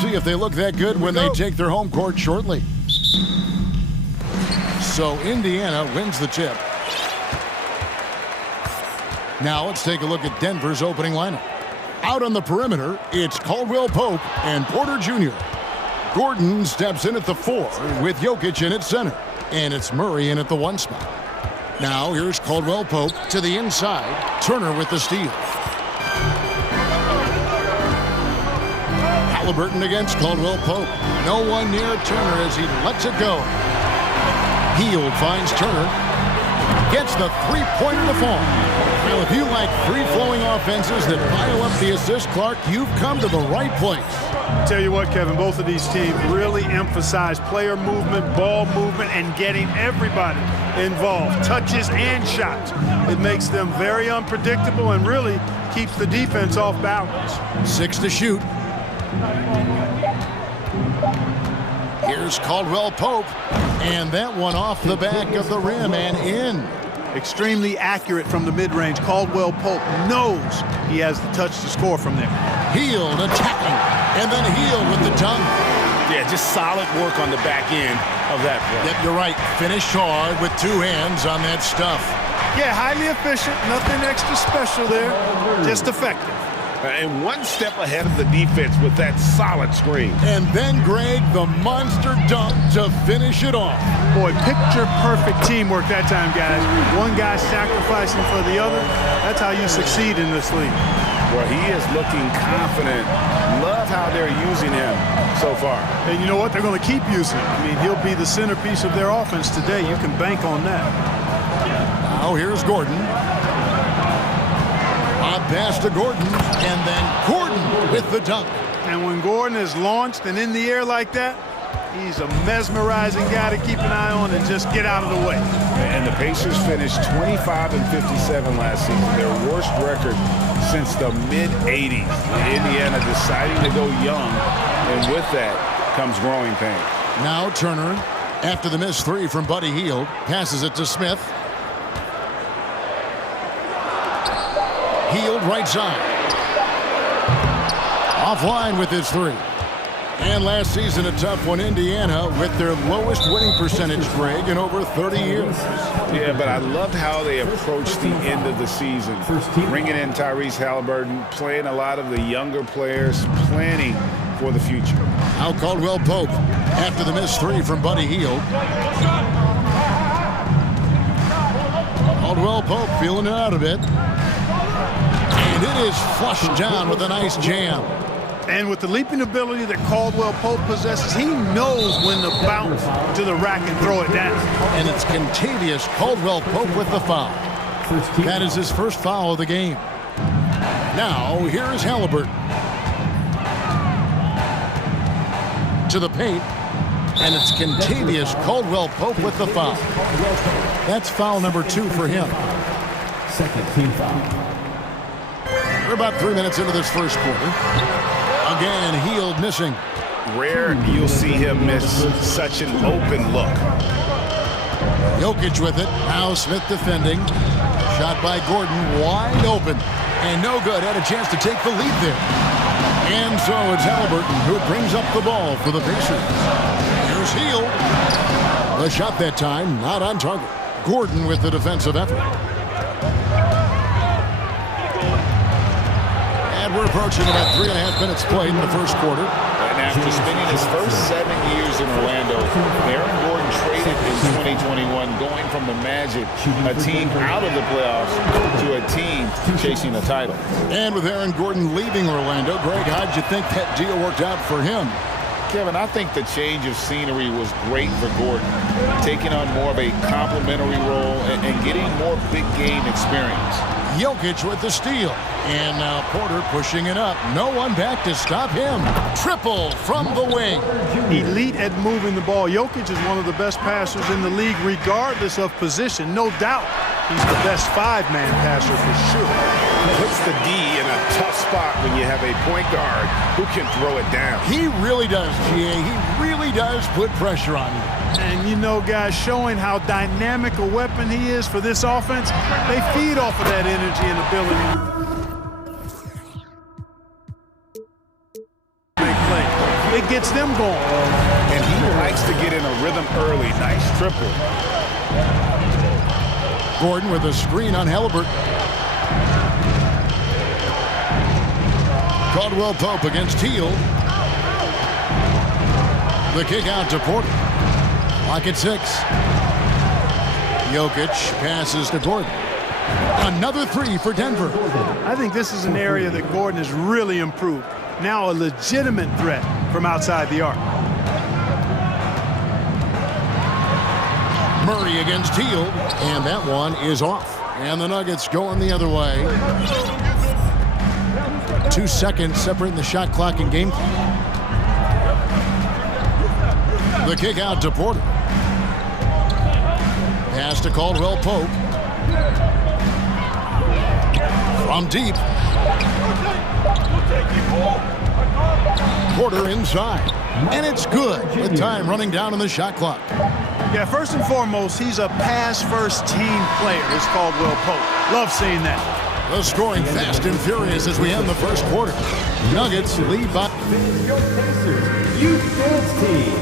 see if they look that good when they take their home court shortly. So Indiana wins the tip. Now let's take a look at Denver's opening lineup. Out on the perimeter, it's Caldwell Pope and Porter Jr. Gordon steps in at the 4 with Jokic in at center. And it's Murray in at the 1 spot. Now here's Caldwell Pope to the inside. Turner with the steal. Halliburton against Caldwell Pope. No one near Turner as he lets it go. Hield finds Turner. Gets the three-pointer to fall. Well, if you like free-flowing offenses that pile up the assist, Clark, you've come to the right place. Tell you what, Kevin, both of these teams really emphasize player movement, ball movement, and getting everybody involved, touches and shots. It makes them very unpredictable and really keeps the defense off balance. 6 to shoot. Here's Caldwell Pope, and that one off the back of the rim and in. Extremely accurate from the mid-range. Caldwell Pope knows he has the touch to score from there. Hield attacking, and then Hield with the dunk. Yeah, just solid work on the back end of that play. Yep, you're right. Finished hard with 2 hands on that stuff. Yeah, highly efficient. Nothing extra special there. Just effective. And 1 step ahead of the defense with that solid screen. And then, Greg, the monster dunk to finish it off. Boy, picture-perfect teamwork that time, guys. One guy sacrificing for the other. That's how you succeed in this league. Well, he is looking confident. Love how they're using him so far. And you know what? They're going to keep using him. I mean, he'll be the centerpiece of their offense today. You can bank on that. Now here's Gordon. Pass to Gordon, and then Gordon with the dunk. And when Gordon is launched and in the air like that, he's a mesmerizing guy to keep an eye on and just get out of the way. And the Pacers finished 25 and 57 last season, their worst record since the mid-'80s. Indiana deciding to go young, and with that comes growing pains. Now Turner, after the missed 3 from Buddy Hield, passes it to Smith. Hield right side. Offline with his 3. And last season a tough one, Indiana, with their lowest winning percentage, Greg, in over 30 years. Yeah, but I loved how they approached the end of the season. Bringing in Tyrese Halliburton, playing a lot of the younger players, planning for the future. Now Caldwell Pope, after the missed 3 from Buddy Hield. Caldwell Pope feeling it out a bit. And it is flushed down with a nice jam. And with the leaping ability that Caldwell Pope possesses, he knows when to bounce to the rack and throw it down. And it's contagious. Caldwell Pope with the foul. That is his first foul of the game. Now, here's Halliburton. To the paint. And it's contagious. Caldwell Pope with the foul. That's foul number 2 for him. Second team foul. We're about 3 minutes into this first quarter. Again, Hield missing. Rare you'll see him miss such an open look. Jokic with it. Now Smith defending. Shot by Gordon, wide open. And no good. Had a chance to take the lead there. And so it's Halliburton who brings up the ball for the Pacers. Here's Hield. The shot that time, not on target. Gordon with the defensive effort. And we're approaching about 3.5 minutes played in the first quarter. And after spending his first 7 years in Orlando, Aaron Gordon traded in 2021, going from the Magic, a team out of the playoffs, to a team chasing a title. And with Aaron Gordon leaving Orlando, Greg, how'd you think that deal worked out for him? Kevin, I think the change of scenery was great for Gordon, taking on more of a complimentary role and getting more big game experience. Jokic with the steal. And now Porter pushing it up. No one back to stop him. Triple from the wing. Elite at moving the ball. Jokic is one of the best passers in the league, regardless of position. No doubt he's the best 5-man passer for sure. Puts the D in a tough spot when you have a point guard who can throw it down. He really does, GA. He really does put pressure on you. And you know, guys, showing how dynamic a weapon he is for this offense, they feed off of that energy and ability. Make play. gets them going. And he likes to get in a rhythm early. Nice triple. Gordon with a screen on Halliburton. Caldwell Pope against Teal. The kick out to Porter. Lock at 6. Jokic passes to Gordon. Another 3 for Denver. I think this is an area that Gordon has really improved. Now a legitimate threat from outside the arc. Murray against Teal, and that one is off. And the Nuggets going the other way. 2 seconds separating the shot clock and game clock. The kick out to Porter. Pass to Caldwell Pope. From deep. Porter inside. And it's good with time running down on the shot clock. Yeah, first and foremost, he's a pass-first team player, is Caldwell Pope. Love seeing that. The scoring fast and furious as we end the first quarter. Nuggets lead by... Your Pacers Youth Dance Team.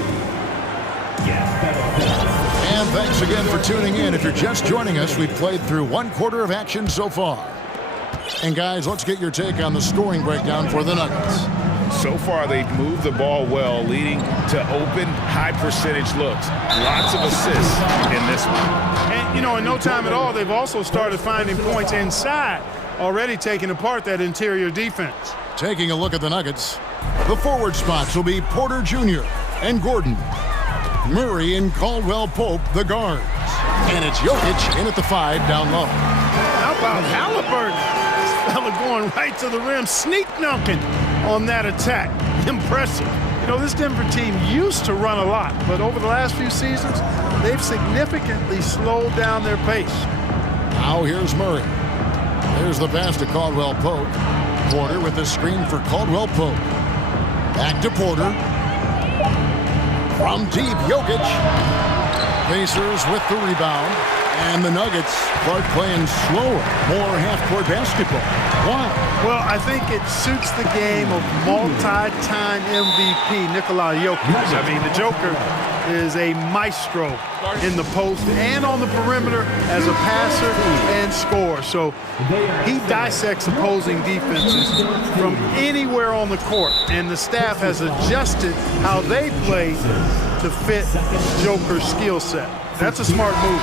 And thanks again for tuning in. If you're just joining us, we've played through 1 quarter of action so far. And guys, let's get your take on the scoring breakdown for the Nuggets. So far, they've moved the ball well, leading to open, high-percentage looks. Lots of assists in this one. And, you know, in no time at all, they've also started finding points inside, already taking apart that interior defense. Taking a look at the Nuggets, the forward spots will be Porter Jr. and Gordon. Murray and Caldwell Pope, the guards. And it's Jokic in at the 5 down low. How about Halliburton? This fella going right to the rim, sneak dunking on that attack. Impressive. You know, this Denver team used to run a lot, but over the last few seasons, they've significantly slowed down their pace. Now here's Murray. There's the pass to Caldwell Pope. Porter with the screen for Caldwell Pope. Back to Porter. From deep, Jokic. Pacers with the rebound. And the Nuggets start playing slower, more half-court basketball. Why? Well, I think it suits the game of multi-time MVP Nikola Jokic. I mean, the Joker is a maestro in the post and on the perimeter as a passer and scorer. So he dissects opposing defenses from anywhere on the court, and the staff has adjusted how they play to fit Joker's skill set. That's a smart move.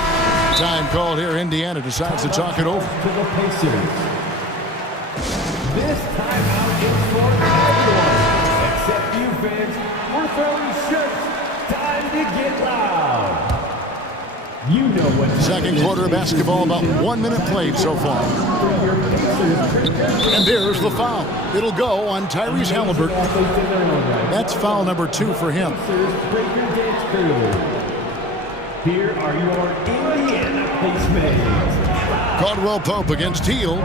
Time called here. Indiana decides to talk it over. To the Pacers. This timeout is for everyone, except you fans. We're throwing shirts. Time to get loud. You know what. Second quarter of basketball, about 1 minute played so far. And there's the foul. It'll go on Tyrese Halliburton. That's foul number 2 for him. Here are your Indiana Pacemates. Caldwell Pope against Teal.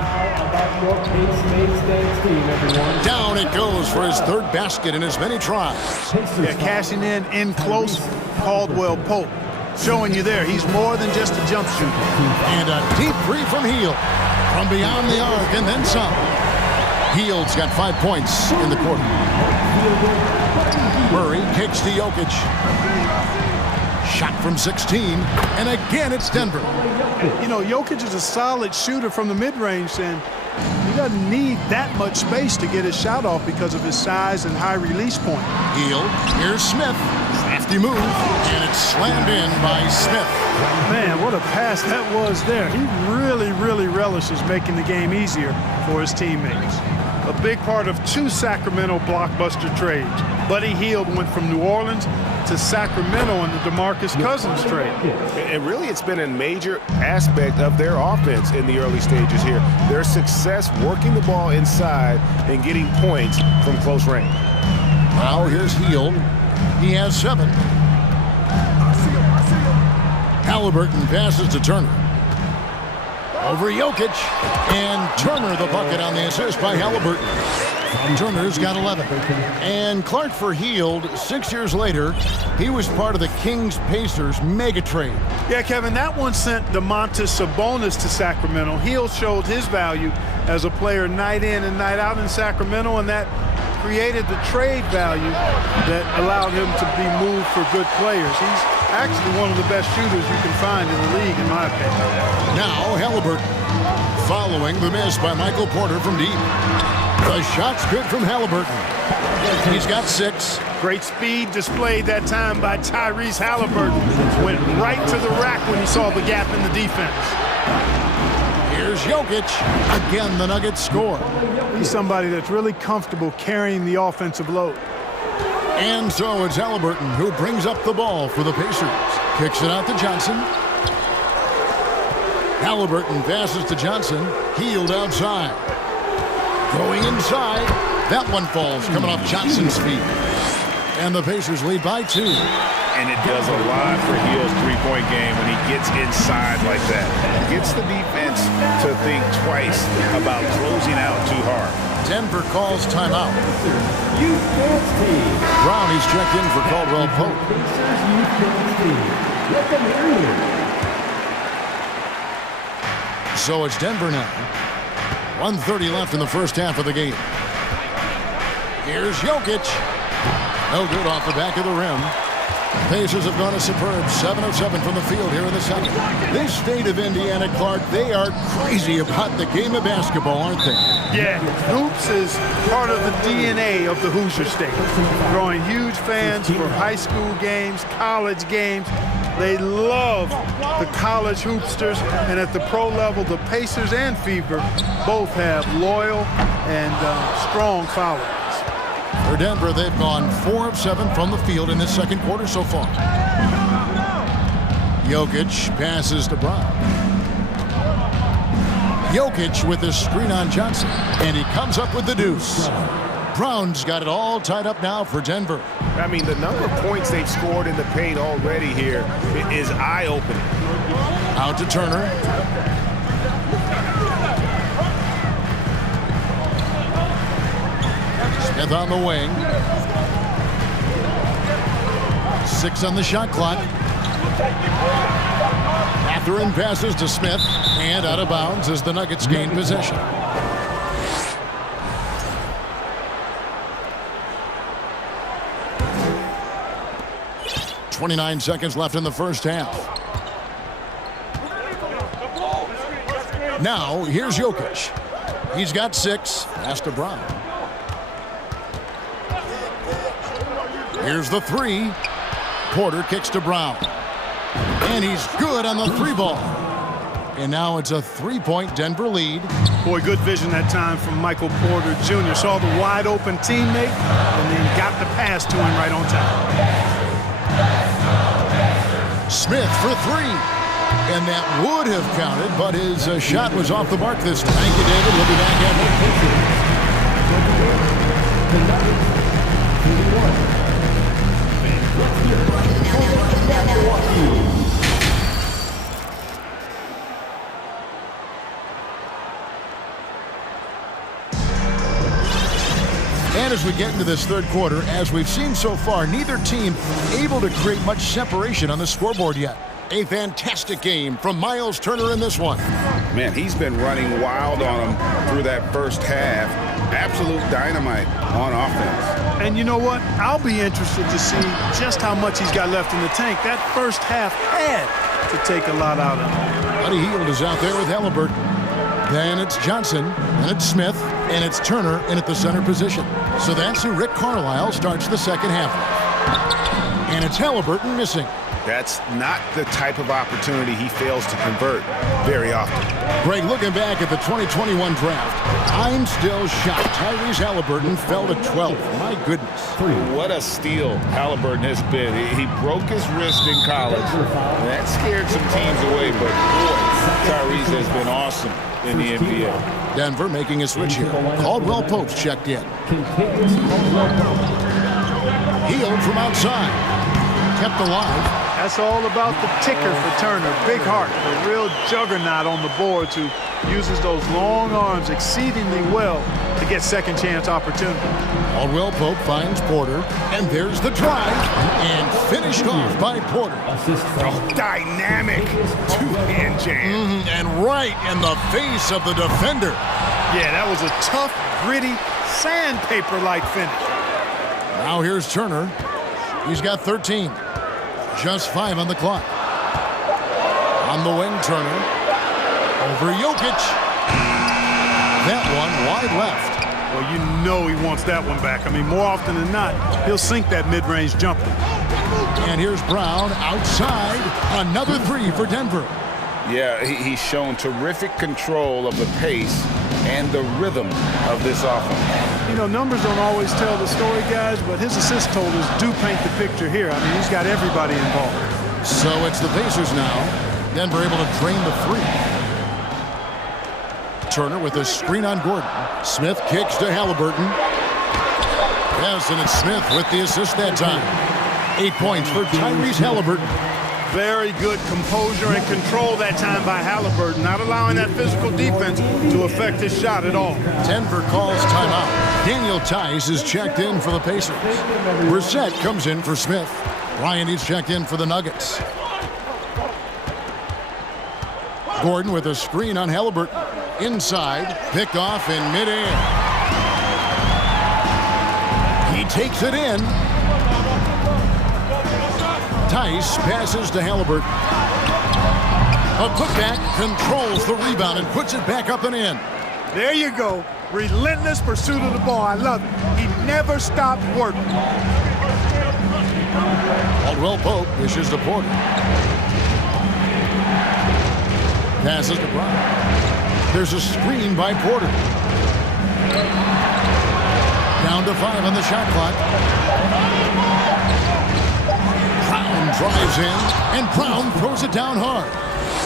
Down it goes for his 3rd basket in as many tries. Yeah, cashing in close, Caldwell Pope. Showing you there, he's more than just a jump shooter. And a deep 3 from Hield. From beyond the arc and then some. Hield's got 5 points in the quarter. Murray kicks to Jokic. Shot from 16, and again it's Denver. You know, Jokic is a solid shooter from the mid-range, and he doesn't need that much space to get his shot off because of his size and high release point. Hield, here's Smith. Crafty move, and it's slammed in by Smith. Man, what a pass that was there. He really relishes making the game easier for his teammates. A big part of 2 Sacramento blockbuster trades. Buddy Hield went from New Orleans to Sacramento in the DeMarcus Cousins trade. And really, it's been a major aspect of their offense in the early stages here. Their success working the ball inside and getting points from close range. Now here's Hield. He has 7. Halliburton passes to Turner. Over Jokic, and Turner the bucket on the assist by Halliburton. Turner's got 11. And Clark for Hield, 6 years later, he was part of the Kings-Pacers mega trade. Yeah, Kevin, that one sent Domantas Sabonis to Sacramento. Hield showed his value as a player night in and night out in Sacramento, and that created the trade value that allowed him to be moved for good players. He's actually one of the best shooters you can find in the league, in my opinion. Now Halliburton following the miss by Michael Porter from deep. The shot's good from Halliburton. He's got 6. Great speed displayed that time by Tyrese Halliburton. Went right to the rack when he saw the gap in the defense. Here's Jokic. Again, the Nuggets score. He's somebody that's really comfortable carrying the offensive load. And so it's Halliburton who brings up the ball for the Pacers. Kicks it out to Johnson. Halliburton passes to Johnson. Healed outside. Going inside. That one falls, coming off Johnson's feet. And the Pacers lead by 2. And it does a lot for Hill's three-point game when he gets inside like that. Gets the defense to think twice about closing out too hard. Denver calls timeout. Brownie's checked in for Caldwell Pope. So it's Denver now. 1:30 left in the first half of the game. Here's Jokic. No good off the back of the rim. Pacers have gone a superb 7 of 7 from the field here in the second. This state of Indiana, Clark, they are crazy about the game of basketball, aren't they? Yeah, hoops is part of the DNA of the Hoosier State. Drawing huge fans for high school games, college games. They love the college hoopsters, and at the pro level, the Pacers and Fever both have loyal and strong followers. For Denver, they've gone 4 of 7 from the field in this second quarter so far. Jokic passes to Brown. Jokic with the screen on Johnson, and he comes up with the deuce. Brown's got it all tied up now for Denver. I mean, the number of points they've scored in the paint already here is eye-opening. Out to Turner. Smith on the wing. 6 on the shot clock. Catherine passes to Smith, and out of bounds as the Nuggets gain possession. .29 seconds left in the first half. Now, here's Jokic. He's got 6. Pass to Brown. Here's the 3. Porter kicks to Brown. And he's good on the 3 ball. And now it's a 3-point Denver lead. Boy, good vision that time from Michael Porter Jr. Saw the wide open teammate and then got the pass to him right on time. Smith for 3. And that would have counted, but his shot was off the mark this time. Thank you, David. We'll be back And as we get into this third quarter, as we've seen so far, neither team able to create much separation on the scoreboard yet. A fantastic game from Miles Turner in this one. Man, he's been running wild on him through that first half. Absolute dynamite on offense. And you know what? I'll be interested to see just how much he's got left in the tank. That first half had to take a lot out of him. Buddy Hield is out there with Halliburton. Then it's Johnson, and it's Smith, and it's Turner in at the center position. So that's who Rick Carlisle starts the second half with. And it's Halliburton missing. That's not the type of opportunity he fails to convert very often. Greg, looking back at the 2021 draft, I'm still shocked. Tyrese Halliburton fell to 12th. My goodness. What a steal Halliburton has been. He broke his wrist in college. That scared some teams away, but boy, Tyrese has been awesome in the NBA. Denver making a switch here. Caldwell Pope's checked in. Hield from outside. Kept alive. That's all about the ticker for Turner. Big heart, a real juggernaut on the boards who uses those long arms exceedingly well to get second chance opportunity. Caldwell Pope finds Porter, and there's the drive, and finished off by Porter. Oh, dynamic two-hand jam. And right in the face of the defender. Yeah, that was a tough, gritty, Sandpaper-like finish. Now here's Turner. He's got 13. Just 5 on the clock. On the wing, Turner. Over Jokic. That one wide left. Well, you know he wants that one back. I mean, more often than not, he'll sink that mid-range jumper. And here's Brown outside. Another 3 for Denver. Yeah, he's shown terrific control of the pace and the rhythm of this offense. You know, numbers don't always tell the story, guys, but his assist totals do paint the picture here. I mean, he's got everybody involved. So it's the Pacers now. Denver able to drain the 3. Turner with a screen on Gordon. Smith kicks to Halliburton. Yes, and it's Smith with the assist that time. 8 points for Tyrese Halliburton. Very good composure and control that time by Halliburton, not allowing that physical defense to affect his shot at all. Denver calls timeout. Daniel Tice is checked in for the Pacers. Brissett comes in for Smith. Bryant is checked in for the Nuggets. Gordon with a screen on Halliburton. Inside, picked off in midair. He takes it in. Tice passes to Halliburton. A putback controls the rebound and puts it back up and in. There you go. Relentless pursuit of the ball. I love it. He never stopped working. Caldwell Pope dishes to Porter. Passes to Brown. There's a screen by Porter. Down to 5 on the shot clock. Brown drives in, and Brown throws it down hard.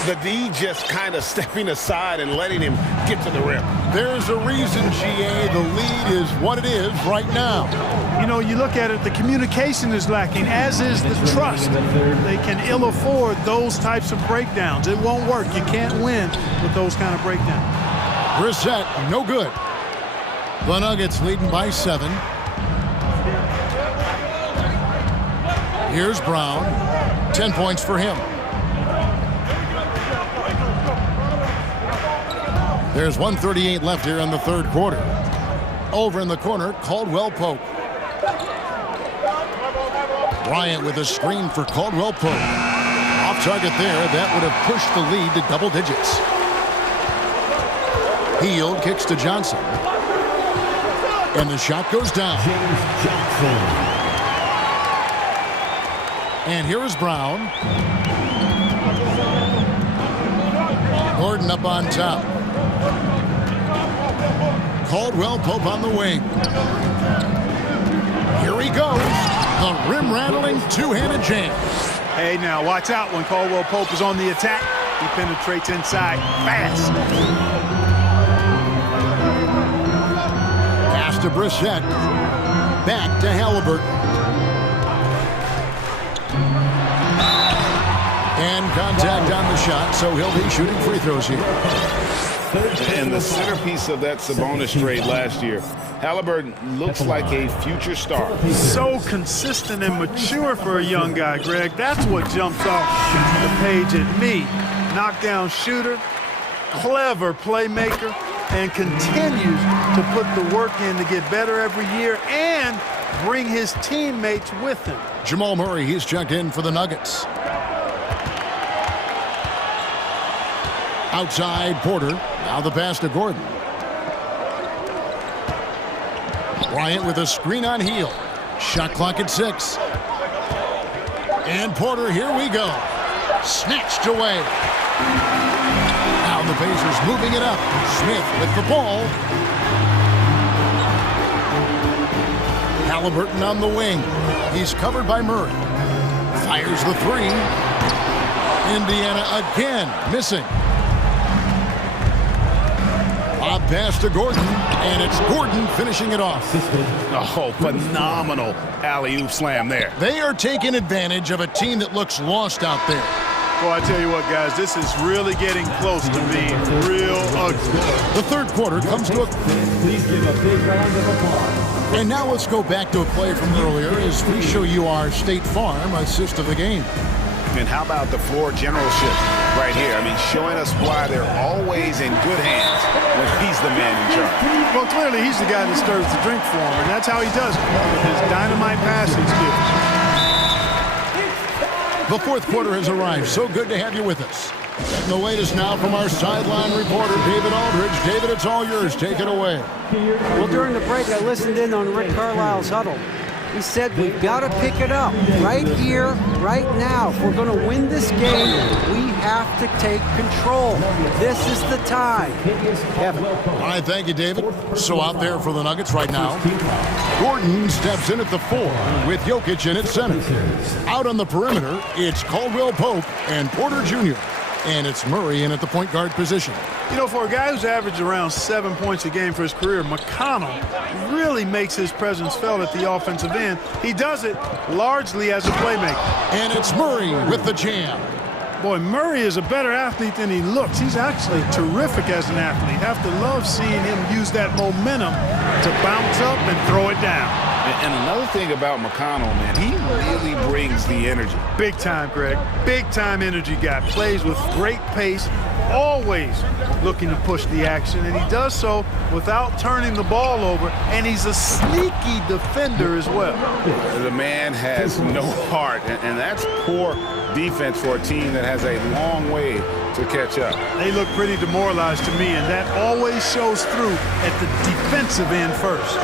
The D just kind of stepping aside and letting him get to the rim. There's a reason, GA, the lead is what it is right now. You know, you look at it, the communication is lacking, as is the trust. They can ill afford those types of breakdowns. It won't work. You can't win with those kind of breakdowns. Brissett, no good. The Nuggets leading by 7. Here's Brown. 10 points for him. There's 1:38 left here in the third quarter. Over in the corner, Caldwell Pope. Bryant with a screen for Caldwell Pope. Off target there, that would have pushed the lead to double digits. Hield kicks to Johnson. And the shot goes down. James Johnson. And here is Brown. Gordon up on top. Caldwell Pope on the wing. Here he goes. The rim-rattling two-handed jam. Hey, now, watch out when Caldwell Pope is on the attack. He penetrates inside fast. Pass to Brissett. Back to Halliburton. And contact on the shot, so he'll be shooting free throws here. And the centerpiece of that Sabonis trade last year, Halliburton looks like a future star. So consistent and mature for a young guy, Greg. That's what jumps off the page at me. Knockdown shooter, clever playmaker, and continues to put the work in to get better every year and bring his teammates with him. Jamal Murray, he's checked in for the Nuggets. Outside, Porter. Now the pass to Gordon. Bryant with a screen on Hield. Shot clock at 6. And Porter, here we go. Snatched away. Now the Pacers moving it up. Smith with the ball. Halliburton on the wing. He's covered by Murray. Fires the 3. Indiana again missing. Lob pass to Gordon, and it's Gordon finishing it off. Oh, phenomenal alley-oop slam there. They are taking advantage of a team that looks lost out there. Well, I tell you what, guys, this is really getting close to being real ugly. The third quarter comes to a... Please give a big round of applause. And now let's go back to a play from earlier as we show you our State Farm assist of the game. And how about the floor generalship right here? I mean, showing us why they're always in good hands when he's the man in charge. Well, clearly he's the guy that stirs the drink for him, and that's how he does it, with his dynamite passing skills. The fourth quarter has arrived. So good to have you with us. And the latest now from our sideline reporter, David Aldridge. David, it's all yours. Take it away. Well, during the break, I listened in on Rick Carlisle's huddle. He said we've got to pick it up right here, right now. If we're going to win this game, we have to take control. This is the time. Kevin. All right, thank you, David. So out there for the Nuggets right now, Gordon steps in at the 4 with Jokic in at center. Out on the perimeter, it's Caldwell Pope and Porter Jr. And it's Murray in at the point guard position. You know, for a guy who's averaged around 7 points a game for his career, McConnell really makes his presence felt at the offensive end. He does it largely as a playmaker. And it's Murray with the jam. Boy, Murray is a better athlete than he looks. He's actually terrific as an athlete. Have to love seeing him use that momentum to bounce up and throw it down. And another thing about McConnell, man, he really brings the energy. Big time, Greg. Big time energy guy. Plays with great pace, always looking to push the action, and he does so without turning the ball over, and he's a sneaky defender as well. The man has no heart, and that's poor defense for a team that has a long way to catch up. They look pretty demoralized to me, and that always shows through at the defensive end first.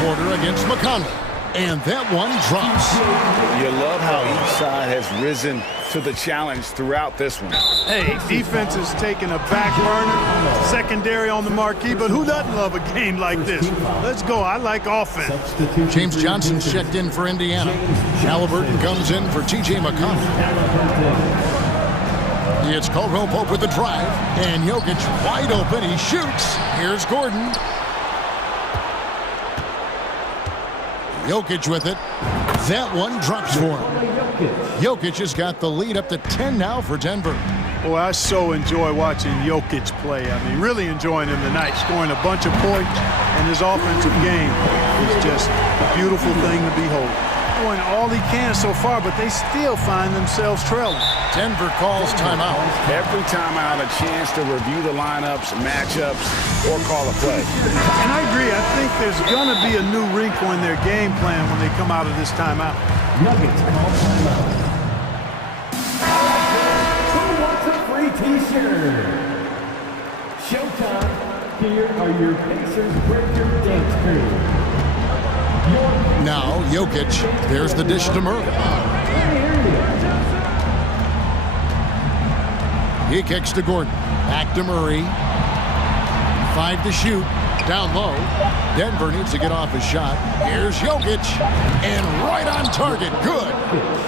Porter against McConnell. And that one drops. You love how each side has risen to the challenge throughout this one. Hey, defense is taking a back burner, secondary on the marquee, but who doesn't love a game like this? Let's go. I like offense. James Johnson's checked in for Indiana. Halliburton comes in for T.J. McConnell. It's Caldwell Pope with the drive, and Jokic wide open. He shoots. Here's Gordon. Jokic with it. That one drops for him. Jokic has got the lead up to 10 now for Denver. Boy, I so enjoy watching Jokic play. I mean, really enjoying him tonight, scoring a bunch of points, and his offensive game is just a beautiful thing to behold. Doing all he can so far, but they still find themselves trailing. Denver calls timeout. Every timeout, a chance to review the lineups, matchups, or call a play. And I agree. I think there's going to be a new wrinkle in their game plan when they come out of this timeout. Nuggets call timeout. Who wants a free t-shirt? Showtime. Here are your Pacers Breaker Dance Crew. Now, Jokic. There's the dish to Murray. He kicks to Gordon. Back to Murray. 5 to shoot. Down low. Denver needs to get off his shot. Here's Jokic. And right on target. Good.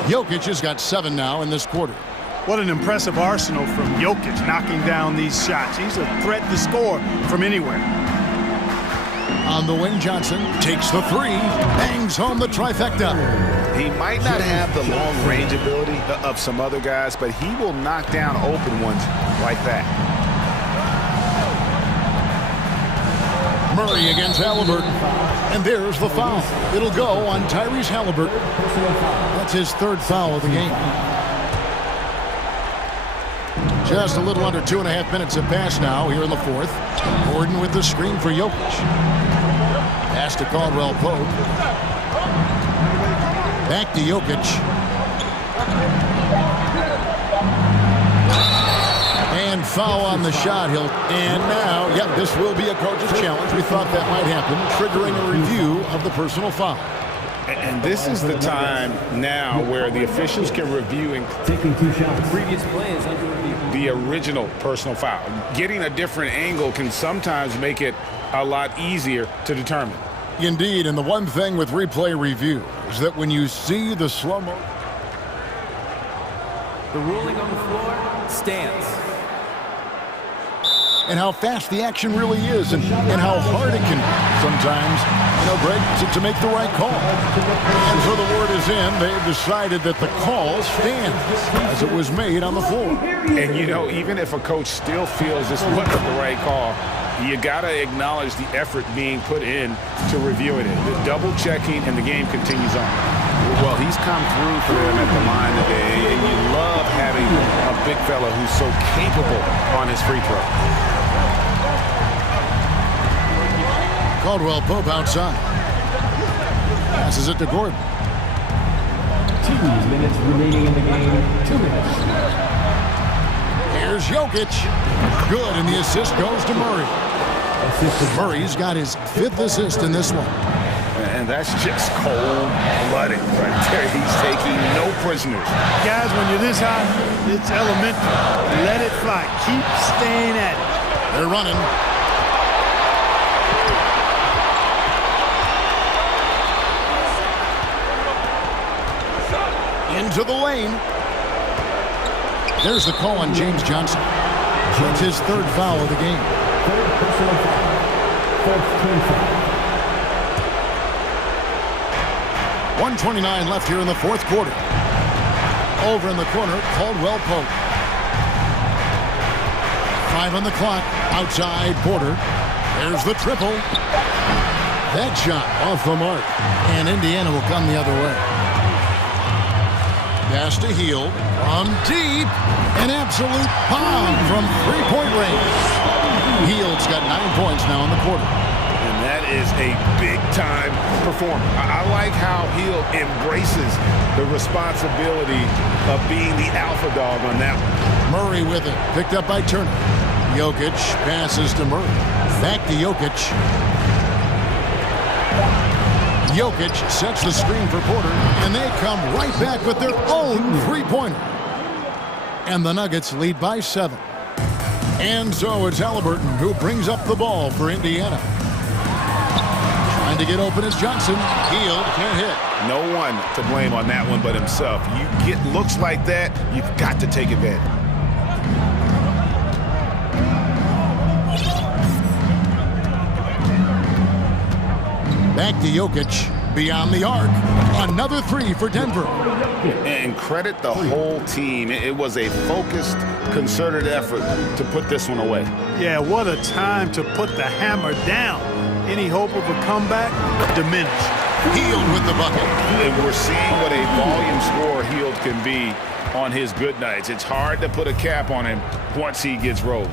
Jokic has got 7 now in this quarter. What an impressive arsenal from Jokic knocking down these shots. He's a threat to score from anywhere. On the wing, Johnson takes the 3, bangs home the trifecta. He might not have the long-range ability of some other guys, but he will knock down open ones like that. Murray against Halliburton. And there's the foul. It'll go on Tyrese Halliburton. That's his 3rd foul of the game. Just a little under 2.5 minutes have passed now here in the 4th. Gordon with the screen for Jokic. Pass to Caldwell Pope. Back to Jokic. And foul on the shot. And now, yep, this will be a coach's challenge. We thought that might happen, triggering a review of the personal foul. And this is the time now where the officials can review and Taking 2 shots. Previous play is under review. the original personal foul. Getting a different angle can sometimes make it a lot easier to determine. Indeed, and the one thing with replay review is that when you see the slow-mo... The ruling on the floor stands. And how fast the action really is and how hard it can be sometimes, Greg, to make the right call. And so the word is in. They've decided that the call stands as it was made on the floor. And, even if a coach still feels this wasn't the right call, you got to acknowledge the effort being put in to reviewing it. The double checking, and the game continues on. Well, he's come through for them at the line today, and you love having a big fella who's so capable on his free throw. Caldwell Pope outside. Passes it to Gordon. 2 minutes remaining in the game. 2 minutes. Here's Jokic. Good, and the assist goes to Murray. Murray's got his 5th assist in this one. And that's just cold-blooded right there. He's taking no prisoners. Guys, when you're this hot, it's elementary. Let it fly. Keep staying at it. They're running. Into the lane. There's the call on James Johnson. That's his 3rd foul of the game. 3rd personal foul. 4th team foul. 1:29 left here in the 4th quarter. Over in the corner, Caldwell Pope. 5 on the clock. Outside Porter. There's the triple. That shot off the mark. And Indiana will come the other way. Pass to Hield from deep. An absolute bomb from 3-point range. Hield's got 9 points now in the quarter. And that is a big-time performance. I like how Hield embraces the responsibility of being the alpha dog on that one. Murray with it. Picked up by Turner. Jokic passes to Murray. Back to Jokic. Jokic sets the screen for Porter, and they come right back with their own 3-pointer. And the Nuggets lead by 7. And so it's Halliburton who brings up the ball for Indiana. Trying to get open is Johnson. Hield can't hit. No one to blame on that one but himself. You get looks like that, you've got to take advantage. Back to Jokic. Beyond the arc. Another 3 for Denver. And credit the whole team. It was a focused, concerted effort to put this one away. Yeah, what a time to put the hammer down. Any hope of a comeback? Diminished. Hield with the bucket. And we're seeing what a volume scorer Hield can be on his good nights. It's hard to put a cap on him once he gets rolled.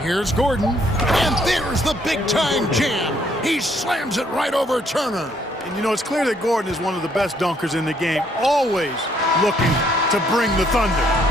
Here's Gordon, and there's the big-time jam. He slams it right over Turner. And, you know, it's clear that Gordon is one of the best dunkers in the game, always looking to bring the thunder.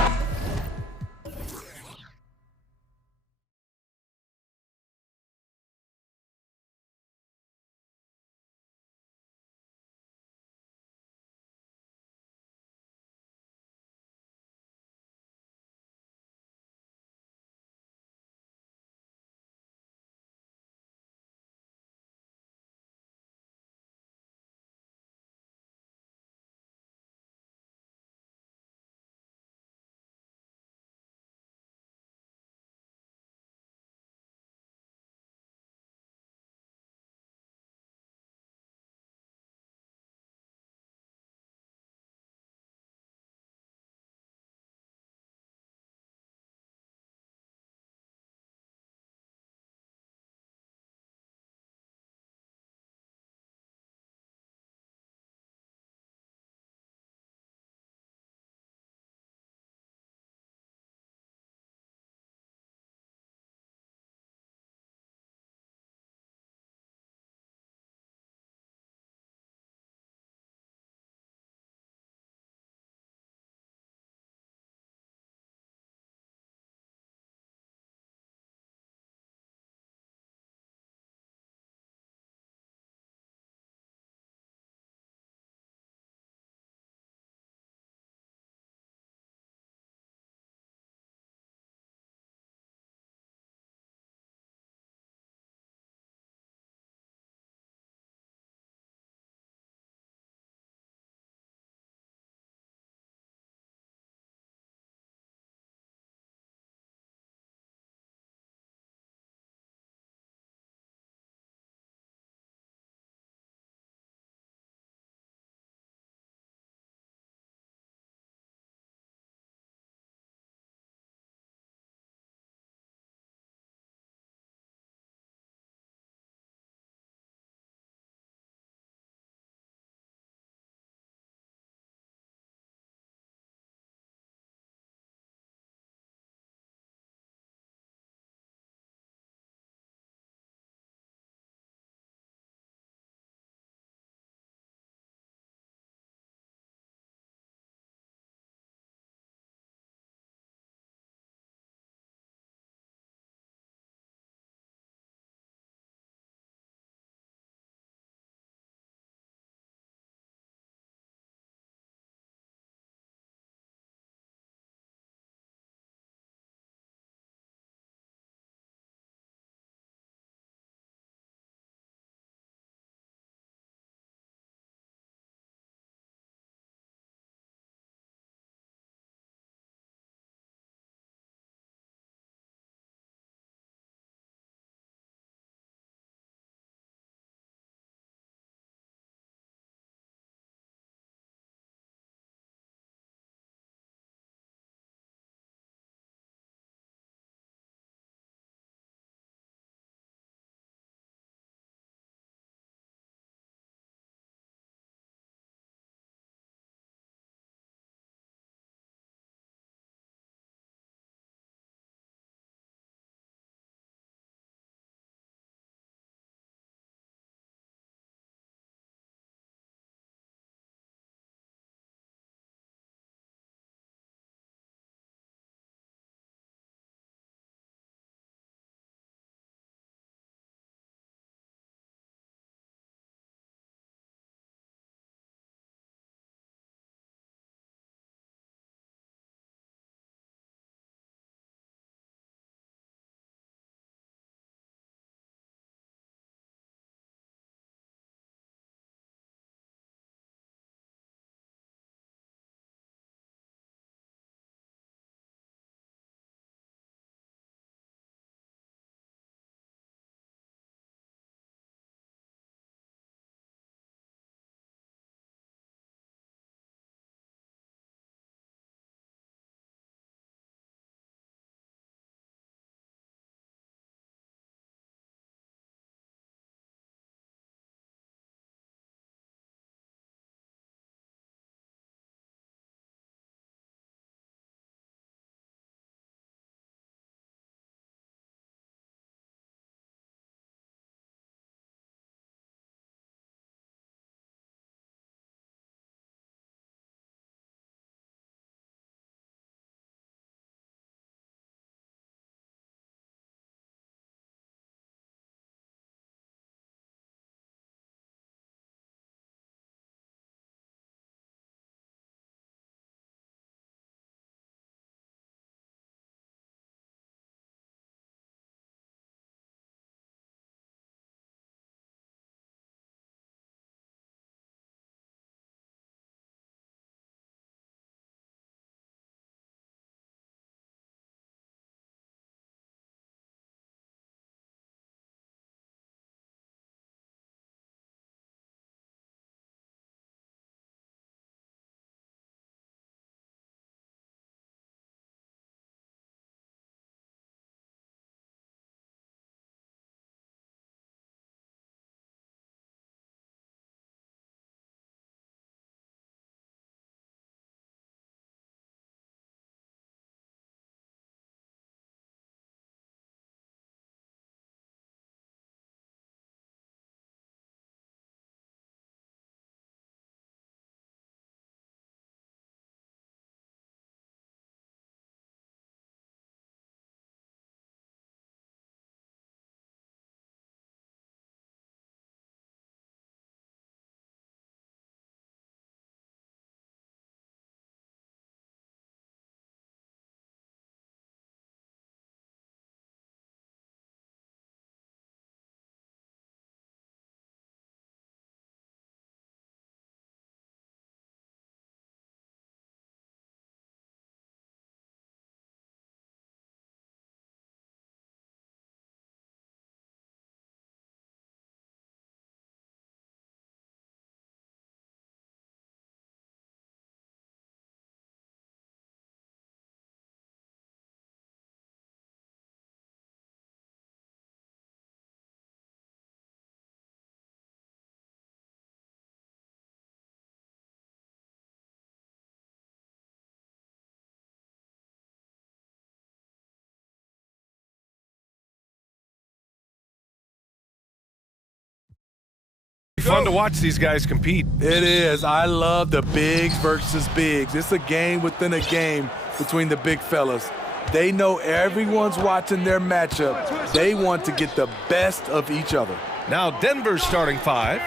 Fun to watch these guys compete. It is. I love the bigs versus bigs. It's a game within a game between the big fellas. They know everyone's watching their matchup. They want to get the best of each other. Now Denver's starting five.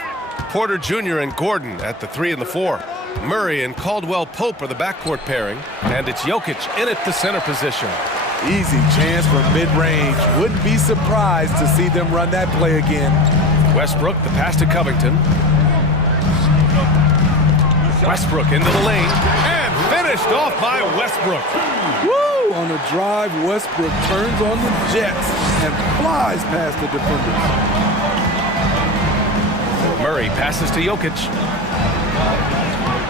Porter Jr. and Gordon at the 3 and the 4. Murray and Caldwell Pope are the backcourt pairing. And it's Jokic in at the center position. Easy chance for mid-range. Wouldn't be surprised to see them run that play again. Westbrook, the pass to Covington. Westbrook into the lane. And finished off by Westbrook. Woo! On a drive, Westbrook turns on the Jets and flies past the defenders. Murray passes to Jokic.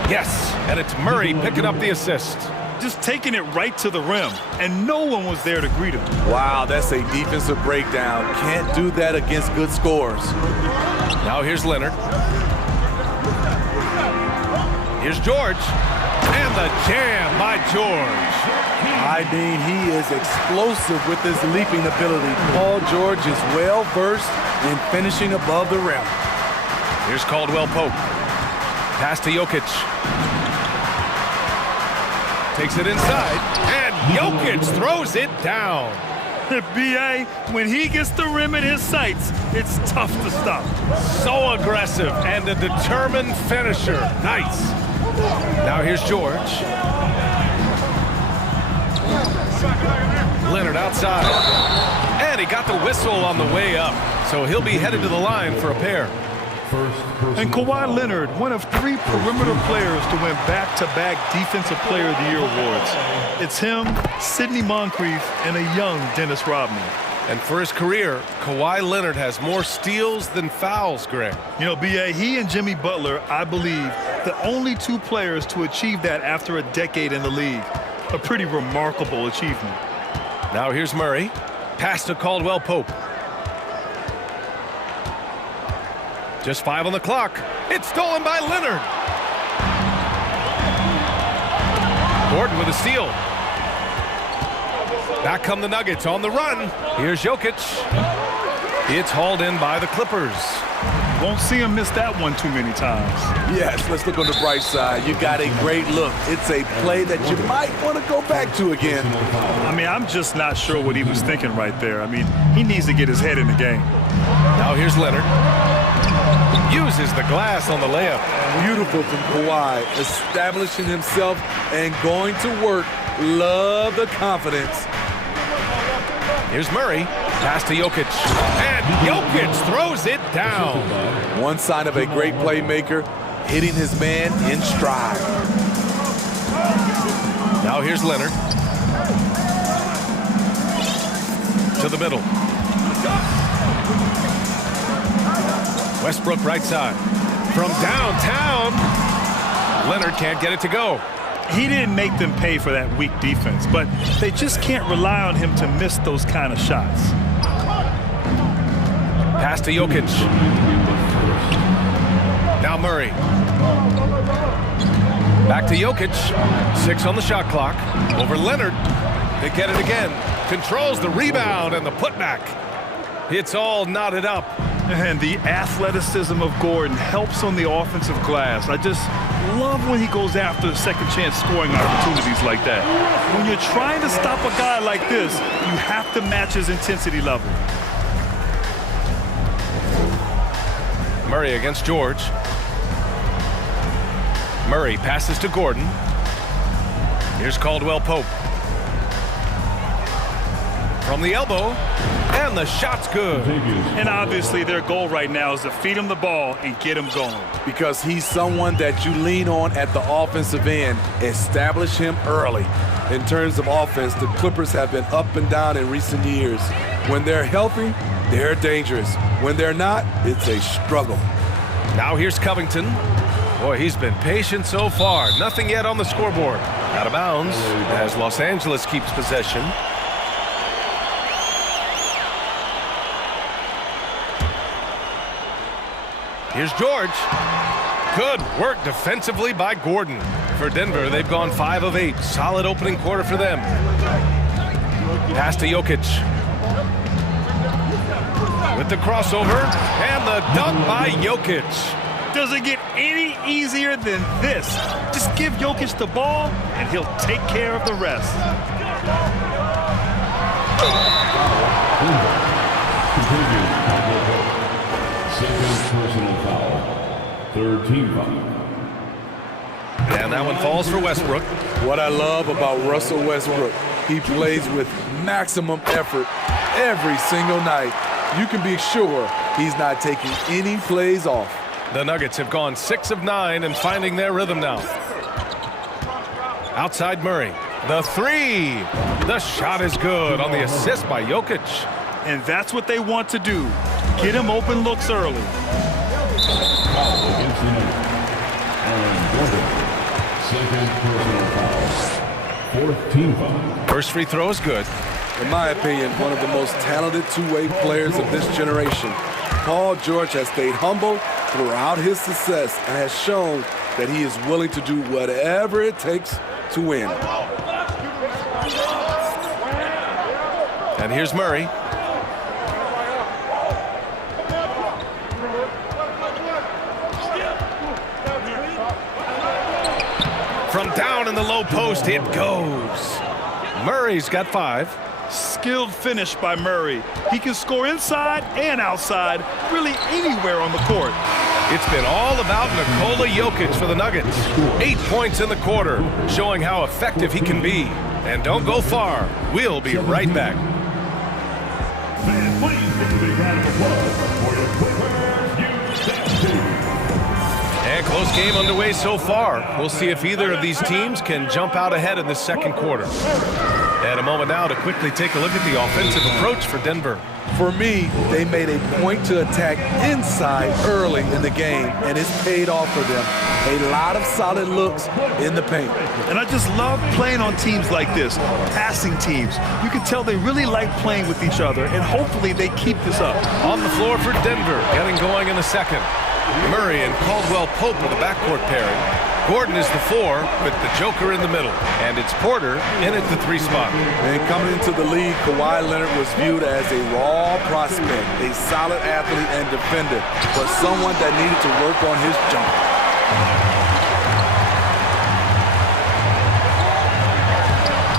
Yes, and it's Murray picking up the assist. Just taking it right to the rim, and no one was there to greet him. Wow, that's a defensive breakdown. Can't do that against good scores. Now here's Leonard. Here's George. And the jam by George. I mean, he is explosive with his leaping ability. Paul George is well-versed in finishing above the rim. Here's Caldwell Pope. Pass to Jokic. Takes it inside, and Jokic throws it down. B.A., when he gets the rim in his sights, it's tough to stop. So aggressive and a determined finisher. Nice. Now here's George. Leonard outside. And he got the whistle on the way up. So he'll be headed to the line for a pair. And Kawhi Leonard, one of 3 perimeter players to win back-to-back Defensive Player of the Year awards. It's him, Sidney Moncrief, and a young Dennis Rodman. And for his career, Kawhi Leonard has more steals than fouls, Greg. You know, B.A., he and Jimmy Butler, I believe, the only 2 players to achieve that after a decade in the league. A pretty remarkable achievement. Now here's Murray. Pass to Caldwell Pope. Just 5 on the clock. It's stolen by Leonard. Gordon with a steal. Back come the Nuggets on the run. Here's Jokic. It's hauled in by the Clippers. Won't see him miss that one too many times. Yes, let's look on the bright side. You got a great look. It's a play that you might want to go back to again. I mean, I'm just not sure what he was thinking right there. I mean, he needs to get his head in the game. Now here's Leonard. Uses the glass on the layup. Beautiful from Kawhi, establishing himself and going to work. Love the confidence. Here's Murray. Pass to Jokic. And Jokic throws it down. One sign of a great playmaker, hitting his man in stride. Now here's Leonard. To the middle. Westbrook right side. From downtown. Leonard can't get it to go. He didn't make them pay for that weak defense, but they just can't rely on him to miss those kind of shots. Pass to Jokic. Now Murray. Back to Jokic. 6 on the shot clock. Over Leonard. They get it again. Controls the rebound and the putback. It's all knotted up. And the athleticism of Gordon helps on the offensive glass. I just love when he goes after second chance scoring opportunities like that. When you're trying to stop a guy like this, you have to match his intensity level. Murray against George. Murray passes to Gordon. Here's Caldwell Pope. From the elbow, and the shot's good. And obviously their goal right now is to feed him the ball and get him going. Because he's someone that you lean on at the offensive end. Establish him early. In terms of offense, the Clippers have been up and down in recent years. When they're healthy, they're dangerous. When they're not, it's a struggle. Now here's Covington. Boy, he's been patient so far. Nothing yet on the scoreboard. Out of bounds as Los Angeles keeps possession. Here's George. Good work defensively by Gordon. For Denver, they've gone 5 of 8. Solid opening quarter for them. Pass to Jokic. with the crossover and the dunk by Jokic. Does it get any easier than this? Just give Jokic the ball, and he'll take care of the rest. Second personal foul. Third team foul. And that one falls for Westbrook. What I love about Russell Westbrook, he plays with maximum effort every single night. You can be sure he's not taking any plays off. The Nuggets have gone 6 of 9 and finding their rhythm now. Outside Murray. The three. The shot is good on the assist by Jokic. And that's what they want to do. Get him open looks early. Against the Nuggets. Aaron Gordon. Second personal foul. Fourth team foul. First free throw is good. In my opinion, one of the most talented two-way players of this generation. Paul George has stayed humble throughout his success and has shown that he is willing to do whatever it takes to win. And here's Murray. From down in the low post, it goes. Murray's got 5. Skilled finish by Murray. He can score inside and outside, really anywhere on the court. It's been all about Nikola Jokic for the Nuggets. 8 points in the quarter, showing how effective he can be. And don't go far. We'll be right back. Fans, please give a big round of applause for your Clippers. And close game underway so far. We'll see if either of these teams can jump out ahead in the second quarter. And a moment now to quickly take a look at the offensive approach for Denver. For me, they made a point to attack inside early in the game, and it's paid off for them. A lot of solid looks in the paint. And I just love playing on teams like this, passing teams. You can tell they really like playing with each other, and hopefully they keep this up. On the floor for Denver, getting going in the second. Murray and Caldwell Pope are the backcourt pairing. Gordon is the 4 with the Joker in the middle. And it's Porter in at the 3 spot. And coming into the league, Kawhi Leonard was viewed as a raw prospect, a solid athlete and defender, but someone that needed to work on his jumper.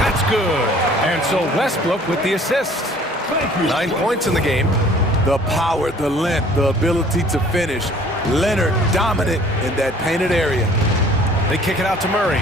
That's good. And so Westbrook with the assist. 9 points in the game. The power, the length, the ability to finish. Leonard dominant in that painted area. They kick it out to Murray.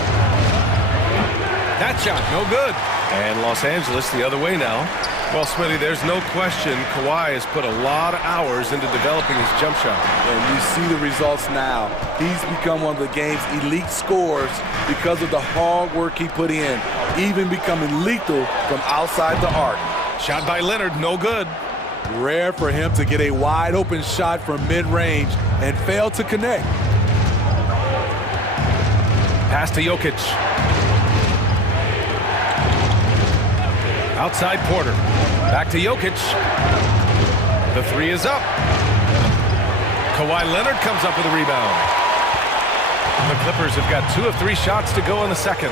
That shot, no good. And Los Angeles the other way now. Well, Smitty, there's no question Kawhi has put a lot of hours into developing his jump shot. And you see the results now. He's become one of the game's elite scorers because of the hard work he put in, even becoming lethal from outside the arc. Shot by Leonard, no good. Rare for him to get a wide open shot from mid-range and fail to connect. Pass to Jokic. Outside Porter. Back to Jokic. The 3 is up. Kawhi Leonard comes up with a rebound. The Clippers have got 2 of 3 shots to go in the second.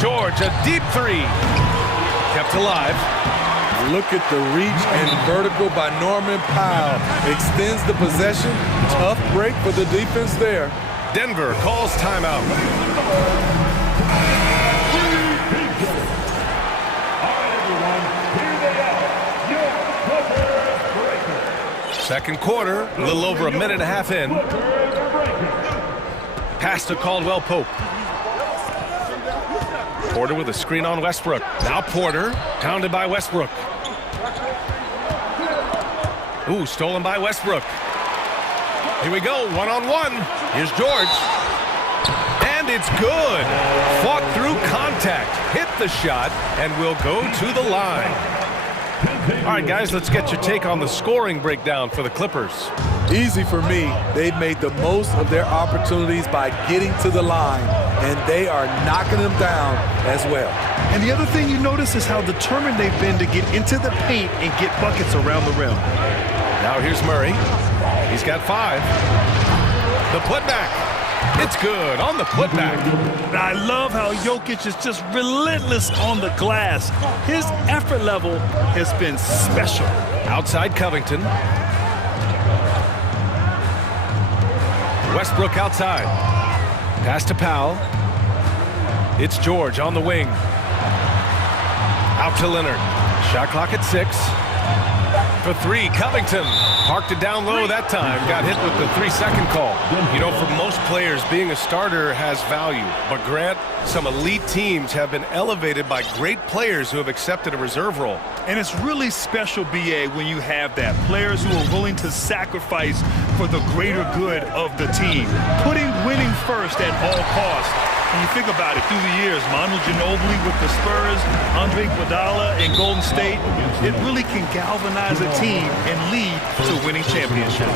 George, a deep 3. Kept alive. Look at the reach and vertical by Norman Powell. Extends the possession. Tough break for the defense there. Denver calls timeout. Second quarter, a little over a minute and a half in. Pass to Caldwell Pope. Porter with a screen on Westbrook. Now Porter, pounded by Westbrook. Ooh, stolen by Westbrook. Here we go, one-on-one. Here's George. And it's good. Fought through contact, hit the shot, and will go to the line. All right, guys, let's get your take on the scoring breakdown for the Clippers. Easy for me. They've made the most of their opportunities by getting to the line, and they are knocking them down as well. And the other thing you notice is how determined they've been to get into the paint and get buckets around the rim. Now here's Murray. He's got 5. The putback. It's good on the putback. I love how Jokic is just relentless on the glass. His effort level has been special. Outside Covington. Westbrook outside. Pass to Powell. It's George on the wing. Out to Leonard. Shot clock at 6. For 3, Covington. Parked it down low that time. Got hit with the 3-second call. You know, for most players, being a starter has value. But Grant, some elite teams have been elevated by great players who have accepted a reserve role. And it's really special, BA, when you have that. Players who are willing to sacrifice for the greater good of the team. Putting winning first at all costs. When you think about it, through the years, Manu Ginobili with the Spurs, Andre Iguodala in Golden State, it really can galvanize a team and lead to winning championships.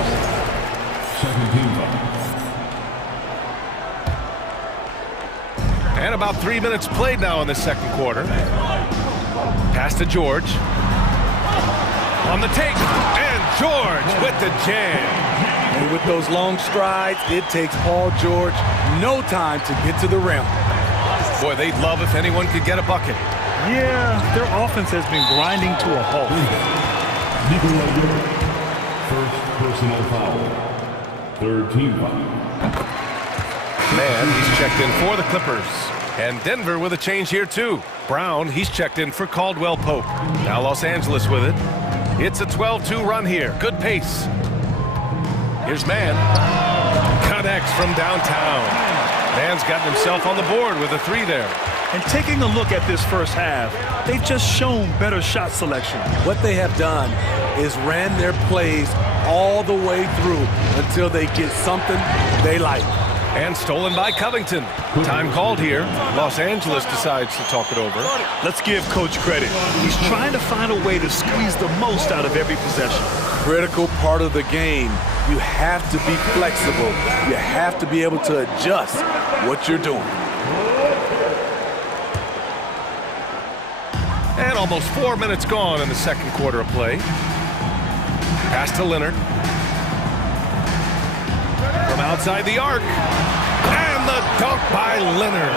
And about 3 minutes played now in the second quarter. Pass to George. On the take, and George with the jam. And with those long strides, it takes Paul George no time to get to the rim. Boy, they'd love if anyone could get a bucket. Yeah, their offense has been grinding to a halt. First personal foul. Third team foul. Man, he's checked in for the Clippers. And Denver with a change here, too. Brown, he's checked in for Caldwell Pope. Now Los Angeles with it. It's a 12-2 run here. Good pace. Here's Mann. Connects from downtown. Mann's gotten himself on the board with a 3 there. And taking a look at this first half, they've just shown better shot selection. What they have done is ran their plays all the way through until they get something they like. And stolen by Covington. Time called here. Los Angeles decides to talk it over. Let's give Coach credit. He's trying to find a way to squeeze the most out of every possession. Critical part of the game. You have to be flexible. You have to be able to adjust what you're doing. And almost 4 minutes gone in the second quarter of play. Pass to Leonard. From outside the arc. And the dunk by Leonard.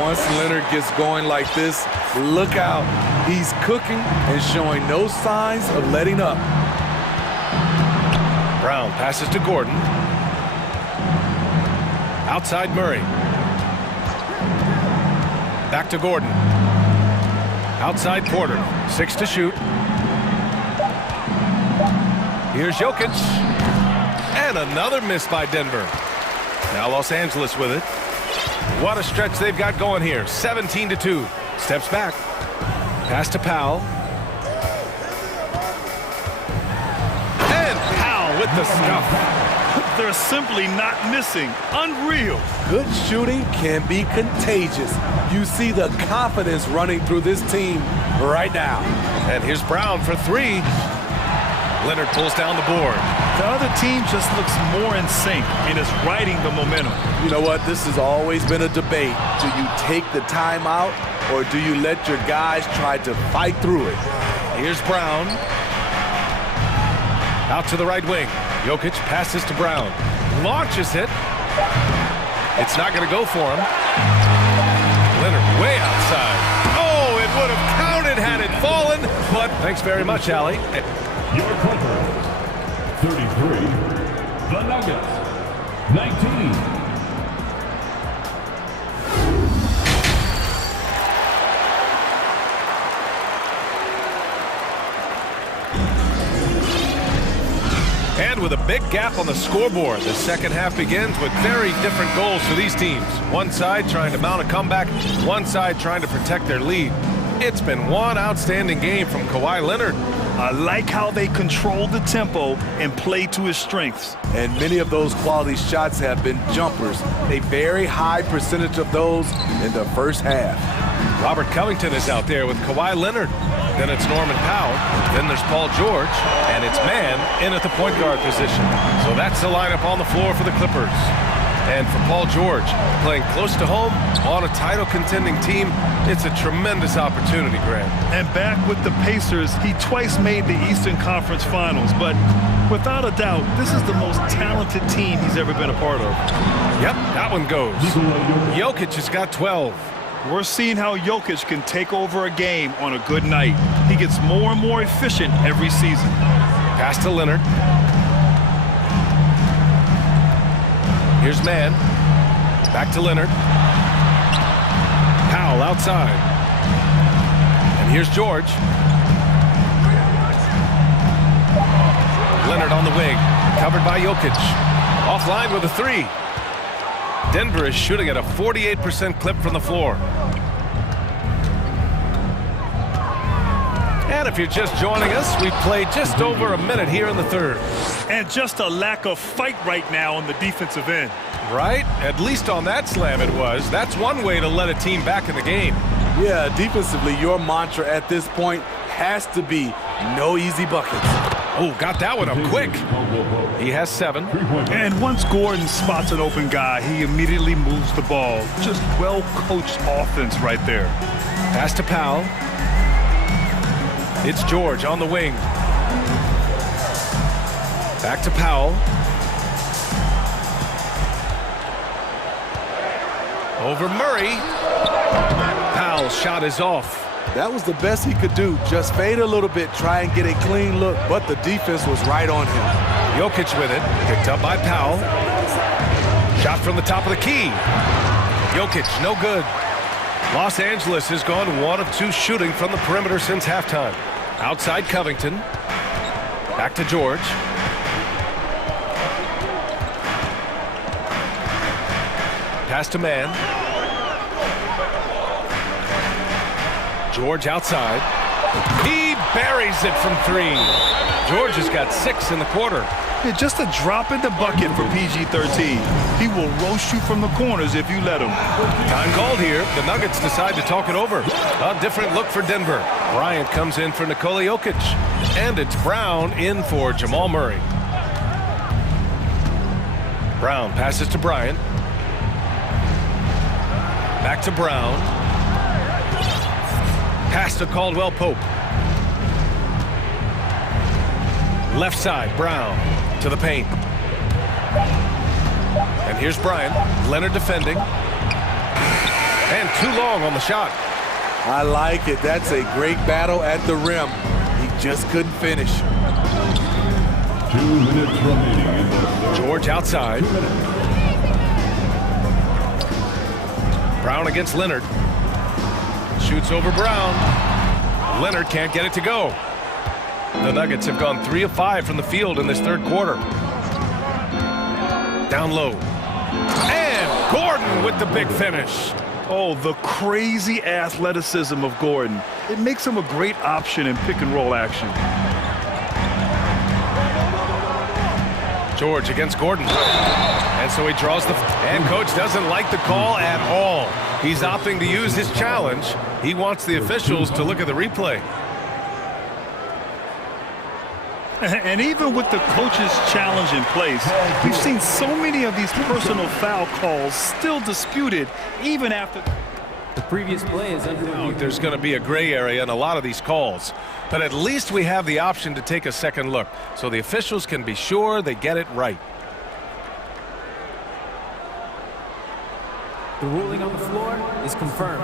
Once Leonard gets going like this, look out. He's cooking and showing no signs of letting up. Brown passes to Gordon. Outside Murray. Back to Gordon. Outside Porter. 6 to shoot. Here's Jokic. And another miss by Denver. Now Los Angeles with it. What a stretch they've got going here. 17-2. Steps back. Pass to Powell. And Powell with the stuff. They're simply not missing. Unreal. Good shooting can be contagious. You see the confidence running through this team right now. And here's Brown for 3. Leonard pulls down the board. The other team just looks more in sync and is riding the momentum. You know what? This has always been a debate. Do you take the timeout or do you let your guys try to fight through it? Here's Brown. Out to the right wing. Jokic passes to Brown. Launches it. It's not going to go for him. Leonard way outside. Oh, it would have counted had it fallen. But thanks very much, Allie. Your Clippers, 33. The Nuggets, 19. And with a big gap on the scoreboard, the second half begins with very different goals for these teams. One side trying to mount a comeback, one side trying to protect their lead. It's been one outstanding game from Kawhi Leonard. I like how they control the tempo and play to his strengths. And many of those quality shots have been jumpers. A very high percentage of those in the first half. Robert Covington is out there with Kawhi Leonard. Then it's Norman Powell. Then there's Paul George. And it's Mann in at the point guard position. So that's the lineup on the floor for the Clippers. And for Paul George, playing close to home on a title-contending team, it's a tremendous opportunity, Grant. And back with the Pacers, he twice made the Eastern Conference Finals. But without a doubt, this is the most talented team he's ever been a part of. Yep, that one goes. Jokic has got 12. We're seeing how Jokic can take over a game on a good night. He gets more and more efficient every season. Pass to Leonard. Here's Mann. Back to Leonard. Powell outside. And here's George. Leonard on the wing. Covered by Jokic. Offline with a three. Denver is shooting at a 48% clip from the floor. And if you're just joining us, we've played just over a minute here in the third. And just a lack of fight right now on the defensive end. Right? At least on that slam it was. That's one way to let a team back in the game. Yeah, defensively, your mantra at this point has to be no easy buckets. Oh, got that one up quick. He has 7. And once Gordon spots an open guy, he immediately moves the ball. Just well-coached offense right there. Pass to Powell. It's George on the wing. Back to Powell. Over Murray. Powell's shot is off. That was the best he could do. Just fade a little bit, try and get a clean look, but the defense was right on him. Jokic with it. Picked up by Powell. Shot from the top of the key. Jokic, no good. Los Angeles has gone 1 of 2 shooting from the perimeter since halftime. Outside Covington. Back to George. Pass to Mann. George outside. He buries it from 3. George has got 6 in the quarter. Yeah, just a drop in the bucket for PG-13. He will roast you from the corners if you let him. Time called here. The Nuggets decide to talk it over. A different look for Denver. Bryant comes in for Nikola Jokic. And it's Brown in for Jamal Murray. Brown passes to Bryant. Back to Brown. Pass to Caldwell Pope. Left side, Brown to the paint. And here's Bryant. Leonard defending. And too long on the shot. I like it. That's a great battle at the rim. He just couldn't finish. 2 minutes remaining in the third. George outside. Brown against Leonard. Shoots over Brown. Leonard can't get it to go. The Nuggets have gone 3 of 5 from the field in this third quarter. Down low. And Gordon with the big finish. Oh, the crazy athleticism of Gordon. It makes him a great option in pick-and-roll action. George against Gordon. And so he draws the... And coach doesn't like the call at all. He's opting to use his challenge. He wants the officials to look at the replay. And even with the coach's challenge in place, we've seen so many of these personal foul calls still disputed even after... The previous play is under review. There's going to be a gray area in a lot of these calls. But at least we have the option to take a second look, so the officials can be sure they get it right. The ruling on the floor is confirmed.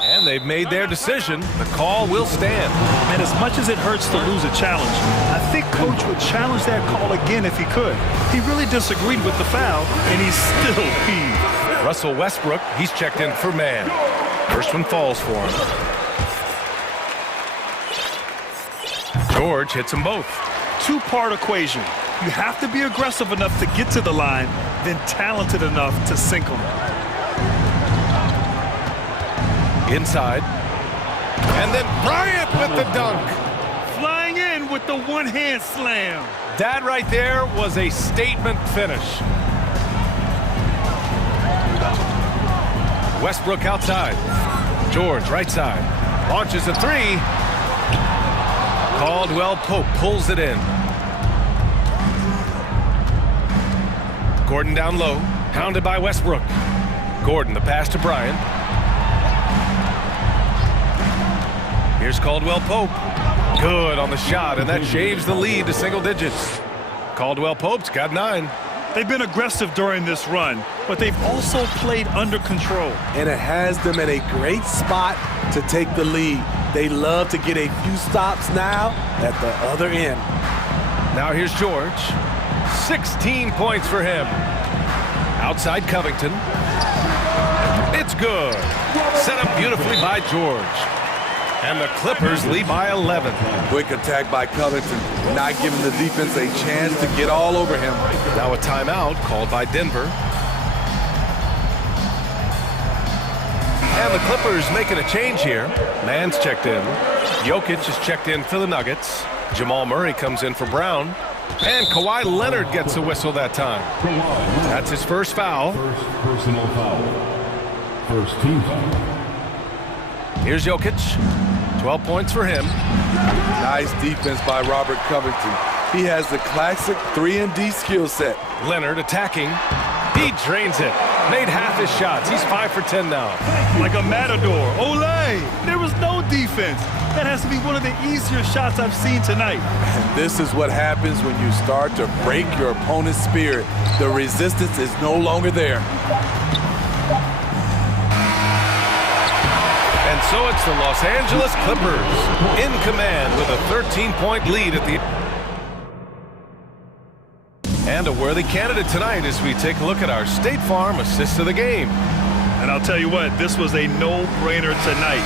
And they've made their decision. The call will stand. And as much as it hurts to lose a challenge, I think coach would challenge that call again if he could. He really disagreed with the foul, and he's still peeved. Russell Westbrook, he's checked in for Mann. First one falls for him. George hits them both. Two-part equation. You have to be aggressive enough to get to the line, then talented enough to sink them. Inside. And then Bryant with the dunk. Flying in with the one-hand slam. That right there was a statement finish. Westbrook outside. George right side. Launches a 3. Caldwell Pope pulls it in. Gordon down low. Hounded by Westbrook. Gordon the pass to Bryant. Here's Caldwell Pope. Good on the shot, and that shaves the lead to single digits. Caldwell Pope's got 9. They've been aggressive during this run, but they've also played under control. And it has them in a great spot to take the lead. They love to get a few stops now at the other end. Now here's George. 16 points for him. Outside Covington. It's good. Set up beautifully by George. And the Clippers lead by 11. Quick attack by Covington, not giving the defense a chance to get all over him. Now a timeout called by Denver. And the Clippers making a change here. Mann's checked in. Jokic is checked in for the Nuggets. Jamal Murray comes in for Brown. And Kawhi Leonard gets a whistle that time. That's his first foul. First personal foul. First team foul. Here's Jokic. 12 points for him. Nice defense by Robert Covington. He has the classic 3-and-D skill set. Leonard attacking. He drains it. Made half his shots. He's 5 for 10 now. Like a matador. Olay! There was no defense. That has to be one of the easier shots I've seen tonight. And this is what happens when you start to break your opponent's spirit. The resistance is no longer there. And so it's the Los Angeles Clippers in command with a 13-point lead at the end. And a worthy candidate tonight as we take a look at our State Farm assist of the game. And I'll tell you what, this was a no-brainer tonight.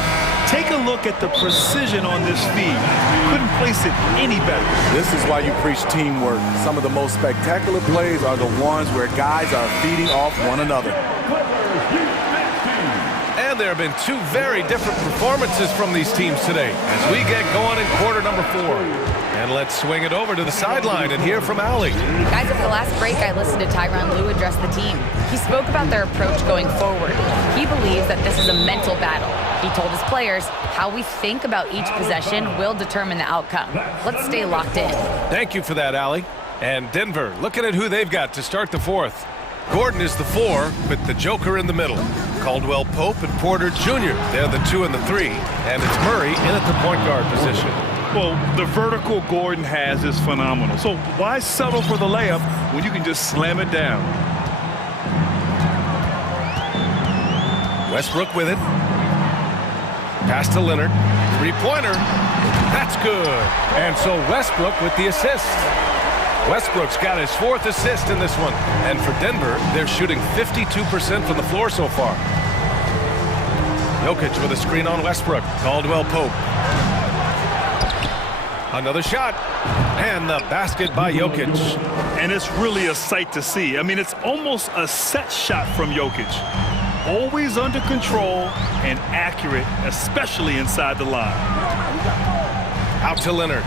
Take a look at the precision on this feed. Couldn't place it any better. This is why you preach teamwork. Some of the most spectacular plays are the ones where guys are feeding off one another. And there have been two very different performances from these teams today as we get going in quarter number 4. And let's swing it over to the sideline and hear from Allie. Guys, over the last break, I listened to Tyronn Lue address the team. He spoke about their approach going forward. He believes that this is a mental battle. He told his players how we think about each possession will determine the outcome. Let's stay locked in. Thank you for that, Allie. And Denver, looking at who they've got to start the 4th. Gordon is the 4 with the Joker in the middle. Caldwell Pope and Porter Jr. They're the 2 and the 3. And it's Murray in at the point guard position. Well, the vertical Gordon has is phenomenal. So why settle for the layup when you can just slam it down? Westbrook with it. Pass to Leonard. Three-pointer. That's good. And so Westbrook with the assist. Westbrook's got his 4th assist in this one. And for Denver, they're shooting 52% from the floor so far. Jokic with a screen on Westbrook. Caldwell Pope. Another shot. And the basket by Jokic. And it's really a sight to see. I mean, it's almost a set shot from Jokic. Always under control and accurate, especially inside the line. Out to Leonard.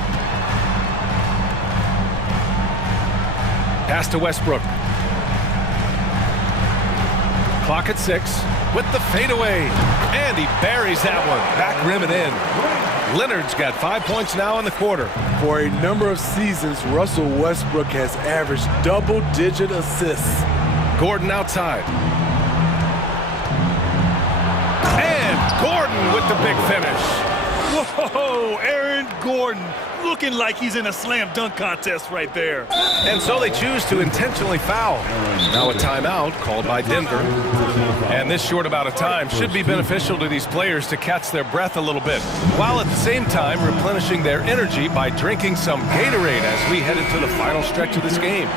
Pass to Westbrook. Clock at 6 with the fadeaway. And he buries that one. Back rim and in. Leonard's got 5 points now in the quarter. For a number of seasons, Russell Westbrook has averaged double-digit assists. Gordon outside. And Gordon with the big finish. Whoa, Aaron Gordon looking like he's in a slam dunk contest right there. And so they choose to intentionally foul. Now a timeout called by Denver. And this short amount of time should be beneficial to these players to catch their breath a little bit, while at the same time replenishing their energy by drinking some Gatorade as we head into the final stretch of this game.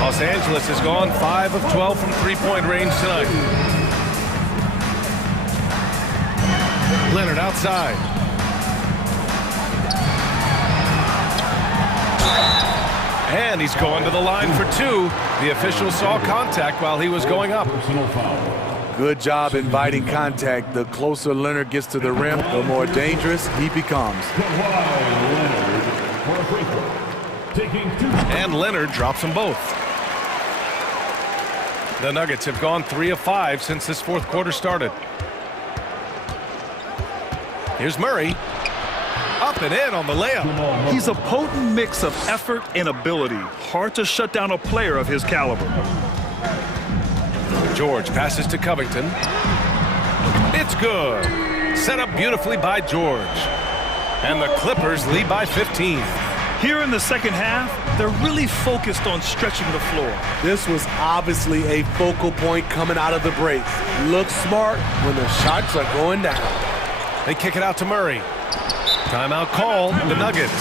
Los Angeles has gone 5 of 12 from three-point range tonight. Leonard outside. And he's going to the line for 2. The official saw contact while he was going up. Good job inviting contact. The closer Leonard gets to the rim, the more dangerous he becomes. And Leonard drops them both. The Nuggets have gone 3 of 5 since this 4th quarter started. Here's Murray. Up and in on the layup. He's a potent mix of effort and ability. Hard to shut down a player of his caliber. George passes to Covington. It's good. Set up beautifully by George. And the Clippers lead by 15. Here in the second half, they're really focused on stretching the floor. This was obviously a focal point coming out of the break. Look smart when the shots are going down. They kick it out to Murray. Timeout call, the Nuggets.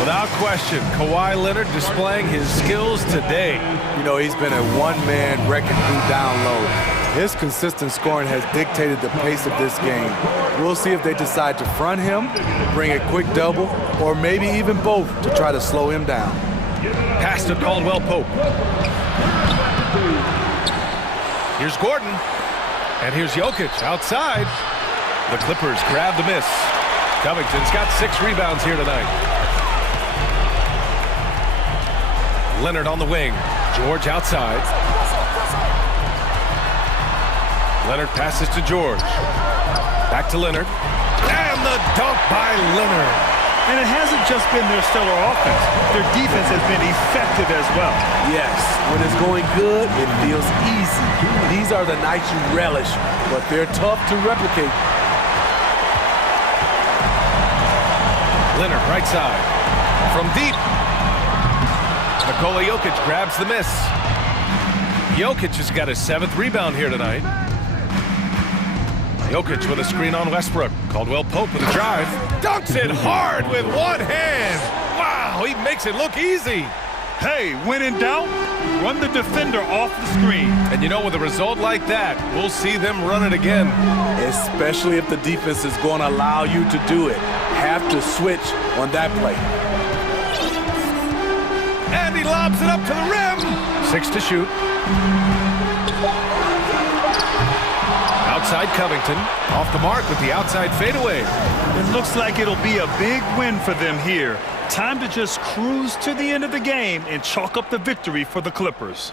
Without question, Kawhi Leonard displaying his skills today. You know, he's been a one-man wrecking crew down low. His consistent scoring has dictated the pace of this game. We'll see if they decide to front him, bring a quick double, or maybe even both to try to slow him down. Pass to Caldwell Pope. Here's Gordon. And here's Jokic outside. The Clippers grab the miss. Covington's got 6 rebounds here tonight. Leonard on the wing. George outside. Leonard passes to George. Back to Leonard. And the dunk by Leonard. And it hasn't just been their stellar offense. Their defense has been effective as well. Yes, when it's going good, it feels easy. These are the nights you relish, but they're tough to replicate. Leonard, right side. From deep. Nikola Jokic grabs the miss. Jokic has got his 7th rebound here tonight. Jokic with a screen on Westbrook. Caldwell Pope with a drive. Dunks it hard with one hand. Wow, he makes it look easy. Hey, when in doubt, run the defender off the screen. And you know, with a result like that, we'll see them run it again. Especially if the defense is going to allow you to do it. Have to switch on that play. And he lobs it up to the rim. 6 to shoot. Outside Covington, off the mark with the outside fadeaway. It looks like it'll be a big win for them here. Time to just cruise to the end of the game and chalk up the victory for the Clippers.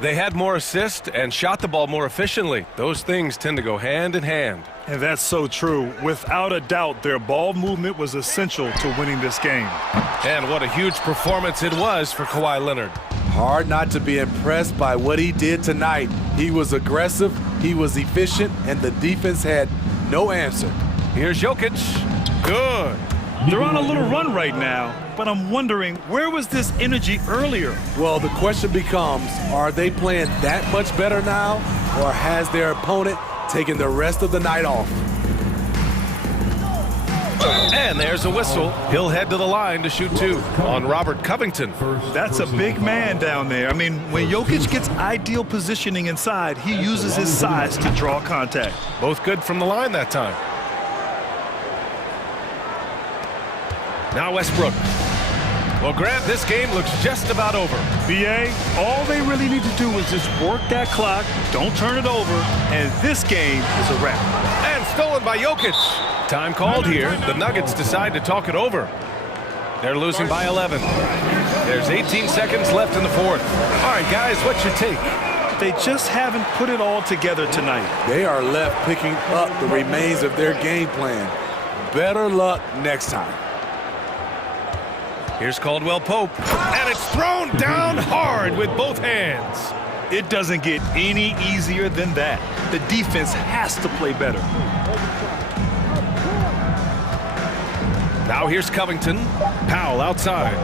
They had more assists and shot the ball more efficiently. Those things tend to go hand in hand. And that's so true. Without a doubt, their ball movement was essential to winning this game. And what a huge performance it was for Kawhi Leonard. Hard not to be impressed by what he did tonight. He was aggressive, he was efficient, and the defense had no answer. Here's Jokic. Good. They're on a little run right now, but I'm wondering, where was this energy earlier? Well, the question becomes, are they playing that much better now, or has their opponent taken the rest of the night off? And there's a whistle. He'll head to the line to shoot 2 on Robert Covington. That's a big man down there. I mean, when Jokic gets ideal positioning inside, he uses his size to draw contact. Both good from the line that time. Now Westbrook. Well, Grant, this game looks just about over. BA, all they really need to do is just work that clock, don't turn it over, and this game is a wrap. And stolen by Jokic. Time called here. The Nuggets decide to talk it over. They're losing by 11. There's 18 seconds left in the 4th. All right, guys, what's your take? They just haven't put it all together tonight. They are left picking up the remains of their game plan. Better luck next time. Here's Caldwell Pope, and it's thrown down hard with both hands. It doesn't get any easier than that. The defense has to play better. Now here's Covington. Powell outside.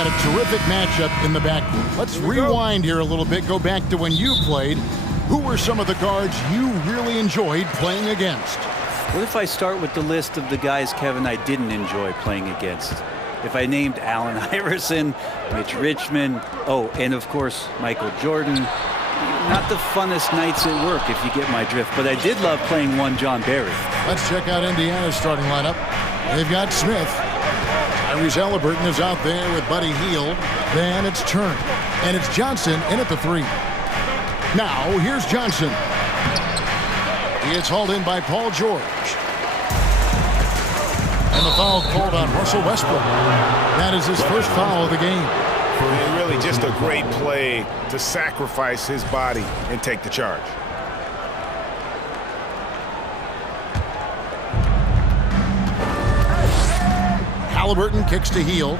A terrific matchup in the backcourt. Let's rewind here a little bit. Go back to when you played. Who were some of the guards you really enjoyed playing against? What if I start with the list of the guys, Kevin, I didn't enjoy playing against? If I named Allen Iverson, Mitch Richmond, and of course, Michael Jordan. Not the funnest nights at work, if you get my drift, but I did love playing one John Barry. Let's check out Indiana's starting lineup. They've got Smith. Tyrese Halliburton is out there with Buddy Hield. Then it's Turn. And it's Johnson in at the 3. Now, here's Johnson. He is hauled in by Paul George. And the foul called on Russell Westbrook. That is his first foul of the game. And really just a great play to sacrifice his body and take the charge. Halliburton kicks to Hield.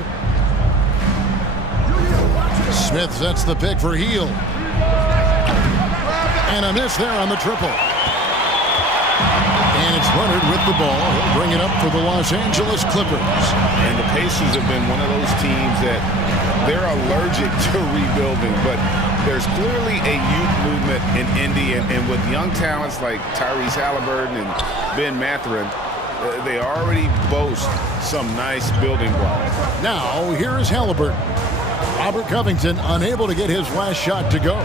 Smith sets the pick for Hield. And a miss there on the triple. And it's Leonard with the ball. He'll bring it up for the Los Angeles Clippers. And the Pacers have been one of those teams that they're allergic to rebuilding, but there's clearly a youth movement in Indy, and with young talents like Tyrese Halliburton and Ben Mathurin, they already boast some nice building blocks. Now, here is Halliburton. Robert Covington unable to get his last shot to go.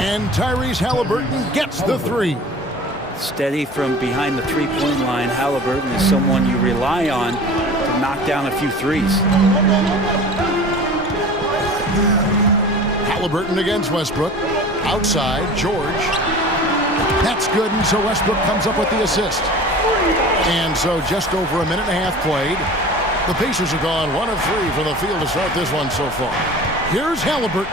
And Tyrese Halliburton gets the 3. Steady from behind the three-point line. Halliburton is someone you rely on to knock down a few threes. Halliburton against Westbrook. Outside, George. That's good, and so Westbrook comes up with the assist. And so just over a minute and a half played. The Pacers have gone 1 of 3 from the field to start this one so far. Here's Halliburton.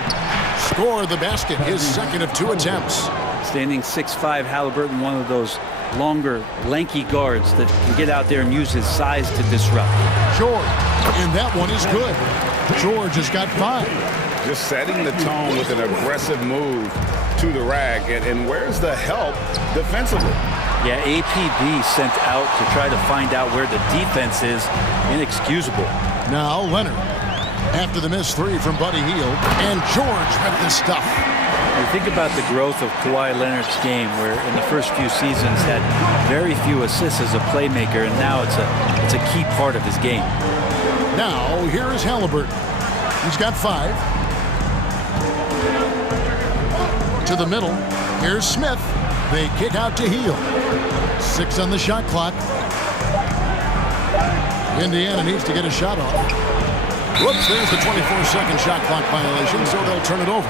Scored the basket, his second of 2 attempts. Standing 6'5", Halliburton, one of those longer, lanky guards that can get out there and use his size to disrupt. George, and that one is good. George has got 5. Just setting the tone with an aggressive move to the rack. And where's the help defensively? Yeah, APB sent out to try to find out where the defense is. Inexcusable. Now Leonard. After the missed 3 from Buddy Hield. And George with the stuff. You think about the growth of Kawhi Leonard's game, where in the first few seasons had very few assists as a playmaker, and now it's a key part of his game. Now here is Halliburton. He's got 5. To the middle. Here's Smith. They kick out to Hield. 6 on the shot clock. Indiana needs to get a shot off. Whoops, there's the 24-second shot clock violation, so they'll turn it over.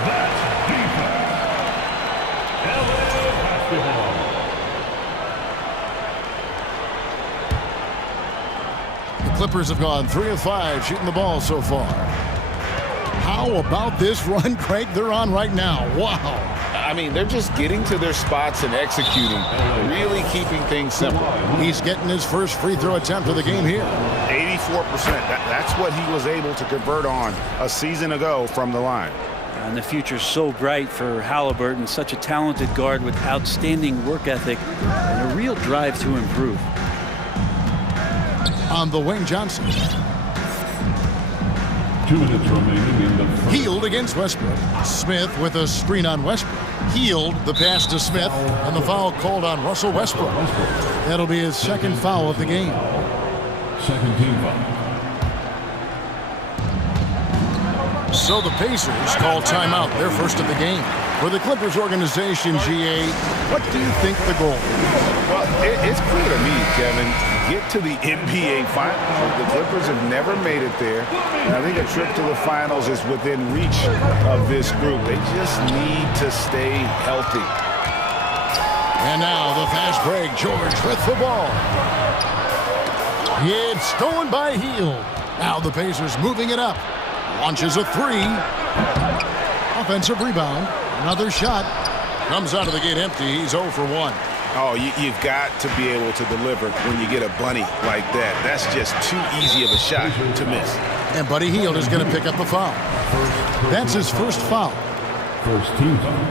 The Clippers have gone 3 of 5 shooting the ball so far. How about this run, Craig, they're on right now? Wow. I mean, they're just getting to their spots and executing, really keeping things simple. He's getting his first free throw attempt of the game here. 84%. That's what he was able to convert on a season ago from the line. And the future's so bright for Halliburton, such a talented guard with outstanding work ethic and a real drive to improve. On the wing, Johnson. 2 minutes remaining in the first. Hield against Westbrook. Smith with a screen on Westbrook. Hield, the pass to Smith, and the foul called on Russell Westbrook. That'll be his second foul of the game. Second team foul. So the Pacers call timeout, their first of the game. For the Clippers organization, GA, what do you think the goal is? Well, it's clear to me, Kevin, get to the NBA Finals. The Clippers have never made it there, and I think a trip to the Finals is within reach of this group. They just need to stay healthy. And now the fast break, George with the ball. It's stolen by Hield. Now the Pacers moving it up. Launches a 3. Offensive rebound. Another shot. Comes out of the gate empty. He's 0 for 1. Oh, you've got to be able to deliver when you get a bunny like that. That's just too easy of a shot to miss. And Buddy Hield is going to pick up the foul. That's his first foul. First team foul.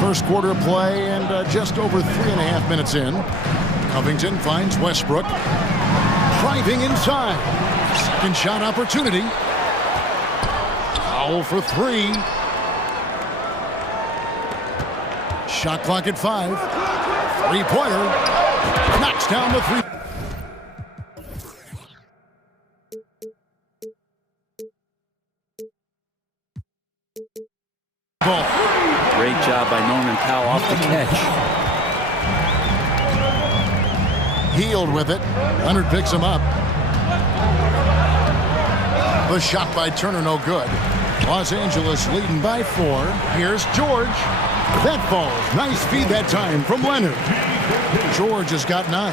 First quarter play and just over 3.5 minutes in. Covington finds Westbrook. Driving inside. Second shot opportunity. Foul for 3. Shot clock at 5. Three-pointer. Knocks down the 3. Ball. Great job by Norman Powell off the catch. Healed with it. Leonard picks him up. The shot by Turner, no good. Los Angeles leading by 4. Here's George. That falls. Nice feed that time from Leonard. George has got 9.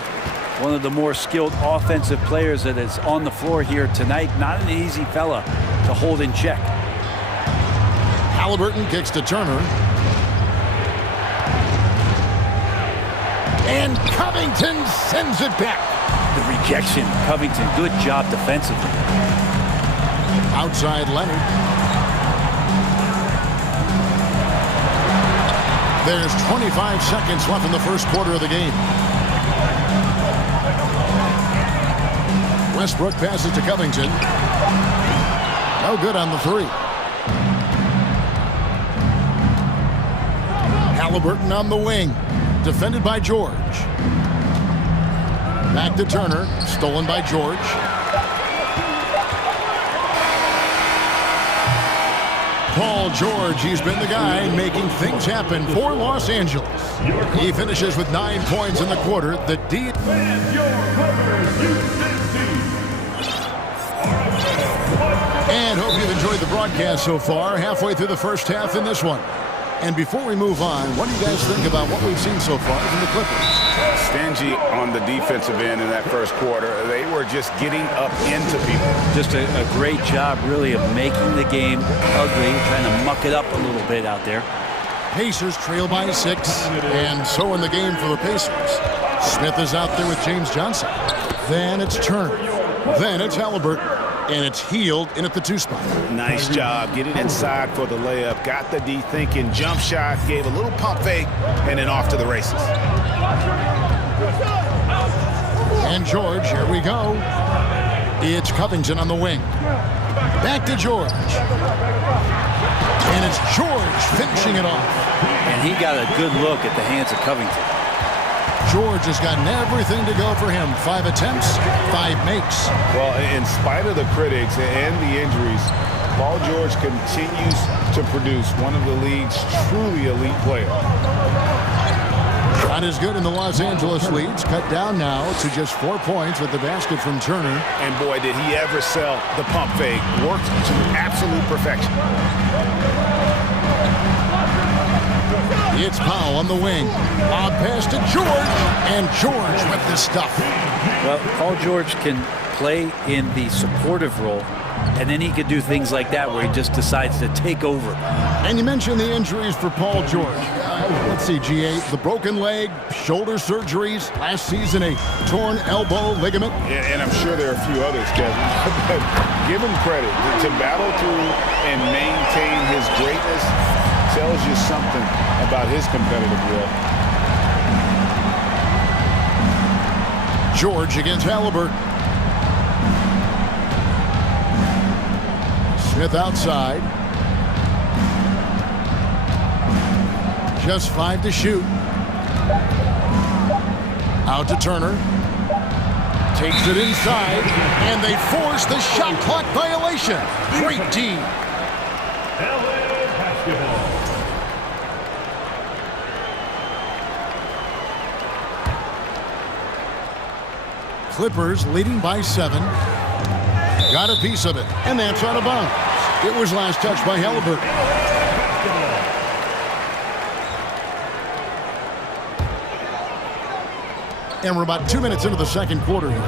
One of the more skilled offensive players that is on the floor here tonight. Not an easy fella to hold in check. Halliburton kicks to Turner. And Covington sends it back. The rejection. Covington, good job defensively. Outside Leonard. There's 25 seconds left in the first quarter of the game. Westbrook passes to Covington. No good on the 3. Halliburton on the wing. Defended by George. Back to Turner. Stolen by George. Paul George, he's been the guy making things happen for Los Angeles. He finishes with 9 points in the quarter. The D. And hope you've enjoyed the broadcast so far. Halfway through the first half in this one. And before we move on, what do you guys think about what we've seen so far from the Clippers? Stingy on the defensive end in that first quarter. They were just getting up into people. Just a great job, really, of making the game ugly, trying to muck it up a little bit out there. Pacers trail by 6, and so in the game for the Pacers. Smith is out there with James Johnson. Then it's Turner. Then it's Halliburton. And it's Healed in at the 2 spot. Nice job getting inside for the layup. Got the D thinking. Jump shot. Gave a little pump fake. And then off to the races. And George, here we go. It's Covington on the wing. Back to George. And it's George finishing it off. And he got a good look at the hands of Covington. George has gotten everything to go for him. 5 attempts, 5 makes. Well, in spite of the critics and the injuries, Paul George continues to produce one of the league's truly elite players. Shot is good in the Los Angeles leads. Cut down now to just 4 points with the basket from Turner. And boy, did he ever sell the pump fake. Worked to absolute perfection. It's Powell on the wing. Lob pass to George. And George with the stuff. Well, Paul George can play in the supportive role, and then he could do things like that where he just decides to take over. And you mentioned the injuries for Paul George. Let's see, GA, the broken leg, shoulder surgeries, last season a torn elbow ligament. And I'm sure there are a few others, Kevin. But give him credit. To battle through and maintain his greatness tells you something about his competitive will. George against Halliburton. Smith outside. Just 5 to shoot. Out to Turner. Takes it inside, and they force the shot clock violation. Great D. Clippers leading by 7. Got a piece of it, and that's out of bounds. It was last touched by Halliburton. And we're about 2 minutes into the second quarter here.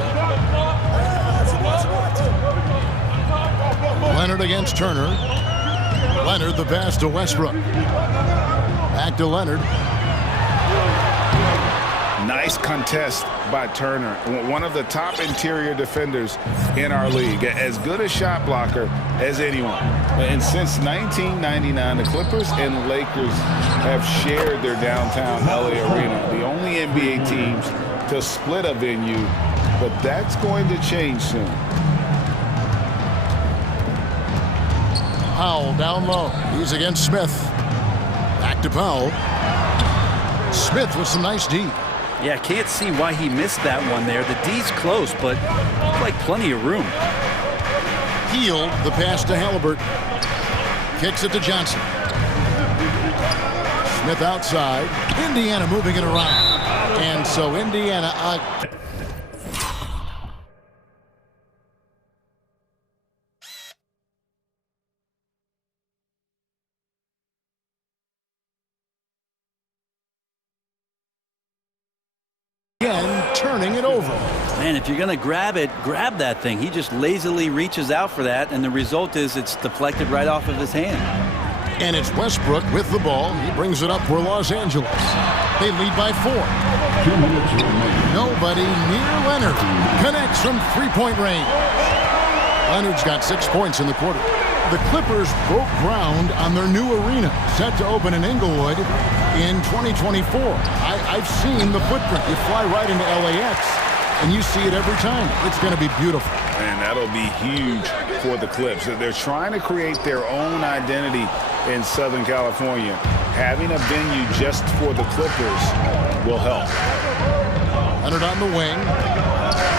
Leonard against Turner. Leonard the pass to Westbrook. Back to Leonard. Nice contest by Turner. One of the top interior defenders in our league. As good a shot blocker as anyone. And since 1999, the Clippers and Lakers have shared their downtown LA arena. The only NBA teams to split a venue, but that's going to change soon. Powell down low. He's against Smith. Back to Powell. Smith with some nice D. Yeah, can't see why he missed that one there. The D's close, but like plenty of room. Healed the pass to Halliburton. Kicks it to Johnson. Smith outside. Indiana moving it around. And so Indiana... again, turning it over. Man, if you're going to grab it, grab that thing. He just lazily reaches out for that, and the result is it's deflected right off of his hand. And it's Westbrook with the ball. He brings it up for Los Angeles. They lead by 4. Nobody near Leonard. Connects from three-point range. Leonard's got 6 points in the quarter. The Clippers broke ground on their new arena, set to open in Inglewood in 2024. I've seen the footprint. You fly right into LAX, and you see it every time. It's going to be beautiful. And that'll be huge for the Clips. They're trying to create their own identity in Southern California. Having a venue just for the Clippers will help. Leonard on the wing.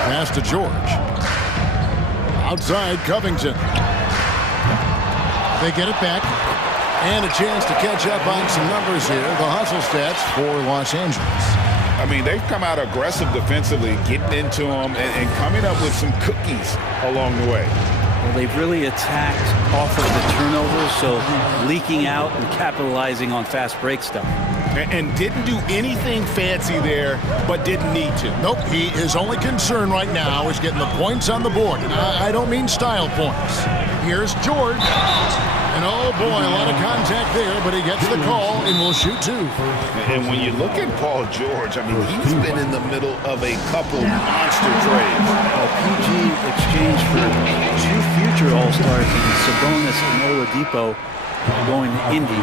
Pass to George. Outside, Covington. They get it back. And a chance to catch up on some numbers here. The hustle stats for Los Angeles. I mean, they've come out aggressive defensively, getting into them and coming up with some cookies along the way. Well, they've really attacked off of the turnovers, so leaking out and capitalizing on fast break stuff. And didn't do anything fancy there, but didn't need to. Nope, his only concern right now is getting the points on the board. And I don't mean style points. Here's George. And oh boy, a lot of contact there, but he gets the call and will shoot 2. And when you look at Paul George, I mean, he's been in the middle of a couple monster trades. PG exchanged for 2 future All-Stars in Sabonis and Oladipo going to Indy.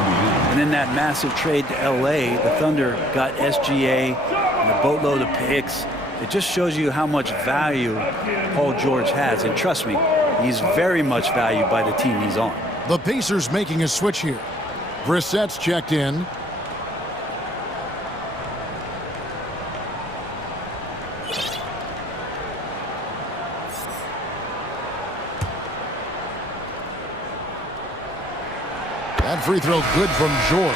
And in that massive trade to LA, the Thunder got SGA and a boatload of picks. It just shows you how much value Paul George has. And trust me, he's very much valued by the team he's on. The Pacers making a switch here. Brissett's checked in. That free throw good from George.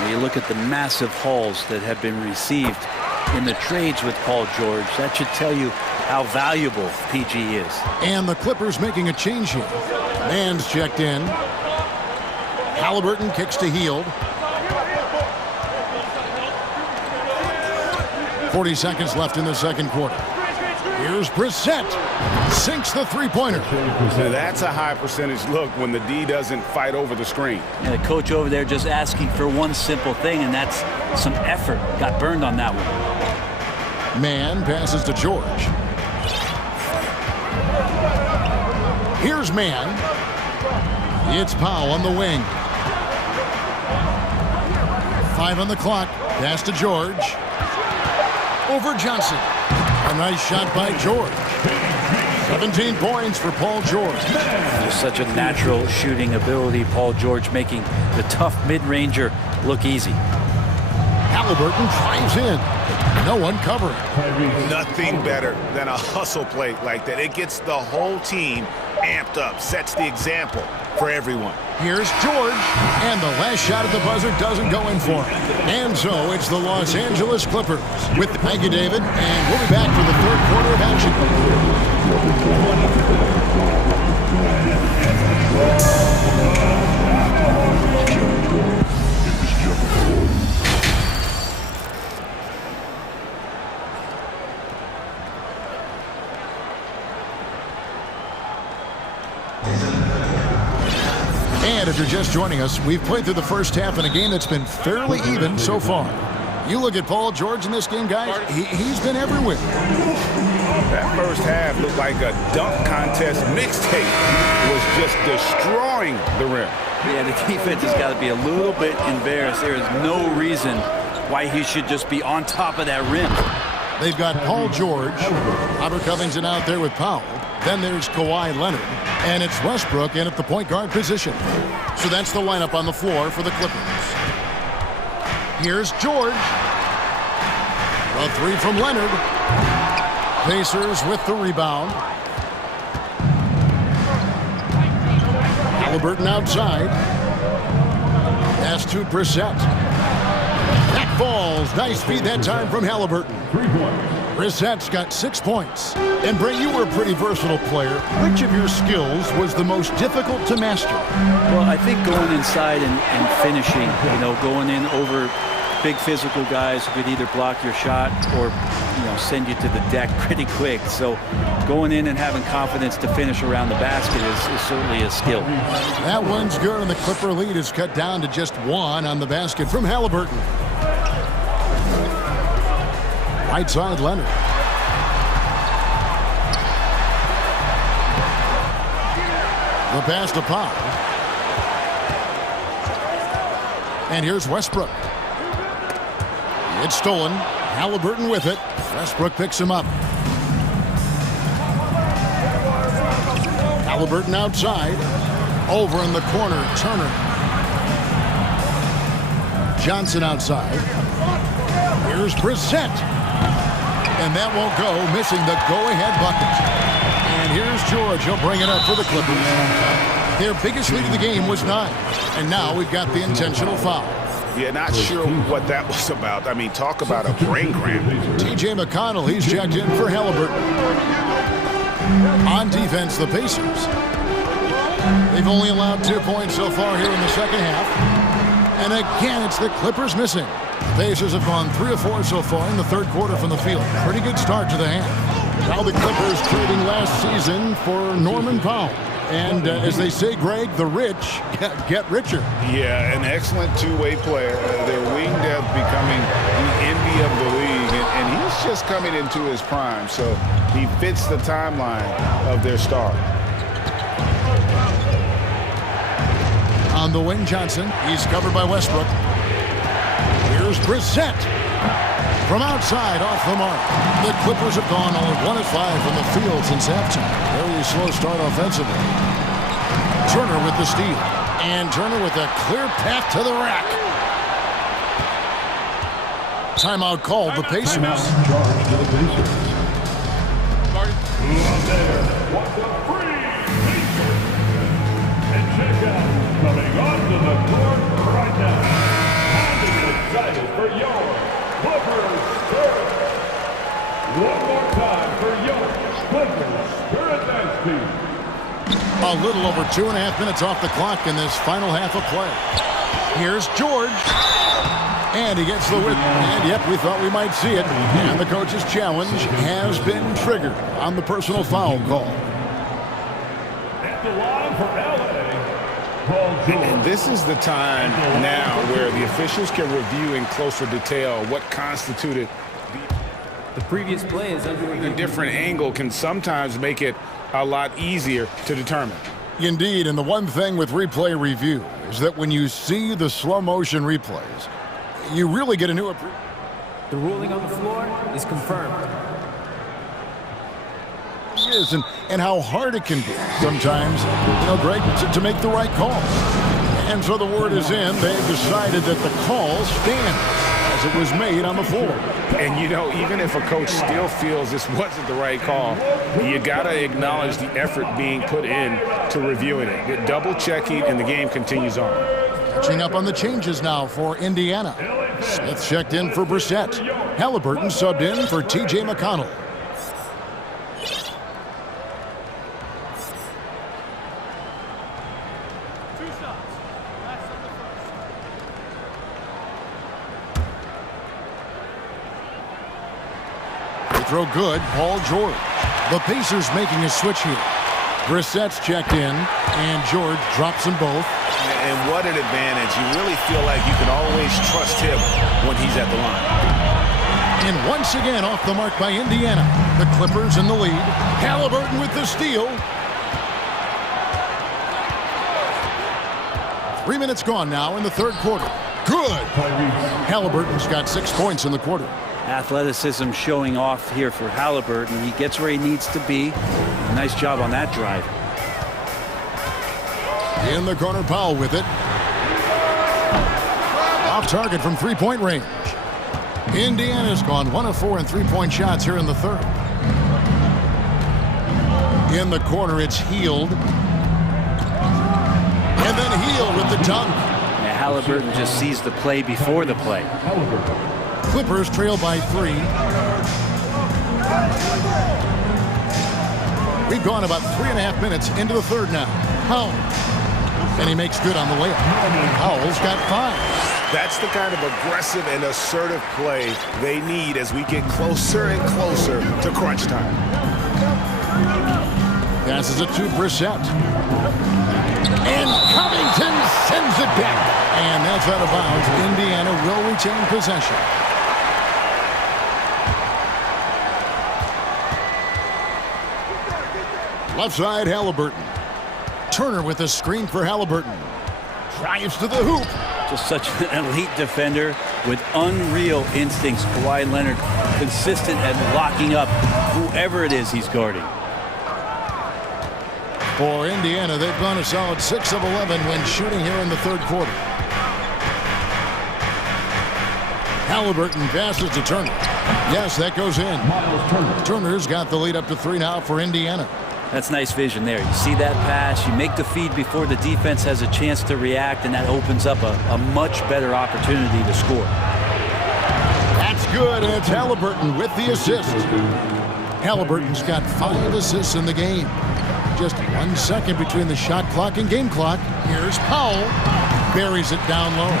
When you look at the massive hauls that have been received in the trades with Paul George, that should tell you how valuable PG is. And the Clippers making a change here. Man's checked in. Halliburton kicks to Hield. 40 seconds left in the second quarter. Here's Brissett. Sinks the three-pointer. That's a high percentage look when the D doesn't fight over the screen. And the coach over there just asking for one simple thing, and that's some effort. Got burned on that one. Man passes to George. Here's Man. It's Powell on the wing. 5 on the clock. Pass to George. Over Johnson. A nice shot by George. 17 points for Paul George. Just such a natural shooting ability. Paul George making the tough mid-ranger look easy. Halliburton drives in. No one covering. Nothing better than a hustle play like that. It gets the whole team amped up, sets the example for everyone. Here's George, and the last shot at the buzzer doesn't go in for him. And so it's the Los Angeles Clippers with thank you, David, and we'll be back for the third quarter of action. And if you're just joining us, we've played through the first half in a game that's been fairly even so far. You look at Paul George in this game, guys, he's been everywhere. That first half looked like a dunk contest mixtape. It was just destroying the rim. Yeah, the defense has got to be a little bit embarrassed. There is no reason why he should just be on top of that rim. They've got Paul George, Robert Covington out there with Powell. Then there's Kawhi Leonard, and it's Westbrook in at the point guard position. So that's the lineup on the floor for the Clippers. Here's George. A three from Leonard. Pacers with the rebound. Halliburton outside. Pass to Brissett. That falls. Nice feed that time from Halliburton. Brissett's got 6 points. And Bray, you were a pretty versatile player. Which of your skills was the most difficult to master? Well, I think going inside and finishing, going in over big physical guys who could either block your shot or, send you to the deck pretty quick. So going in and having confidence to finish around the basket is certainly a skill. That one's good, and the Clipper lead is cut down to just 1 on the basket from Halliburton. Right side, Leonard. The pass to Powell. And here's Westbrook. It's stolen. Halliburton with it. Westbrook picks him up. Halliburton outside. Over in the corner, Turner. Johnson outside. Here's Brissett. And that won't go, missing the go-ahead bucket. And here's George. He'll bring it up for the Clippers. Their biggest lead of the game was 9. And now we've got the intentional foul. Yeah, not sure what that was about. I mean, talk about a brain cramp. T.J. McConnell, he's checked in for Halliburton. On defense, the Pacers. They've only allowed 2 points so far here in the second half. And again, it's the Clippers missing. The Pacers have gone 3 of 4 so far in the third quarter from the field. Pretty good start to the half. Now the Clippers trading last season for Norman Powell. And as they say, Greg, the rich get richer. Yeah, an excellent two-way player. Their wing depth becoming the envy of the league. And he's just coming into his prime. So he fits the timeline of their star. On the wing, Johnson. He's covered by Westbrook. Here's Brissett. From outside, off the mark. The Clippers have gone only 1 of 5 from the field since halftime. Very slow start offensively. Turner with the steal. And Turner with a clear path to the rack. Timeout called the Pacers. And check out, coming onto the court right now. I'm excited for your Clippers Spirit. One more time for your Clippers Spirit dance team. A little over 2.5 minutes off the clock in this final half of play. Here's George. And he gets the whip. And yep, we thought we might see it. And the coach's challenge has been triggered on the personal foul call. At the line for LA, Paul George. And this is the time now where the officials can review in closer detail what constituted The previous play is under a different angle can sometimes make it a lot easier to determine. Indeed, and the one thing with replay review is that when you see the slow motion replays, you really get a new appreciation. The ruling on the floor is confirmed. And how hard it can be sometimes, Greg, to make the right call. And so the word is in. They've decided that the call stands as it was made on the floor. And, even if a coach still feels this wasn't the right call, you got to acknowledge the effort being put in to reviewing it. Double-checking, and the game continues on. Catching up on the changes now for Indiana. Smith checked in for Brissett. Halliburton subbed in for T.J. McConnell. Throw good, Paul George. The Pacers making a switch here. Brissett's checked in, and George drops them both. And what an advantage. You really feel like you can always trust him when he's at the line. And once again off the mark by Indiana. The Clippers in the lead. Halliburton with the steal. 3 minutes gone now in the third quarter. Good. Halliburton's got 6 points in the quarter. Athleticism showing off here for Halliburton. He gets where he needs to be. Nice job on that drive. In the corner, Powell with it. Off target from three-point range. Indiana's gone 1 of 4 in three-point shots here in the third. In the corner, it's Heald. And then Heald with the dunk. Yeah, Halliburton just sees the play before the play. Clippers trail by 3. We've gone about 3.5 minutes into the third now. Powell. And he makes good on the layup. Powell's got 5. That's the kind of aggressive and assertive play they need as we get closer and closer to crunch time. Passes it to Brissett. And Covington sends it back. And that's out of bounds. Indiana will retain possession. Left side, Halliburton. Turner with a screen for Halliburton. Drives to the hoop. Just such an elite defender with unreal instincts. Kawhi Leonard consistent at locking up whoever it is he's guarding. For Indiana, they've gone a solid 6 of 11 when shooting here in the third quarter. Halliburton passes to Turner. Yes, that goes in. Turner's got the lead up to 3 now for Indiana. That's nice vision there. You see that pass, you make the feed before the defense has a chance to react, and that opens up a much better opportunity to score. That's good, and it's Halliburton with the assist. Halliburton's got 5 assists in the game. Just 1 second between the shot clock and game clock. Here's Powell. Buries it down low.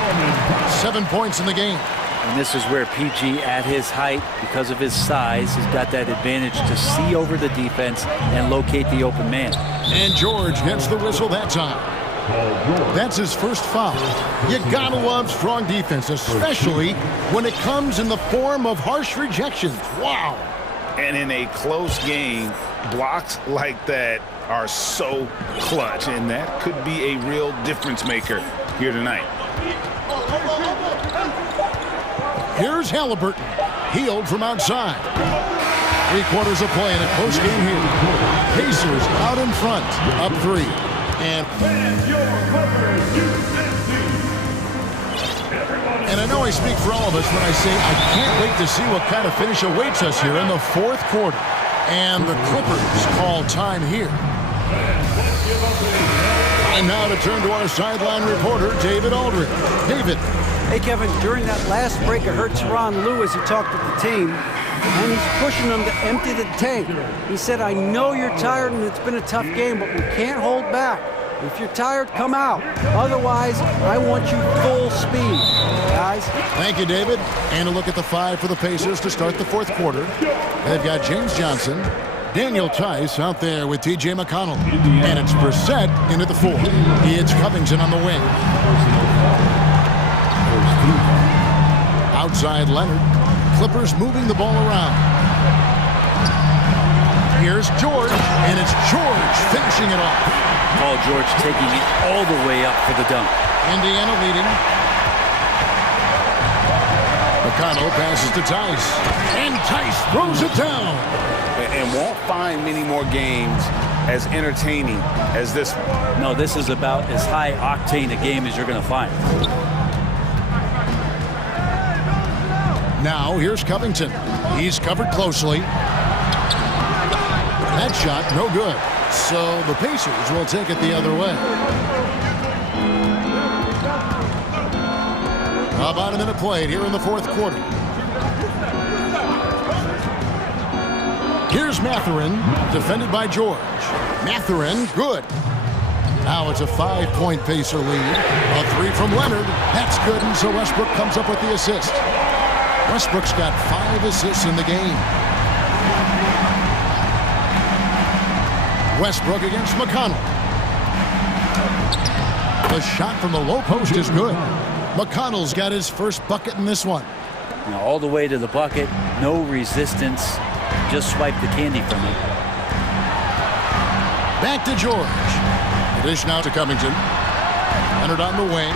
7 points in the game. And this is where PG, at his height, because of his size, has got that advantage to see over the defense and locate the open man. And George gets the whistle that time. That's his first foul. You gotta love strong defense, especially when it comes in the form of harsh rejections. Wow. And in a close game, blocks like that are so clutch, and that could be a real difference maker here tonight. Here's Halliburton. Heald from outside. 3 quarters of play in a close game here. Pacers out in front. Up 3. And I know I speak for all of us when I say I can't wait to see what kind of finish awaits us here in the fourth quarter. And the Clippers call time here. And now to turn to our sideline reporter, David Aldridge. David. Hey, Kevin, during that last break, I heard Tyronn Lue as he talked with the team, and he's pushing them to empty the tank. He said, I know you're tired and it's been a tough game, but we can't hold back. If you're tired, come out. Otherwise, I want you full speed, guys. Thank you, David. And a look at the 5 for the Pacers to start the fourth quarter. They've got James Johnson, Daniel Tice out there with T.J. McConnell. And it's Brissett into the 4. It's Covington on the wing. Outside Leonard. Clippers moving the ball around. Here's George, and it's George finishing it off. Paul George taking it all the way up for the dunk. Indiana leading. McConnell passes to Tice. And Tice throws it down. And won't find many more games as entertaining as this one. No, this is about as high octane a game as you're going to find. Now, here's Covington. He's covered closely. That shot, no good. So the Pacers will take it the other way. About a minute played here in the fourth quarter. Here's Mathurin, defended by George. Mathurin, good. Now it's a 5-point Pacer lead. A 3 from Leonard. That's good, and so Westbrook comes up with the assist. Westbrook's got 5 assists in the game. Westbrook against McConnell. The shot from the low post is good. McConnell's got his first bucket in this one. Now all the way to the bucket, no resistance. Just swipe the candy from it. Back to George. The dish now to Covington. Leonard on the wing.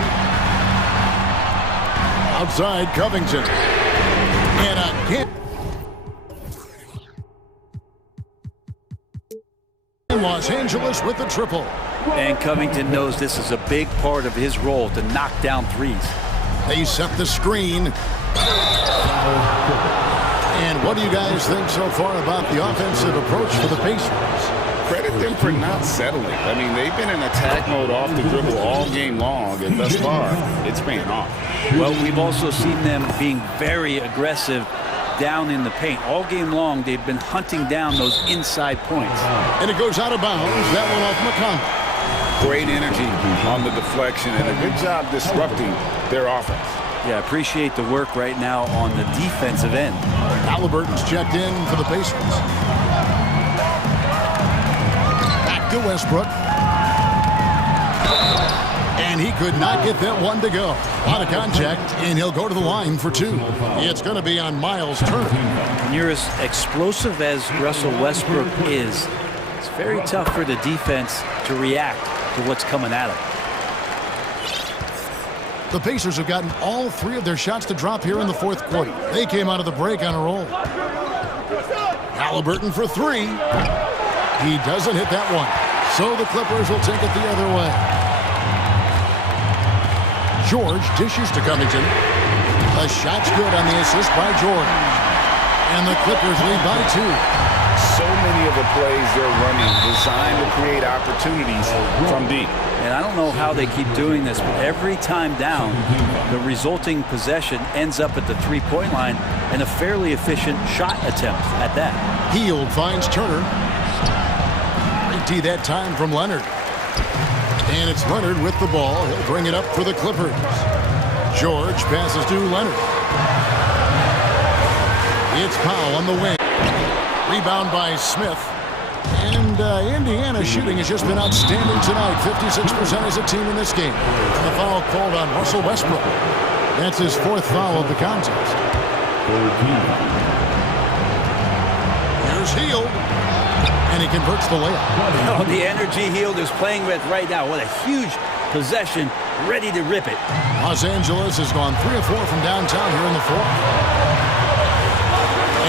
Outside Covington. And again. Los Angeles with the triple. And Covington knows this is a big part of his role to knock down threes. They set the screen. And what do you guys think so far about the offensive approach for the Pacers? Credit them for not settling. I mean, they've been in attack mode off the dribble all game long, and thus far, it's paying off. Well, we've also seen them being very aggressive down in the paint. All game long, they've been hunting down those inside points. And it goes out of bounds. That one off McConnell. Great energy on the deflection, and a good job disrupting their offense. Yeah, appreciate the work right now on the defensive end. Halliburton's checked in for the Pacers. Back to Westbrook. And he could not get that one to go. Out of contact, and he'll go to the line for two. It's going to be on Miles Turner. When you're as explosive as Russell Westbrook is, it's very tough for the defense to react to what's coming at them. The Pacers have gotten all three of their shots to drop here in the fourth quarter. They came out of the break on a roll. Halliburton for three. He doesn't hit that one. So the Clippers will take it the other way. George dishes to Covington. The shot's good on the assist by George. And the Clippers lead by two. So many of the plays they're running designed to create opportunities from deep. And I don't know how they keep doing this, but every time down, the resulting possession ends up at the three-point line and a fairly efficient shot attempt at that. Hield finds Turner. Great tee that time from Leonard. And it's Leonard with the ball. He'll bring it up for the Clippers. George passes to Leonard. It's Powell on the wing. Rebound by Smith. And Indiana's shooting has just been outstanding tonight. 56% as a team in this game. And the foul called on Russell Westbrook. That's his fourth foul of the contest. Here's Hield. And he converts the layup. Oh, the energy Hield is playing with right now. What a huge possession. Ready to rip it. Los Angeles has gone 3 of 4 from downtown here in the fourth.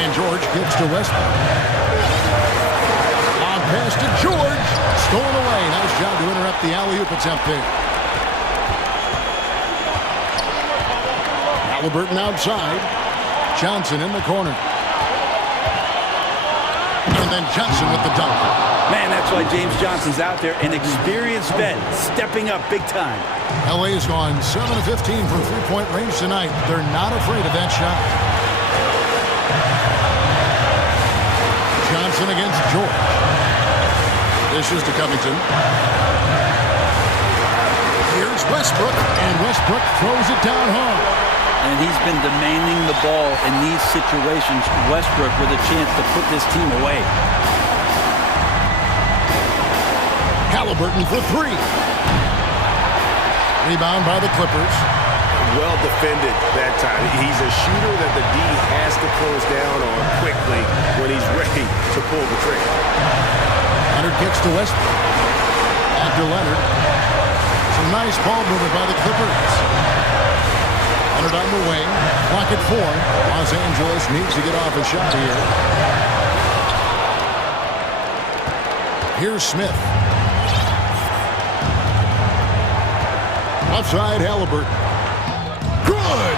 And George gets to Westbrook. On pass to George. Stolen away. Nice job to interrupt the alley-oop attempt there. Halliburton outside. Johnson in the corner. And then Johnson with the dunk. Man, that's why James Johnson's out there, an experienced vet, stepping up big time. LA's gone 7 of 15 from three-point range tonight. They're not afraid of that shot. Johnson against George. This is to Covington. Here's Westbrook, and Westbrook throws it down hard. And he's been demanding the ball in these situations. Westbrook with a chance to put this team away. Halliburton for three. Rebound by the Clippers. Well defended that time. He's a shooter that the D has to close down on quickly when he's ready to pull the trigger. Leonard gets to Westbrook. After Leonard. Some nice ball movement by the Clippers. Leonard on the wing. Clock at 4. Los Angeles needs to get off a shot here. Here's Smith. Outside Halliburton. Good!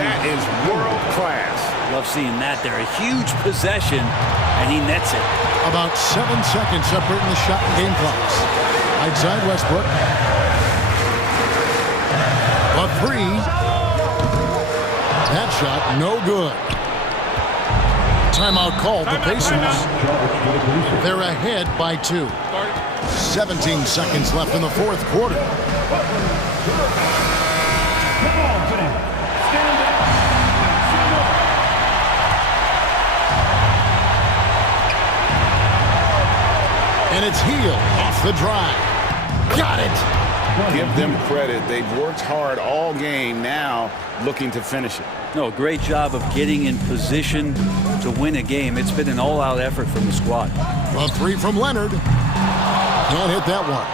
That is world class. Love seeing that there. A huge possession, and he nets it. About 7 seconds separating the shot and game clocks. Outside Westbrook. A three. That shot, no good. Timeout called. The Pacers. They're ahead by 2. 17 seconds left in the fourth quarter. And it's Hield off the drive. Got it. Give them credit. They've worked hard all game, now looking to finish it. No, great job of getting in position to win a game. It's been an all-out effort from the squad. A three from Leonard. Can't hit that one.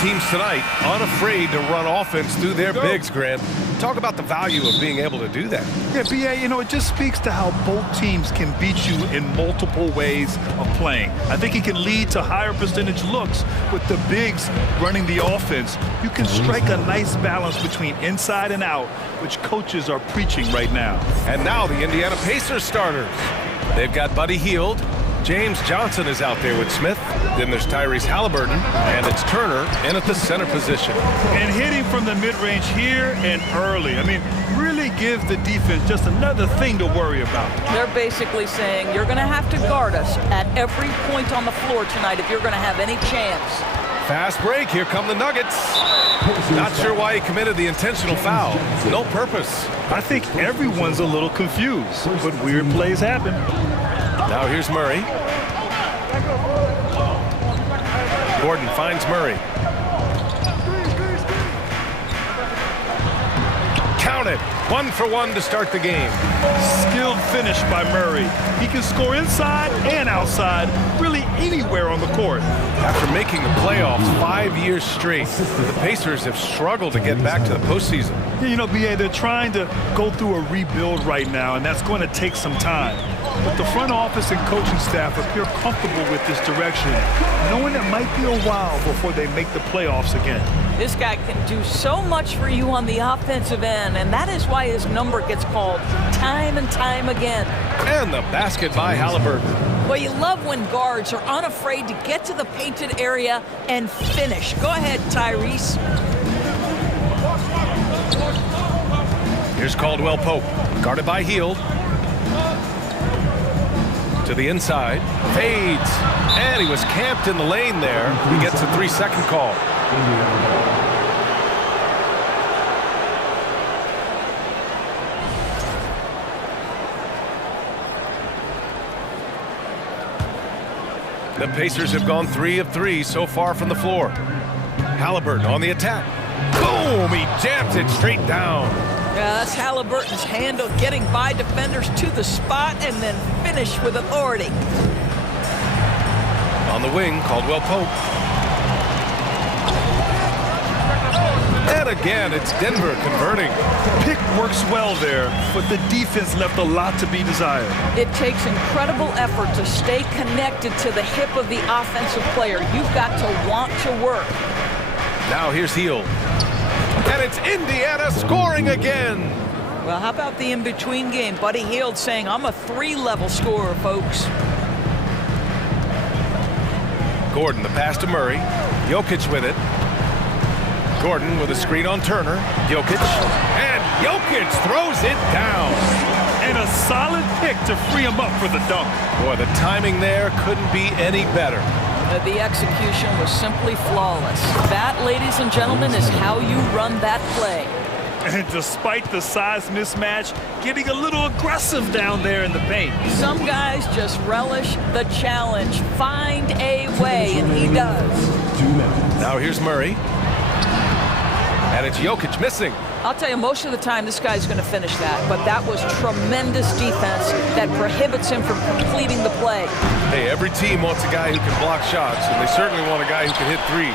teams tonight unafraid to run offense through their bigs, Grant. Talk about the value of being able to do that. Yeah, BA, you know, it just speaks to how both teams can beat you in multiple ways of playing. I think it can lead to higher percentage looks with the bigs running the offense. You can strike a nice balance between inside and out, which coaches are preaching right now. And now the Indiana Pacers starters. They've got Buddy Hield. James Johnson is out there with Smith. Then there's Tyrese Halliburton, and it's Turner in at the center position. And hitting from the mid-range here and early. I mean, really gives the defense just another thing to worry about. They're basically saying you're going to have to guard us at every point on the floor tonight if you're going to have any chance. Fast break. Here come the Nuggets. Not sure why he committed the intentional foul. No purpose. I think everyone's a little confused, but weird plays happen. Now here's Murray. Gordon finds Murray. Count it. 1 for 1 to start the game. Skilled finish by Murray. He can score inside and outside, really anywhere on the court. After making the playoffs 5 years straight, the Pacers have struggled to get back to the postseason. You know, BA, they're trying to go through a rebuild right now, and that's going to take some time. But the front office and coaching staff appear comfortable with this direction, knowing it might be a while before they make the playoffs again. This guy can do so much for you on the offensive end, and that is why his number gets called time and time again. And the basket by Halliburton. Well, you love when guards are unafraid to get to the painted area and finish. Go ahead, Tyrese. Here's Caldwell Pope, guarded by Hield. To the inside, fades, and he was camped in the lane there. He gets a 3-second call. The Pacers have gone 3 of 3 so far from the floor. Halliburton on the attack. Boom! He jams it straight down. Yeah, that's Halliburton's handle, getting by defenders to the spot and then finish with authority. On the wing, Caldwell Pope. And again, it's Denver converting. Pick works well there, but the defense left a lot to be desired. It takes incredible effort to stay connected to the hip of the offensive player. You've got to want to work. Now here's Hield. And it's Indiana scoring again. Well, how about the in-between game? Buddy Hield saying, I'm a 3-level scorer, folks. Gordon, the pass to Murray. Jokic with it. Gordon with a screen on Turner. Jokic. And Jokic throws it down. And a solid pick to free him up for the dunk. Boy, the timing there couldn't be any better. The execution was simply flawless. That, ladies and gentlemen, is how you run that play. And despite the size mismatch, getting a little aggressive down there in the paint. Some guys just relish the challenge. Find a way, and he does. Now here's Murray. And it's Jokic missing. I'll tell you, most of the time, this guy's going to finish that. But that was tremendous defense that prohibits him from completing the play. Hey, every team wants a guy who can block shots, and they certainly want a guy who can hit threes.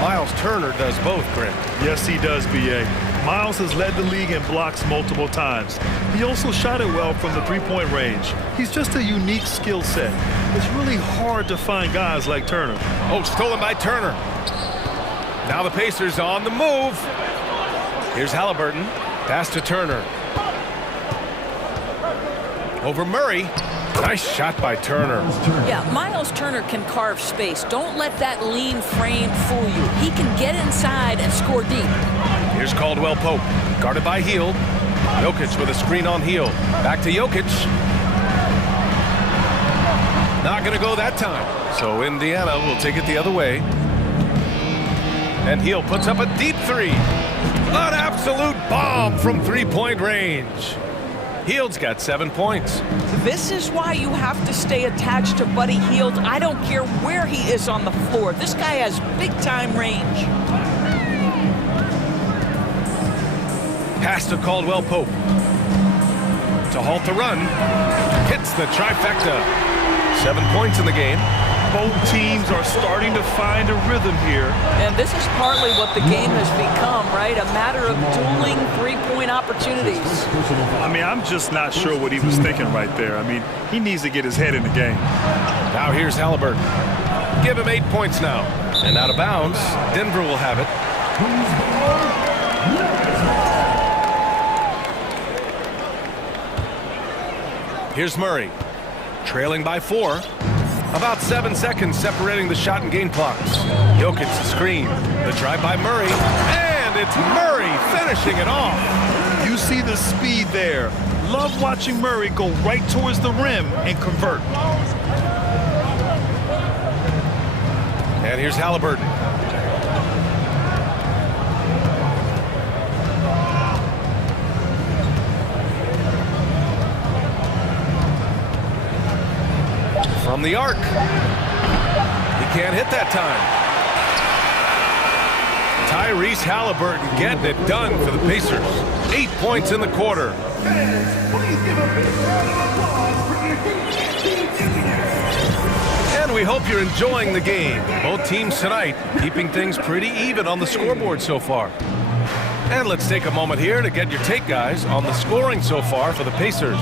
Miles Turner does both, Grant. Yes, he does, B.A. Miles has led the league in blocks multiple times. He also shot it well from the three-point range. He's just a unique skill set. It's really hard to find guys like Turner. Oh, stolen by Turner. Now the Pacers on the move. Here's Halliburton. Pass to Turner. Over Murray. Nice shot by Turner. Yeah, Miles Turner can carve space. Don't let that lean frame fool you. He can get inside and score deep. Here's Caldwell Pope, guarded by Hield. Jokic with a screen on Hield. Back to Jokic. Not going to go that time. So Indiana will take it the other way. And Hield puts up a deep three. An absolute bomb from three-point range. Hield's got 7 points. This is why you have to stay attached to Buddy Hield. I don't care where he is on the floor. This guy has big-time range. Pass to Caldwell Pope. To halt the run. Hits the trifecta. 7 points in the game. Both teams are starting to find a rhythm here. And this is partly what the game has become, right? A matter of dueling three-point opportunities. I mean, I'm just not sure what he was thinking right there. I mean, he needs to get his head in the game. Now here's Halliburton. Give him 8 points now. And out of bounds, Denver will have it. Here's Murray, trailing by 4. About 7 seconds separating the shot and game clocks. Jokic the screen, the drive by Murray, and it's Murray finishing it off. You see the speed there. Love watching Murray go right towards the rim and convert. And here's Halliburton. From the arc. He can't hit that time. Tyrese Halliburton getting it done for the Pacers. 8 points in the quarter. And we hope you're enjoying the game. Both teams tonight keeping things pretty even on the scoreboard so far. And let's take a moment here to get your take, guys, on the scoring so far for the Pacers.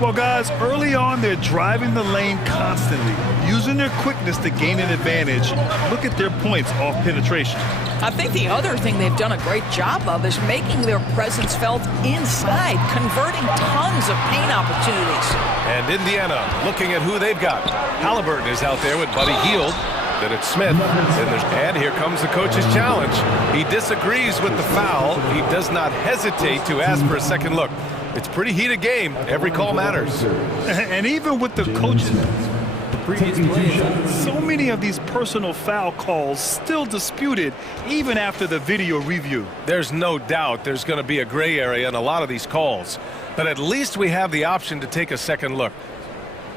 Well, guys, early on, they're driving the lane constantly, using their quickness to gain an advantage. Look at their points off penetration. I think the other thing they've done a great job of is making their presence felt inside, converting tons of paint opportunities. And Indiana looking at who they've got. Halliburton is out there with Buddy Hield. Then it's Smith. And here comes the coach's challenge. He disagrees with the foul. He does not hesitate to ask for a second look. It's a pretty heated game. Every call matters. And even with the coaches, so many of these personal foul calls still disputed even after the video review. There's no doubt there's going to be a gray area in a lot of these calls. But at least we have the option to take a second look.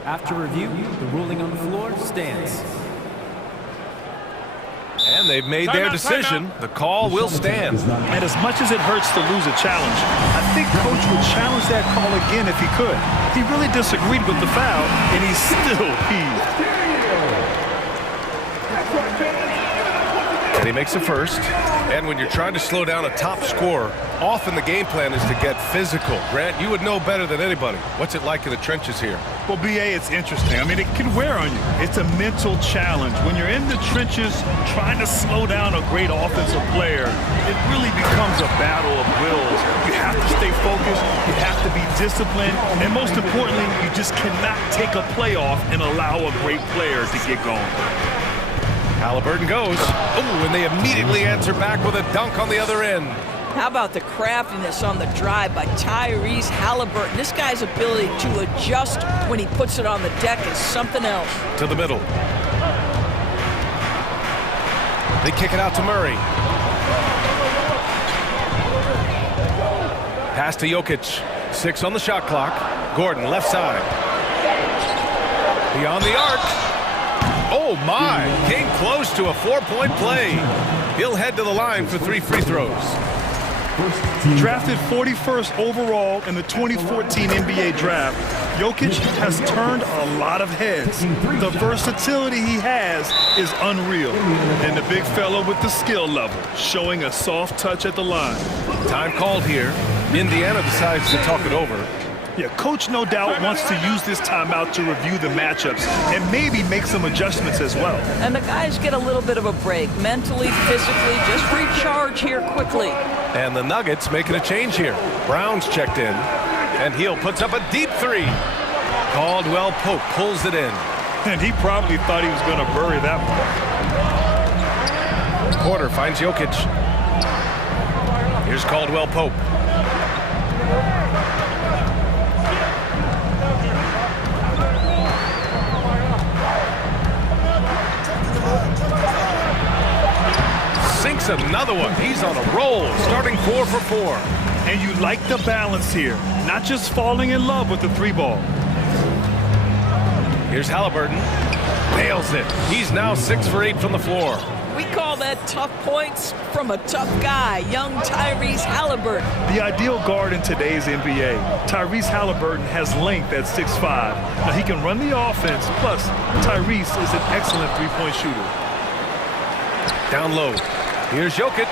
After review, the ruling on the floor stands. And they've made their decision. The call will stand. And as much as it hurts to lose a challenge, I think Coach would challenge that call again if he could. He really disagreed with the foul, and he's still heaved. And he makes a first. And when you're trying to slow down a top scorer, often the game plan is to get physical. Grant, you would know better than anybody. What's it like in the trenches here? Well, BA, it's interesting. I mean, it can wear on you. It's a mental challenge. When you're in the trenches trying to slow down a great offensive player, it really becomes a battle of wills. You have to stay focused. You have to be disciplined. And most importantly, you just cannot take a play off and allow a great player to get going. Halliburton goes. Oh, and they immediately answer back with a dunk on the other end. How about the craftiness on the drive by Tyrese Halliburton? This guy's ability to adjust when he puts it on the deck is something else. To the middle. They kick it out to Murray. Pass to Jokic. 6 on the shot clock. Gordon, left side. Beyond the arc. Oh, my. Came close to a 4-point play. He'll head to the line for 3 free throws. Drafted 41st overall in the 2014 NBA draft, Jokic has turned a lot of heads. The versatility he has is unreal. And the big fella with the skill level, showing a soft touch at the line. Time called here. Indiana decides to talk it over. Yeah, Coach no doubt wants to use this timeout to review the matchups and maybe make some adjustments as well. And the guys get a little bit of a break, mentally, physically, just recharge here quickly. And the Nuggets making a change here. Brown's checked in, and Hield puts up a deep 3. Caldwell Pope pulls it in. And he probably thought he was going to bury that one. Porter finds Jokic. Here's Caldwell Pope. Sinks another one. He's on a roll, starting 4 for 4. And you like the balance here, not just falling in love with the 3-ball. Here's Halliburton. Nails it. He's now 6 for 8 from the floor. We call that tough points from a tough guy, young Tyrese Halliburton. The ideal guard in today's NBA. Tyrese Halliburton has length at 6'5". Now he can run the offense, plus Tyrese is an excellent three-point shooter. Down low. Here's Jokic.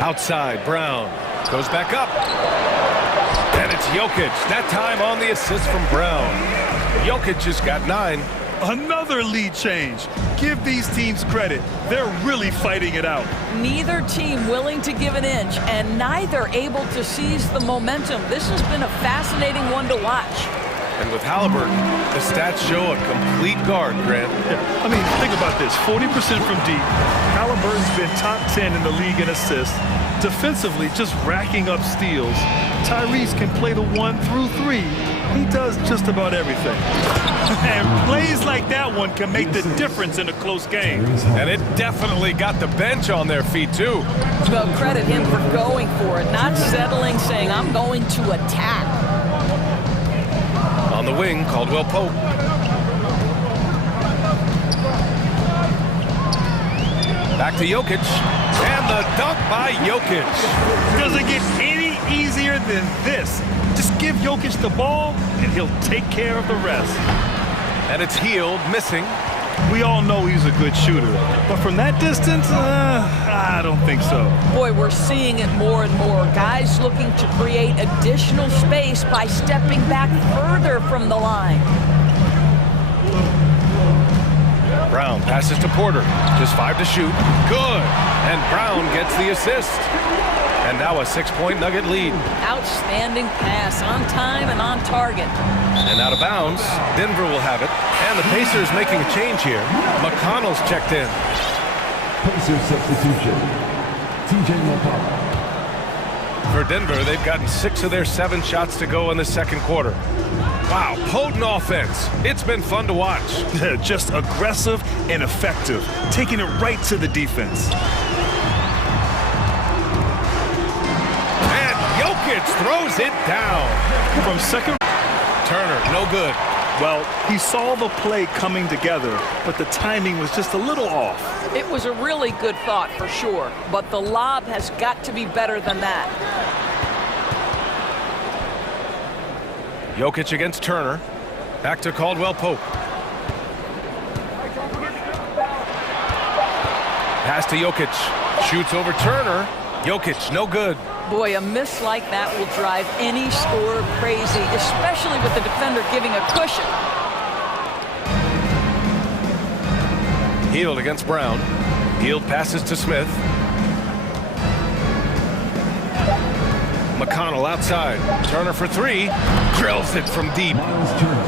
Outside, Brown. Goes back up. And it's Jokic. That time on the assist from Brown. Jokic has got 9. Another lead change. Give these teams credit. They're really fighting it out. Neither team willing to give an inch, and neither able to seize the momentum. This has been a fascinating one to watch. And with Halliburton, the stats show a complete guard, Grant. Yeah. I mean, think about this. 40% from deep. Halliburton's been top 10 in the league in assists. Defensively, just racking up steals. Tyrese can play the 1 through 3. He does just about everything. And plays like that one can make the difference in a close game. And it definitely got the bench on their feet, too. Well, credit him for going for it, not settling, saying, I'm going to attack. On the wing, Caldwell Pope. Back to Jokic. And the dunk by Jokic. Doesn't get any easier than this. Just give Jokic the ball, and he'll take care of the rest. And it's Hield missing. We all know he's a good shooter, but from that distance, I don't think so. Boy, we're seeing it more and more. Guys looking to create additional space by stepping back further from the line. Brown passes to Porter. Just 5 to shoot. Good. And Brown gets the assist. And now a 6-point Nugget lead. Outstanding pass, on time and on target. And out of bounds, Denver will have it. And the Pacers making a change here. McConnell's checked in. Pacers substitution. TJ McConnell. For Denver, they've gotten 6 of their 7 shots to go in the second quarter. Wow, potent offense. It's been fun to watch. Just aggressive and effective, taking it right to the defense. And Jokic throws it down. From second. Turner, no good. Well, he saw the play coming together, but the timing was just a little off. It was a really good thought for sure, but the lob has got to be better than that. Jokic against Turner. Back to Caldwell Pope. Pass to Jokic. Shoots over Turner. Jokic, no good. Boy, a miss like that will drive any scorer crazy, especially with the defender giving a cushion. Hield against Brown. Hield passes to Smith. McConnell outside. Turner for 3. Drills it from deep.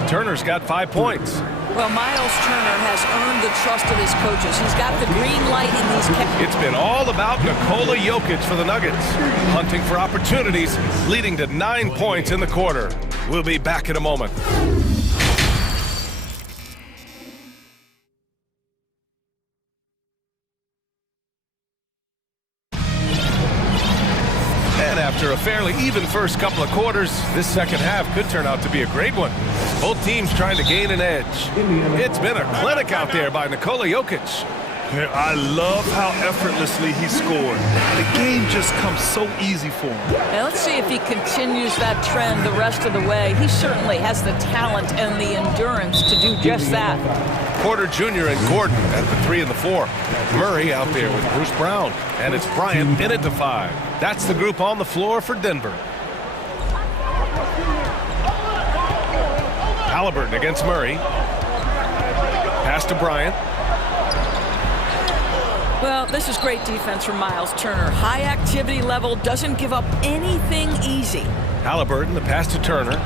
Turner's got 5 points. Well, Miles Turner has earned the trust of his coaches. He's got the green light in these. It's been all about Nikola Jokic for the Nuggets. Hunting for opportunities, leading to 9 points in the quarter. We'll be back in a moment. After a fairly even first couple of quarters, this second half could turn out to be a great one. Both teams trying to gain an edge. It's been a clinic out there by Nikola Jokic. I love how effortlessly he scored. The game just comes so easy for him. Now let's see if he continues that trend the rest of the way. He certainly has the talent and the endurance to do just that. Porter Jr. and Gordon at the 3 and the 4. Murray out there with Bruce Brown. And it's Bryant in at the 5. That's the group on the floor for Denver. Halliburton against Murray. Pass to Bryant. Well, this is great defense from Miles Turner. High activity level, doesn't give up anything easy. Halliburton, the pass to Turner.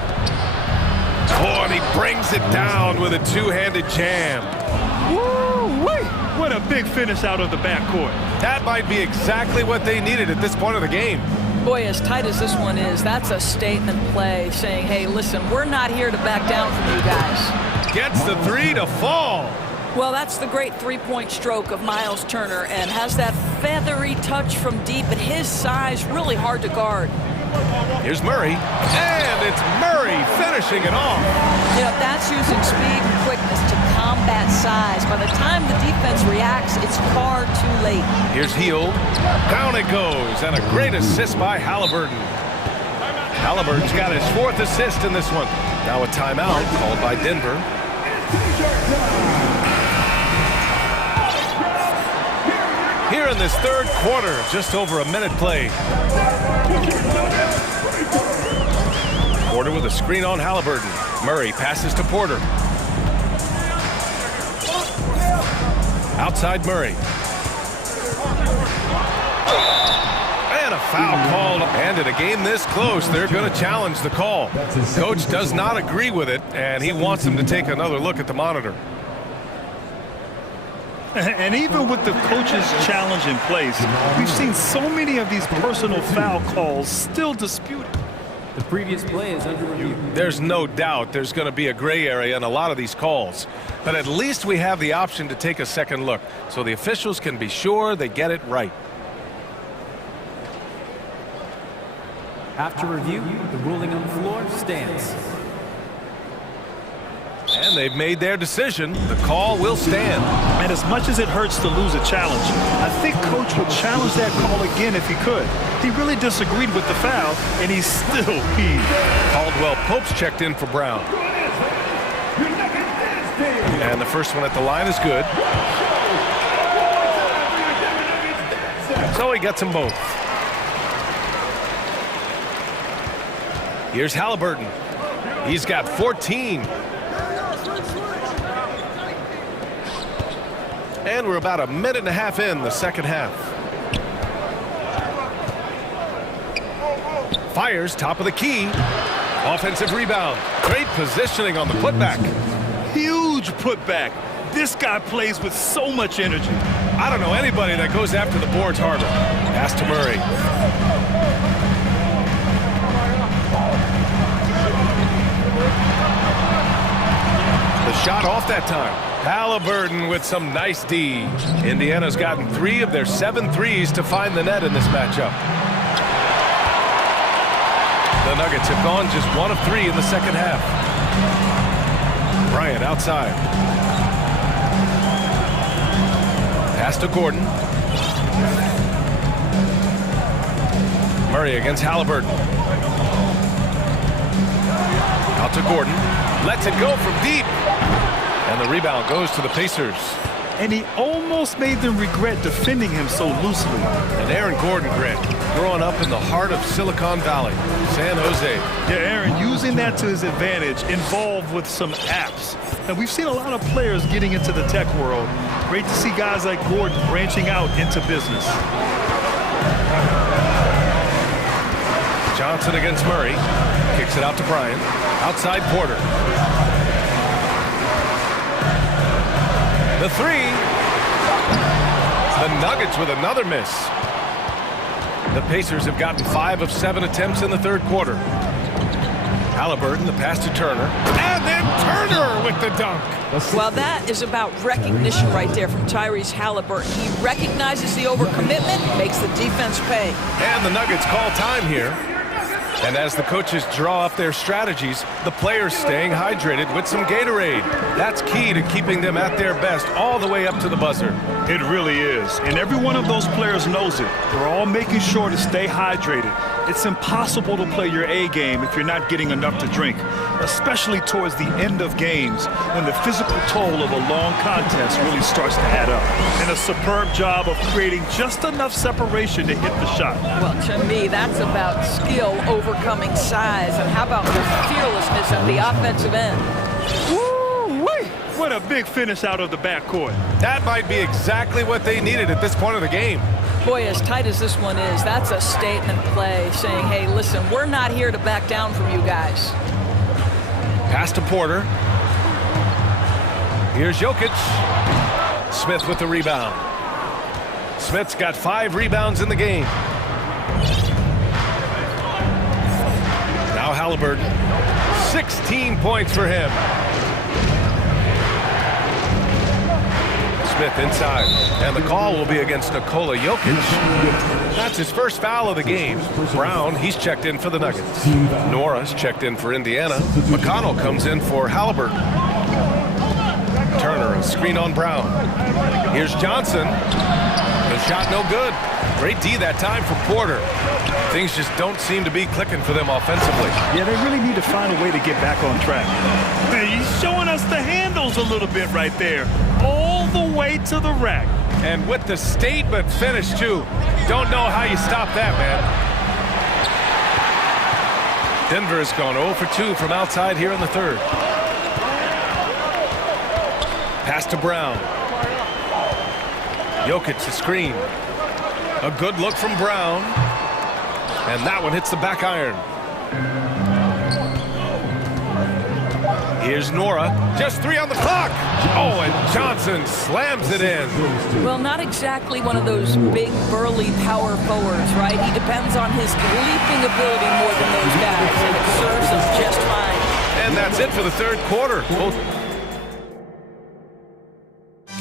Oh, and he brings it down with a two-handed jam. Woo-wee! What a big finish out of the backcourt. That might be exactly what they needed at this point of the game. Boy, as tight as this one is, that's a statement play saying, hey, listen, we're not here to back down from you guys. Gets the 3 to fall. Well, that's the great three-point stroke of Miles Turner and has that feathery touch from deep, but his size really hard to guard. Here's Murray, and it's Murray finishing it off. You know, that's using speed and quickness to combat that size. By the time the defense reacts, it's far too late. Here's Heel. Down it goes, and a great assist by Halliburton. Halliburton's got his 4th assist in this one. Now a timeout called by Denver. Here in this 3rd quarter, just over a minute played. Porter with a screen on Halliburton. Murray passes to Porter. Outside Murray. And a foul called. And in a game this close, they're going to challenge the call. Coach does not agree with it, and he wants them to take another look at the monitor. And even with the coach's challenge in place, we've seen so many of these personal foul calls still disputed. The previous play is under review. There's no doubt there's going to be a gray area in a lot of these calls. But at least we have the option to take a second look, so the officials can be sure they get it right. After review, the ruling on the floor stands. And they've made their decision. The call will stand. And as much as it hurts to lose a challenge, I think Coach would challenge that call again if he could. He really disagreed with the foul, and he's still peeved. Caldwell Pope's checked in for Brown. And the first one at the line is good. So he gets them both. Here's Halliburton. He's got 14. And we're about a minute and a half in the second half. Fires top of the key. Offensive rebound. Great positioning on the putback. Huge putback. This guy plays with so much energy. I don't know anybody that goes after the boards harder. Pass to Murray. The shot off that time. Halliburton with some nice D. Indiana's gotten 3 of their 7 threes to find the net in this matchup. The Nuggets have gone just 1 of 3 in the second half. Bryant outside. Pass to Gordon. Murray against Halliburton. Out to Gordon. Lets it go from deep. And the rebound goes to the Pacers. And he almost made them regret defending him so loosely. And Aaron Gordon, Grant, growing up in the heart of Silicon Valley, San Jose. Yeah, Aaron, using that to his advantage, involved with some apps. And we've seen a lot of players getting into the tech world. Great to see guys like Gordon branching out into business. Johnson against Murray. Kicks it out to Bryant. Outside Porter. The 3. The Nuggets with another miss. The Pacers have gotten 5 of 7 attempts in the 3rd quarter. Halliburton, the pass to Turner. And then Turner with the dunk. Well, that is about recognition right there from Tyrese Halliburton. He recognizes the overcommitment, makes the defense pay. And the Nuggets call time here. And as the coaches draw up their strategies, the players staying hydrated with some Gatorade. That's key to keeping them at their best all the way up to the buzzer. It really is. And every one of those players knows it. They're all making sure to stay hydrated. It's impossible to play your A game if you're not getting enough to drink, especially towards the end of games when the physical toll of a long contest really starts to add up. And a superb job of creating just enough separation to hit the shot. Well, to me, that's about skill overcoming size. And how about the fearlessness at the offensive end? Woo-wee! What a big finish out of the backcourt. That might be exactly what they needed at this point of the game. Boy, as tight as this one is, that's a statement play saying, hey, listen, we're not here to back down from you guys. Pass to Porter. Here's Jokic. Smith with the rebound. Smith's got 5 rebounds in the game. Now Halliburton. 16 points for him. Smith inside. And the call will be against Nikola Jokic. That's his first foul of the game. Brown, he's checked in for the Nuggets. Norris checked in for Indiana. McConnell comes in for Halliburton. Turner a screen on Brown. Here's Johnson. The shot no good. Great D that time for Porter. Things just don't seem to be clicking for them offensively. Yeah, they really need to find a way to get back on track. Hey, he's showing us the handles a little bit right there. All the way to the rack. And with the statement finish, too. Don't know how you stop that, man. Denver has gone 0 for 2 from outside here in the third. Pass to Brown. Jokic the screen. A good look from Brown. And that one hits the back iron. Here's Nora. Just 3 on the clock. Oh, and Johnson slams it in. Well, not exactly one of those big, burly power forwards, right? He depends on his leaping ability more than those guys, and it serves him just fine. And that's it for the third quarter.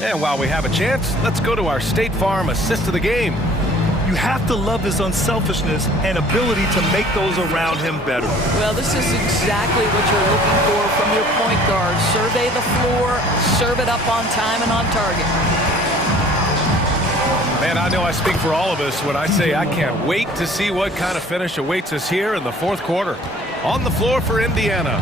And while we have a chance, let's go to our State Farm assist of the game. You have to love his unselfishness and ability to make those around him better. Well, this is exactly what you're looking for from your point guard. Survey the floor, serve it up on time and on target. Man, I know I speak for all of us when I say I can't wait to see what kind of finish awaits us here in the fourth quarter. On the floor for Indiana,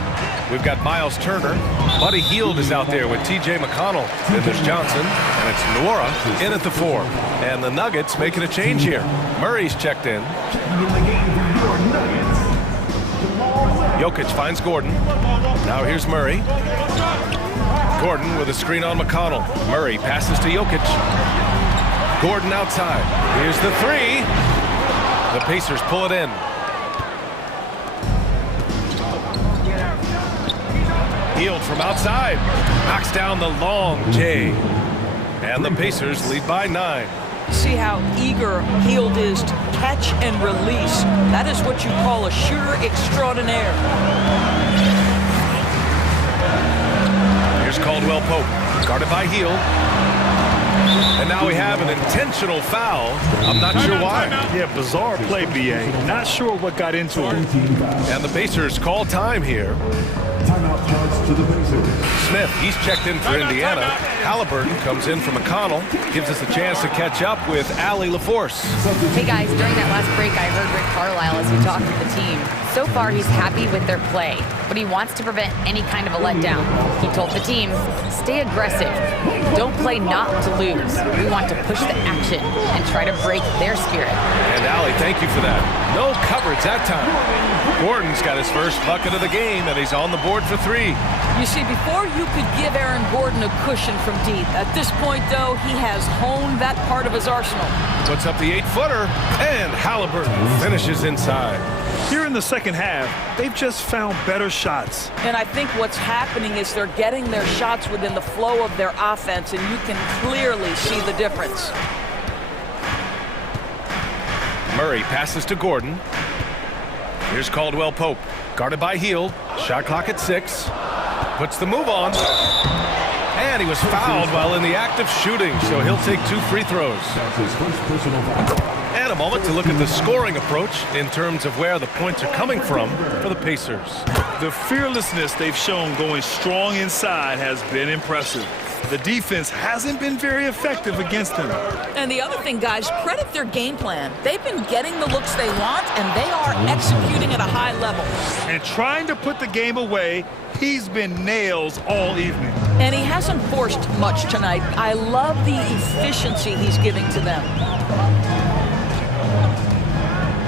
we've got Miles Turner. Buddy Hield is out there with T.J. McConnell. Then there's Johnson, and it's Nora in at the 4. And the Nuggets making a change here. Murray's checked in. Jokic finds Gordon. Now here's Murray. Gordon with a screen on McConnell. Murray passes to Jokic. Gordon outside. Here's the 3. The Pacers pull it in. Hield from outside. Knocks down the long J. And the Pacers lead by 9. See how eager Hield is to catch and release. That is what you call a shooter extraordinaire. Here's Caldwell Pope, guarded by Hield. And now we have an intentional foul. I'm not sure why. Yeah, bizarre play, B.A. Not sure what got into him. And the Pacers call time here. Timeout charge to the Pacers. Smith, he's checked in for Indiana. Halliburton comes in for McConnell. Gives us a chance to catch up with Allie LaForce. Hey guys, during that last break, I heard Rick Carlisle as he talked to the team. So far, he's happy with their play, but he wants to prevent any kind of a letdown. He told the team, stay aggressive. Don't play not to lose. We want to push the action and try to break their spirit. And Allie, thank you for that. No coverage that time. Gordon's got his first bucket of the game, and he's on the board for 3. You see, before you could give Aaron Gordon a cushion from deep. At this point, though, he has honed that part of his arsenal. Puts up the 8-footer, and Halliburton finishes inside. Here in the second half, they've just found better shots. And I think what's happening is they're getting their shots within the flow of their offense, and you can clearly see the difference. Murray passes to Gordon. Here's Caldwell Pope, guarded by Hield. Shot clock at 6. Puts the move on. And he was fouled while in the act of shooting, so he'll take 2 free throws. And a moment to look at the scoring approach in terms of where the points are coming from for the Pacers. The fearlessness they've shown going strong inside has been impressive. The defense hasn't been very effective against them. And the other thing, guys, credit their game plan. They've been getting the looks they want, and they are executing at a high level. And trying to put the game away, he's been nails all evening. And he hasn't forced much tonight. I love the efficiency he's giving to them.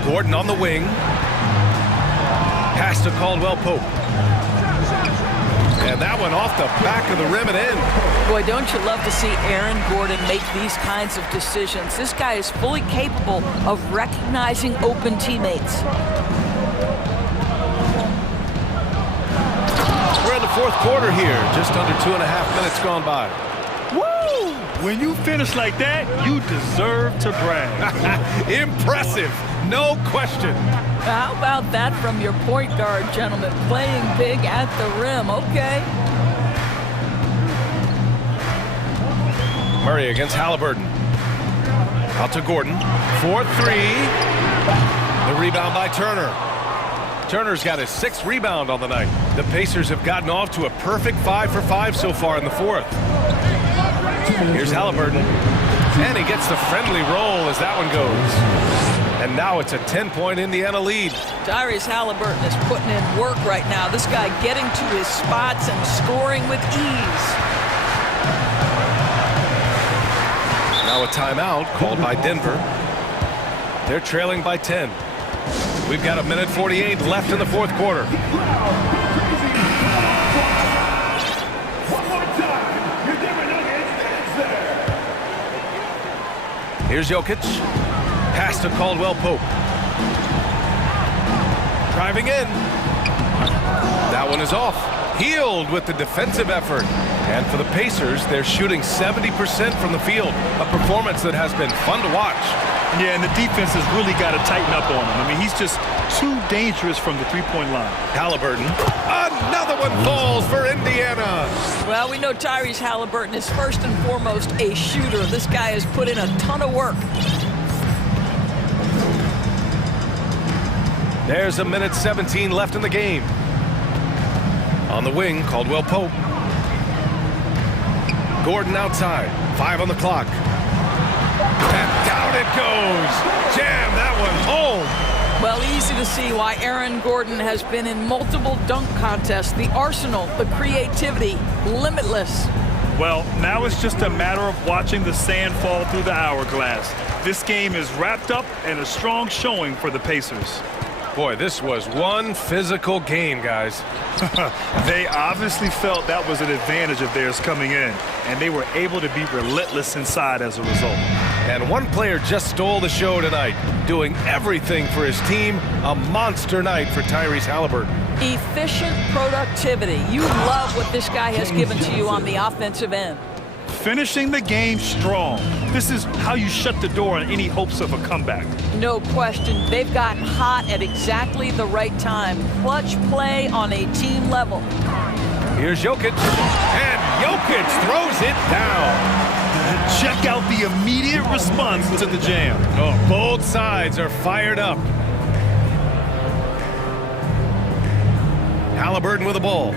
Gordon on the wing. Pass to Caldwell Pope. And that one off the back of the rim and in. Boy, don't you love to see Aaron Gordon make these kinds of decisions. This guy is fully capable of recognizing open teammates. We're in the fourth quarter here. Just under 2.5 minutes gone by. Woo! When you finish like that, you deserve to brag. Impressive. No question. How about that from your point guard, gentlemen? Playing big at the rim, okay. Murray against Halliburton. Out to Gordon. 4-3. The rebound by Turner. Turner's got his 6th rebound on the night. The Pacers have gotten off to a perfect 5 for 5 so far in the fourth. Here's Halliburton. And he gets the friendly roll as that one goes. And now it's a 10-point Indiana lead. Tyrese Halliburton is putting in work right now. This guy getting to his spots and scoring with ease. Now a timeout called by Denver. They're trailing by 10. We've got 1:48 left in the fourth quarter. Here's Jokic. Pass to Caldwell Pope. Driving in. That one is off. Healed with the defensive effort. And for the Pacers, they're shooting 70% from the field. A performance that has been fun to watch. Yeah, and the defense has really got to tighten up on him. I mean, he's just too dangerous from the three-point line. Halliburton. Another one falls for Indiana. Well, we know Tyrese Halliburton is first and foremost a shooter. This guy has put in a ton of work. There's 1:17 left in the game. On the wing, Caldwell Pope. Gordon outside. 5 on the clock. And down it goes. Jam that one home. Well, easy to see why Aaron Gordon has been in multiple dunk contests. The arsenal, the creativity, limitless. Well, now it's just a matter of watching the sand fall through the hourglass. This game is wrapped up and a strong showing for the Pacers. Boy, this was one physical game, guys. They obviously felt that was an advantage of theirs coming in, and they were able to be relentless inside as a result. And one player just stole the show tonight, doing everything for his team. A monster night for Tyrese Halliburton. Efficient productivity. You love what this guy has given to you on the offensive end. Finishing the game strong. This is how you shut the door on any hopes of a comeback. No question. They've gotten hot at exactly the right time. Clutch play on a team level. Here's Jokic. And Jokic throws it down. Check out the immediate response to the jam. Oh, both sides are fired up. Halliburton with the ball.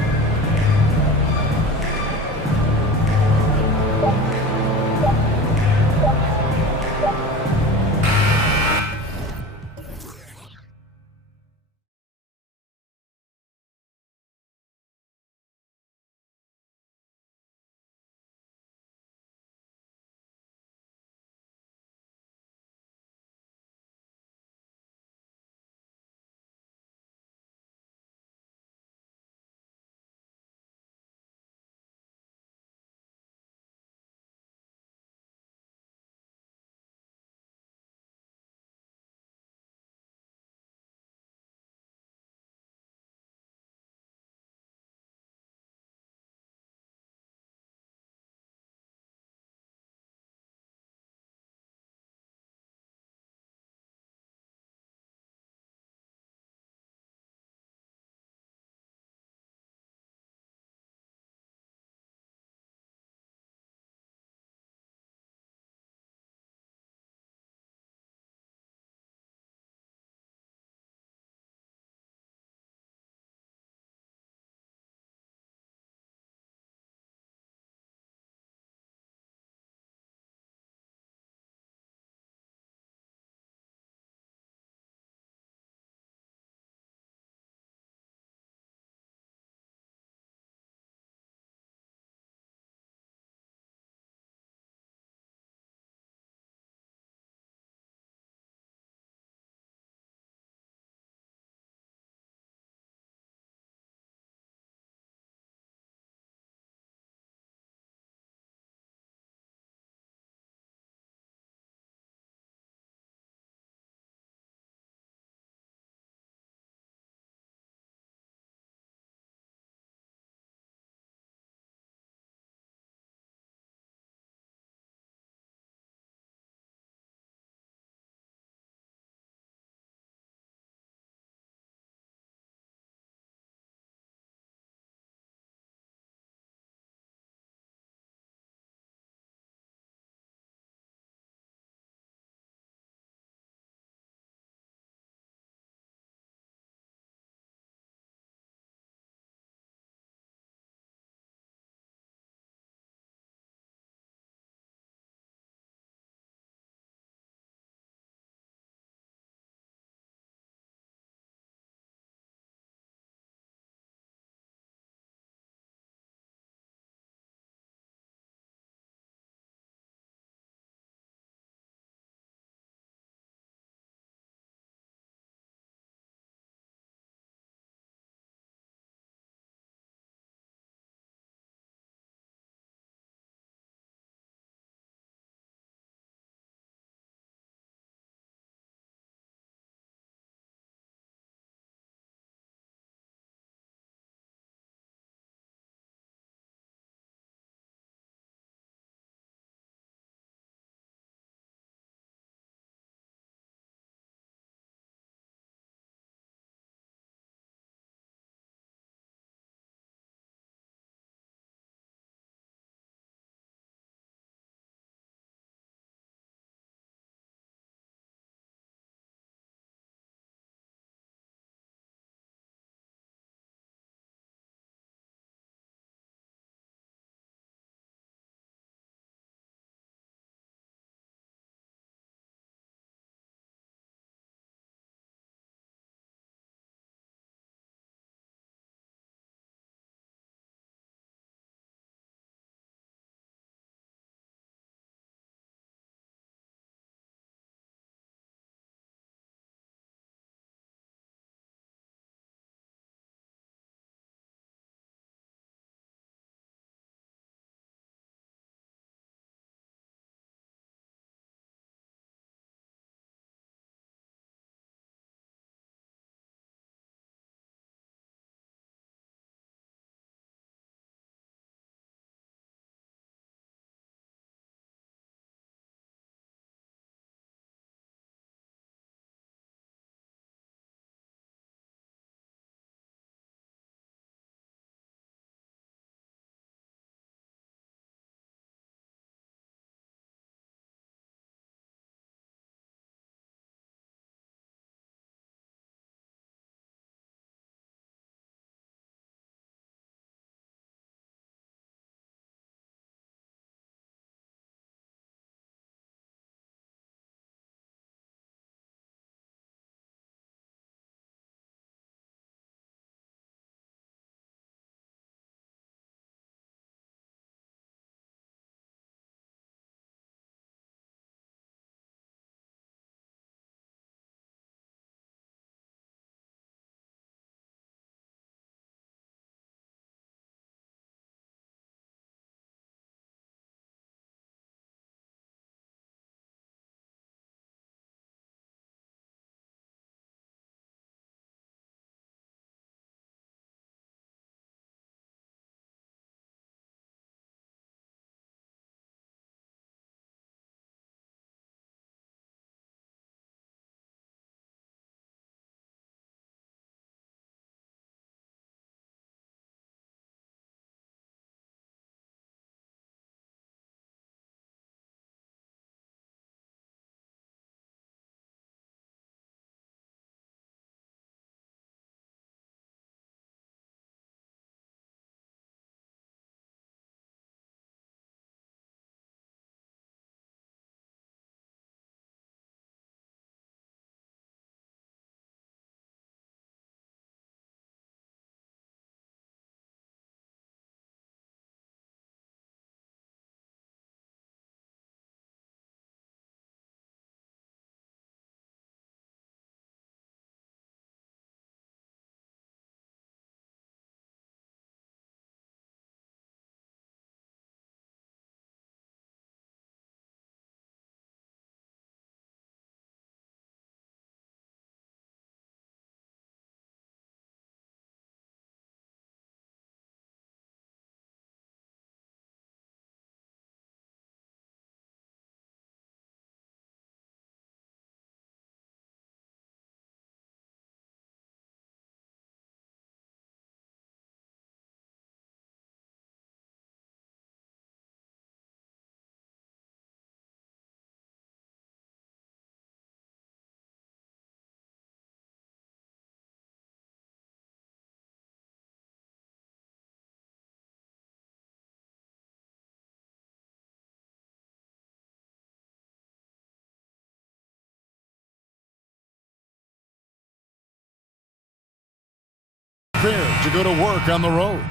prepared to go to work on the road.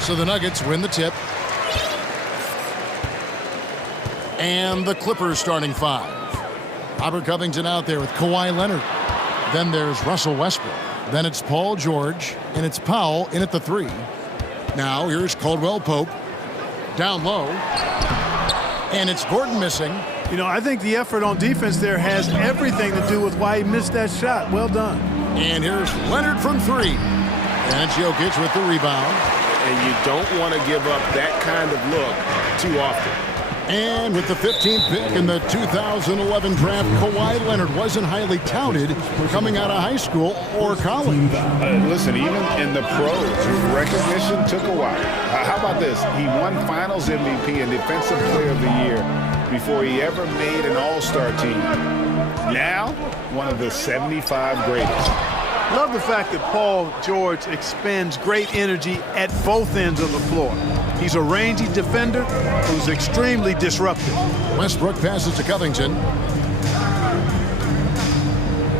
So the Nuggets win the tip. And the Clippers starting five. Robert Covington out there with Kawhi Leonard. Then there's Russell Westbrook. Then it's Paul George. And it's Powell in at the three. Now here's Caldwell Pope. Down low. And it's Gordon missing. You know, I think the effort on defense there has everything to do with why he missed that shot. Well done. And here's Leonard from three. And it's Jokic with the rebound. And you don't want to give up that kind of look too often. And with the 15th pick in the 2011 draft, Kawhi Leonard wasn't highly touted coming out of high school or college. Listen, even in the pros, recognition took a while. How about this? He won Finals MVP and Defensive Player of the Year before he ever made an All-Star team. Now, one of the 75 greatest. Love the fact that Paul George expends great energy at both ends of the floor. He's a rangy defender who's extremely disruptive. Westbrook passes to Covington.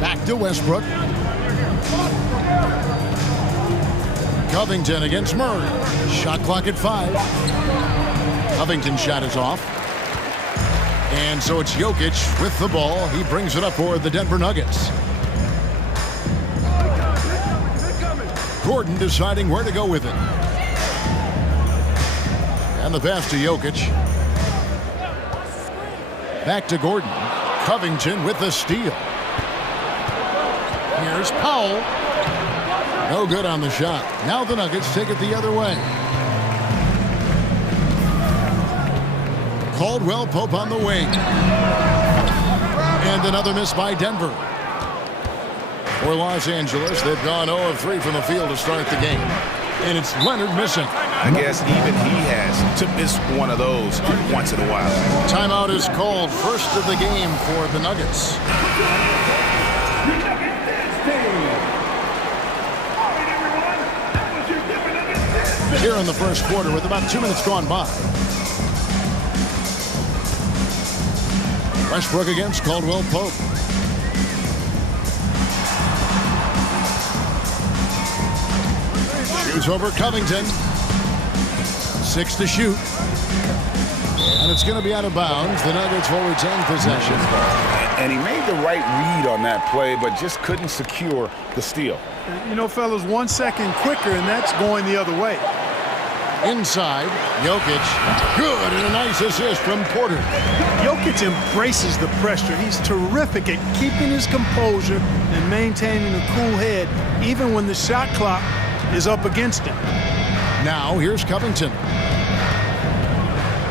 Back to Westbrook. Covington against Murray. Shot clock at 5. Covington's shot is off. And so it's Jokic with the ball. He brings it up for the Denver Nuggets. Gordon deciding where to go with it. And the pass to Jokic. Back to Gordon. Covington with the steal. Here's Powell. No good on the shot. Now the Nuggets take it the other way. Caldwell Pope on the wing. And another miss by Denver. For Los Angeles, they've gone 0 of 3 from the field to start the game. And it's Leonard missing. I guess even he has to miss one of those once in a while. Timeout is called, first of the game for the Nuggets. Here in the first quarter with about 2 minutes gone by. Westbrook against Caldwell Pope. Shoots over Covington. 6 to shoot. And it's going to be out of bounds. The Nuggets will retain possession. And he made the right read on that play, but just couldn't secure the steal. You know, fellas, 1 second quicker, and that's going the other way. Inside, Jokic. Good, and a nice assist from Porter. Jokic embraces the pressure. He's terrific at keeping his composure and maintaining a cool head, even when the shot clock is up against him. Now, here's Covington.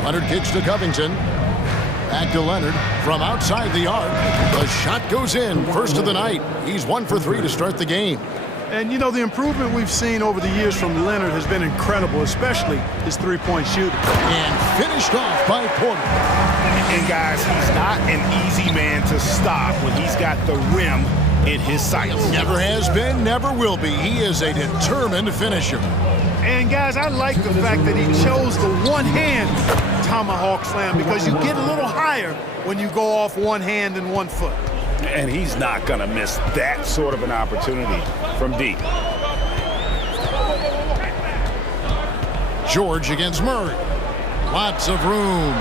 Leonard kicks to Covington. Back to Leonard from outside the arc. The shot goes in, first of the night. He's 1 for 3 to start the game. And, you know, the improvement we've seen over the years from Leonard has been incredible, especially his three-point shooting. And finished off by Porter. And, guys, he's not an easy man to stop when he's got the rim in his sights. Never has been, never will be. He is a determined finisher. And, guys, I like the fact that he chose the one-hand tomahawk slam because you get a little higher when you go off one hand and 1 foot. And he's not going to miss that sort of an opportunity from deep. George against Murray. Lots of room.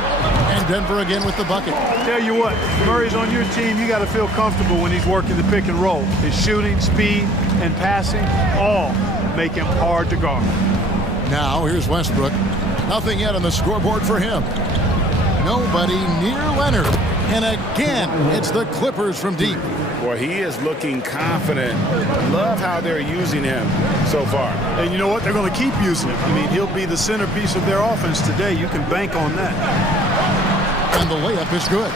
And Denver again with the bucket. Tell you what, Murray's on your team. You got to feel comfortable when he's working the pick and roll. His shooting, speed, and passing all make him hard to guard. Now here's Westbrook. Nothing yet on the scoreboard for him. Nobody near Leonard. And again, it's the Clippers from deep. Boy, he is looking confident. Love how they're using him so far. And you know what? They're going to keep using him. I mean, he'll be the centerpiece of their offense today. You can bank on that. And the layup is good.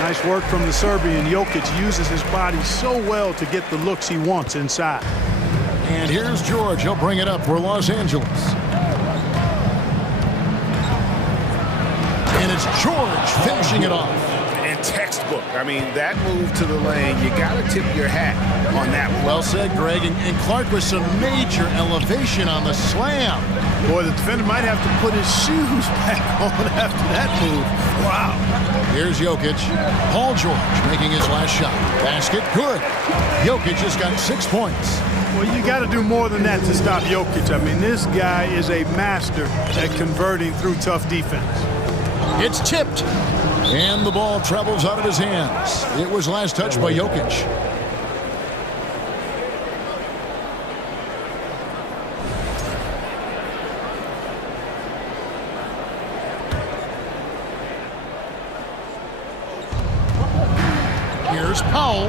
Nice work from the Serbian. Jokic uses his body so well to get the looks he wants inside. And here's George. He'll bring it up for Los Angeles. And it's George finishing it off. And textbook. I mean, that move to the lane, you got to tip your hat on that one. Well said, Greg. And Clark with some major elevation on the slam. Boy, the defender might have to put his shoes back on after that move. Wow. Here's Jokic. Paul George making his last shot. Basket, good. Jokic just got 6 points. Well, you got to do more than that to stop Jokic. I mean, this guy is a master at converting through tough defense. It's tipped. And the ball travels out of his hands. It was last touched by Jokic. Here's Powell.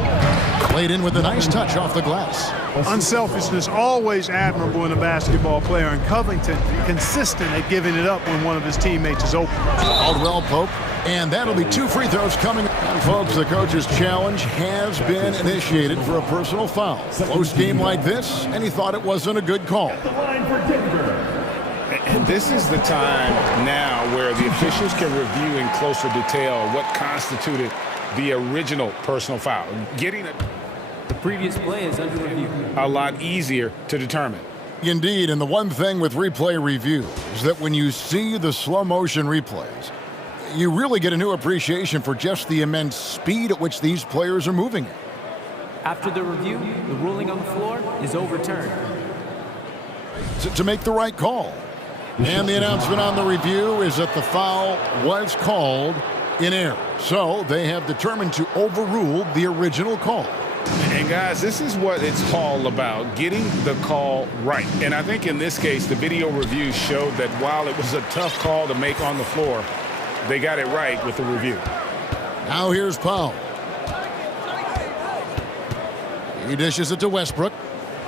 Played in with a nice touch off the glass. Unselfishness always admirable in a basketball player, and Covington consistent at giving it up when one of his teammates is open. Caldwell Pope, and that'll be 2 free throws coming. And folks, the coach's challenge has been initiated for a personal foul. Close game like this, and he thought it wasn't a good call. And this is the time now where the officials can review in closer detail what constituted the original personal foul. Getting it The previous play is under review. a lot easier to determine. Indeed, and the one thing with replay review is that when you see the slow motion replays, you really get a new appreciation for just the immense speed at which these players are moving. After the review, the ruling on the floor is overturned. To make the right call. And the announcement on the review is that the foul was called in error. So they have determined to overrule the original call. And guys, this is what it's all about, getting the call right. And I think in this case, the video review showed that while it was a tough call to make on the floor, they got it right with the review. Now here's Powell. He dishes it to Westbrook.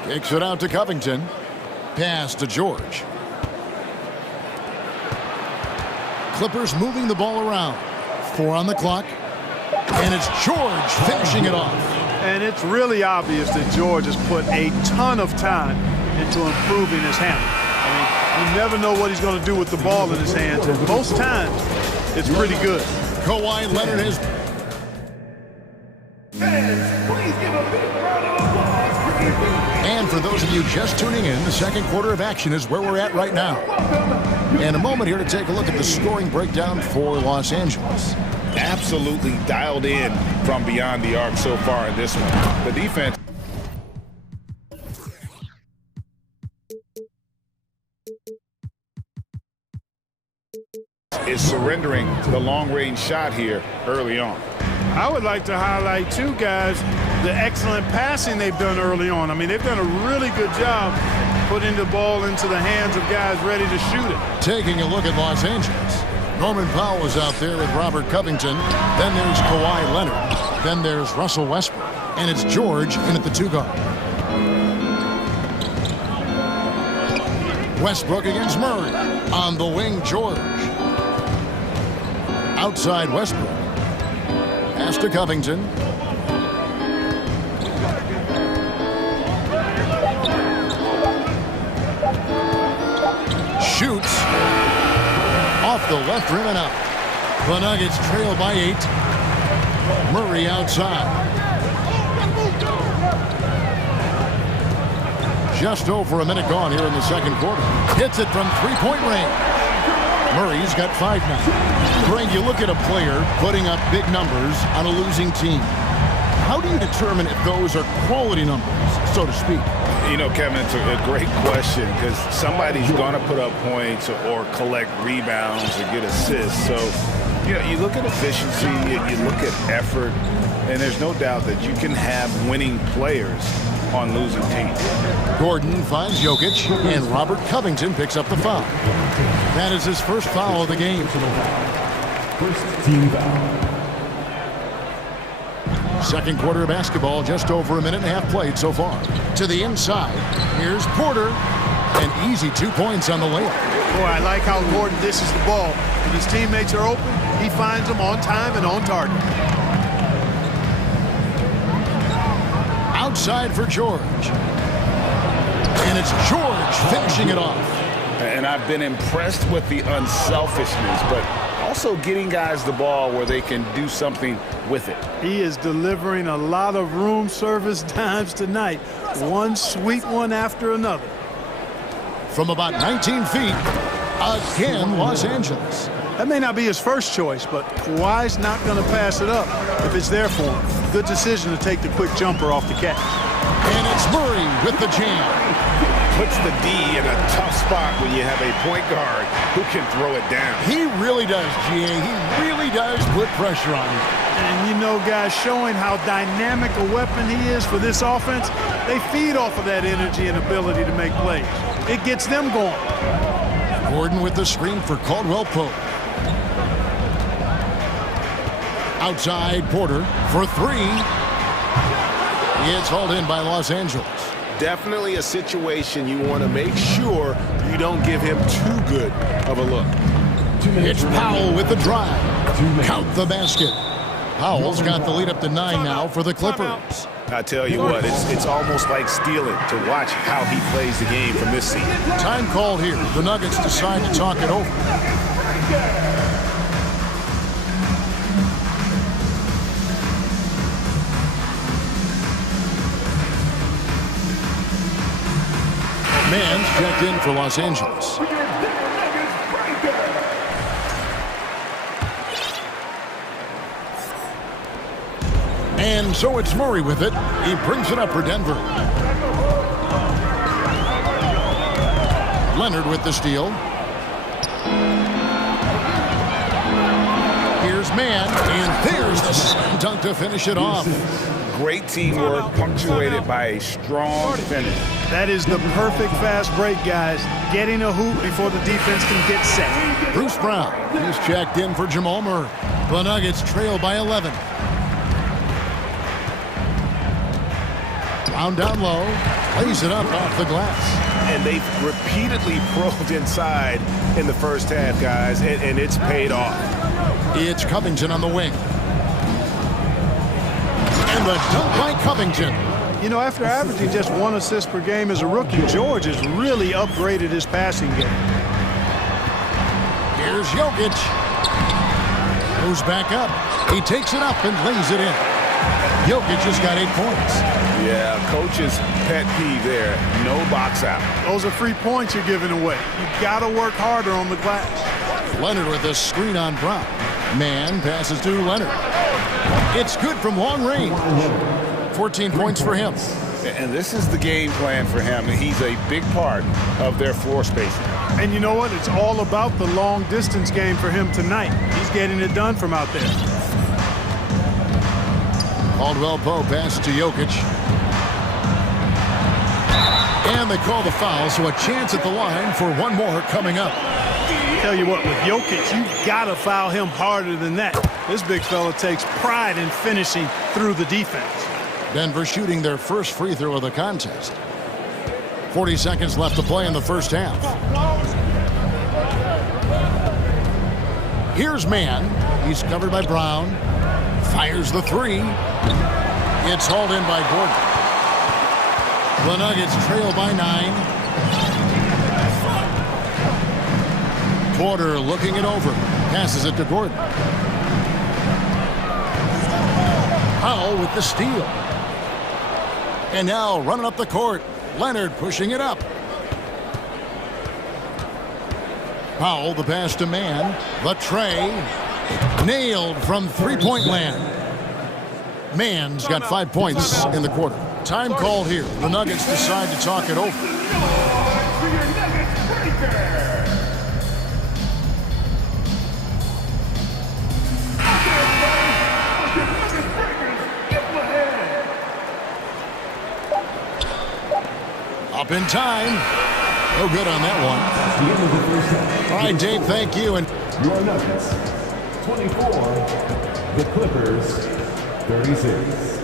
Kicks it out to Covington. Pass to George. Clippers moving the ball around. 4 on the clock. And it's George finishing it off. And it's really obvious that George has put a ton of time into improving his handle. I mean, you never know what he's going to do with the ball in his hands, and most times it's pretty good. Kawhi Leonard has... Please give a big round of applause. And for those of you just tuning in, the second quarter of action is where we're at right now. And a moment here to take a look at the scoring breakdown for Los Angeles. Absolutely dialed in from beyond the arc so far in this one. The defense is surrendering the long-range shot here early on. I would like to highlight, too, guys, the excellent passing they've done early on. I mean, they've done a really good job putting the ball into the hands of guys ready to shoot it. Taking a look at Los Angeles. Norman Powell is out there with Robert Covington. Then there's Kawhi Leonard. Then there's Russell Westbrook. And it's George in at the 2 guard. Westbrook against Murray. On the wing, George. Outside Westbrook. Pass to Covington. Shoots. Off the left rim and out. The Nuggets trail by 8. Murray outside. Just over a minute gone here in the second quarter. Hits it from three-point range. Murray's got 5 now. Greg, you look at a player putting up big numbers on a losing team. How do you determine if those are quality numbers, so to speak? You know, Kevin, it's a great question because somebody's going to put up points or collect rebounds or get assists. So, you know, you look at efficiency, you look at effort, and there's no doubt that you can have winning players on losing teams. Gordon finds Jokic, and Robert Covington picks up the foul. That is his first foul of the game. First team foul. Second quarter of basketball, just over a minute and a half played so far. To the inside, here's Porter. An easy 2 points on the layup. Boy, I like how Gordon dishes the ball. When his teammates are open, he finds them on time and on target. Outside for George. And it's George finishing it off. And I've been impressed with the unselfishness, but also getting guys the ball where they can do something with it. He is delivering a lot of room service dimes tonight. One sweet one after another. From about 19 feet, again, Los Angeles. That may not be his first choice, but Kawhi's not going to pass it up if it's there for him. Good decision to take the quick jumper off the catch. And it's Murray with the jam. Puts the D in a tough spot when you have a point guard who can throw it down. He really does, GA. He really does put pressure on him. And you know, guys, showing how dynamic a weapon he is for this offense, they feed off of that energy and ability to make plays. It gets them going. Gordon with the screen for Caldwell Pope. Outside Porter for three. It's hauled in by Los Angeles. Definitely a situation you want to make sure you don't give him too good of a look. It's Powell with the drive. Count the basket. Powell's got the lead up to 9 now for the Clippers. I tell you what, it's almost like stealing to watch how he plays the game from this seat. Time called here. The Nuggets decide to talk it over. Mann's checked in for Los Angeles. And so it's Murray with it. He brings it up for Denver. Leonard with the steal. Here's Mann, and there's the slam dunk to finish it off. Great teamwork punctuated by a strong finish. That is the perfect fast break, guys. Getting a hoop before the defense can get set. Bruce Brown is checked in for Jamal Murray. The Nuggets trail by 11. Brown down low, plays it up off the glass. And they've repeatedly probed inside in the first half, guys, and it's paid off. It's Covington on the wing. And the dunk by Covington. You know, after averaging just 1 assist per game as a rookie, George has really upgraded his passing game. Here's Jokic. Goes back up. He takes it up and lays it in. Jokic just got 8 points. Yeah, coach's pet peeve there. No box out. Those are free points you're giving away. You've got to work harder on the glass. Leonard with a screen on Brown. Mann passes to Leonard. It's good from long range. 14 points for him. And this is the game plan for him. He's a big part of their floor spacing. And you know what? It's all about the long distance game for him tonight. He's getting it done from out there. Caldwell Pope passes to Jokic. And they call the foul, so a chance at the line for one more coming up. Tell you what, with Jokic, you've got to foul him harder than that. This big fella takes pride in finishing through the defense. Denver shooting their first free throw of the contest. 40 seconds left to play in the first half. Here's Mann. He's covered by Brown. Fires the three. It's hauled in by Gordon. The Nuggets trail by 9. Porter looking it over. Passes it to Gordon. Powell with the steal. And now running up the court. Leonard pushing it up. Powell, the pass to Mann. The tray. Nailed from three-point land. Mann's got 5 points in the quarter. Time called here. The Nuggets decide to talk it over. Up in time. No good on that one. All right, Dave, thank you. And your Nuggets, 24. The Clippers, 36.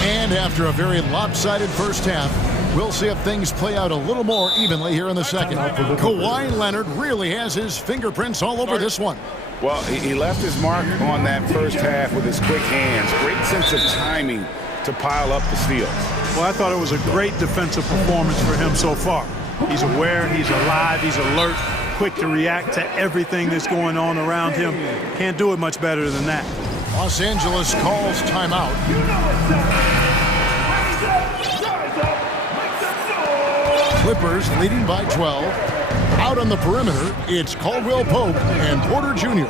And after a very lopsided first half, we'll see if things play out a little more evenly here in the second. Kawhi Leonard really has his fingerprints all over this one. Well, he left his mark on that first half with his quick hands. Great sense of timing to pile up the steals. Well, I thought it was a great defensive performance for him so far. He's aware, he's alive, he's alert, quick to react to everything that's going on around him. Can't do it much better than that. Los Angeles calls timeout. Clippers leading by 12. Out on the perimeter, it's Caldwell Pope and Porter Jr.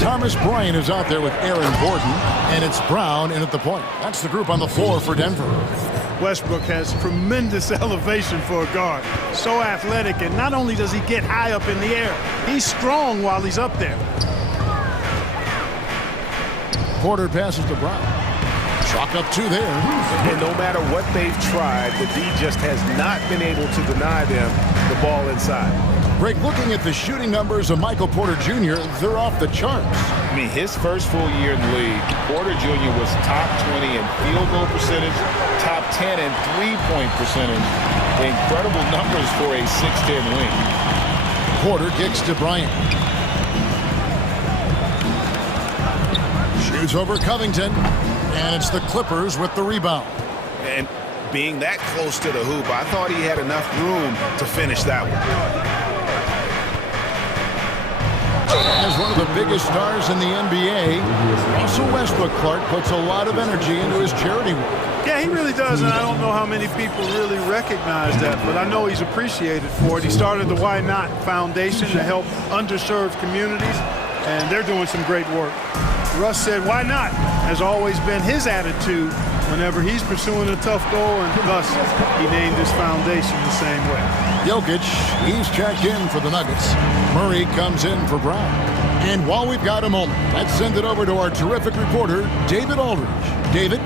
Thomas Bryant is out there with Aaron Gordon, and it's Brown in at the point. That's the group on the floor for Denver. Westbrook has tremendous elevation for a guard. So athletic, and not only does he get high up in the air, he's strong while he's up there. Porter passes to Brown. Chalk up two there. And no matter what they've tried, the D just has not been able to deny them the ball inside. Greg, looking at the shooting numbers of Michael Porter Jr., they're off the charts. I mean, his first full year in the league, Porter Jr. was top 20 in field goal percentage, top 10 in three-point percentage. Incredible numbers for a 6'10 wing. Porter kicks to Bryant. Shoots over Covington, and it's the Clippers with the rebound. And being that close to the hoop, I thought he had enough room to finish that one. As one of the biggest stars in the NBA, Russell Westbrook, Clark, puts a lot of energy into his charity work. Yeah, he really does, and I don't know how many people really recognize that, but I know he's appreciated for it. He started the Why Not Foundation to help underserved communities, and they're doing some great work. Russ said, why not? Has always been his attitude whenever he's pursuing a tough goal, and thus he named his foundation the same way. Jokic, he's checked in for the Nuggets. Murray comes in for Brown. And while we've got a moment, let's send it over to our terrific reporter, David Aldridge. David?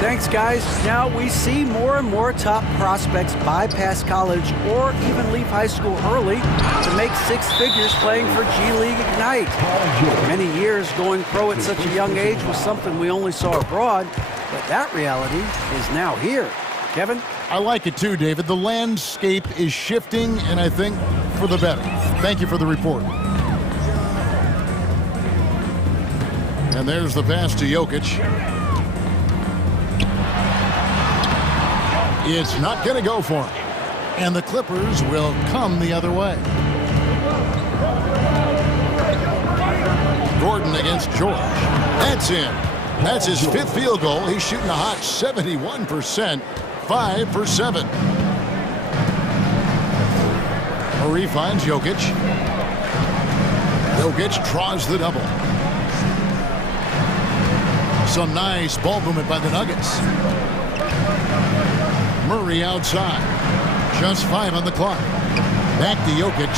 Thanks, guys. Now we see more and more top prospects bypass college or even leave high school early to make six figures playing for G League Ignite. For many years, going pro at such a young age was something we only saw abroad, but that reality is now here. Kevin? I like it too, David. The landscape is shifting, and I think for the better. Thank you for the report. And there's the pass to Jokic. It's not going to go for him. And the Clippers will come the other way. Gordon against George. That's in. That's his fifth field goal. He's shooting a hot 71%. 5 for 7. Murray finds Jokic. Jokic draws the double. Some nice ball movement by the Nuggets. Murray outside. Just 5 on the clock. Back to Jokic.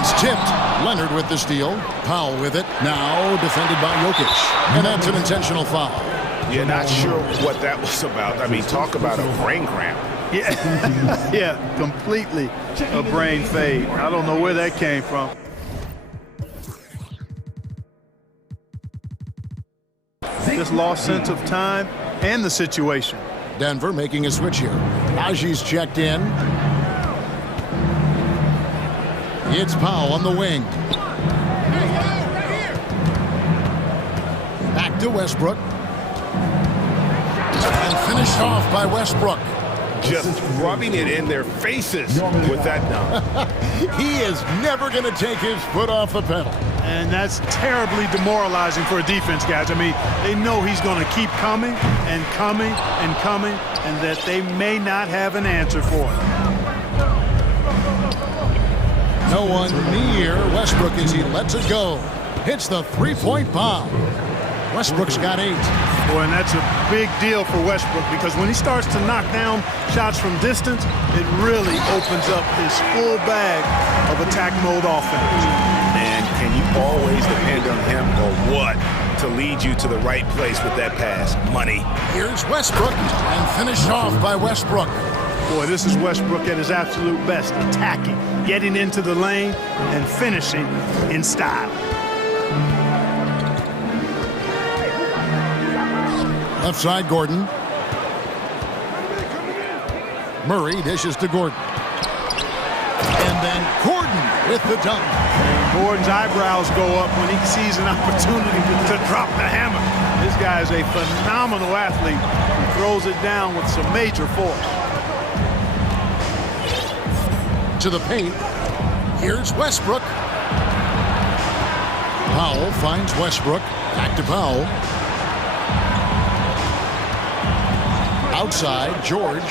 It's tipped. Leonard with the steal. Powell with it. Now defended by Jokic. And that's an intentional foul. You're not sure what that was about. I mean, talk about a brain cramp. Yeah, yeah, completely a brain fade. I don't know where that came from. Just lost sense of time and the situation. Denver making a switch here. Naji's checked in. It's Powell on the wing. Back to Westbrook. And finished off by Westbrook. Just rubbing it in their faces with that dunk. He is never going to take his foot off the pedal. And that's terribly demoralizing for a defense, guys. I mean, they know he's going to keep coming and coming and coming, and that they may not have an answer for it. No one near Westbrook as he lets it go. Hits the three-point bomb. Westbrook's got 8. Boy, and that's a big deal for Westbrook, because when he starts to knock down shots from distance, it really opens up his full bag of attack mode offense. And can you always depend on him or what to lead you to the right place with that pass? Money. Here's Westbrook, and finished off by Westbrook. Boy, this is Westbrook at his absolute best, attacking, getting into the lane, and finishing in style. Left side, Gordon. Murray dishes to Gordon. And then Gordon with the dunk. Gordon's eyebrows go up when he sees an opportunity to drop the hammer. This guy is a phenomenal athlete who throws it down with some major force. To the paint. Here's Westbrook. Powell finds Westbrook. Back to Powell. Outside, George.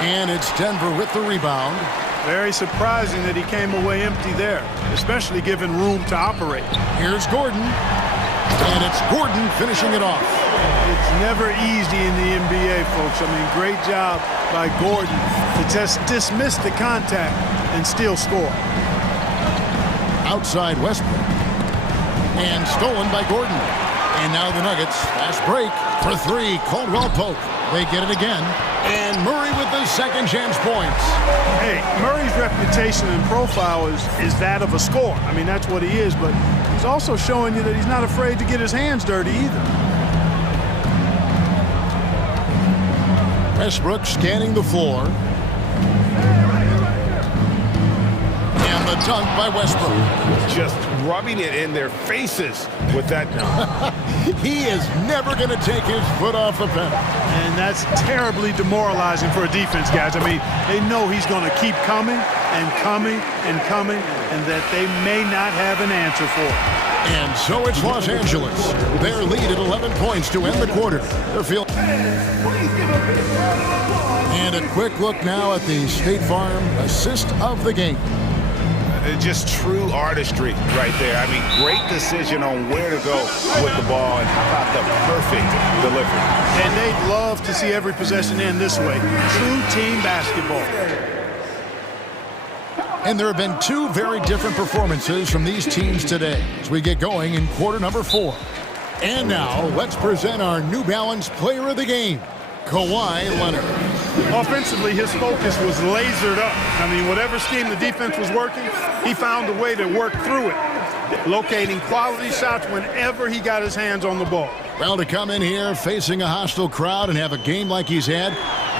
And it's Denver with the rebound. Very surprising that he came away empty there, especially given room to operate. Here's Gordon. And it's Gordon finishing it off. It's never easy in the NBA, folks. I mean, great job by Gordon to just dismiss the contact and still score. Outside Westbrook. And stolen by Gordon. And now the Nuggets, fast break for three. Caldwell Pope. They get it again. And Murray with the second chance points. Hey, Murray's reputation and profile is that of a scorer. I mean, that's what he is, but he's also showing you that he's not afraid to get his hands dirty either. Westbrook scanning the floor. And the dunk by Westbrook. Just rubbing it in their faces with that dunk. He is never going to take his foot off the pedal. And that's terribly demoralizing for a defense, guys. I mean, they know he's going to keep coming and coming and coming, and that they may not have an answer for it. And so it's Los Angeles. Their lead at 11 points to end the quarter. They're feeling. And a quick look now at the State Farm assist of the game. Just true artistry right there. I mean, great decision on where to go with the ball, and how about the perfect delivery. And they'd love to see every possession end this way. True team basketball. And there have been two very different performances from these teams today as we get going in quarter number 4. And now, let's present our New Balance player of the game, Kawhi Leonard. Offensively, his focus was lasered up. I mean, whatever scheme the defense was working, he found a way to work through it, locating quality shots whenever he got his hands on the ball. Well, to come in here facing a hostile crowd and have a game like he's had,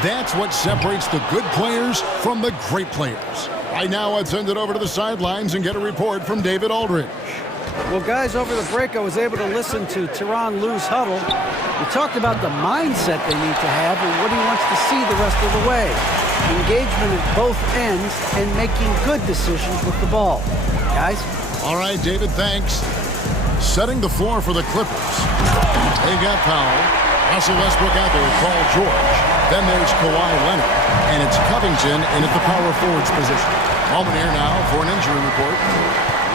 that's what separates the good players from the great players. Right now, let's send it over to the sidelines and get a report from David Aldridge. Well, guys, over the break, I was able to listen to Tyronn Lue's huddle. We talked about the mindset they need to have and what he wants to see the rest of the way. Engagement at both ends and making good decisions with the ball. Guys? All right, David, thanks. Setting the floor for the Clippers. They got Powell. Russell Westbrook out there with Paul George. Then there's Kawhi Leonard. And it's Covington in at the power forwards position. Moment here now for an injury report.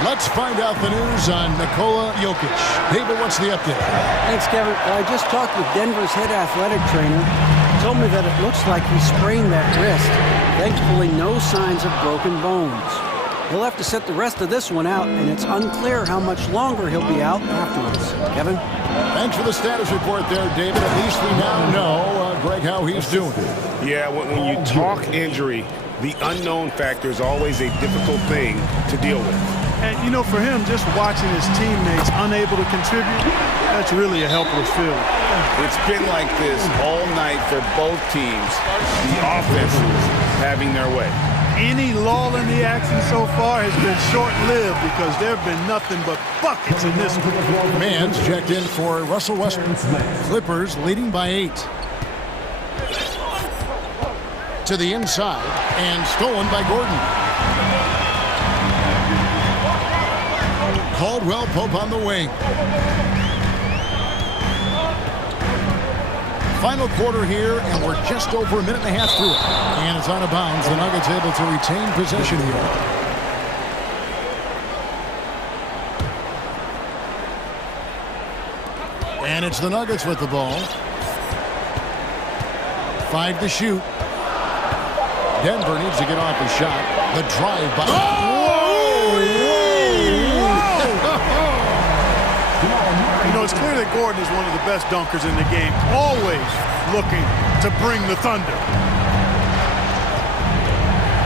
Let's find out the news on Nikola Jokic. David, what's the update? Thanks, Kevin. I just talked with Denver's head athletic trainer. He told me that it looks like he sprained that wrist. Thankfully, no signs of broken bones. He'll have to sit the rest of this one out, and it's unclear how much longer he'll be out afterwards. Kevin? Thanks for the status report there, David. At least we now know, Greg, how he's doing. Yeah, when you talk injury, the unknown factor is always a difficult thing to deal with. And, you know, for him, just watching his teammates unable to contribute, that's really a helpless feeling. It's been like this all night for both teams. The offenses having their way. Any lull in the action so far has been short-lived because there have been nothing but buckets in this one. Mans checked in for Russell Westbrook. Clippers leading by 8. To the inside and stolen by Gordon. Caldwell Pope on the wing. Final quarter here, and we're just over a minute and a half through it. And it's out of bounds. The Nuggets able to retain possession here. And it's the Nuggets with the ball. 5 to shoot. Denver needs to get off the shot. The drive by... You know, it's clear that Gordon is one of the best dunkers in the game, always looking to bring the thunder.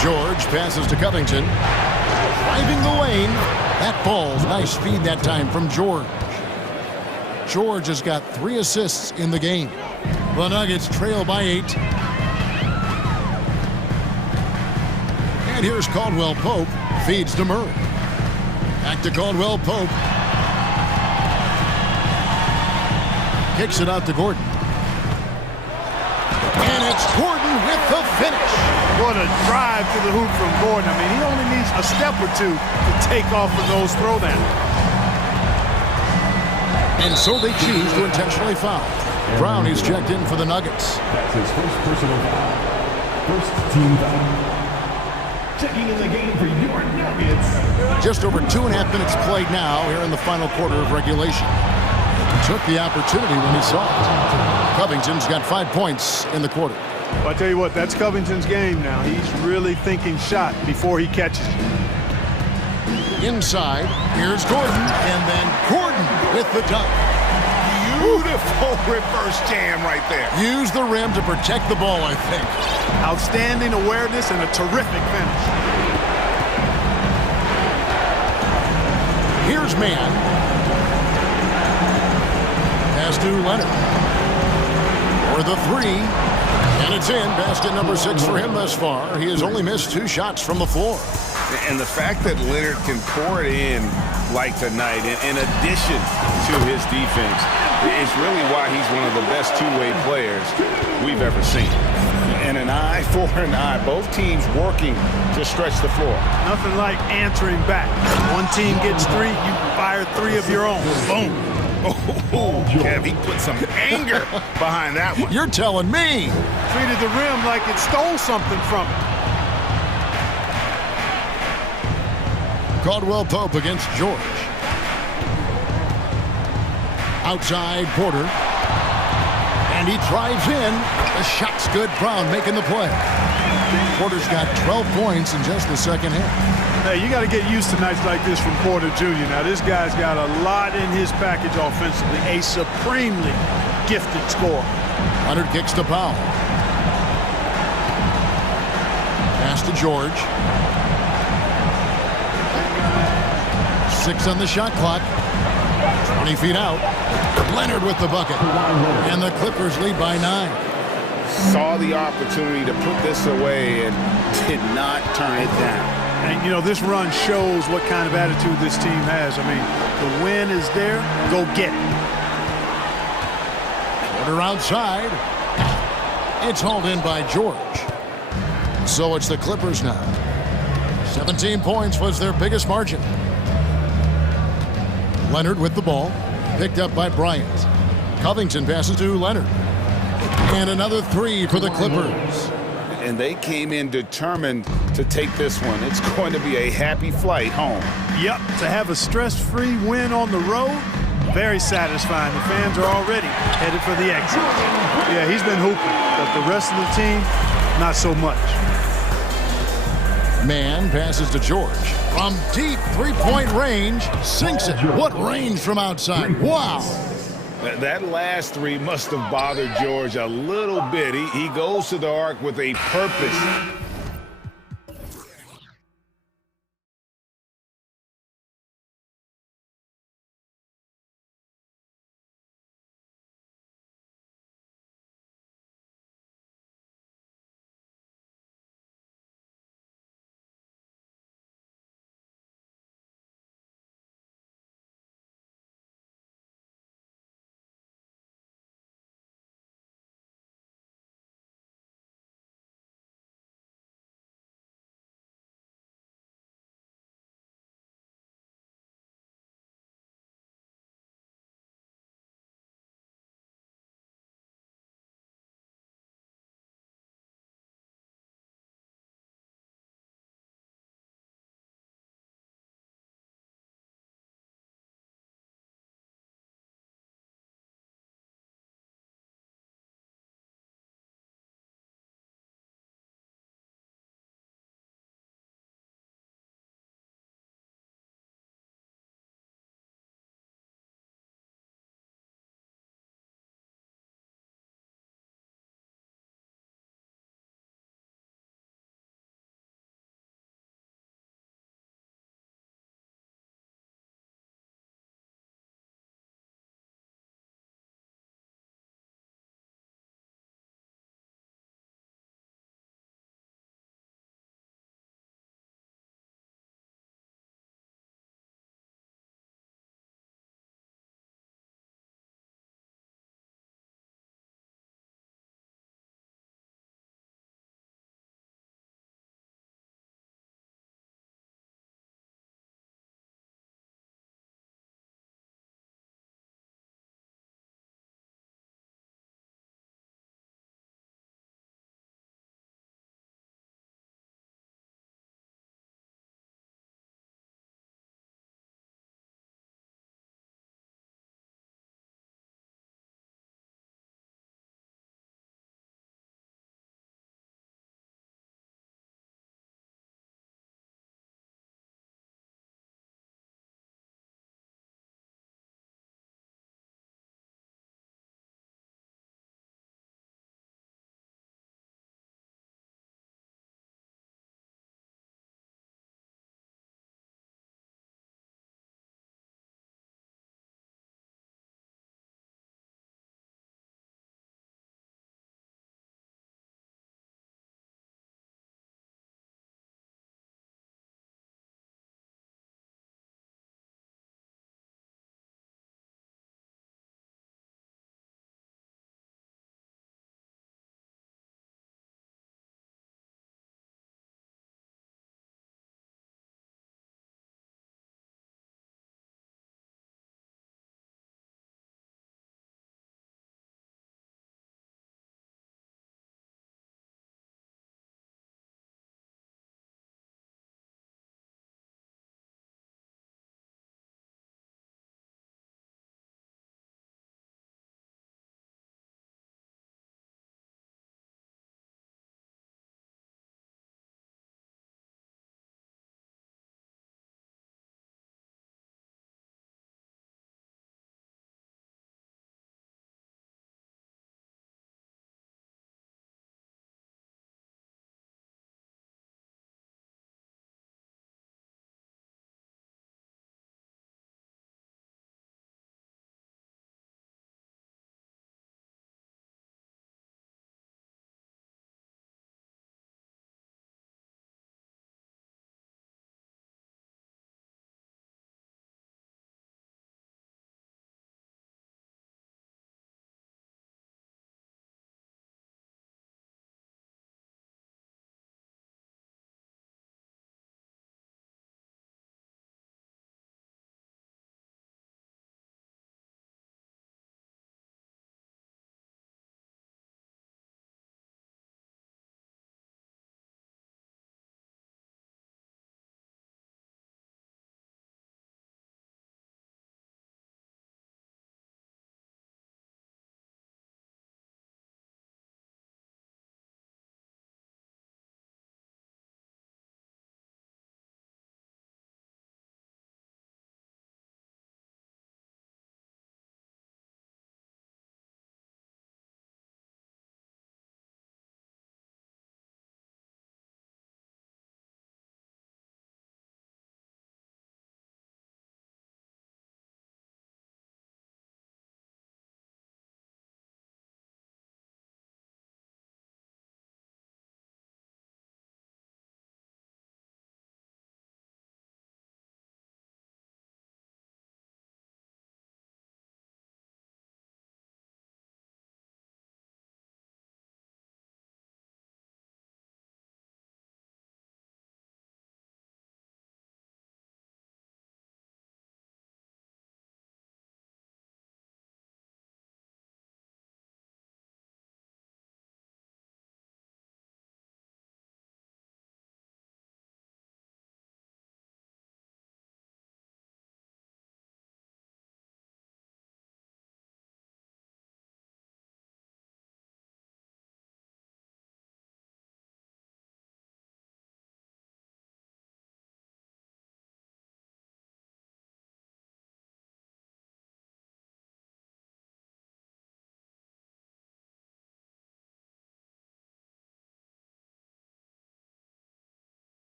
George passes to Covington. Driving the lane. That ball's nice speed that time from George. George has got 3 assists in the game. The Nuggets trail by 8. And here's Caldwell Pope. Feeds to Murray. Back to Caldwell Pope. Kicks it out to Gordon. And it's Gordon with the finish. What a drive to the hoop from Gordon. I mean, he only needs a step or two to take off of those throwdowns. And so they choose to intentionally foul. Brown is checked in for the Nuggets. That's his first personal foul. First team foul. Checking in the game for your Nuggets. Just over 2.5 minutes played now here in the final quarter of regulation. Took the opportunity when he saw it. Covington's got 5 points in the quarter. Well, I tell you what, that's Covington's game now. He's really thinking shot before he catches it. Inside, here's Gordon, and then Gordon with the dunk. Beautiful reverse jam right there. Use the rim to protect the ball, I think. Outstanding awareness and a terrific finish. Here's Mann. Pass to Leonard. For the three. And it's in. Basket number 6 for him thus far. He has only missed 2 shots from the floor. And the fact that Leonard can pour it in like tonight, in addition to his defense, is really why he's one of the best two-way players we've ever seen. And an eye for an eye. Both teams working to stretch the floor. Nothing like answering back. One team gets 3, you fire 3 of your own. Boom. Oh, Kev, he put some anger behind that one. You're telling me. Treated the rim like it stole something from it. Caldwell Pope against George. Outside Porter. And he drives in. The shot's good. Brown making the play. Porter's got 12 points in just the second half. Hey, you got to get used to nights like this from Porter Jr. Now, this guy's got a lot in his package offensively. A supremely gifted scorer. Leonard kicks to Powell. Pass to George. 6 on the shot clock. 20 feet out. Leonard with the bucket. And the Clippers lead by 9. Saw the opportunity to put this away and did not turn it down. And, you know, this run shows what kind of attitude this team has. I mean, the win is there. Go get it. Porter outside. It's hauled in by George. So it's the Clippers now. 17 points was their biggest margin. Leonard with the ball. Picked up by Bryant. Covington passes to Leonard. And another 3 for the Clippers. And they came in determined to take this one. It's going to be a happy flight home. Yep, to have a stress-free win on the road, very satisfying. The fans are already headed for the exit. Yeah, he's been hooping, but the rest of the team, not so much. Mann passes to George. From deep three-point range, sinks it. What range from outside. Wow. That last 3 must have bothered George a little bit. He goes to the arc with a purpose.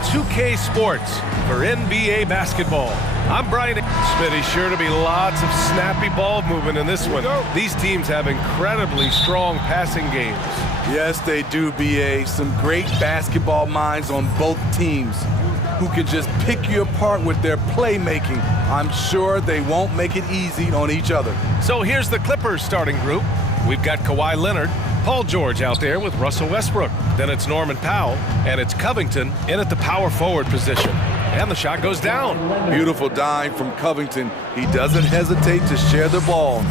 2K Sports for NBA basketball. I'm Brian. Smitty's sure to be lots of snappy ball movement in this one. These teams have incredibly strong passing games. Yes, they do, BA. Some great basketball minds on both teams who can just pick you apart with their playmaking. I'm sure they won't make it easy on each other. So here's the Clippers starting group. We've got Kawhi Leonard, Paul George out there with Russell Westbrook. Then it's Norman Powell, and it's Covington in at the power forward position. And the shot goes down. Beautiful dime from Covington. He doesn't hesitate to share the ball.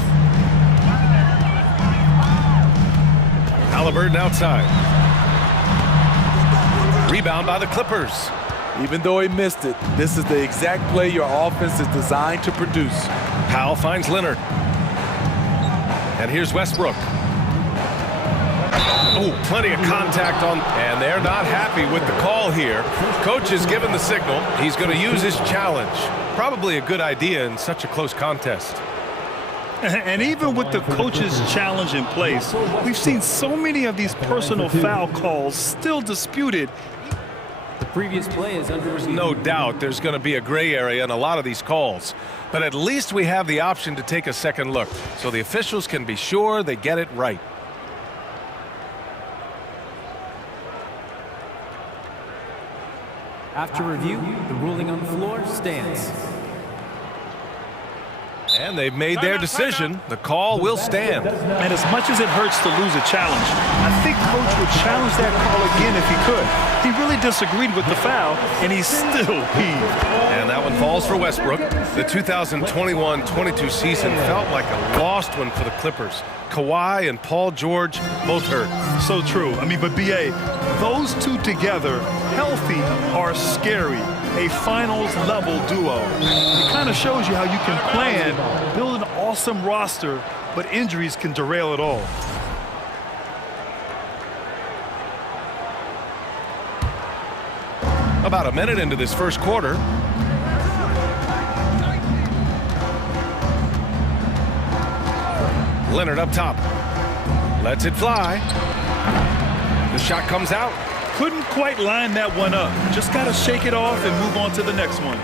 Halliburton outside. Rebound by the Clippers. Even though he missed it, this is the exact play your offense is designed to produce. Powell finds Leonard. And here's Westbrook. Oh, plenty of contact on, and they're not happy with the call here. Coach has given the signal. He's going to use his challenge. Probably a good idea in such a close contest. And even with the coach's challenge in place, we've seen so many of these personal foul calls still disputed. The previous play is under review. No doubt there's going to be a gray area in a lot of these calls. But at least we have the option to take a second look, so the officials can be sure they get it right. After review, the ruling on the floor stands. And they've made their decision. The call will stand. And as much as it hurts to lose a challenge, I think Coach would challenge that call again if he could. He really disagreed with the foul, and he's still peeved. And that one falls for Westbrook. The 2021-22 season felt like a lost one for the Clippers. Kawhi and Paul George both hurt. So true. I mean, but BA, those two together, healthy, are scary. A finals-level duo. It kind of shows you how you can plan, build an awesome roster, but injuries can derail it all. About a minute into this first quarter. Leonard up top. Lets it fly. The shot comes out. Couldn't quite line that one up. Just got to shake it off and move on to the next one.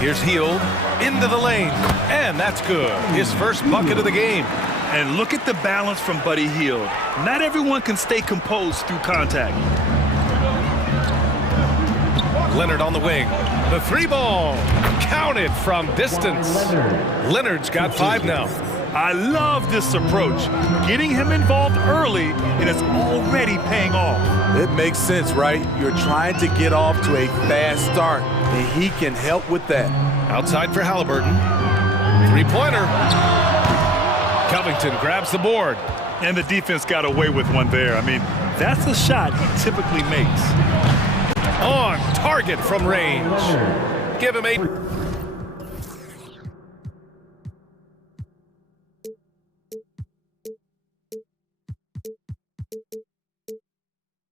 Here's Hield into the lane. And that's good. His first bucket of the game. And look at the balance from Buddy Hield. Not everyone can stay composed through contact. Leonard on the wing. The three ball. Counted from distance. Leonard's got 5 now. I love this approach. Getting him involved early, and it's already paying off. It makes sense, right? You're trying to get off to a fast start, and he can help with that. Outside for Halliburton. Three-pointer. Covington grabs the board. And the defense got away with one there. I mean, that's a shot he typically makes. On target from range. Give him 8.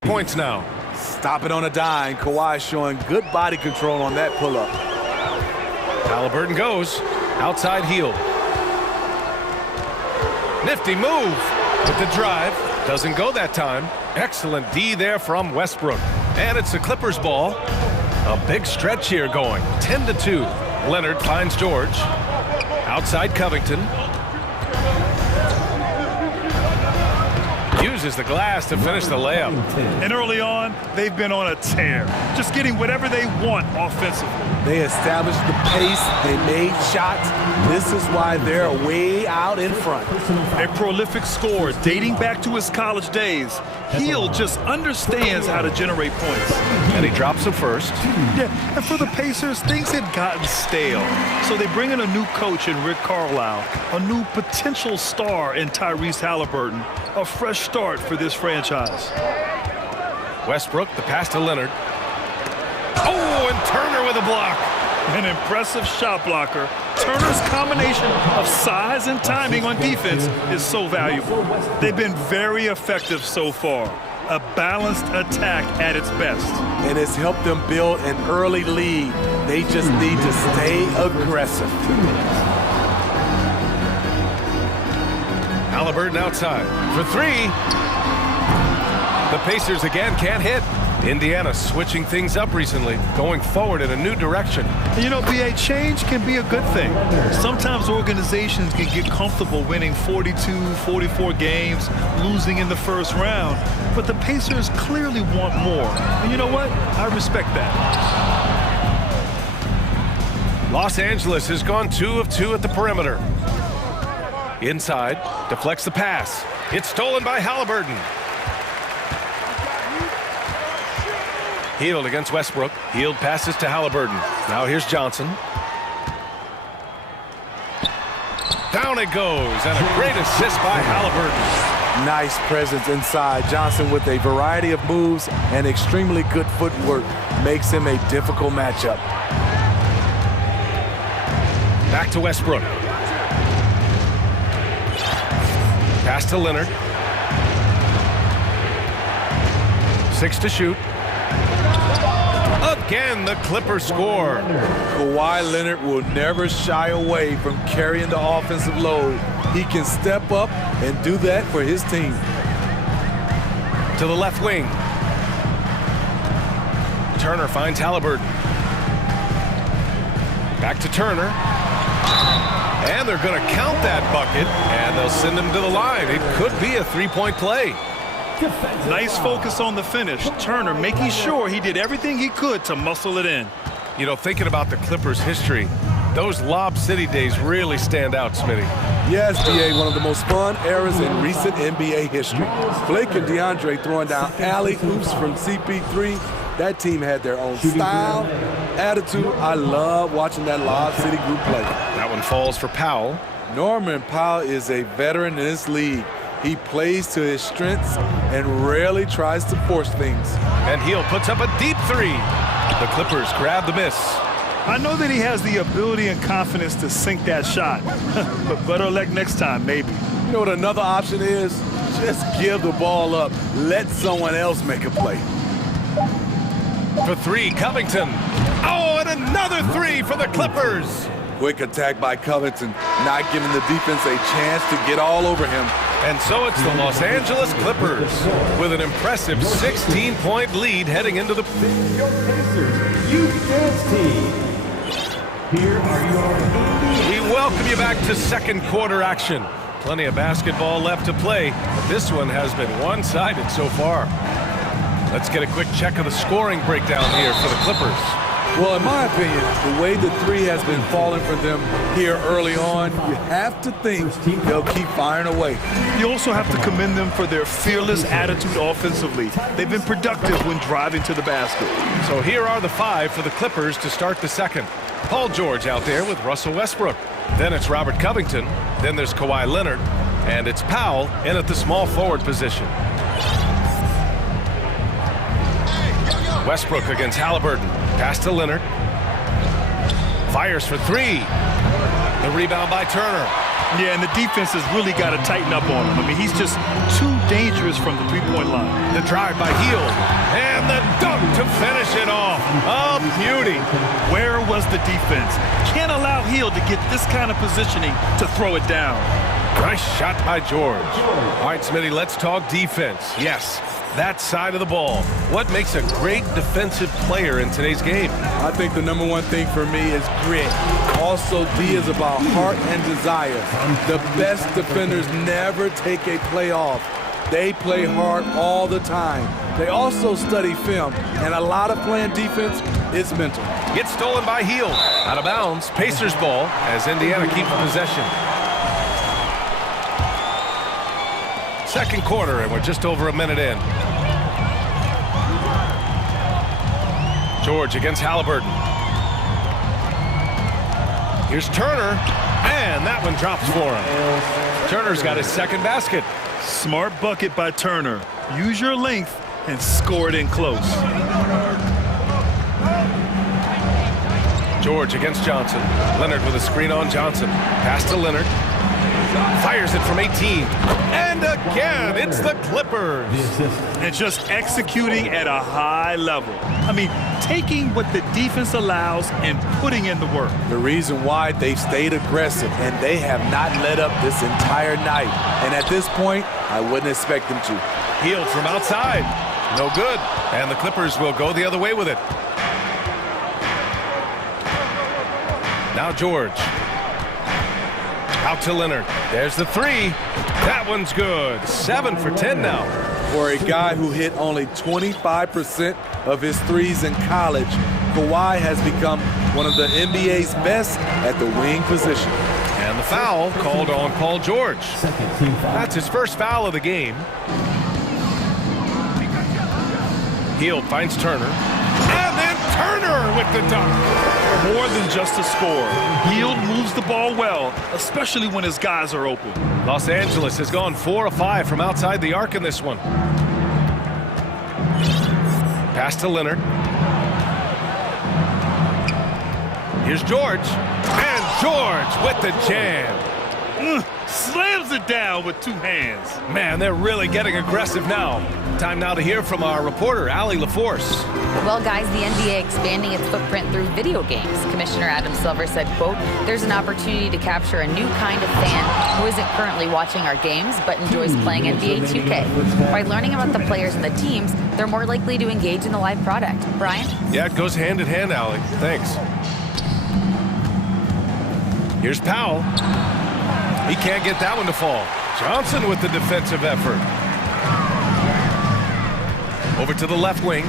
Points now. Stop it on a dime. Kawhi showing good body control on that pull-up. Halliburton goes. Outside Hield. Nifty move with the drive. Doesn't go that time. Excellent D there from Westbrook. And it's the Clippers ball. A big stretch here going. 10-2. Leonard finds George. Outside Covington. Uses the glass to finish the layup. And early on, they've been on a tear. Just getting whatever they want offensively. They established the pace. They made shots. This is why they're way out in front. A prolific scorer dating back to his college days. Hield just understands how to generate points. And he drops them first. Yeah, and for the Pacers, things had gotten stale. So they bring in a new coach in Rick Carlisle, a new potential star in Tyrese Halliburton, a fresh start for this franchise. Westbrook, the pass to Leonard. Oh, and Turner with a block. An impressive shot blocker. Turner's combination of size and timing on defense is so valuable. They've been very effective so far. A balanced attack at its best. And it's helped them build an early lead. They just need to stay aggressive. Halliburton outside for three. The Pacers again can't hit. Indiana switching things up recently, going forward in a new direction. You know, BA, change can be a good thing. Sometimes organizations can get comfortable winning 42, 44 games, losing in the first round. But the Pacers clearly want more. And you know what? I respect that. Los Angeles has gone 2 of 2 at the perimeter. Inside, deflects the pass. It's stolen by Halliburton. Hield against Westbrook. Hield passes to Halliburton. Now here's Johnson. Down it goes, and a great assist by Halliburton. Nice presence inside. Johnson with a variety of moves and extremely good footwork makes him a difficult matchup. Back to Westbrook. Pass to Leonard. 6 to shoot. Again, the Clippers score. Kawhi Leonard will never shy away from carrying the offensive load. He can step up and do that for his team. To the left wing. Turner finds Halliburton. Back to Turner. And they're going to count that bucket, and they'll send him to the line. It could be a three-point play. Nice focus on the finish. Turner making sure he did everything he could to muscle it in. You know, thinking about the Clippers' history, those Lob City days really stand out, Smitty. Yes, DA, one of the most fun eras in recent NBA history. Blake and DeAndre throwing down alley-oops from CP3. That team had their own style, attitude. I love watching that Lob City group play. That one falls for Powell. Norman Powell is a veteran in this league. He plays to his strengths and rarely tries to force things. And Hill puts up a deep three. The Clippers grab the miss. I know that he has the ability and confidence to sink that shot. But better luck next time, maybe. You know what another option is? Just give the ball up. Let someone else make a play. For three, Covington. Oh, and another three for the Clippers. Quick attack by Covington, not giving the defense a chance to get all over him. And so it's the Los Angeles Clippers with an impressive 16-point lead heading into the... Your Pacers Youth Dance Team. Here are your... We welcome you back to second quarter action. Plenty of basketball left to play, but this one has been one-sided so far. Let's get a quick check of the scoring breakdown here for the Clippers. Well, in my opinion, the way the three has been falling for them here early on, you have to think they'll keep firing away. You also have to commend them for their fearless attitude offensively. They've been productive when driving to the basket. So here are the five for the Clippers to start the second. Paul George out there with Russell Westbrook. Then it's Robert Covington. Then there's Kawhi Leonard. And it's Powell in at the small forward position. Westbrook against Halliburton. Pass to Leonard. Fires for three. The rebound by Turner. Yeah, and the defense has really got to tighten up on him. I mean, he's just too dangerous from the three-point line. The drive by Hield. And the dunk to finish it off. A beauty. Where was the defense? Can't allow Hield to get this kind of positioning to throw it down. Nice shot by George. All right, Smitty, let's talk defense. Yes, that side of the ball. What makes a great defensive player in today's game? I think the number one thing for me is grit. Also, D is about heart and desire. The best defenders never take a play off. They play hard all the time. They also study film, and a lot of playing defense is mental. Gets stolen by Hield. Out of bounds, Pacers ball as Indiana keeps possession. Second quarter, and we're just over a minute in. George against Halliburton. Here's Turner, and that one drops for him. Turner's got his second basket. Smart bucket by Turner. Use your length and score it in close. George against Johnson. Leonard with a screen on Johnson. Pass to Leonard. Fires it from 18. And again. It's the Clippers. And just executing at a high level. I mean, taking what the defense allows and putting in the work. The reason why they've stayed aggressive and they have not let up this entire night. And at this point, I wouldn't expect them to. Healed from outside. No good. And the Clippers will go the other way with it. Now George. Out to Leonard. There's the three. That one's good. 7 for 10 now. For a guy who hit only 25% of his threes in college, Kawhi has become one of the NBA's best at the wing position. And the foul called on Paul George. That's his first foul of the game. Hield finds Turner. And then Turner with the dunk. More than just a score. Hield moves the ball well, especially when his guys are open. Los Angeles has gone 4 of 5 from outside the arc in this one. Pass to Leonard. Here's George. And George with the jam. Slams it down with 2 hands. Man, they're really getting aggressive now. Time now to hear from our reporter, Allie LaForce. Well, guys, the NBA expanding its footprint through video games. Commissioner Adam Silver said, quote, "There's an opportunity to capture a new kind of fan who isn't currently watching our games but enjoys playing NBA 2K. By learning about the players and the teams, they're more likely to engage in the live product." Brian? Yeah, it goes hand in hand, Allie. Thanks. Here's Powell. He can't get that one to fall. Johnson with the defensive effort. Over to the left wing.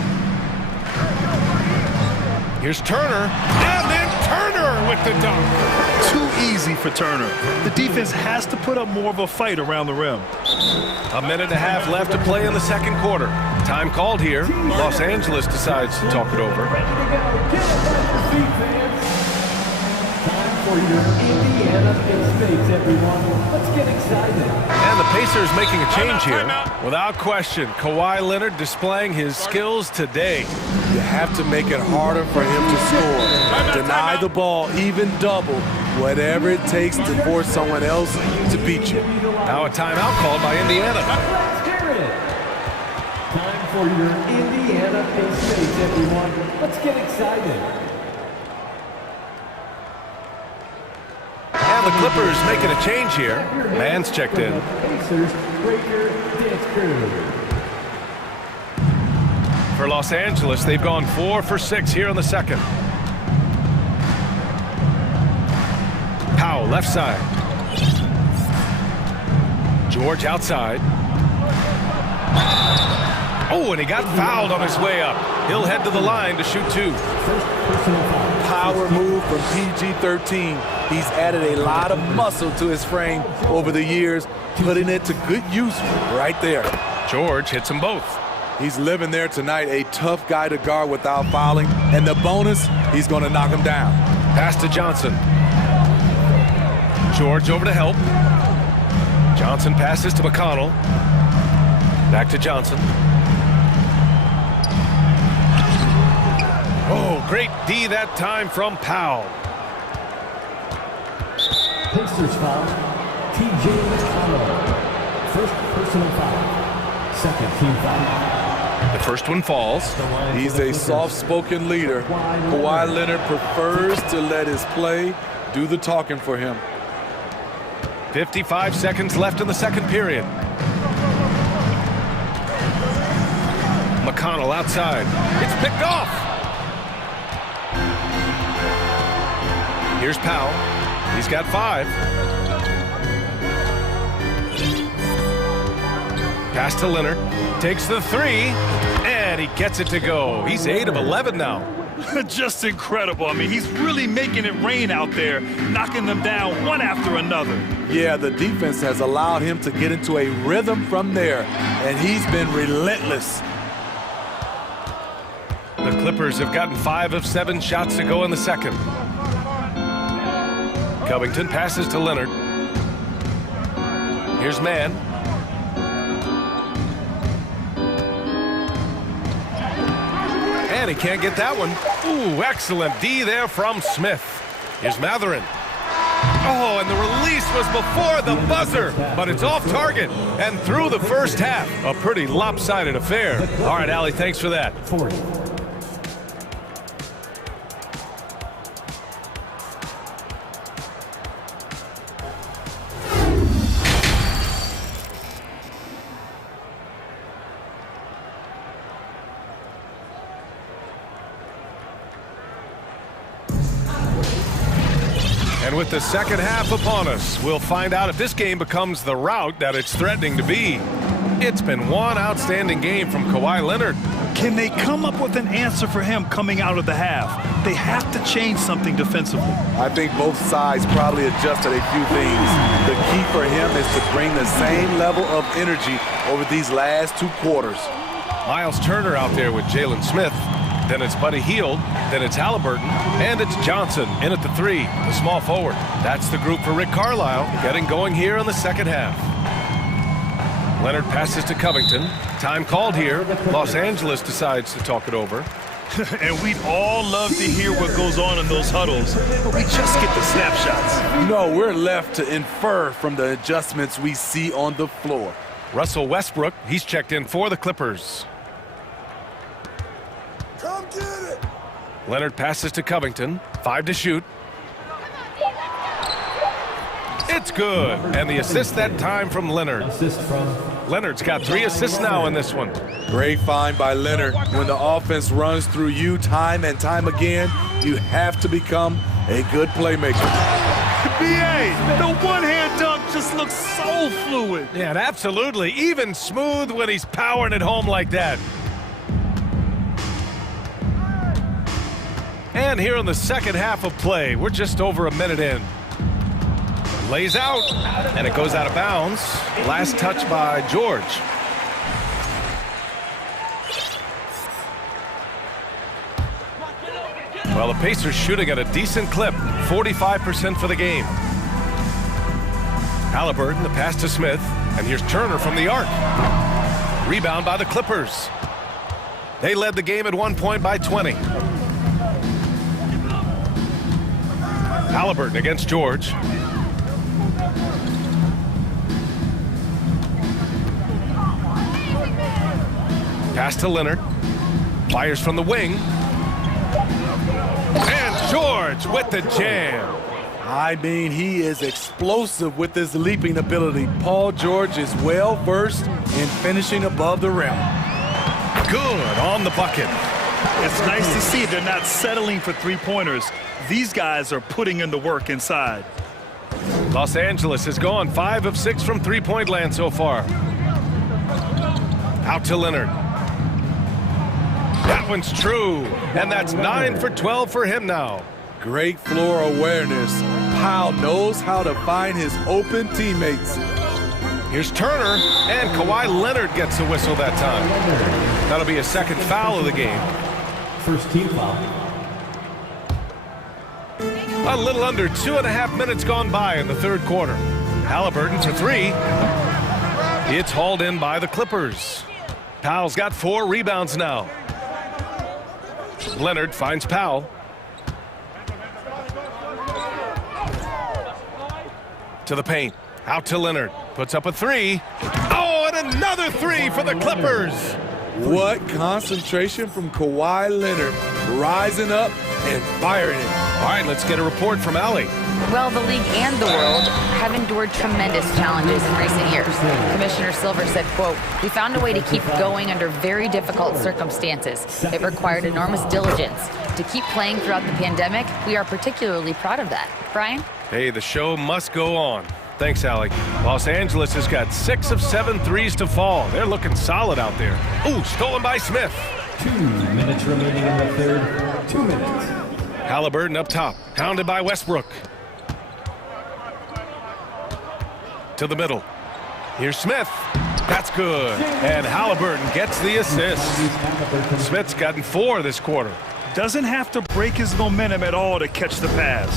Here's Turner. And then Turner with the dunk. Too easy for Turner. The defense has to put up more of a fight around the rim. A minute and a half left to play in the second quarter. Time called here. Los Angeles decides to talk it over. For your Indiana States, everyone. Let's get excited. And the Pacers making a change here. Without question, Kawhi Leonard displaying his skills today. You have to make it harder for him to score. Deny the ball, even double, whatever it takes to force someone else to beat you. Now a timeout called by Indiana. Let's hear it. Time for your Indiana States, everyone. Let's get excited. And the Clippers making a change here. Man's checked in. Pacers, Breaker, dance crew. For Los Angeles, they've gone 4 for 6 here in the second. Powell, left side. George outside. Oh, and he got fouled on his way up. He'll head to the line to shoot 2. Power move from PG-13. He's added a lot of muscle to his frame over the years, putting it to good use right there. George hits them both. He's living there tonight, a tough guy to guard without fouling. And the bonus, he's going to knock him down. Pass to Johnson. George over to help. Johnson passes to McConnell. Back to Johnson. Oh, great D that time from Powell. Pacers foul. T.J. McConnell. First personal foul. Second team foul. The first one falls. He's a soft-spoken leader. Kawhi Leonard prefers to let his play do the talking for him. 55 seconds left in the second period. McConnell outside. It's picked off. Here's Powell. He's got 5. Pass to Leonard. Takes the 3. And he gets it to go. He's 8 of 11 now. Just incredible. I mean, he's really making it rain out there, knocking them down one after another. Yeah, the defense has allowed him to get into a rhythm from there, and he's been relentless. The Clippers have gotten 5 of 7 shots to go in the second. Covington passes to Leonard. Here's Mann. And he can't get that one. Ooh, excellent D there from Smith. Here's Matherin. Oh, and the release was before the buzzer, but it's off target and through the first half. A pretty lopsided affair. All right, Allie, thanks for that. 40. And with the second half upon us, we'll find out if this game becomes the rout that it's threatening to be. It's been one outstanding game from Kawhi Leonard. Can they come up with an answer for him coming out of the half? They have to change something defensively. I think both sides probably adjusted a few things. The key for him is to bring the same level of energy over these last 2 quarters. Miles Turner out there with Jalen Smith. Then it's Buddy Hield, then it's Halliburton, and it's Johnson in at the 3, the small forward. That's the group for Rick Carlisle, getting going here in the second half. Leonard passes to Covington. Time called here. Los Angeles decides to talk it over. And we'd all love to hear what goes on in those huddles, but we just get the snapshots. No, we're left to infer from the adjustments we see on the floor. Russell Westbrook, he's checked in for the Clippers. Come get it. Leonard passes to Covington. 5 to shoot. It's good. And the assist that time from Leonard. Assist from Leonard's got 3 assists now in this one. Great find by Leonard. When the offense runs through you time and time again, you have to become a good playmaker. BA, the one-hand dunk just looks so fluid. Yeah, and absolutely. Even smooth when he's powering it home like that. And here in the second half of play, we're just over a minute in. Lays out, and it goes out of bounds. Last touch by George. Well, the Pacers shooting at a decent clip, 45% for the game. Halliburton, the pass to Smith, and here's Turner from the arc. Rebound by the Clippers. They led the game at one point by 20. Halliburton against George. Pass to Leonard. Fires from the wing. And George with the jam. I mean, he is explosive with his leaping ability. Paul George is well versed in finishing above the rim. Good on the bucket. It's nice to see they're not settling for three-pointers. These guys are putting in the work inside. Los Angeles has gone 5 of 6 from three-point land so far. Out to Leonard. That one's true, and that's 9 for 12 for him now. Great floor awareness. Powell knows how to find his open teammates. Here's Turner, and Kawhi Leonard gets the whistle that time. That'll be a second foul of the game. first team foul. A little under 2.5 minutes gone by in the third quarter. Halliburton for 3. It's hauled in by the Clippers. Powell's got 4 rebounds now. Leonard finds Powell. To the paint. Out to Leonard. Puts up a 3. Oh, and another 3 for the Clippers. What concentration from Kawhi Leonard, rising up and firing it. All right, let's get a report from Allie. Well, the league and the world have endured tremendous challenges in recent years. Commissioner Silver said, quote, "We found a way to keep going under very difficult circumstances. It required enormous diligence. To keep playing throughout the pandemic, we are particularly proud of that." Brian? Hey, the show must go on. Thanks, Allie. Los Angeles has got 6 of 7 threes to fall. They're looking solid out there. Ooh, stolen by Smith. 2 minutes remaining in the third. 2 minutes. Halliburton up top, hounded by Westbrook. To the middle. Here's Smith. That's good. And Halliburton gets the assist. Smith's gotten 4 this quarter. Doesn't have to break his momentum at all to catch the pass.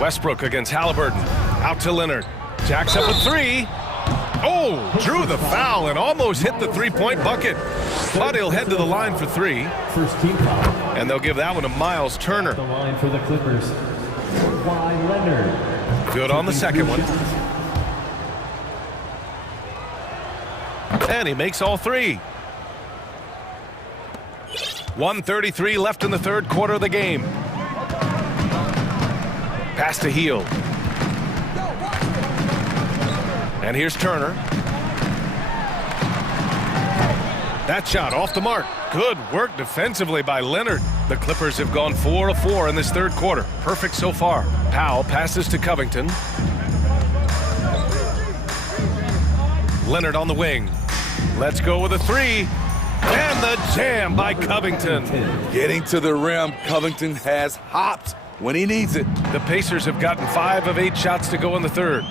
Westbrook against Halliburton. Out to Leonard. Jacks up a 3. Oh, drew the foul and almost hit the three-point bucket. But he'll head to the line for 3. First team foul. And they'll give that one to Miles Turner. The line for the Clippers. Kawhi Leonard. Good on the second one. And he makes all three. 1:33 left in the third quarter of the game. Pass to Heel. And here's Turner. That shot off the mark. Good work defensively by Leonard. The Clippers have gone 4 of 4 in this third quarter. Perfect so far. Powell passes to Covington. Leonard on the wing. Let's go with a three. And the jam by Covington. Getting to the rim, Covington has hopped when he needs it. The Pacers have gotten 5 of 8 shots to go in the third.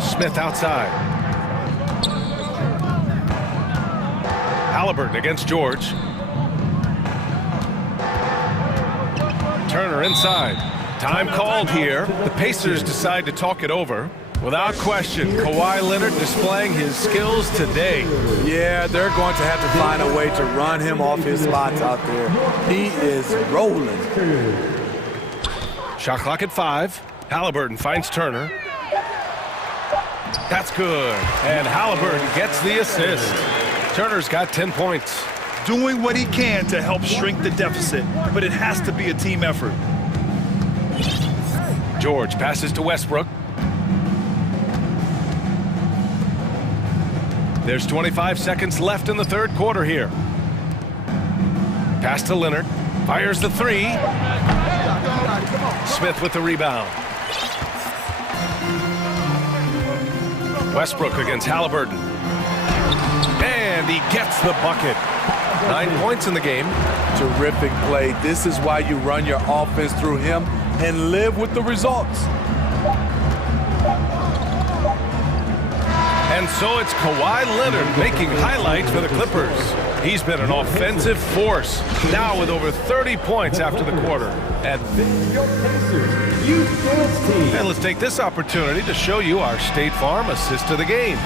Smith outside. Halliburton against George. Turner inside. Time called here. The Pacers decide to talk it over. Without question, Kawhi Leonard displaying his skills today. Yeah, they're going to have to find a way to run him off his spots out there. He is rolling. Shot clock at 5. Halliburton finds Turner. That's good. And Halliburton gets the assist. Turner's got 10 points. Doing what he can to help shrink the deficit, but it has to be a team effort. George passes to Westbrook. There's 25 seconds left in the third quarter here. Pass to Leonard. Fires the three. Smith with the rebound. Westbrook against Halliburton. And he gets the bucket. 9 points in the game. Terrific play. This is why you run your offense through him and live with the results. And so it's Kawhi Leonard making highlights for the Clippers. He's been an offensive force, now with over 30 points after the quarter. And let's take this opportunity to show you our State Farm assist to the game.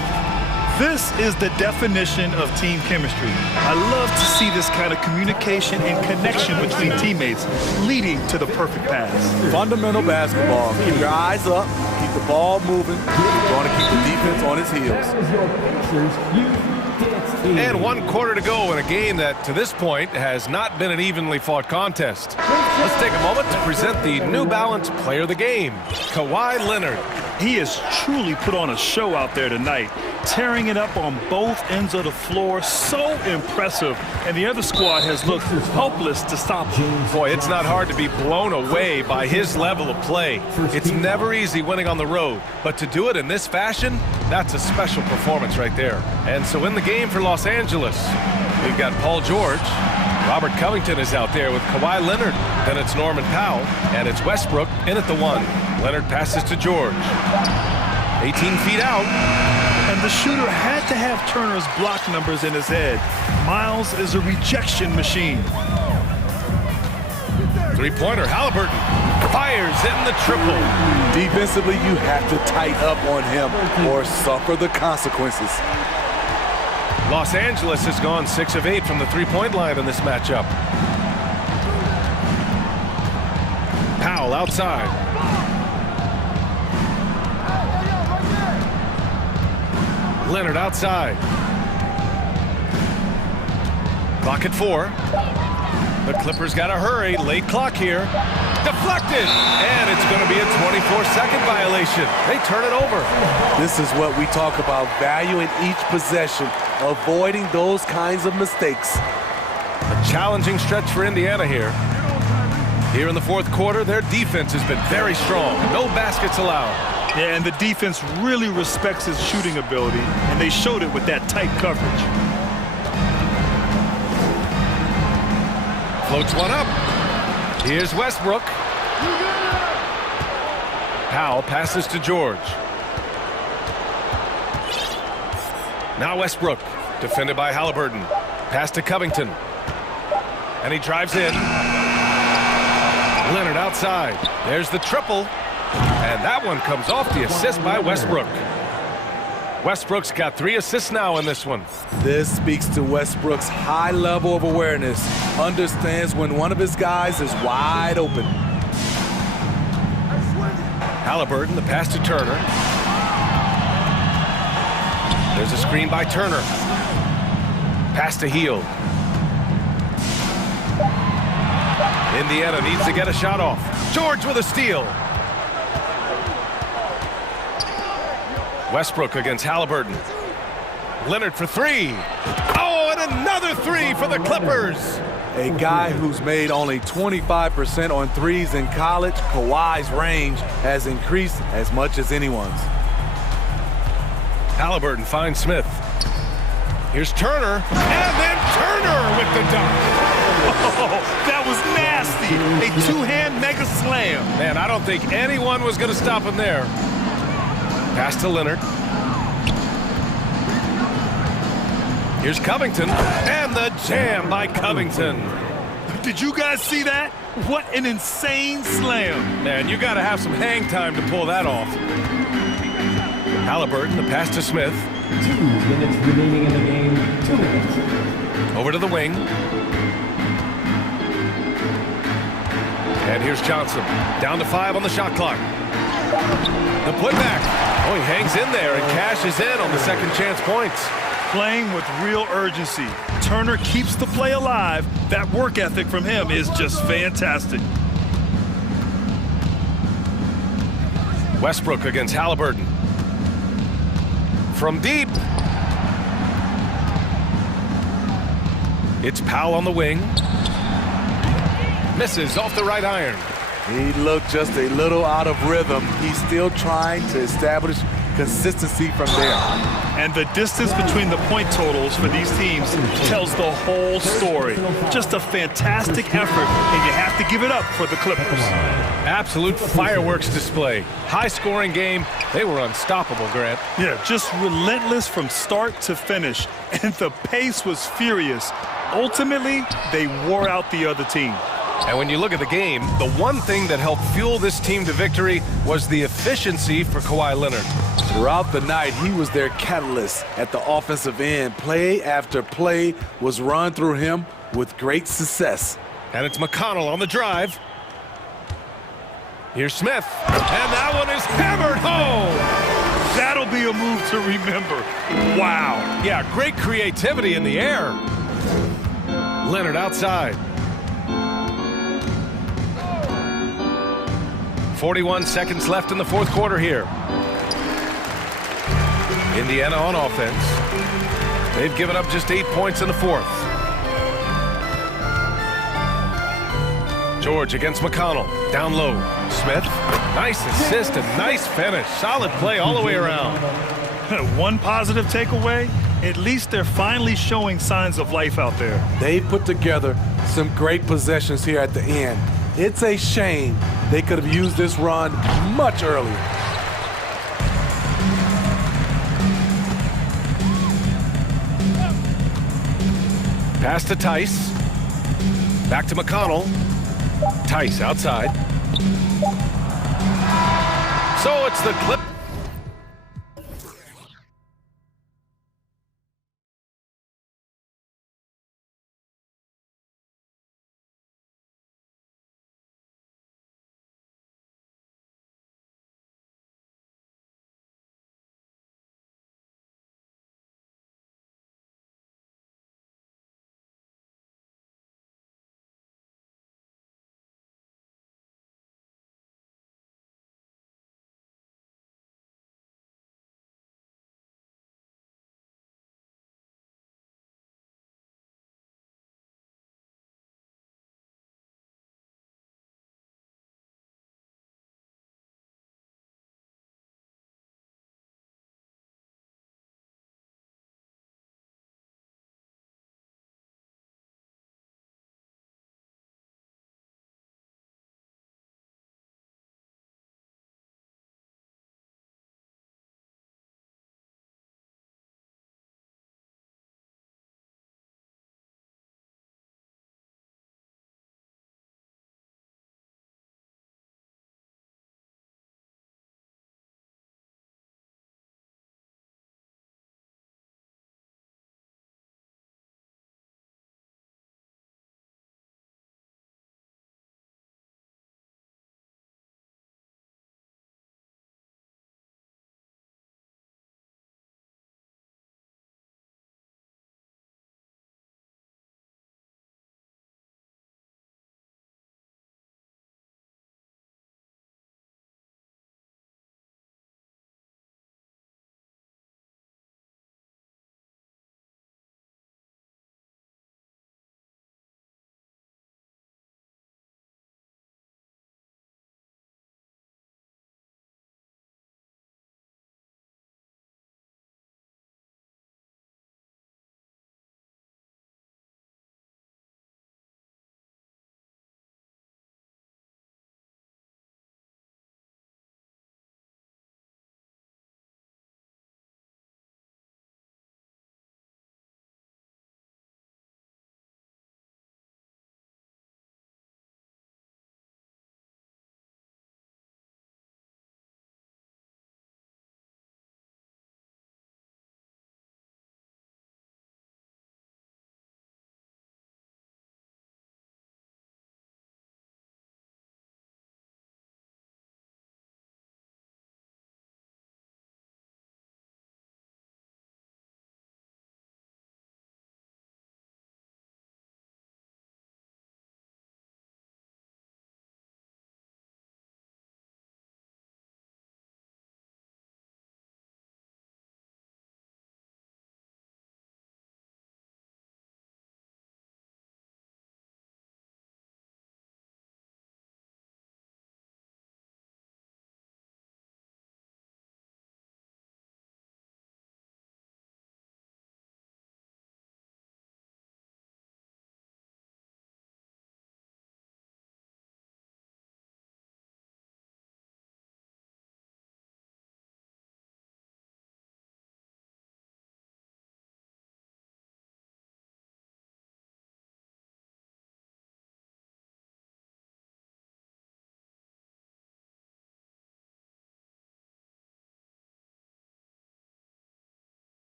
This is the definition of team chemistry. I love to see this kind of communication and connection between teammates leading to the perfect pass. Fundamental basketball. Keep your eyes up, keep the ball moving. You're going to keep the defense on his heels. And 1 quarter to go in a game that, to this point, has not been an evenly fought contest. Let's take a moment to present the New Balance Player of the Game, Kawhi Leonard. He has truly put on a show out there tonight, tearing it up on both ends of the floor. So impressive. And the other squad has looked hopeless to stop him. Boy, it's not hard to be blown away by his level of play. It's never easy winning on the road, but to do it in this fashion, that's a special performance right there. And so in the game for Los Angeles, we've got Paul George. Robert Covington is out there with Kawhi Leonard. Then it's Norman Powell, and it's Westbrook in at the 1. Leonard passes to George. 18 feet out. And the shooter had to have Turner's block numbers in his head. Miles is a rejection machine. Three-pointer, Halliburton fires in the triple. Defensively, you have to tighten up on him or suffer the consequences. Los Angeles has gone 6 of 8 from the three-point line in this matchup. Powell outside. Leonard outside. Clock at 4. The Clippers got to hurry. Late clock here. Deflected. And it's going to be a 24-second violation. They turn it over. This is what we talk about, valuing each possession, avoiding those kinds of mistakes. A challenging stretch for Indiana here. Here in the fourth quarter, their defense has been very strong. No baskets allowed. Yeah, and the defense really respects his shooting ability, and they showed it with that tight coverage. Floats one up. Here's Westbrook. Powell passes to George. Now Westbrook, defended by Halliburton. Pass to Covington. And he drives in. Leonard outside. There's the triple. And that one comes off the assist by Westbrook. Westbrook's got 3 assists now in this one. This speaks to Westbrook's high level of awareness. Understands when one of his guys is wide open. Halliburton, the pass to Turner. There's a screen by Turner. Pass to Hield. Indiana needs to get a shot off. George with a steal. Westbrook against Halliburton. Leonard for 3. Oh, and another 3 for the Clippers. A guy who's made only 25% on threes in college, Kawhi's range has increased as much as anyone's. Halliburton finds Smith. Here's Turner, and then Turner with the dunk. Oh, that was nasty. A two-hand mega slam. Man, I don't think anyone was going to stop him there. Pass to Leonard. Here's Covington, and the jam by Covington. Did you guys see that? What an insane slam. Man, you got to have some hang time to pull that off. Halliburton, the pass to Smith. 2 minutes remaining in the game. 2 minutes. Over to the wing. And here's Johnson. Down to 5 on the shot clock. The putback. Oh, he hangs in there and cashes in on the second chance points. Playing with real urgency. Turner keeps the play alive. That work ethic from him is just fantastic. Westbrook against Halliburton. From deep. It's Powell on the wing. Misses off the right iron. He looked just a little out of rhythm. He's still trying to establish consistency from there. And the distance between the point totals for these teams tells the whole story. Just a fantastic effort, and you have to give it up for the Clippers. Absolute fireworks display. High-scoring game. They were unstoppable, Grant. Yeah, just relentless from start to finish. And the pace was furious. Ultimately, they wore out the other team. And when you look at the game, the one thing that helped fuel this team to victory was the efficiency for Kawhi Leonard. Throughout the night, he was their catalyst at the offensive end. Play after play was run through him with great success. And it's McConnell on the drive. Here's Smith. And that one is hammered home. That'll be a move to remember. Wow. Yeah, great creativity in the air. Leonard outside. 41 seconds left in the fourth quarter here. Indiana on offense. They've given up just 8 points in the fourth. George against McConnell. Down low. Smith. Nice assist and nice finish. Solid play all the way around. One positive takeaway, at least they're finally showing signs of life out there. They put together some great possessions here at the end. It's a shame they could have used this run much earlier. Pass to Tice. Back to McConnell. Tice outside. So it's the Clip.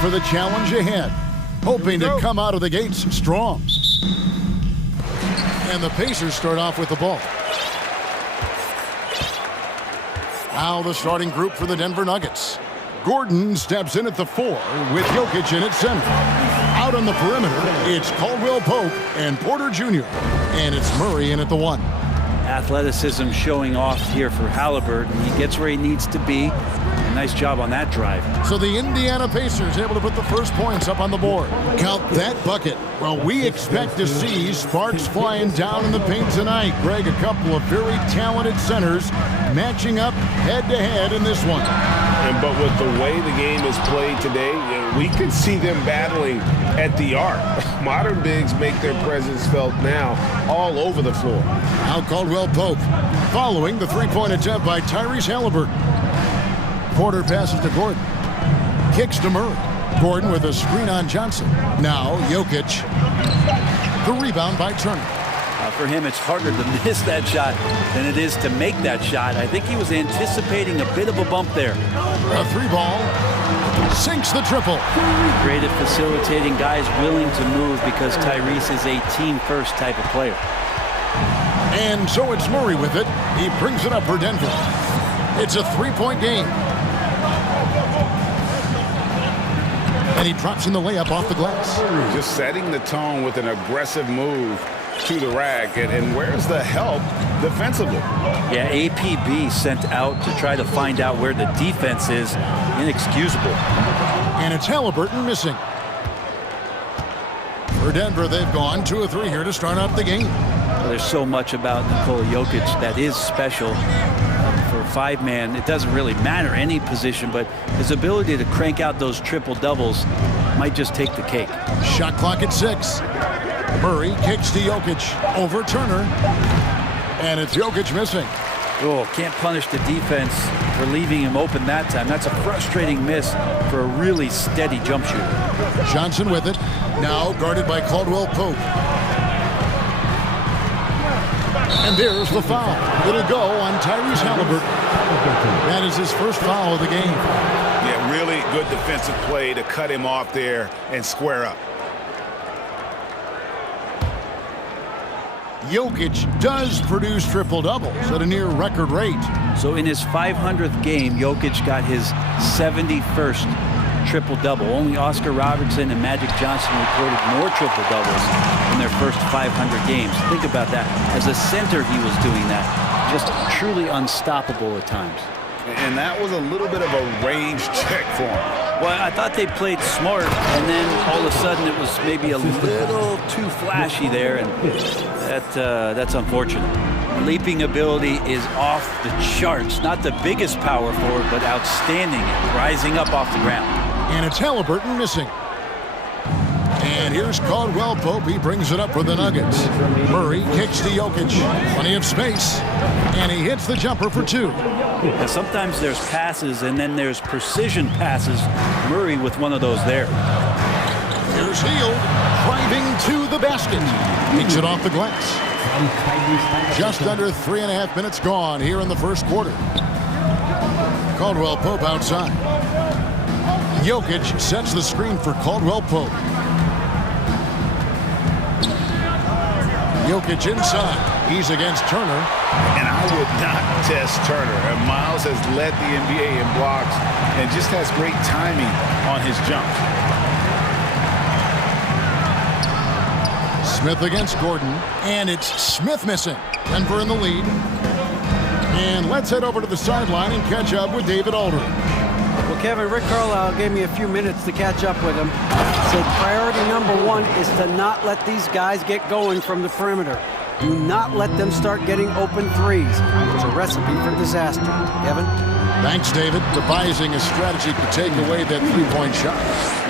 For the challenge ahead, hoping to come out of the gates strong. And the Pacers start off with the ball. Now the starting group for the Denver Nuggets. Gordon steps in at the 4 with Jokic in at center. Out on the perimeter, it's Caldwell Pope and Porter Jr. And it's Murray in at the 1. Athleticism showing off here for Halliburton. He gets where he needs to be. Nice job on that drive. So the Indiana Pacers able to put the first points up on the board. Count that bucket. Well, we expect to see sparks flying down in the paint tonight. Greg, a couple of very talented centers matching up head-to-head in this one. But with the way the game is played today, we could see them battling at the arc. Modern bigs make their presence felt now all over the floor. Now Caldwell Pope following the three-point attempt by Tyrese Halliburton. Porter passes to Gordon. Kicks to Murray. Gordon with a screen on Johnson. Now Jokic. The rebound by Turner. For him, it's harder to miss that shot than it is to make that shot. I think he was anticipating a bit of a bump there. A 3-ball. Sinks the triple. Great at facilitating guys willing to move because Tyrese is a team-first type of player. And so it's Murray with it. He brings it up for Denver. It's a 3-point game. And he drops in the layup off the glass. Just setting the tone with an aggressive move to the rack. And where's the help defensively? Yeah, APB sent out to try to find out where the defense is. Inexcusable. And it's Halliburton missing. For Denver, they've gone 2 of 3 here to start off the game. Well, there's so much about Nikola Jokic that is special. For a 5-man, it doesn't really matter any position, but his ability to crank out those triple doubles might just take the cake. Shot clock at 6. Murray kicks to Jokic over Turner, and it's Jokic missing. Oh, can't punish the defense for leaving him open that time. That's a frustrating miss for a really steady jump shooter. Johnson with it, now guarded by Caldwell Pope. And there's the foul. It'll go on Tyrese Halliburton. That is his first foul of the game. Yeah, really good defensive play to cut him off there and square up. Jokic does produce triple-doubles at a near record rate. So in his 500th game, Jokic got his 71st triple-double. Only Oscar Robertson and Magic Johnson recorded more triple-doubles in their first 500 games. Think about that. As a center, he was doing that. Just truly unstoppable at times. And that was a little bit of a range check for him. Well, I thought they played smart, and then all of a sudden it was maybe a little too flashy there, and that's unfortunate. Leaping ability is off the charts. Not the biggest power forward, but outstanding, rising up off the ground. And it's Halliburton missing. And here's Caldwell Pope. He brings it up for the Nuggets. Murray kicks to Jokic. Plenty of space. And he hits the jumper for 2. And sometimes there's passes, and then there's precision passes. Murray with one of those there. Here's Hield driving to the basket. Takes it off the glass. Just under 3.5 minutes gone here in the first quarter. Caldwell Pope outside. Jokic sets the screen for Caldwell Pope. Jokic inside. He's against Turner. And I would not test Turner. And Miles has led the NBA in blocks and just has great timing on his jumps. Smith against Gordon. And it's Smith missing. Denver in the lead. And let's head over to the sideline and catch up with David Aldridge. Well, Kevin, Rick Carlisle gave me a few minutes to catch up with him. Said priority number 1 is to not let these guys get going from the perimeter. Do not let them start getting open threes. It's a recipe for disaster. Kevin? Thanks, David. Devising a strategy to take away that three-point shot.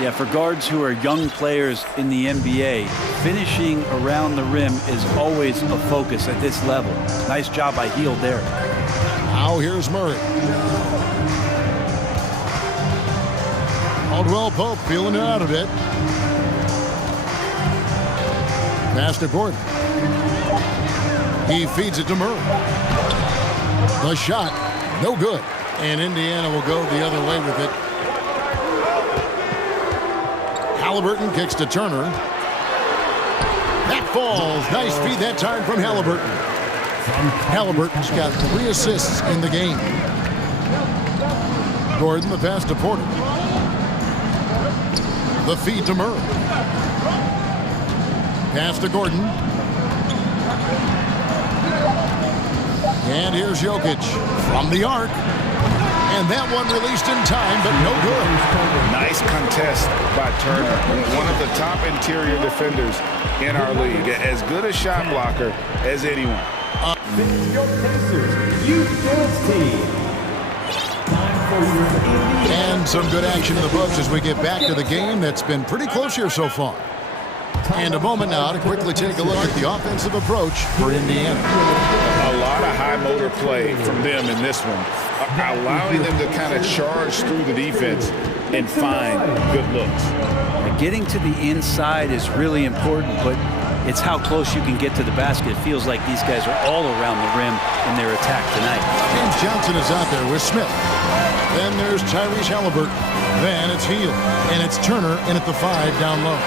Yeah, for guards who are young players in the NBA, finishing around the rim is always a focus at this level. Nice job by Hield there. Now here's Murray. Caldwell Pope feeling it out a bit. Pass to Gordon. He feeds it to Murray. The shot, no good. And Indiana will go the other way with it. Halliburton kicks to Turner. That falls. Nice feed that time from Halliburton. Halliburton's got 3 assists in the game. Gordon, the pass to Porter. The feed to Murray. Pass to Gordon. And here's Jokic from the arc. And that one released in time, but no good. Nice contest by Turner. One of the top interior defenders in our league. As good a shot blocker as anyone. Your Pacers Youth Dance Team. Time for your Indiana. And some good action in the books as we get back to the game that's been pretty close here so far. And a moment now to quickly take a look at the offensive approach for Indiana. A lot of high motor play from them in this one, allowing them to kind of charge through the defense and find good looks. Getting to the inside is really important, but it's how close you can get to the basket. It feels like these guys are all around the rim in their attack tonight. James Johnson is out there with Smith. Then there's Tyrese Halliburton. Then it's Hield. And it's Turner in at the 5 down low.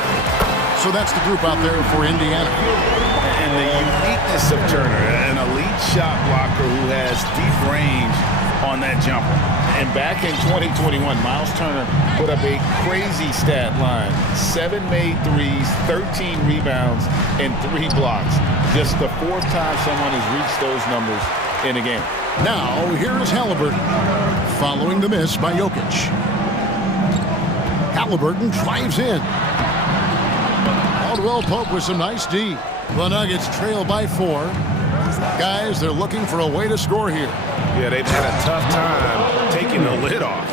So that's the group out there for Indiana. And the uniqueness of Turner, an elite shot blocker who has deep range on that jumper. And back in 2021, Miles Turner put up a crazy stat line. 7 made threes, 13 rebounds, and 3 blocks. Just the 4th time someone has reached those numbers in a game. Now, here is Halliburton, following the miss by Jokic. Halliburton drives in. Caldwell Pope with some nice D. The Nuggets trail by 4. Guys, they're looking for a way to score here. Yeah, they've had a tough time taking the lid off.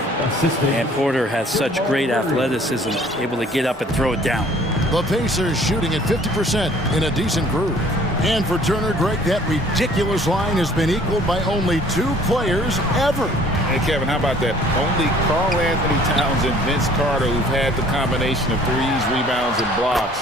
And Porter has such great athleticism, able to get up and throw it down. The Pacers shooting at 50% in a decent groove. And for Turner, Greg, that ridiculous line has been equaled by only 2 players ever. Hey, Kevin, how about that? Only Karl Anthony Towns and Vince Carter, who've had the combination of threes, rebounds, and blocks,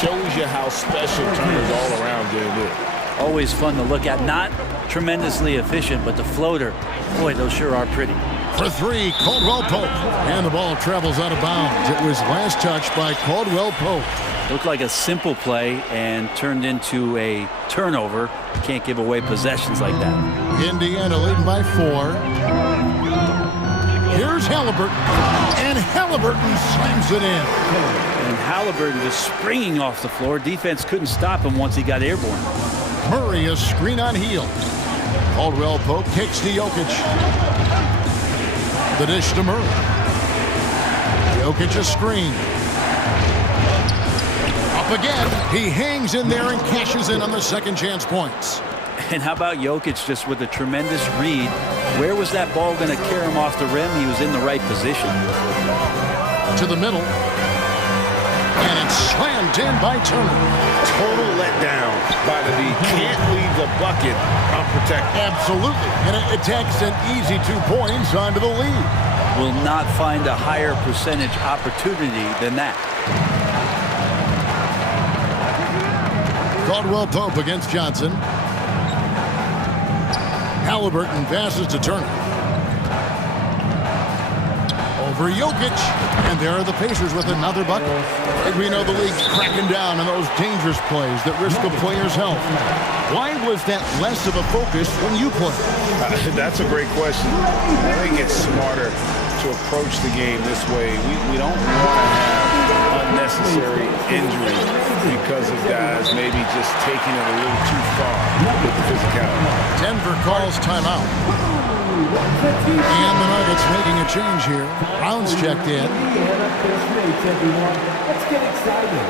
shows you how special Turner's all around doing this. Always fun to look at. Not tremendously efficient, but the floater, boy, those sure are pretty. For 3, Caldwell Pope. And the ball travels out of bounds. It was last touched by Caldwell Pope. Looked like a simple play and turned into a turnover. Can't give away possessions like that. Indiana leading by 4. Here's Halliburton. And Halliburton slams it in. And Halliburton just springing off the floor. Defense couldn't stop him once he got airborne. Murray, a screen on Hield. Caldwell Pope kicks to Jokic. The dish to Murray. Jokic a screen. Up again. He hangs in there and cashes in on the second chance points. And how about Jokic just with a tremendous read? Where was that ball going to carry him off the rim? He was in the right position. To the middle. And it's slammed in by Turner. Total letdown by the D. Can't leave the bucket unprotected. Absolutely. And it takes an easy 2 points onto the lead. Will not find a higher percentage opportunity than that. Caldwell Pope against Johnson. Halliburton passes to Turner. Over Jokic. And there are the Pacers with another bucket. And we know the league's cracking down on those dangerous plays that risk a player's health. Why was that less of a focus when you played? That's a great question. I think it's smarter to approach the game this way. We don't want to have unnecessary injuries because of guys maybe just taking it a little too far with the physicality. Denver calls timeout. And the Nuggets making a change here. Brown's checked in. Let's get excited.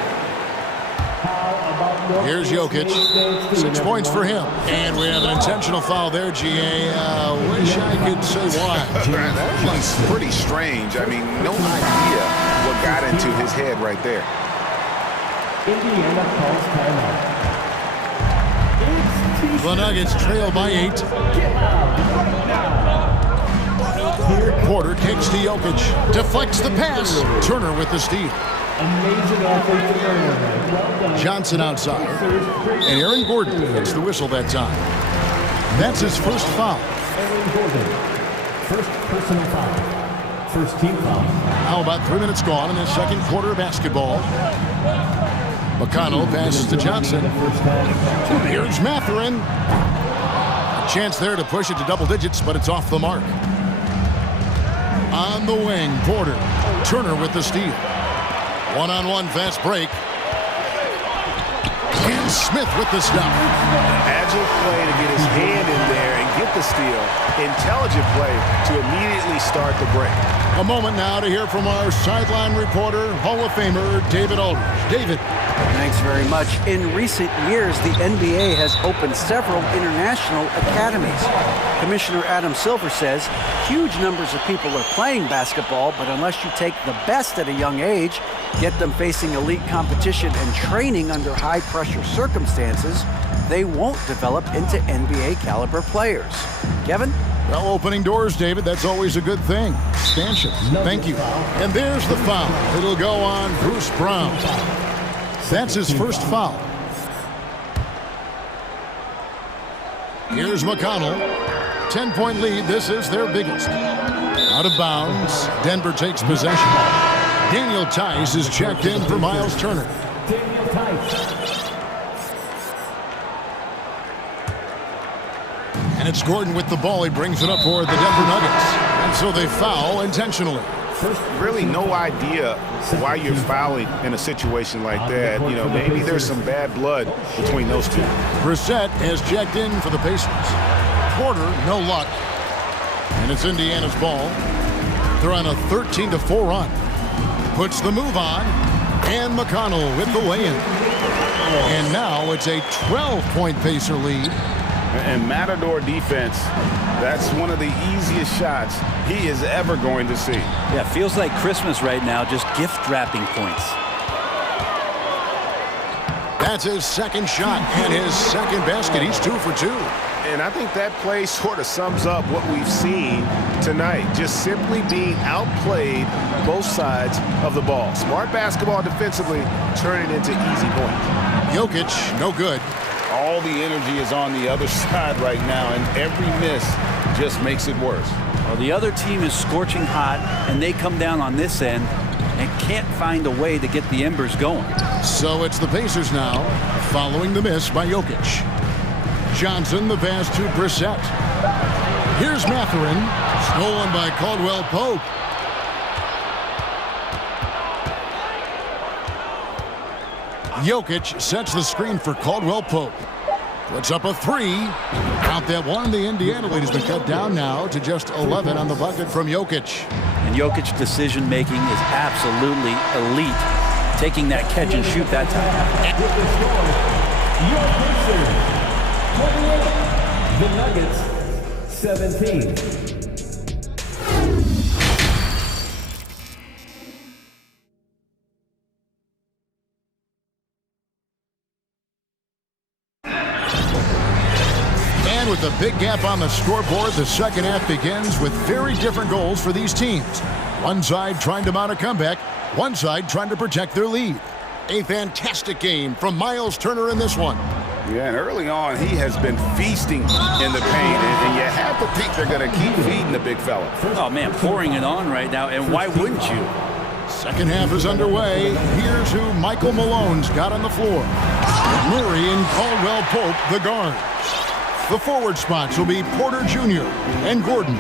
Here's Jokic. 6 points for him. And we have an intentional foul there, GA. Wish I could say why. That one's pretty strange. I mean, no idea what got into his head right there. Indiana calls timeout. The Nuggets trail by 8. Porter kicks to Jokic. Deflects the pass. Turner with the steal. Amazing offensive turnover. Well done. Johnson outside. And Aaron Gordon gets the whistle that time. That's his first foul. Aaron Gordon, first personal foul. first team foul. Now about 3 minutes gone in the second quarter of basketball. McConnell passes to Johnson. Here's Mathurin. A chance there to push it to double digits, but it's off the mark. On the wing, Porter. Turner with the steal. One-on-one fast break. And Smith with the stop. Agile play to get his hand in there and get the steal. Intelligent play to immediately start the break. A moment now to hear from our sideline reporter, Hall of Famer David Aldridge. David. Thanks very much. In recent years, the NBA has opened several international academies. Commissioner Adam Silver says huge numbers of people are playing basketball, but unless you take the best at a young age, get them facing elite competition and training under high-pressure circumstances, they won't develop into NBA-caliber players. Kevin? Well, opening doors, David, that's always a good thing. Expansion. Thank you. And there's the foul. It'll go on Bruce Brown. That's his first foul. Here's McConnell. 10-point lead. This is their biggest. Out of bounds. Denver takes possession. Daniel Tice is checked in for Miles Turner. Daniel Tice. And it's Gordon with the ball. He brings it up for the Denver Nuggets. And so they foul intentionally. Really no idea why you're fouling in a situation like that. You know, maybe there's some bad blood between those two. Brissett has checked in for the Pacers. Porter, no luck. And it's Indiana's ball. They're on a 13-4 run. Puts the move on. And McConnell with the lay-in. And now it's a 12-point Pacer lead. And Matador defense, that's one of the easiest shots he is ever going to see. Yeah, feels like Christmas right now, just gift wrapping points. That's his second shot and his second basket. He's 2 for 2. And I think that play sort of sums up what we've seen tonight. Just simply being outplayed both sides of the ball. Smart basketball defensively, turning into easy points. Jokic, no good. All the energy is on the other side right now, and every miss just makes it worse. Well, the other team is scorching hot, and they come down on this end and can't find a way to get the embers going. So it's the Pacers now, following the miss by Jokic. Johnson, the pass to Brissett. Here's Mathurin, stolen by Caldwell Pope. Jokic sets the screen for Caldwell Pope. Puts up a three. Count that one. The Indiana lead has been cut down now to just 11 on the bucket from Jokic. And Jokic's decision-making is absolutely elite. Taking that catch and shoot that time. Your Pacers, 28. The Nuggets, 17. With a big gap on the scoreboard, the second half begins with very different goals for these teams. One side trying to mount a comeback, one side trying to protect their lead. A fantastic game from Miles Turner in this one. Yeah, and early on, he has been feasting in the paint, and you have to think they're going to keep feeding the big fella. Oh, man, pouring it on right now, and why wouldn't you? Second half is underway. Here's who Michael Malone's got on the floor. Murray and Caldwell Pope, the guards. The forward spots will be Porter Jr. and Gordon.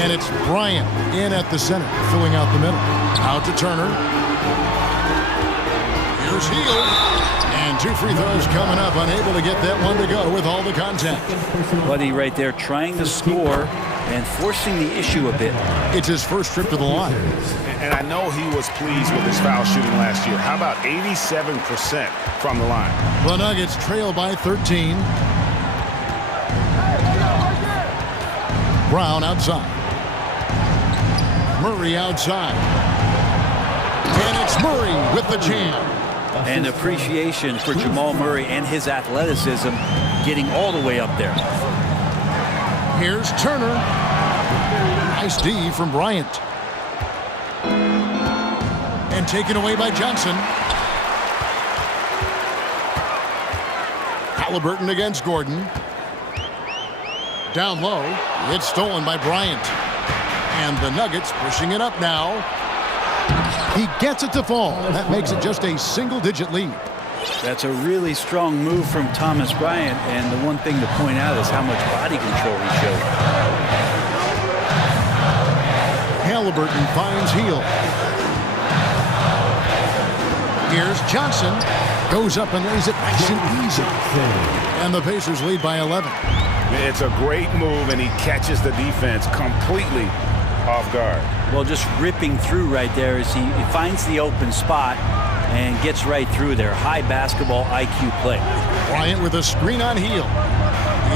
And it's Bryant in at the center, filling out the middle. Out to Turner. Here's Hield. And 2 free throws coming up, unable to get that one to go with all the contact. Buddy right there trying to score and forcing the issue a bit. It's his first trip to the line. And I know he was pleased with his foul shooting last year. How about 87% from the line? The Nuggets trail by 13. Brown outside. Murray outside. And it's Murray with the jam. And appreciation for Jamal Murray and his athleticism getting all the way up there. Here's Turner. Nice D from Bryant. And taken away by Johnson. Halliburton against Gordon. Down low, it's stolen by Bryant. And the Nuggets pushing it up now. He gets it to fall. That makes it just a single-digit lead. That's a really strong move from Thomas Bryant, and the one thing to point out is how much body control he showed. Halliburton finds Hield. Here's Johnson. Goes up and lays it nice and easy. And the Pacers lead by 11. It's a great move, and he catches the defense completely off guard. Well, just ripping through right there as he finds the open spot and gets right through there. High basketball IQ play. Bryant with a screen on Hield.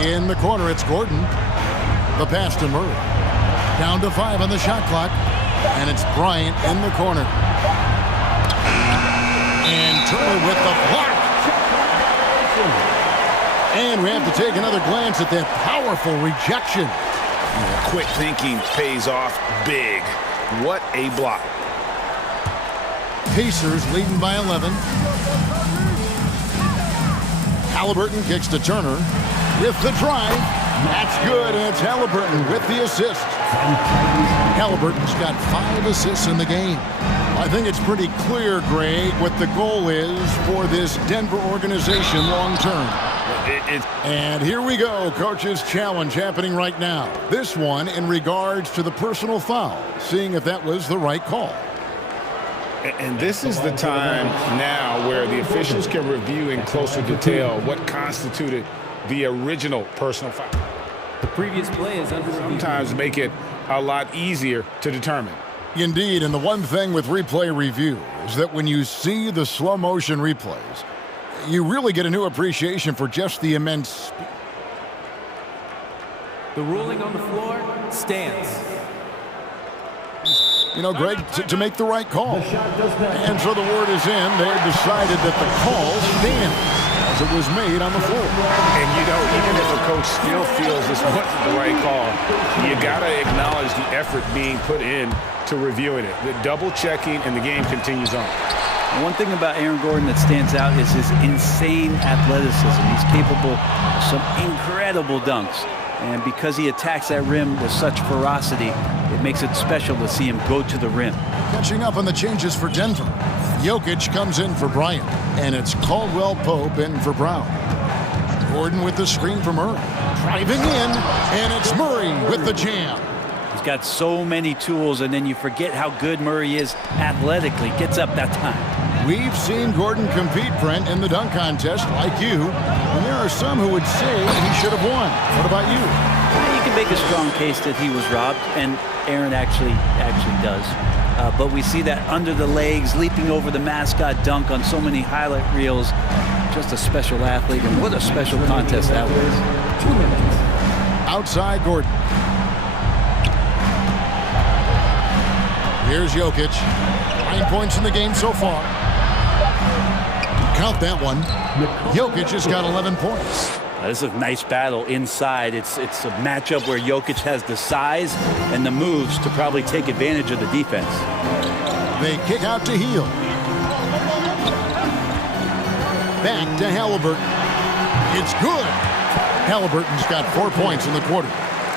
In the corner, it's Gordon. The pass to Murray. Down to 5 on the shot clock. And it's Bryant in the corner. And Turner with the block. And we have to take another glance at that powerful rejection. Quick thinking pays off big. What a block. Pacers leading by 11. Halliburton kicks to Turner with the drive. That's good, and it's Halliburton with the assist. Halliburton's got 5 assists in the game. I think it's pretty clear, Greg, what the goal is for this Denver organization long term. And here we go, coach's challenge happening right now. This one in regards to the personal foul, seeing if that was the right call. And this is the time now where the officials can review in closer detail what constituted the original personal foul. The previous play is under review. Sometimes make it a lot easier to determine. Indeed, and the one thing with replay review is that when you see the slow motion replays, you really get a new appreciation for just the immense speed. The ruling on the floor stands. You know, Greg, to make the right call. And so the word is in. They've decided that the call stands as it was made on the floor. And, you know, even if a coach still feels this wasn't the right call, you got to acknowledge the effort being put in to reviewing it. The double checking, and the game continues on. One thing about Aaron Gordon that stands out is his insane athleticism. He's capable of some incredible dunks. And because he attacks that rim with such ferocity, it makes it special to see him go to the rim. Catching up on the changes for Denver. Jokic comes in for Bryant, and it's Caldwell Pope in for Brown. Gordon with the screen for Murray. Driving in, and it's Murray with the jam. He's got so many tools, and then you forget how good Murray is athletically. Gets up that time. We've seen Gordon compete, Brent, in the dunk contest like you, and there are some who would say he should have won. What about you? You can make a strong case that he was robbed, and Aaron actually does. But we see that under the legs, leaping over the mascot dunk on so many highlight reels. Just a special athlete, and what a special contest that was. 2 minutes. Outside Gordon. Here's Jokic. 9 points in the game so far. Count that one. Jokic has got 11 points. This is a nice battle inside. It's a matchup where Jokic has the size and the moves to probably take advantage of the defense. They kick out to Hield. Back to Halliburton. It's good. Halliburton's got 4 points in the quarter.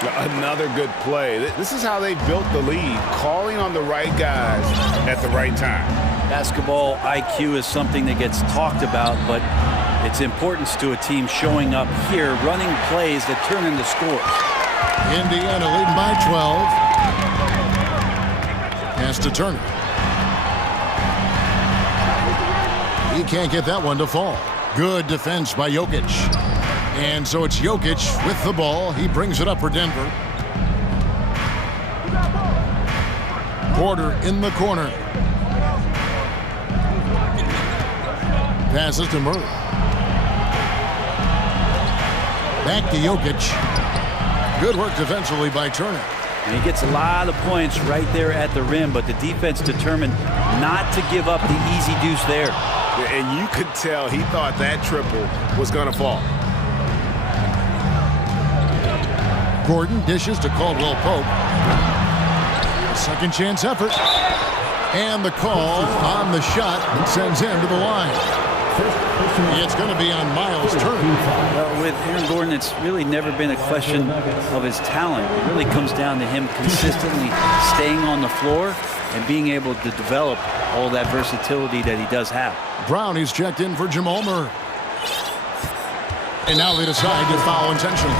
Another good play. This is how they built the lead, calling on the right guys at the right time. Basketball IQ is something that gets talked about, but its importance to a team showing up here, running plays that turn into scores. Indiana leading by 12. Pass to Turner. He can't get that one to fall. Good defense by Jokic. And so it's Jokic with the ball. He brings it up for Denver. Porter in the corner. Passes to Murray. Back to Jokic. Good work defensively by Turner. And he gets a lot of points right there at the rim, but the defense determined not to give up the easy deuce there. And you could tell he thought that triple was going to fall. Gordon dishes to Caldwell Pope. Second chance effort. And the call on the shot sends him to the line. It's going to be on Miles Turner. Well, with Aaron Gordon, it's really never been a question of his talent. It really comes down to him consistently staying on the floor and being able to develop all that versatility that he does have. Brown, he's checked in for Jamal Murray. And now they decide to foul intentionally.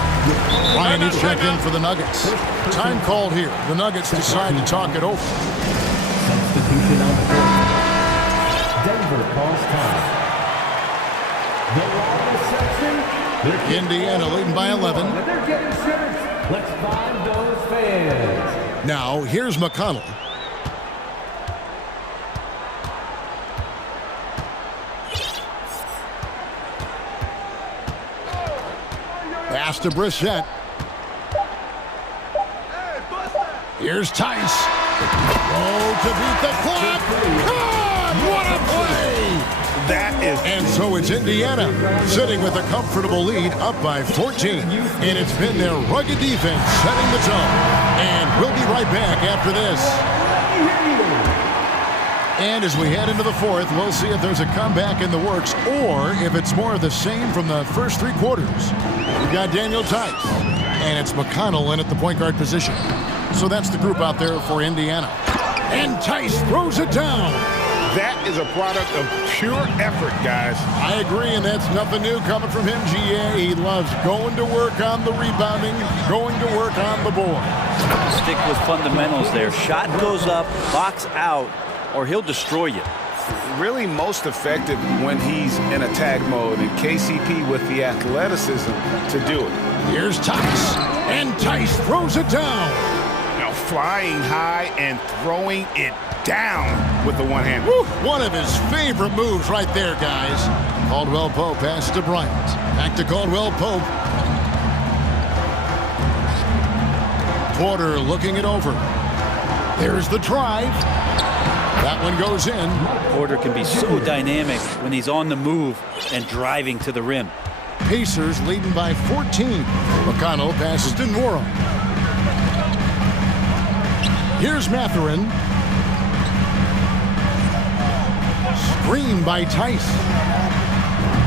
Ryan is checked in for the Nuggets. Time called here. The Nuggets decide to talk it over. Substitution on the court. Denver calls time. The loudest section. Indiana leading by 11. They're getting shirts. Let's find those fans. Now, here's McConnell. Pass to Brissett. Here's Tice. Oh, to beat the clock. God, what a play! That is... And so it's Indiana sitting with a comfortable lead up by 14. And it's been their rugged defense setting the tone. And we'll be right back after this. And as we head into the fourth, we'll see if there's a comeback in the works or if it's more of the same from the first three quarters. We've got Daniel Tice, and it's McConnell in at the point guard position. So that's the group out there for Indiana. And Tice throws it down. That is a product of pure effort, guys. I agree, and that's nothing new coming from him, GA. He loves going to work on the rebounding, going to work on the board. Stick with fundamentals there. Shot goes up, box out, or he'll destroy you. Really most effective when he's in attack mode, and KCP with the athleticism to do it. Here's Tice, and Tice throws it down. Now flying high and throwing it down with the one hand. Woo, one of his favorite moves right there, guys. Caldwell Pope pass to Bryant. Back to Caldwell Pope. Porter looking it over. There's the drive. That one goes in. Porter can be so dynamic when he's on the move and driving to the rim. Pacers leading by 14. McConnell passes to Nora. Here's Mathurin. Screen by Tice.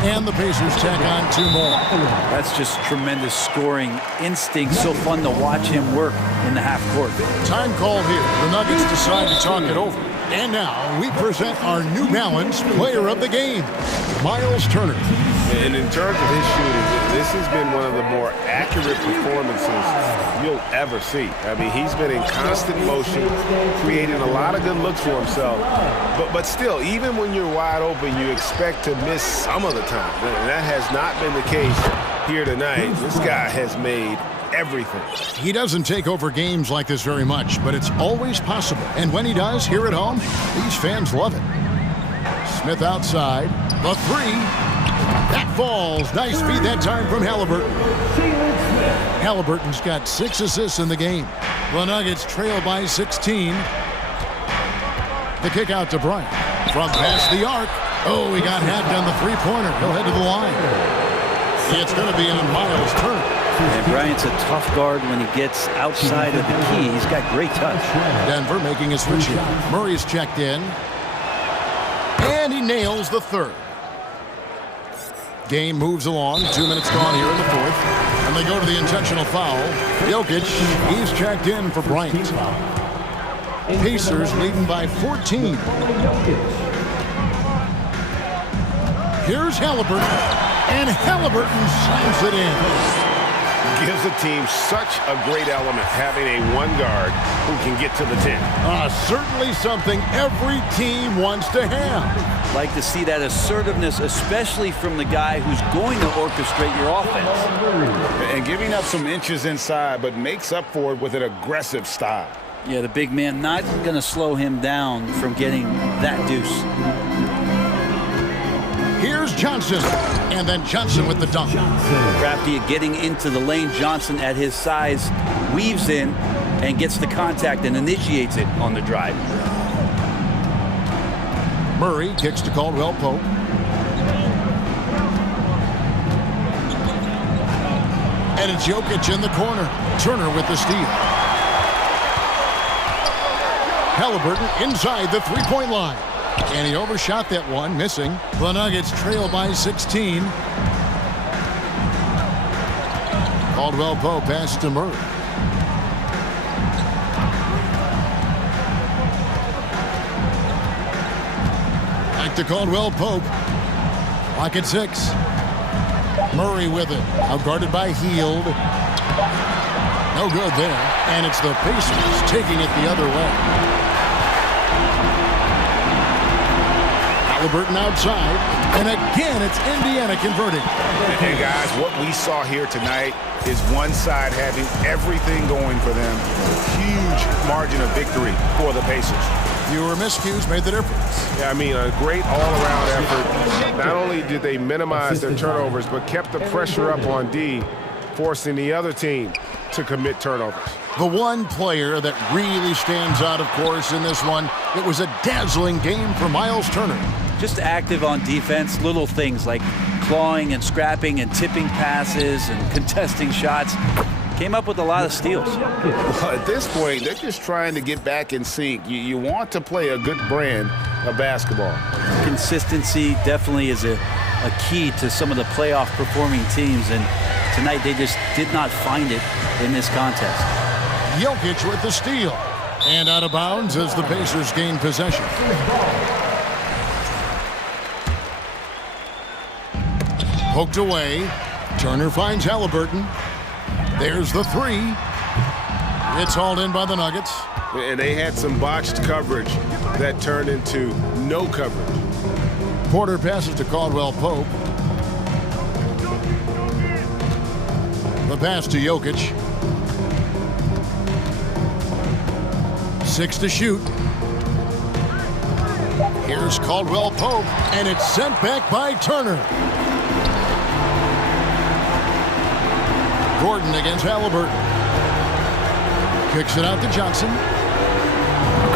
And the Pacers tack on two more. That's just tremendous scoring instinct. So fun to watch him work in the half court. Time called here. The Nuggets decide to talk it over. And now we present our New Balance Player of the Game, Miles Turner. And in terms of his shooting, this has been one of the more accurate performances you'll ever see. I mean, he's been in constant motion, creating a lot of good looks for himself. But still, even when you're wide open, you expect to miss some of the time. And that has not been the case here tonight. This guy has made everything. He doesn't take over games like this very much, but it's always possible. And when he does, here at home, these fans love it. Smith outside. The three. That falls. Nice feed that time from Halliburton. Halliburton's got 6 assists in the game. The Nuggets trail by 16. The kick out to Bryant. From past the arc. Oh, he got hacked on the three-pointer. He'll head to the line. It's going to be on Miles Turner. And Bryant's a tough guard when he gets outside of the key. He's got great touch. Denver making a switch here. Murray's checked in. And he nails the third. Game moves along. 2 minutes gone here in the fourth. And they go to the intentional foul. Jokic, he's checked in for Bryant. Pacers leading by 14. Here's Halliburton. And Halliburton slams it in. Gives the team such a great element having a one guard who can get to the 10. Certainly something every team wants to have. Like to see that assertiveness, especially from the guy who's going to orchestrate your offense. And giving up some inches inside, but makes up for it with an aggressive style. Yeah, the big man not going to slow him down from getting that deuce. Here's Johnson, and then Johnson with the dunk. Crafty at getting into the lane. Johnson at his size weaves in and gets the contact and initiates it on the drive. Murray kicks to Caldwell Pope. And it's Jokic in the corner. Turner with the steal. Halliburton inside the three-point line. And he overshot that one, missing. The Nuggets trail by 16. Caldwell Pope passes to Murray. Back to Caldwell Pope. Lock at 6. Murray with it. Out guarded by Hield. No good there. And it's the Pacers taking it the other way. Halliburton outside. And again, it's Indiana converting. And guys, what we saw here tonight is one side having everything going for them. Huge margin of victory for the Pacers. Fewer miscues made the difference. Yeah, I mean, a great all-around effort. Not only did they minimize their turnovers, but kept the pressure up on D, forcing the other team to commit turnovers. The one player that really stands out, of course, in this one, it was a dazzling game for Miles Turner. Just active on defense, little things like clawing and scrapping and tipping passes and contesting shots. Came up with a lot of steals. Well, at this point, they're just trying to get back in sync. You want to play a good brand of basketball. Consistency definitely is a key to some of the playoff performing teams, and tonight they just did not find it in this contest. Jokic with the steal. And out of bounds as the Pacers gain possession. Poked away. Turner finds Halliburton. There's the three. It's hauled in by the Nuggets. And they had some botched coverage that turned into no coverage. Porter passes to Caldwell Pope. The pass to Jokic. 6 to shoot. Here's Caldwell Pope, and it's sent back by Turner. Gordon against Halliburton. Kicks it out to Johnson.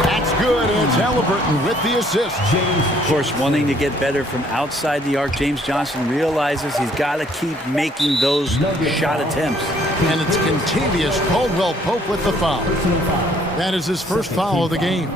That's good, and it's Halliburton with the assist. Of course, wanting to get better from outside the arc, James Johnson realizes he's got to keep making those shot attempts. And it's Contavious Caldwell Pope with the foul. That is his first foul of the game.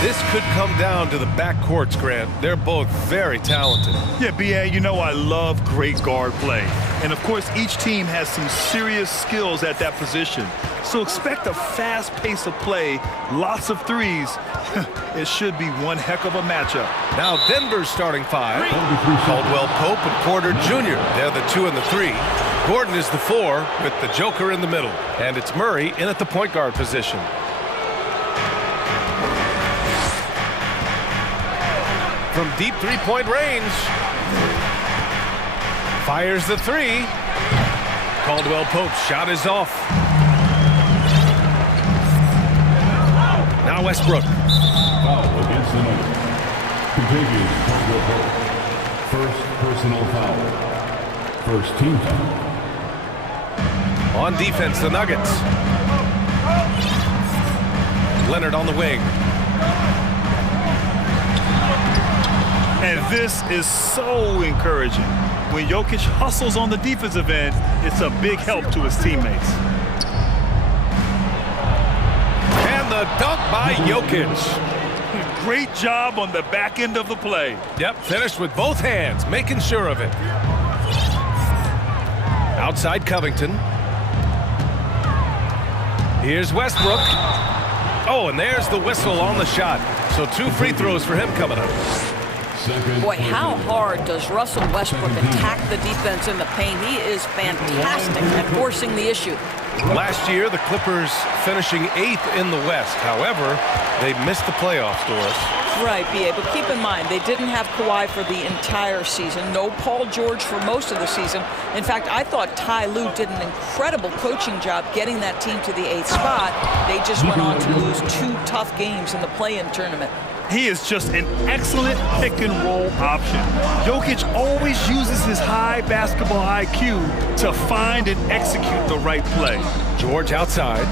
This could come down to the backcourts, Grant. They're both very talented. Yeah, B.A., you know I love great guard play. And, of course, each team has some serious skills at that position. So expect a fast pace of play, lots of threes. It should be one heck of a matchup. Now Denver's starting five. Caldwell Pope and Porter Jr. They're the 2 and the 3. Gordon is the 4 with the Joker in the middle. And it's Murray in at the point guard position. From deep three-point range. Fires the 3. Caldwell Pope's shot is off. Now Westbrook. Foul against the number. Continues Caldwell Pope. First personal foul. First team foul. On defense, the Nuggets. Leonard on the wing. And this is so encouraging. When Jokic hustles on the defensive end, it's a big help to his teammates. And the dunk by Jokic. Great job on the back end of the play. Yep, finished with both hands, making sure of it. Outside Covington. Here's Westbrook. Oh, and there's the whistle on the shot. So 2 free throws for him coming up. Boy, how hard does Russell Westbrook attack the defense in the paint? He is fantastic at forcing the issue. Last year, the Clippers finishing 8th in the West. However, they missed the playoffs, Doris. Right, B.A., but keep in mind, they didn't have Kawhi for the entire season. No Paul George for most of the season. In fact, I thought Ty Lue did an incredible coaching job getting that team to the 8th spot. They just went on to lose 2 tough games in the play-in tournament. He is just an excellent pick-and-roll option. Jokic always uses his high basketball IQ to find and execute the right play. George outside.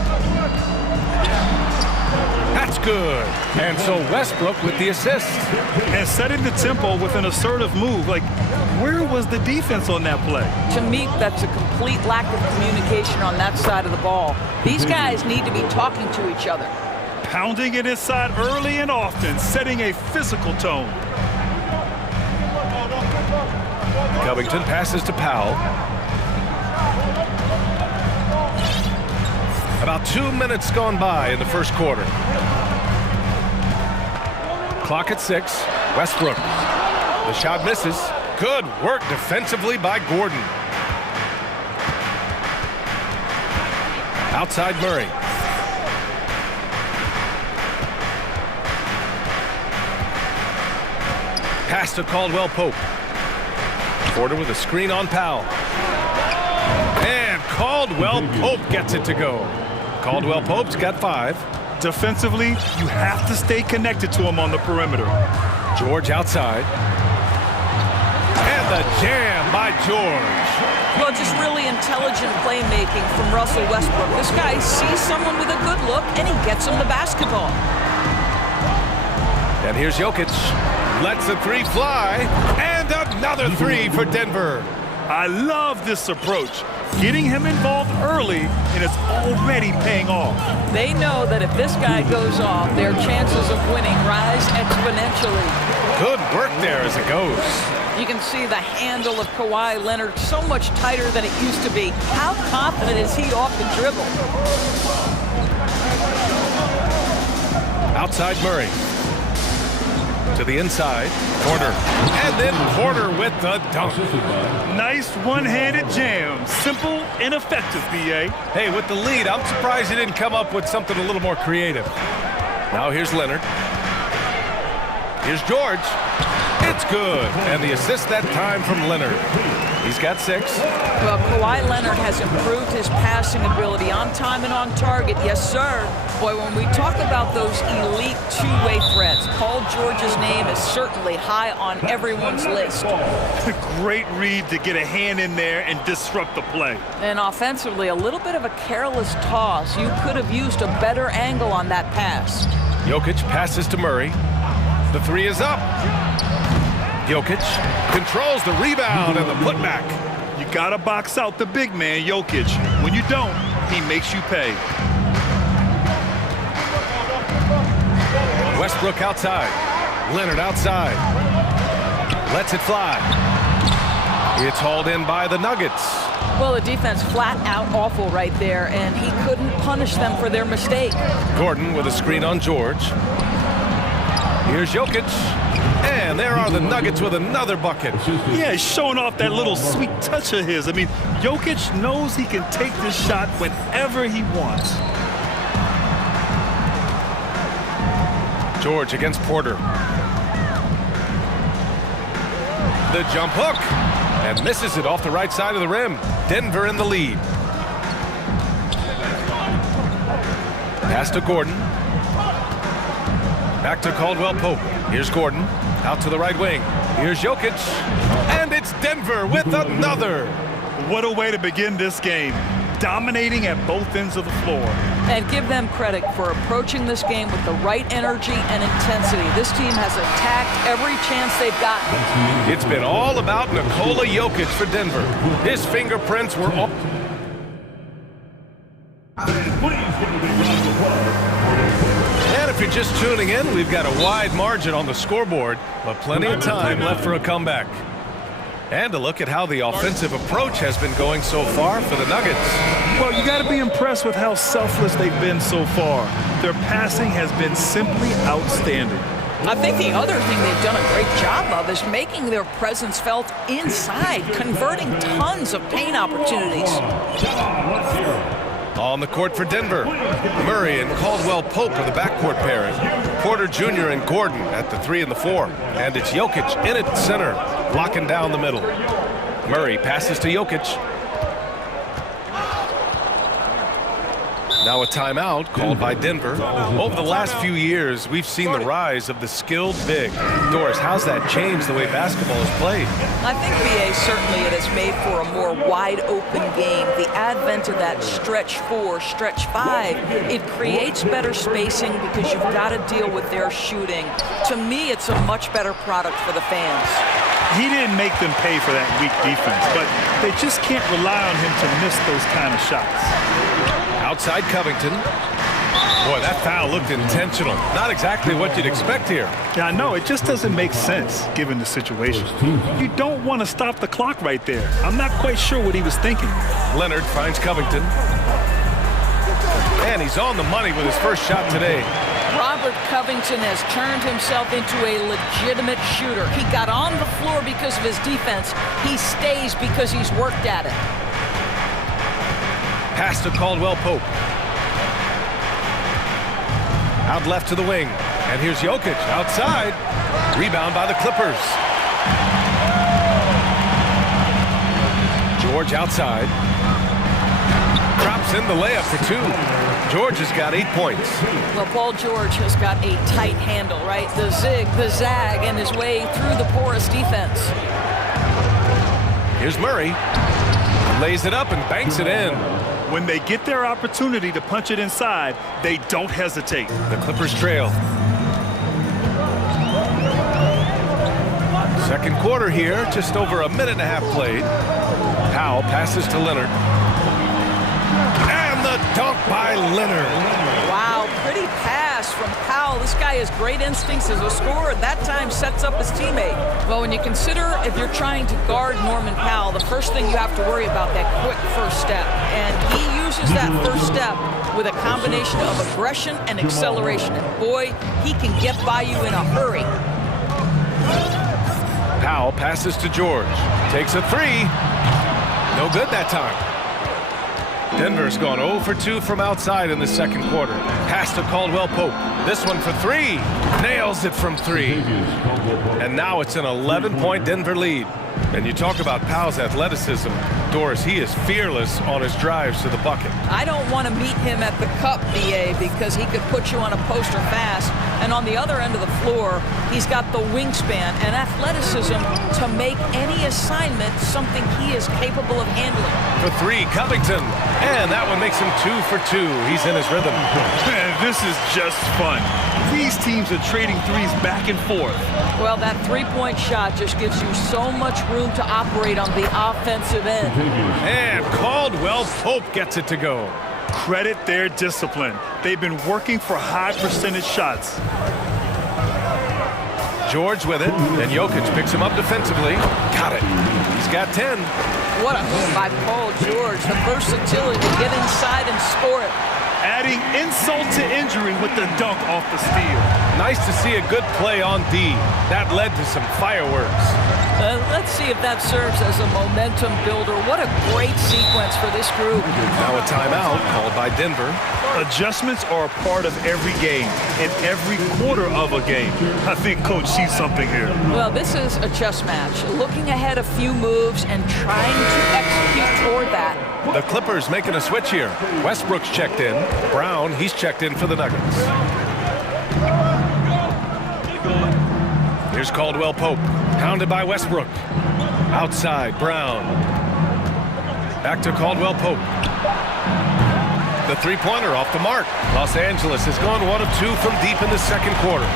That's good. And so Westbrook with the assist. And setting the tempo with an assertive move. Like, where was the defense on that play? To me, that's a complete lack of communication on that side of the ball. These guys need to be talking to each other. Pounding it inside early and often, setting a physical tone. Covington passes to Powell. About 2 minutes gone by in the first quarter. Clock at 6. Westbrook. The shot misses. Good work defensively by Gordon. Outside Murray. Pass to Caldwell Pope. Porter with a screen on Powell. And Caldwell Pope gets it to go. Caldwell Pope's got 5. Defensively, you have to stay connected to him on the perimeter. George outside. And the jam by George. Well, just really intelligent playmaking from Russell Westbrook. This guy sees someone with a good look, and he gets him the basketball. And here's Jokic. Lets the 3 fly. And another 3 for Denver. I love this approach. Getting him involved early, and it's already paying off. They know that if this guy goes off, their chances of winning rise exponentially. Good work there as it goes. You can see the handle of Kawhi Leonard so much tighter than it used to be. How confident is he off the dribble? Outside Murray. To the inside. Porter. And then Porter with the dunk. Nice one-handed jam. Simple and effective, B.A. Hey, with the lead, I'm surprised he didn't come up with something a little more creative. Now here's Leonard. Here's George. It's good. And the assist that time from Leonard. He's got 6. Well, Kawhi Leonard has improved his passing ability on time and on target. Yes, sir. Boy, when we talk about those elite two-way threats, Paul George's name is certainly high on everyone's list. Great read to get a hand in there and disrupt the play. And offensively, a little bit of a careless toss. You could have used a better angle on that pass. Jokic passes to Murray. The 3 is up. Jokic controls the rebound and the putback. You got to box out the big man, Jokic. When you don't, he makes you pay. Westbrook outside. Leonard outside. Lets it fly. It's hauled in by the Nuggets. Well, the defense flat out awful right there, and he couldn't punish them for their mistake. Gordon with a screen on George. Here's Jokic. And there are the Nuggets with another bucket. Yeah, he's showing off that little sweet touch of his. I mean, Jokic knows he can take this shot whenever he wants. George against Porter. The jump hook. And misses it off the right side of the rim. Denver in the lead. Pass to Gordon. Back to Caldwell-Pope. Here's Gordon. Out to the right wing. Here's Jokic. And it's Denver with another. What a way to begin this game. Dominating at both ends of the floor. And give them credit for approaching this game with the right energy and intensity. This team has attacked every chance they've gotten. It's been all about Nikola Jokic for Denver. His fingerprints were all... And if you're just tuning in, we've got a wide margin on the scoreboard, but plenty of time left for a comeback. And a look at how the offensive approach has been going so far for the Nuggets. Well, you got to be impressed with how selfless they've been so far. Their passing has been simply outstanding. I think the other thing they've done a great job of is making their presence felt inside, converting tons of paint opportunities. On the court for Denver, Murray and Caldwell-Pope are the backcourt pairing. Porter Jr. and Gordon at the 3 and the 4. And it's Jokic in at center, locking down the middle. Murray passes to Jokic. Now a timeout called by Denver. Over the last few years, we've seen the rise of the skilled big. Doris, how's that changed the way basketball is played? I think, B.A., certainly it has made for a more wide-open game. The advent of that stretch 4, stretch 5, it creates better spacing because you've got to deal with their shooting. To me, it's a much better product for the fans. He didn't make them pay for that weak defense, but they just can't rely on him to miss those kind of shots. Outside Covington. Boy, that foul looked intentional. Not exactly what you'd expect here. Yeah, I know. It just doesn't make sense given the situation. You don't want to stop the clock right there. I'm not quite sure what he was thinking. Leonard finds Covington. And he's on the money with his first shot today. Robert Covington has turned himself into a legitimate shooter. He got on the floor because of his defense. He stays because he's worked at it. Pass to Caldwell-Pope. Out left to the wing. And here's Jokic outside. Rebound by the Clippers. George outside. Drops in the layup for 2. George has got 8 points. Well, Paul George has got a tight handle, right? The zig, the zag, and his way through the porous defense. Here's Murray. Lays it up and banks it in. When they get their opportunity to punch it inside, they don't hesitate. The Clippers trail. Second quarter here, just over a minute and a half played. Powell passes to Leonard. And the dunk by Leonard. Wow, pretty pass from Powell. This guy has great instincts as a scorer. That time sets up his teammate. Well, when you consider if you're trying to guard Norman Powell, the first thing you have to worry about that quick first step. And he uses that first step with a combination of aggression and acceleration. And boy, he can get by you in a hurry. Powell passes to George. Takes a 3. No good that time. Denver's gone 0 for 2 from outside in the second quarter. Pass to Caldwell-Pope. This one for 3. Nails it from 3. And now it's an 11-point Denver lead. And you talk about Powell's athleticism. Doris, he is fearless on his drives to the bucket. I don't want to meet him at the cup, BA, because he could put you on a poster fast. And on the other end of the floor, he's got the wingspan and athleticism to make any assignment something he is capable of handling. For 3, Covington. And that one makes him 2 for 2. He's in his rhythm. Man, this is just fun. These teams are trading threes back and forth. Well, that three-point shot just gives you so much room to operate on the offensive end. And Caldwell-Pope gets it to go. Credit their discipline. They've been working for high percentage shots. George with it, and Jokic picks him up defensively. Got it. He's got 10. What a move by Paul George. The versatility to get inside and score it. Adding insult to injury with the dunk off the steal. Nice to see a good play on D. That led to some fireworks. Let's see if that serves as a momentum builder. What a great sequence for this group. Now a timeout called by Denver. Adjustments are a part of every game, and every quarter of a game. I think Coach sees something here. Well, this is a chess match. Looking ahead a few moves and trying to execute toward that. The Clippers making a switch here. Westbrook's checked in. Brown, he's checked in for the Nuggets. Here's Caldwell Pope, pounded by Westbrook. Outside, Brown. Back to Caldwell Pope. The three-pointer off the mark. Los Angeles has gone 1 of 2 from deep in the second quarter.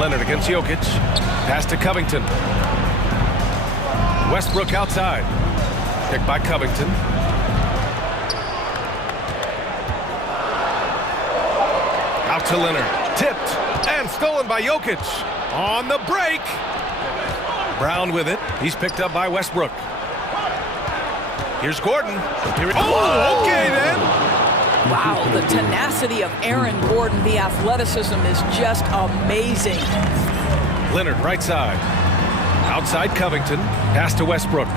Leonard against Jokic. Pass to Covington. Westbrook outside. Picked by Covington. Out to Leonard. Tipped and stolen by Jokic. On the break. Brown with it. He's picked up by Westbrook. Here's Gordon. Oh, okay then. Wow, the tenacity of Aaron Gordon, the athleticism is just amazing. Leonard right side. Outside Covington. Pass to Westbrook.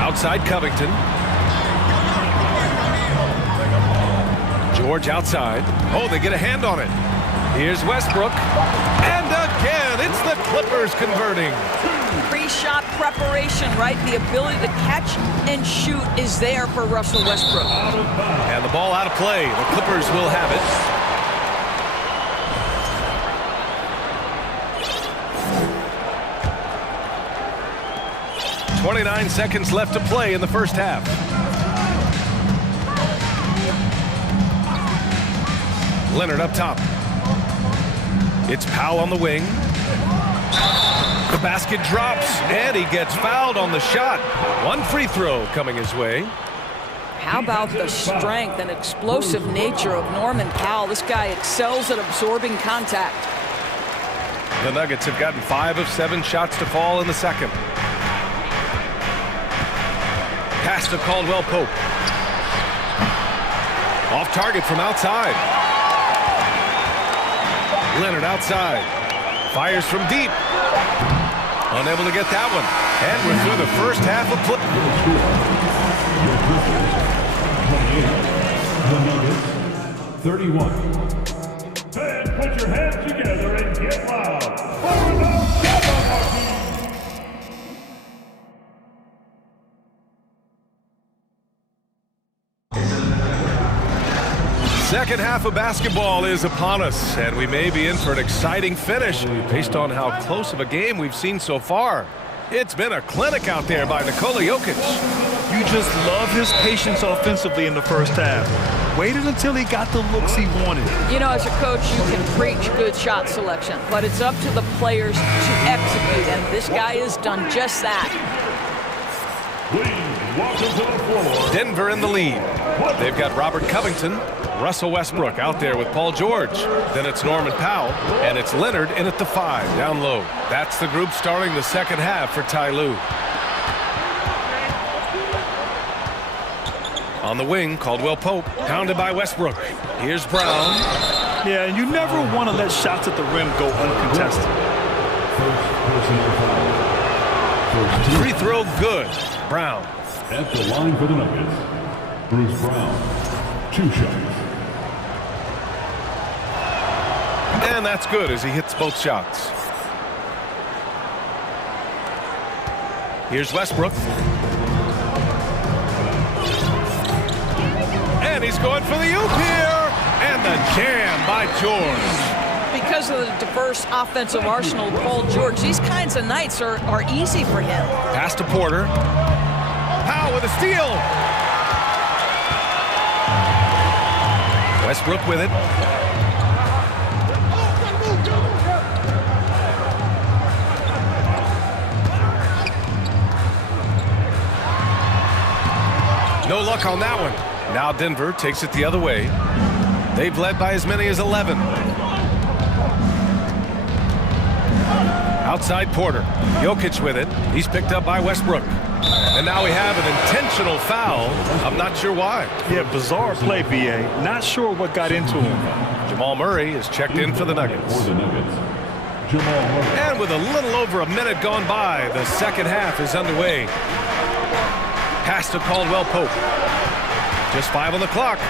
Outside Covington. George outside. Oh, they get a hand on it. Here's Westbrook. And again, it's the Clippers converting. Pre-shot preparation, right? The ability to catch and shoot is there for Russell Westbrook. And the ball out of play. The Clippers will have it. .29 seconds left to play in the first half. Leonard up top. It's Powell on the wing. The basket drops, and he gets fouled on the shot. One free throw coming his way. How about the strength and explosive nature of Norman Powell? This guy excels at absorbing contact. The Nuggets have gotten 5 of 7 shots to fall in the second. Pass to Caldwell Pope. Off target from outside. Leonard outside. Fires from deep. Unable to get that one. And we're through the first half of play. The Nuggets, 31. Fans, put your hands together and get loud. For the Hockey. Second half of basketball is upon us, and we may be in for an exciting finish based on how close of a game we've seen so far. It's been a clinic out there by Nikola Jokic. You just love his patience offensively in the first half. Waited until he got the looks he wanted. You know, as a coach, you can preach good shot selection, but it's up to the players to execute, and this guy has done just that. Please welcome to the floor. Denver in the lead. They've got Robert Covington, Russell Westbrook out there with Paul George. Then it's Norman Powell, and it's Leonard in at the 5, down low. That's the group starting the second half for Ty Lue. On the wing, Caldwell Pope, pounded by Westbrook. Here's Brown. Yeah, and you never want to let shots at the rim go uncontested. Free throw good. Brown. At the line for the Nuggets, Bruce Brown, 2 shots. And that's good as he hits both shots. Here's Westbrook. And he's going for the oop here. And the jam by George. Because of the diverse offensive arsenal of Paul George, these kinds of nights are easy for him. Pass to Porter. Powell with a steal. Westbrook with it. No luck on that one. Now Denver takes it the other way. They've led by as many as 11. Outside Porter. Jokic with it. He's picked up by Westbrook. And now we have an intentional foul. I'm not sure why. Yeah, bizarre play, BA. Not sure what got into him. Jamal Murray is checked in for the Nuggets. And with a little over a minute gone by, the second half is underway. Pass to Caldwell Pope. Just 5 on the clock.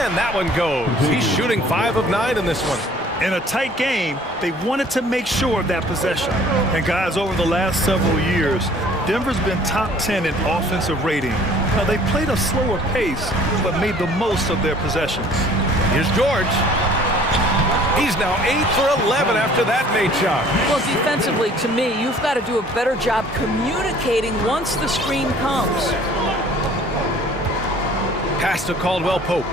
And that one goes. He's shooting 5 of 9 in this one. In a tight game, they wanted to make sure of that possession. And guys, over the last several years, Denver's been top 10 in offensive rating. Now, they played a slower pace, but made the most of their possessions. Here's George. He's now 8 for 11 after that made shot. Well, defensively, to me, you've got to do a better job communicating once the screen comes. Pass to Caldwell Pope.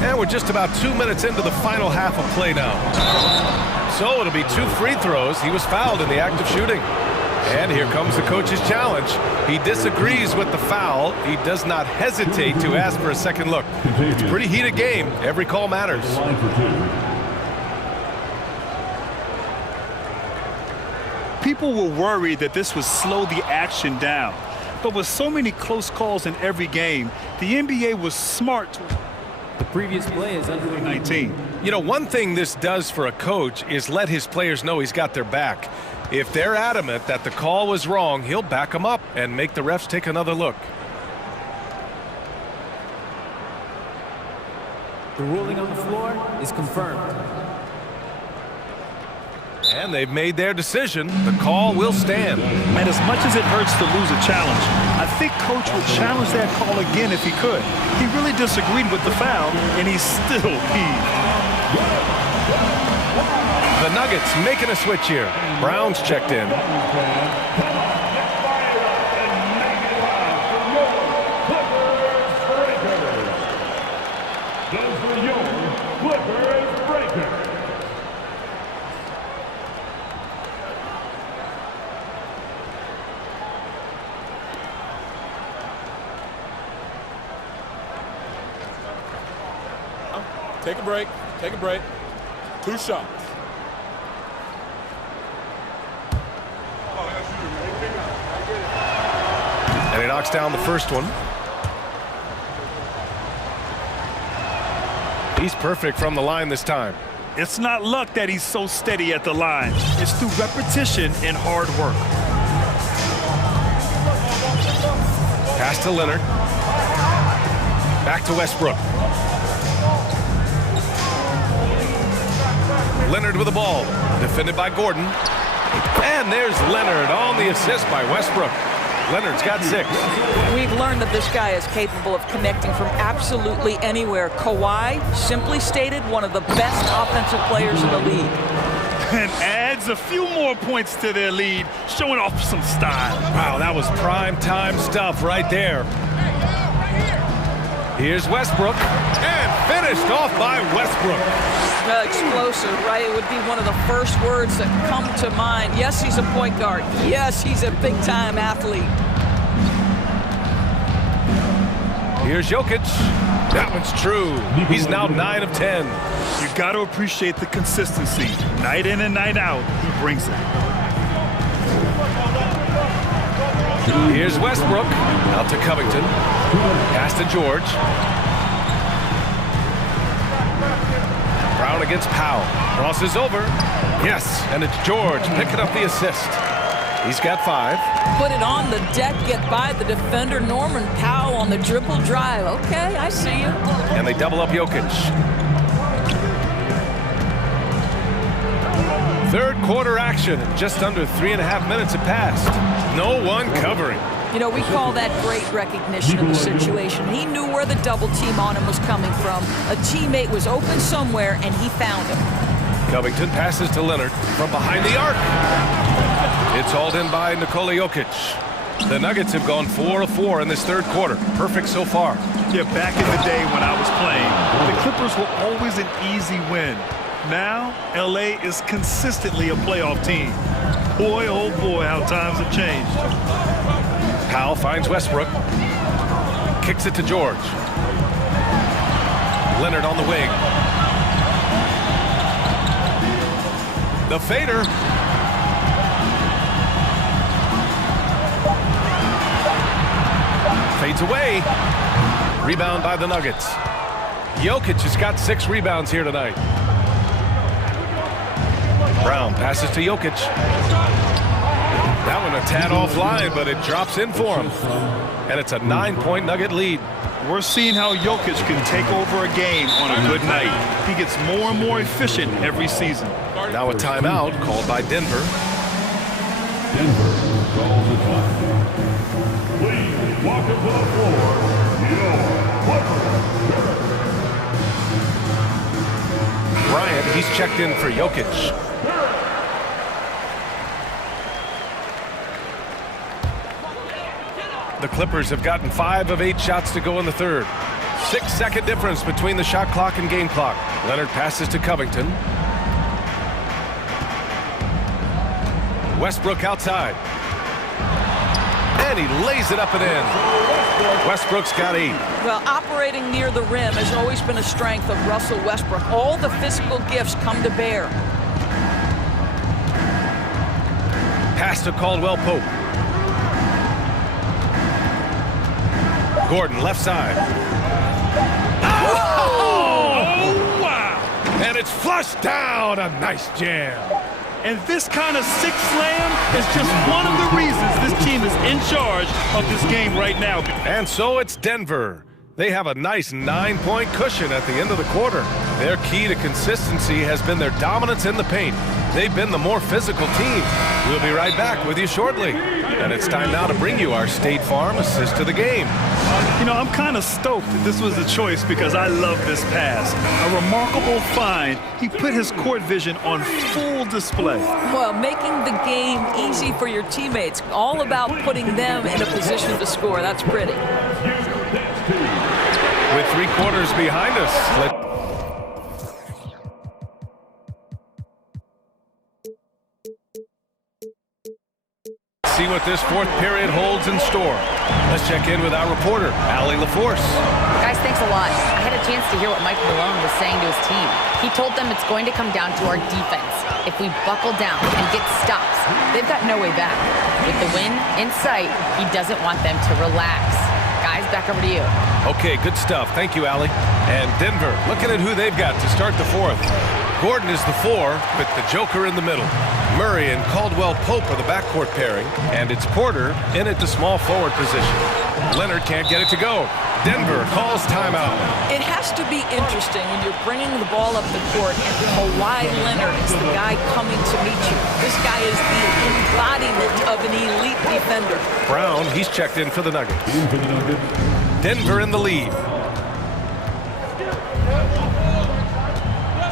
And we're just about 2 minutes into the final half of play now. So it'll be 2 free throws. He was fouled in the act of shooting. And here comes the coach's challenge. He disagrees with the foul. He does not hesitate to ask for a second look. It's a pretty heated game. Every call matters. People were worried that this would slow the action down. But with so many close calls in every game, the NBA was smart. The previous play is under 19. You know, one thing this does for a coach is let his players know he's got their back. If they're adamant that the call was wrong, he'll back them up and make the refs take another look. The ruling on the floor is confirmed. And they've made their decision. The call will stand. And as much as it hurts to lose a challenge, I think Coach would challenge that call again if he could. He really disagreed with the foul, and he's still heaved. The Nuggets making a switch here. Brown's checked in. Take a break. Take a break. 2 shots. And he knocks down the first one. He's perfect from the line this time. It's not luck that he's so steady at the line. It's through repetition and hard work. Pass to Leonard. Back to Westbrook. Leonard with the ball. Defended by Gordon. And there's Leonard on the assist by Westbrook. Leonard's got 6. We've learned that this guy is capable of connecting from absolutely anywhere. Kawhi, simply stated, one of the best offensive players in the league. And adds a few more points to their lead, showing off some style. Wow, that was prime time stuff right there. Here's Westbrook, and finished off by Westbrook. Explosive, right? It would be one of the first words that come to mind. Yes, he's a point guard. Yes, he's a big-time athlete. Here's Jokic. That one's true. He's now 9 of 10. You got to appreciate the consistency. Night in and night out, he brings it. Here's Westbrook. Out to Covington. Pass to George. Brown against Powell. Crosses over. Yes, and it's George picking up the assist. He's got 5. Put it on the deck, get by the defender, Norman Powell on the dribble drive. Okay, I see you. And they double up Jokic. Third quarter action. Just under 3.5 minutes have passed. No one covering. You know, we call that great recognition of the situation. He knew where the double team on him was coming from. A teammate was open somewhere, and he found him. Covington passes to Leonard from behind the arc. It's hauled in by Nikola Jokic. The Nuggets have gone 4 of 4 in this third quarter. Perfect so far. Yeah, back in the day when I was playing, the Clippers were always an easy win. Now, LA is consistently a playoff team. Boy, oh boy, how times have changed. Powell finds Westbrook. Kicks it to George. Leonard on the wing. The fader. Fades away. Rebound by the Nuggets. Jokic has got 6 rebounds here tonight. Brown passes to Jokic. That one a tad offline, but it drops in for him. And it's a 9-point Nugget lead. We're seeing how Jokic can take over a game on a good night. He gets more and more efficient every season. Now a timeout called by Denver. Denver calls a timeout. Please walk up to the floor. Your Clippers. Bryant, he's checked in for Jokic. The Clippers have gotten 5 of 8 shots to go in the third. 6-second difference between the shot clock and game clock. Leonard passes to Covington. Westbrook outside. And he lays it up and in. Westbrook's got 8. Well, operating near the rim has always been a strength of Russell Westbrook. All the physical gifts come to bear. Pass to Caldwell Pope. Gordon, left side. Oh, wow! And it's flushed down. A nice jam. And this kind of sick slam is just one of the reasons this team is in charge of this game right now. And so it's Denver. They have a nice 9-point cushion at the end of the quarter. Their key to consistency has been their dominance in the paint. They've been the more physical team. We'll be right back with you shortly. And it's time now to bring you our State Farm assist to the game. You know, I'm kind of stoked that this was a choice because I love this pass. A remarkable find. He put his court vision on full display. Well, making the game easy for your teammates. All about putting them in a position to score. That's pretty. With 3 quarters behind us, see what this 4th period holds in store. Let's check in with our reporter, Allie LaForce. Guys, thanks a lot. I had a chance to hear what Mike Malone was saying to his team. He told them it's going to come down to our defense. If we buckle down and get stops, they've got no way back. With the win in sight, he doesn't want them to relax. Guys, back over to you. Okay, good stuff. Thank you, Allie. And Denver, looking at who they've got to start the 4th. Gordon is the 4 with the Joker in the middle. Murray and Caldwell Pope are the backcourt pairing, and it's Porter in at the small forward position. Leonard can't get it to go. Denver calls timeout. It has to be interesting when you're bringing the ball up the court and Kawhi Leonard is the guy coming to meet you. This guy is the embodiment of an elite defender. Brown, he's checked in for the Nuggets. Denver in the lead.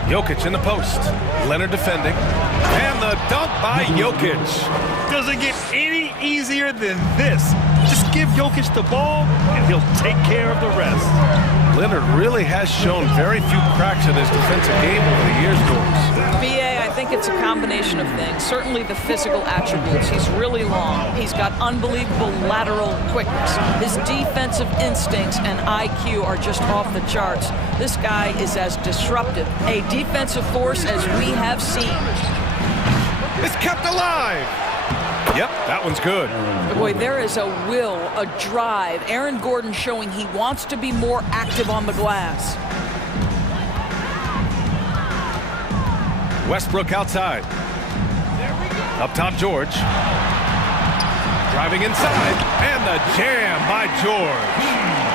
Jokic in the post. Leonard defending. And the dunk by Jokic. Doesn't get any easier than this. Just give Jokic the ball, and he'll take care of the rest. Leonard really has shown very few cracks in his defensive game over the years, Doris. BA, I think it's a combination of things. Certainly the physical attributes. He's really long. He's got unbelievable lateral quickness. His defensive instincts and IQ are just off the charts. This guy is as disruptive, a defensive force as we have seen. It's kept alive. Yep, that one's good. Boy, there is a will, a drive. Aaron Gordon showing he wants to be more active on the glass. Westbrook outside. Up top, George. Driving inside, and the jam by George.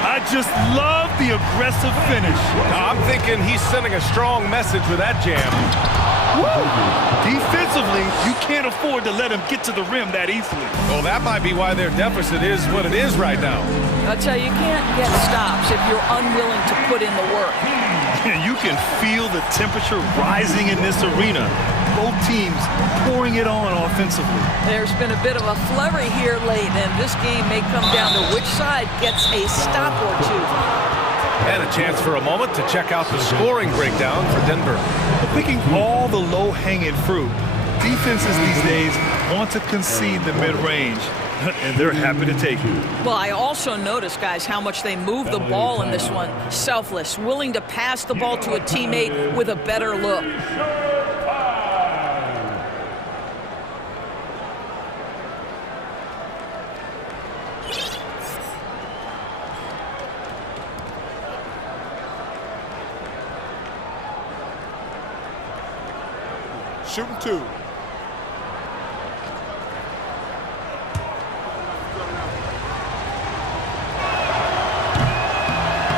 I just love the aggressive finish. Now, I'm thinking he's sending a strong message with that jam. Woo! Defensively, you can't afford to let him get to the rim that easily. Well, that might be why their deficit is what it is right now. I'll tell you, you can't get stops if you're unwilling to put in the work. You can feel the temperature rising in this arena. Both teams pouring it on offensively. There's been a bit of a flurry here late, and this game may come down to which side gets a stop or two. And a chance for a moment to check out the scoring breakdown for Denver. Picking all the low-hanging fruit, defenses these days want to concede the mid-range. and they're happy to take it. Well, I also noticed, guys, how much they move the ball in this one. Selfless, willing to pass the ball to a teammate with a better look. Shooting 2.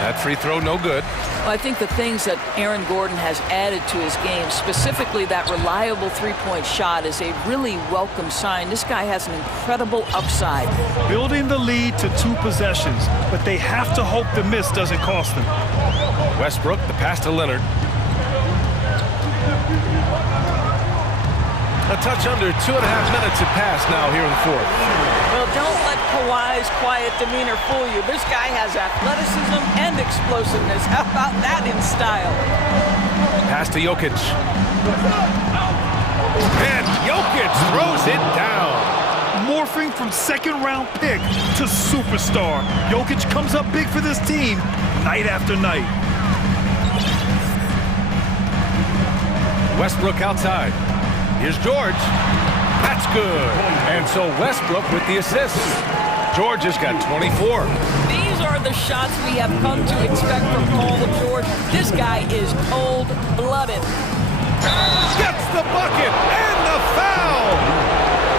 That free throw, no good. Well, I think the things that Aaron Gordon has added to his game, specifically that reliable three-point shot, is a really welcome sign. This guy has an incredible upside. Building the lead to 2 possessions, but they have to hope the miss doesn't cost them. Westbrook, the pass to Leonard. A touch under 2.5 minutes have passed now here in the fourth. Well, don't let Kawhi's quiet demeanor fool you. This guy has athleticism and explosiveness. How about that in style? Pass to Jokic. And Jokic throws it down. Morphing from second-round pick to superstar. Jokic comes up big for this team night after night. Westbrook outside. Here's George. That's good. And so Westbrook with the assist. George has got 24. These are the shots we have come to expect from Paul George. This guy is cold-blooded. Gets the bucket and the foul.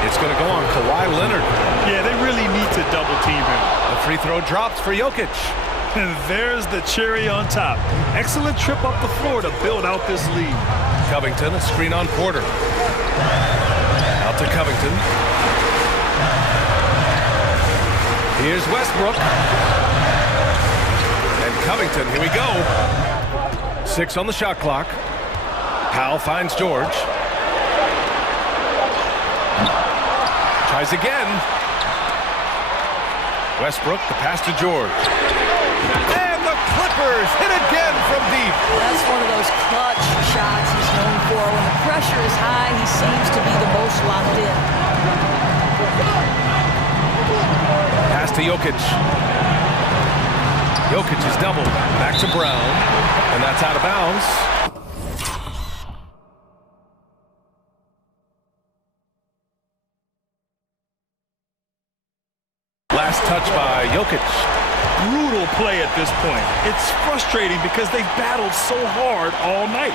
It's going to go on Kawhi Leonard. Yeah, they really need to double-team him. The free throw drops for Jokic. And there's the cherry on top. Excellent trip up the floor to build out this lead. Covington, a screen on Porter. Out to Covington. Here's Westbrook. And Covington, here we go. 6 on the shot clock. Powell finds George. Tries again. Westbrook, the pass to George. And the Clippers hit again from deep. That's one of those clutch shots he's known for. When the pressure is high, he seems to be the most locked in. Pass to Jokic. Jokic is doubled. Back to Brown. And that's out of bounds. Last touch by Jokic. Brutal play at this point. It's frustrating because they've battled so hard all night.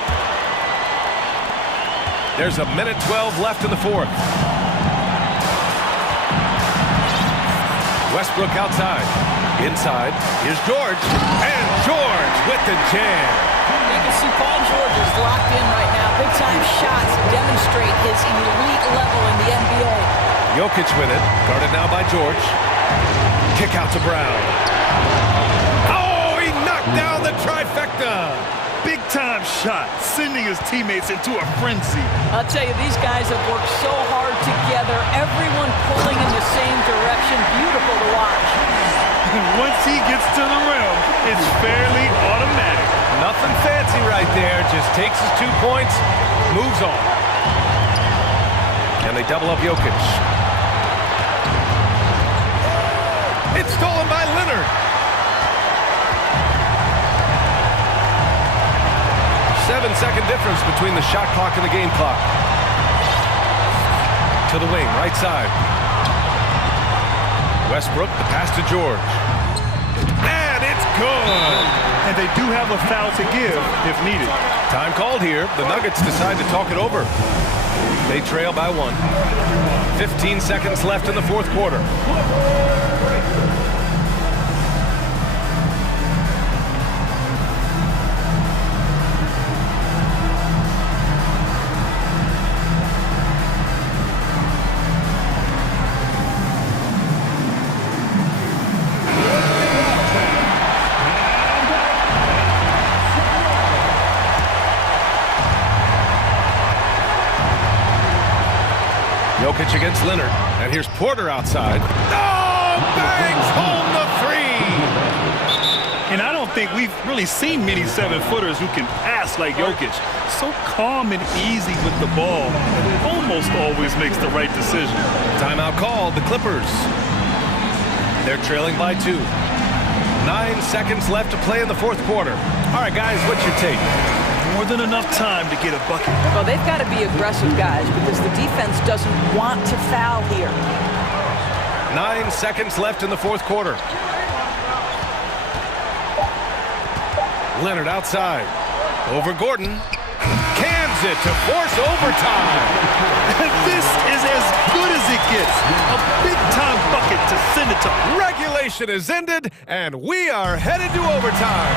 There's a minute 12 left in the fourth. Westbrook outside. Inside. Here's George. And George with the jam. You can see Paul George is locked in right now. Big-time shots demonstrate his elite level in the NBA. Jokic with it. Guarded now by George. Kick out to Brown. Oh, he knocked down the trifecta. Big-time shot, sending his teammates into a frenzy. I'll tell you, these guys have worked so hard together. Everyone pulling in the same direction. Beautiful to watch. Once he gets to the rim, it's fairly automatic. Nothing fancy right there. Just takes his 2 points, moves on. And they double up Jokic. It's stolen by Leonard. 7-second difference between the shot clock and the game clock. To the wing, right side. Westbrook, the pass to George. And it's good. And they do have a foul to give if needed. Time called here. The Nuggets decide to talk it over. They trail by 1. 15 seconds left in the fourth quarter. Jokic against Leonard. And here's Porter outside. Oh, bangs home the 3. And I don't think we've really seen many 7-footers who can pass like Jokic. So calm and easy with the ball. Almost always makes the right decision. decision. Timeout called, the Clippers. They're trailing by 2. 9 seconds left to play in the fourth quarter. All right, guys, what's your take? More than enough time to get a bucket. Well, they've got to be aggressive, guys, because the defense doesn't want to foul here. 9 seconds left in the fourth quarter. Leonard outside. Over Gordon. Cans it to force overtime. This is as good as it gets. A big-time bucket to send it to. Regulation is ended, and we are headed to overtime.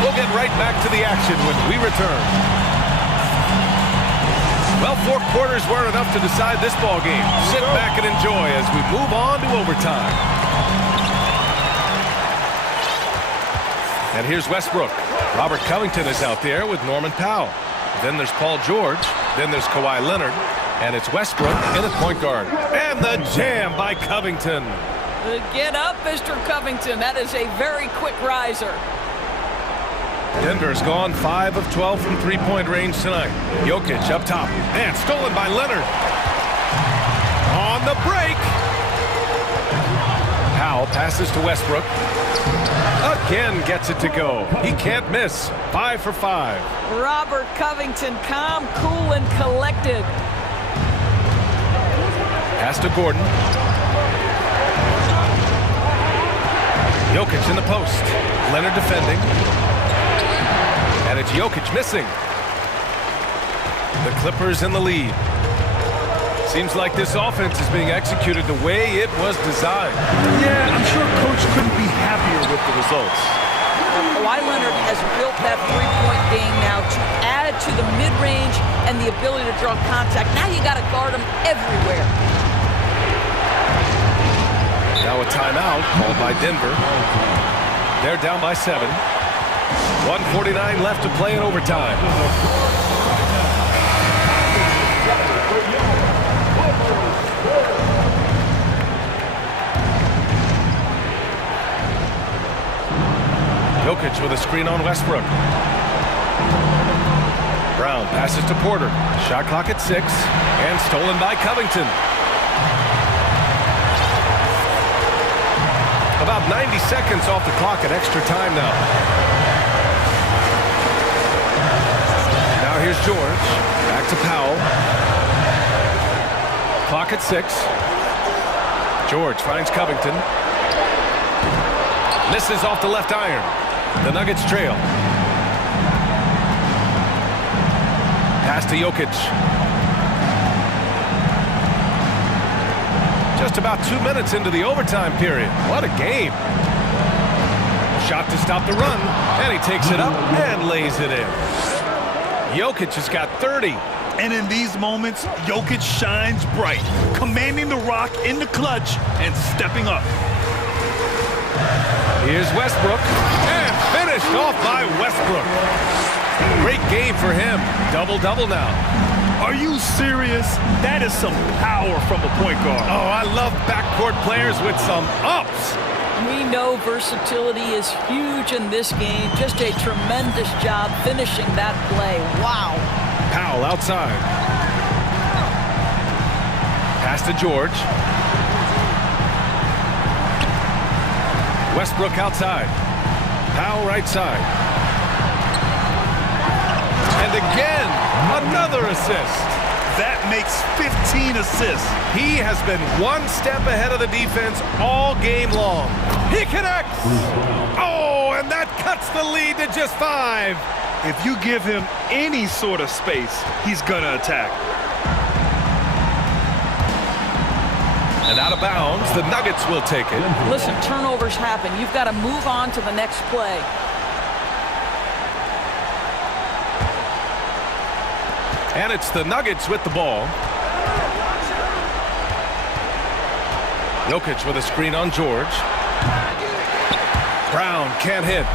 We'll get right back to the action when we return. Well, 4 quarters weren't enough to decide this ball game. Sit back and enjoy as we move on to overtime. And here's Westbrook. Robert Covington is out there with Norman Powell. Then there's Paul George. Then there's Kawhi Leonard. And it's Westbrook in at point guard. And the jam by Covington. Get up, Mr. Covington. That is a very quick riser. Denver's gone 5 of 12 from three-point range tonight. Jokic up top. And stolen by Leonard. On the break. Powell passes to Westbrook. Again gets it to go. He can't miss. 5 for 5. Robert Covington, calm, cool, and collected. Pass to Gordon. Jokic in the post. Leonard defending. And it's Jokic missing. The Clippers in the lead. Seems like this offense is being executed the way it was designed. Yeah, I'm sure Coach couldn't be happier with the results. Kawhi Leonard has built that three-point game now to add to the mid-range and the ability to draw contact. Now you got to guard him everywhere. Now a timeout called by Denver. They're down by 7. 1:49 left to play in overtime. Jokic with a screen on Westbrook. Brown passes to Porter. Shot clock at 6 and stolen by Covington. About 90 seconds off the clock at extra time now. Now here's George. Back to Powell. Clock at 6. George finds Covington. Misses off the left iron. The Nuggets trail. Pass to Jokic. Just about 2 minutes into the overtime period. What a game. Shot to stop the run. And he takes it up and lays it in. Jokic has got 30. And in these moments, Jokic shines bright, commanding the rock in the clutch and stepping up. Here's Westbrook, and finished off by Westbrook. Great game for him. Double-double now. Are you serious? That is some power from a point guard. Oh, I love backcourt players with some ups. We know versatility is huge in this game. Just a tremendous job finishing that play. Wow. Powell outside. Pass to George. Westbrook outside. Powell right side. And again, another assist. That makes 15 assists. He has been one step ahead of the defense all game long. He connects. Oh, and that cuts the lead to just 5. If you give him any sort of space, he's gonna attack. And out of bounds, the Nuggets will take it. Listen, turnovers happen. You've got to move on to the next play. And it's the Nuggets with the ball. Jokic with a screen on George. Brown can't hit.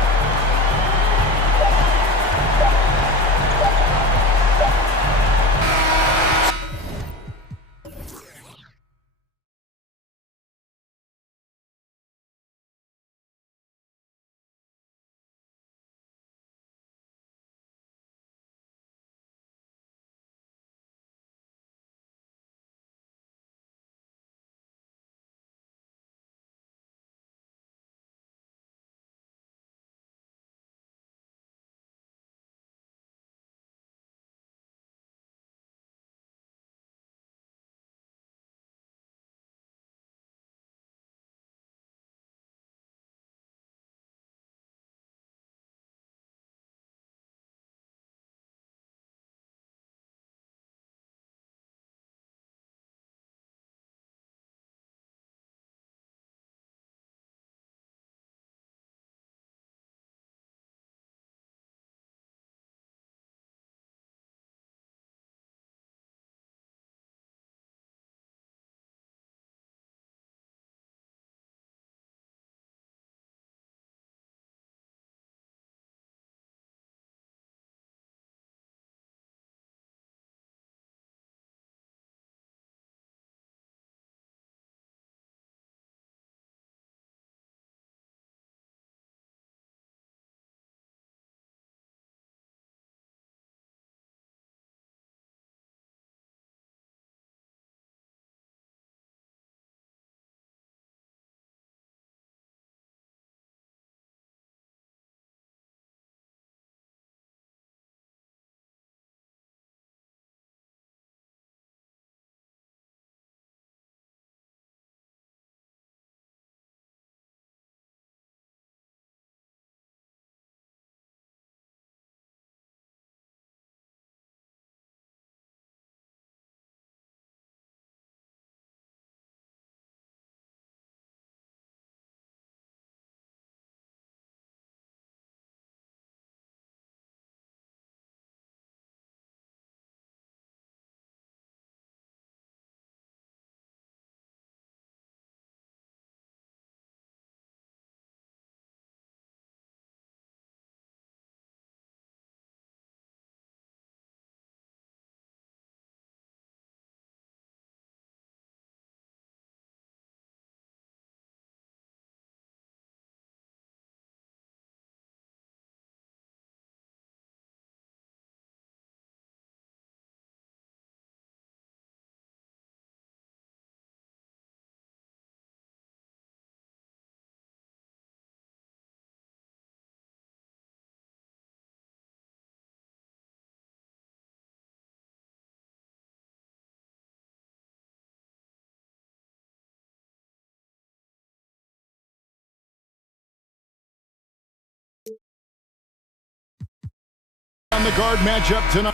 the guard matchup tonight.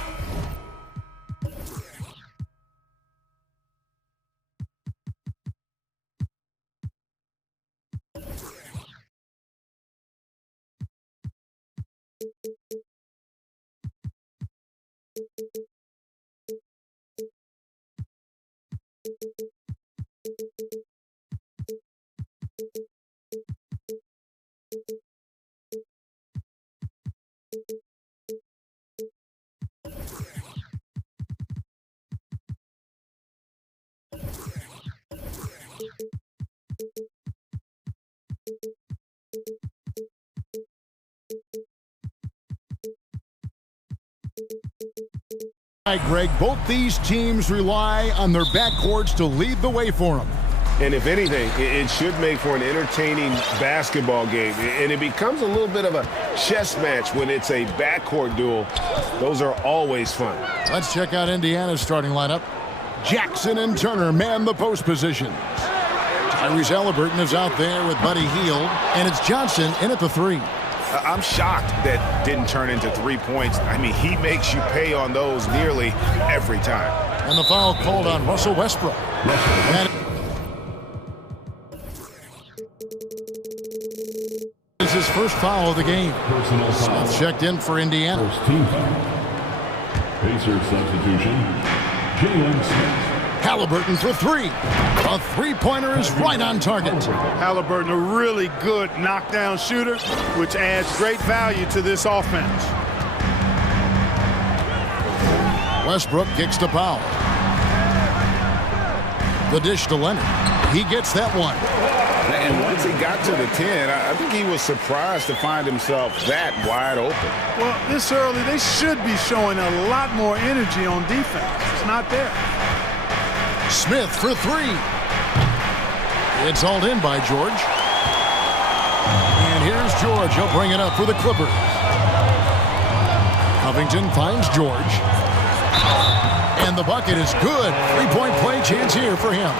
Greg, both these teams rely on their backcourts to lead the way for them. And if anything, it should make for an entertaining basketball game. And it becomes a little bit of a chess match when it's a backcourt duel. Those are always fun. Let's check out Indiana's starting lineup. Jackson and Turner man the post position. Tyrese Halliburton is out there with Buddy Hield, and it's Johnson in at the 3. I'm shocked that didn't turn into 3 points. I mean, he makes you pay on those nearly every time. And the foul called on Russell Westbrook. And this is his first foul of the game. Smith checked in for Indiana. First team foul. Pacers substitution, Jalen Smith. Halliburton for 3. A three-pointer is right on target. Halliburton, a really good knockdown shooter, which adds great value to this offense. Westbrook kicks to Powell. The dish to Leonard. He gets that one. And once he got to the 10, I think he was surprised to find himself that wide open. Well, this early, they should be showing a lot more energy on defense. It's not there. Smith for 3. It's hauled in by George. And here's George. He'll bring it up for the Clippers. Covington finds George. And the bucket is good. Three-point play chance here for him.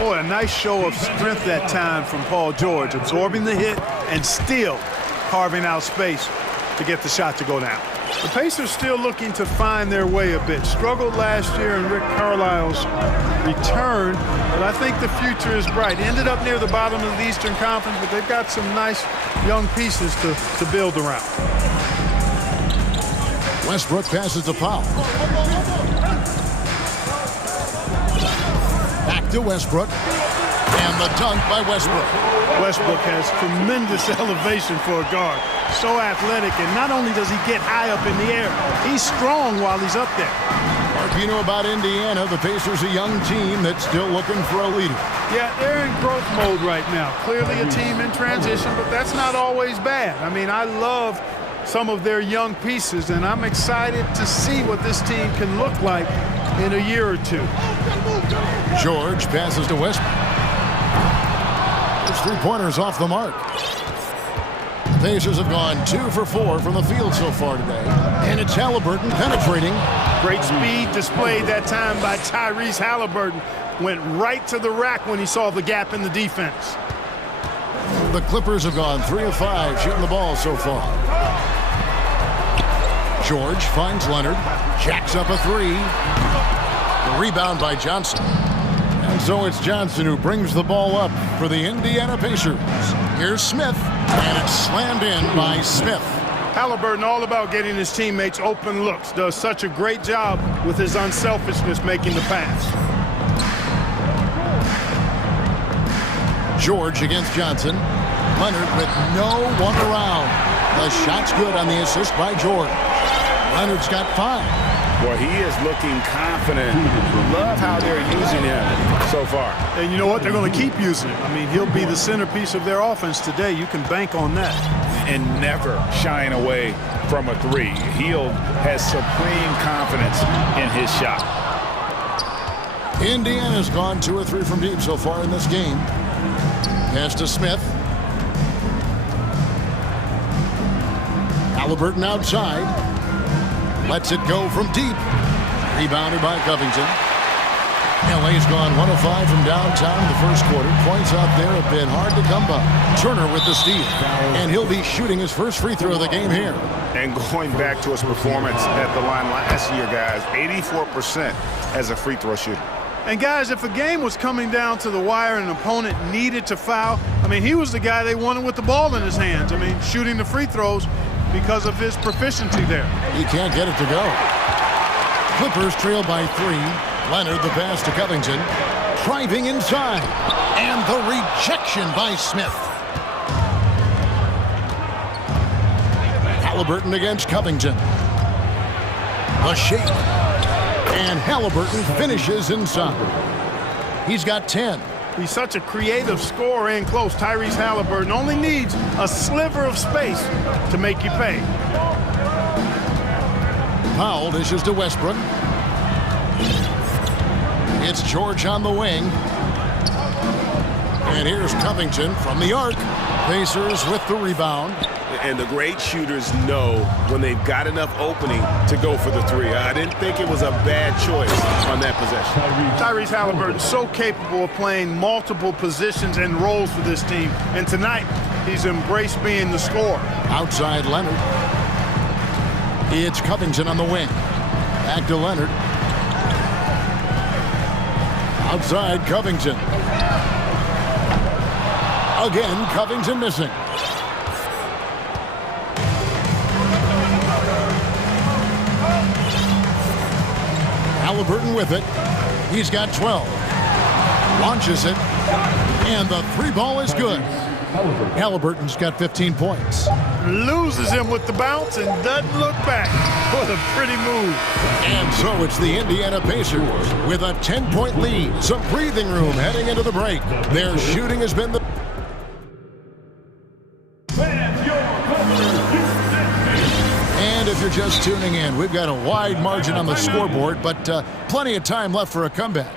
Boy, a nice show of strength that time from Paul George, absorbing the hit and still carving out space to get the shot to go down. The Pacers still looking to find their way a bit. Struggled last year in Rick Carlisle's return, but I think the future is bright. Ended up near the bottom of the Eastern Conference, but they've got some nice young pieces to build around. Westbrook passes to Powell. Back to Westbrook. And the dunk by Westbrook. Westbrook has tremendous elevation for a guard. So athletic, and not only does he get high up in the air, he's strong while he's up there. Mark, you know about Indiana, the Pacers, a young team that's still looking for a leader. Yeah, they're in growth mode right now. Clearly a team in transition, but that's not always bad. I mean, I love some of their young pieces, and I'm excited to see what this team can look like in a year or two. George passes to Westbrook. His three-pointers off the mark. The Pacers have gone 2 for 4 from the field so far today. And it's Halliburton penetrating. Great speed displayed that time by Tyrese Halliburton. Went right to the rack when he saw the gap in the defense. The Clippers have gone 3 of 5 shooting the ball so far. George finds Leonard. Jacks up a 3. The rebound by Johnson. And so it's Johnson who brings the ball up for the Indiana Pacers. Here's Smith, and it's slammed in by Smith. Halliburton all about getting his teammates open looks. Does such a great job with his unselfishness making the pass. George against Johnson. Leonard with no one around. The shot's good on the assist by George. Leonard's got 5. Well, he is looking confident. Love how they're using him so far. And you know what? They're going to keep using him. I mean, he'll be the centerpiece of their offense today. You can bank on that. And never shying away from a 3. Hield has supreme confidence in his shot. Indiana's gone 2 or 3 from deep so far in this game. Pass to Smith. Halliburton outside. Lets it go from deep. Rebounded by Covington. LA's gone 105 from downtown in the first quarter. Points out there have been hard to come by. Turner with the steal. And he'll be shooting his first free throw of the game here. And going back to his performance at the line last year, guys, 84% as a free throw shooter. And guys, if a game was coming down to the wire and an opponent needed to foul, I mean, he was the guy they wanted with the ball in his hands. I mean, shooting the free throws because of his proficiency there. He can't get it to go. Clippers trail by 3. Leonard the pass to Covington. Driving inside. And the rejection by Smith. Halliburton against Covington. The shake. And Halliburton finishes inside. He's got 10. He's such a creative scorer in close. Tyrese Halliburton only needs a sliver of space to make you pay. Powell dishes to Westbrook. It's George on the wing. And here's Covington from the arc. Pacers with the rebound. And the great shooters know when they've got enough opening to go for the three. I didn't think it was a bad choice on that possession. Tyrese Halliburton so capable of playing multiple positions and roles for this team. And tonight, he's embraced being the scorer. Outside Leonard. It's Covington on the wing. Back to Leonard. Outside Covington. Again, Covington missing. Halliburton with it. He's got 12. Launches it. And the three ball is good. Halliburton's got 15 points. Loses him with the bounce and doesn't look back. What a pretty move. And so it's the Indiana Pacers with a 10-point lead. Some breathing room heading into the break. Their shooting has been the... And if you're just tuning in, we've got a wide margin on the scoreboard, but plenty of time left for a comeback.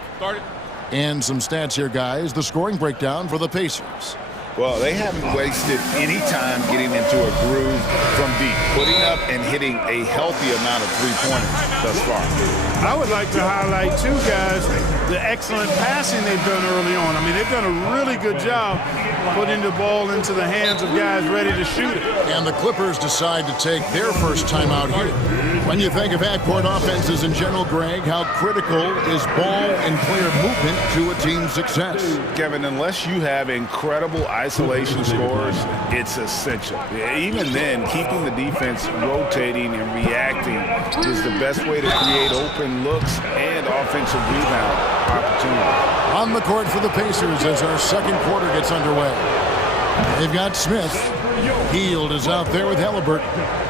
And some stats here, guys. The scoring breakdown for the Pacers. Well, they haven't wasted any time getting into a groove from deep, putting up and hitting a healthy amount of three-pointers thus far. I would like to highlight, too, guys, the excellent passing they've done early on. I mean, they've done a really good job putting the ball into the hands of guys ready to shoot it. And the Clippers decide to take their first time out here. When you think of half-court offenses in general, Greg, how critical is ball and player movement to a team's success? Kevin, unless you have incredible isolation scores, it's essential. Even then, keeping the defense rotating and reacting is the best way to create open looks and offensive rebound opportunities. On the court for the Pacers as our second quarter gets underway. They've got Smith. Hield is out there with Halliburton.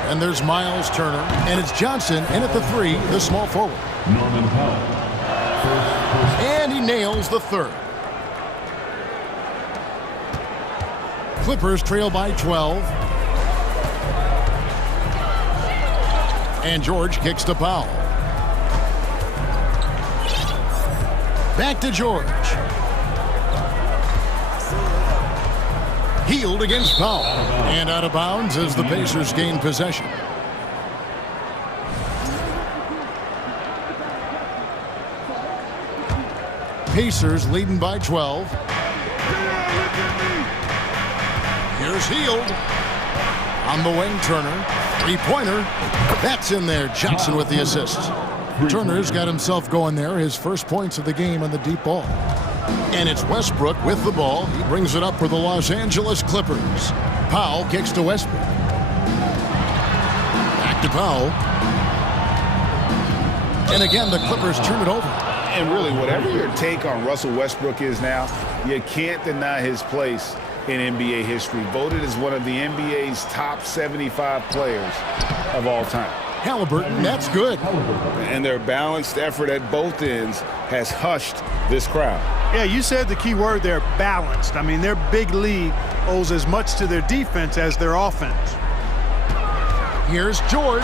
And there's Miles Turner. And it's Johnson in at the three, the small forward. And he nails the third. Clippers trail by 12. And George kicks to Powell. Back to George. Hield against Powell. And out of bounds as the Pacers gain possession. Pacers leading by 12. Here's Hield. On the wing, Turner. Three-pointer. That's in there. Johnson with the assist. Turner's got himself going there. His first points of the game on the deep ball. And it's Westbrook with the ball. He brings it up for the Los Angeles Clippers. Powell kicks to Westbrook. Back to Powell. And again, the Clippers turn it over. And really, whatever your take on Russell Westbrook is now, you can't deny his place in NBA history. Voted as one of the NBA's top 75 players of all time. Halliburton, that's good. And their balanced effort at both ends has hushed this crowd. Yeah, you said the key word there, balanced. I mean, their big lead owes as much to their defense as their offense. Here's George.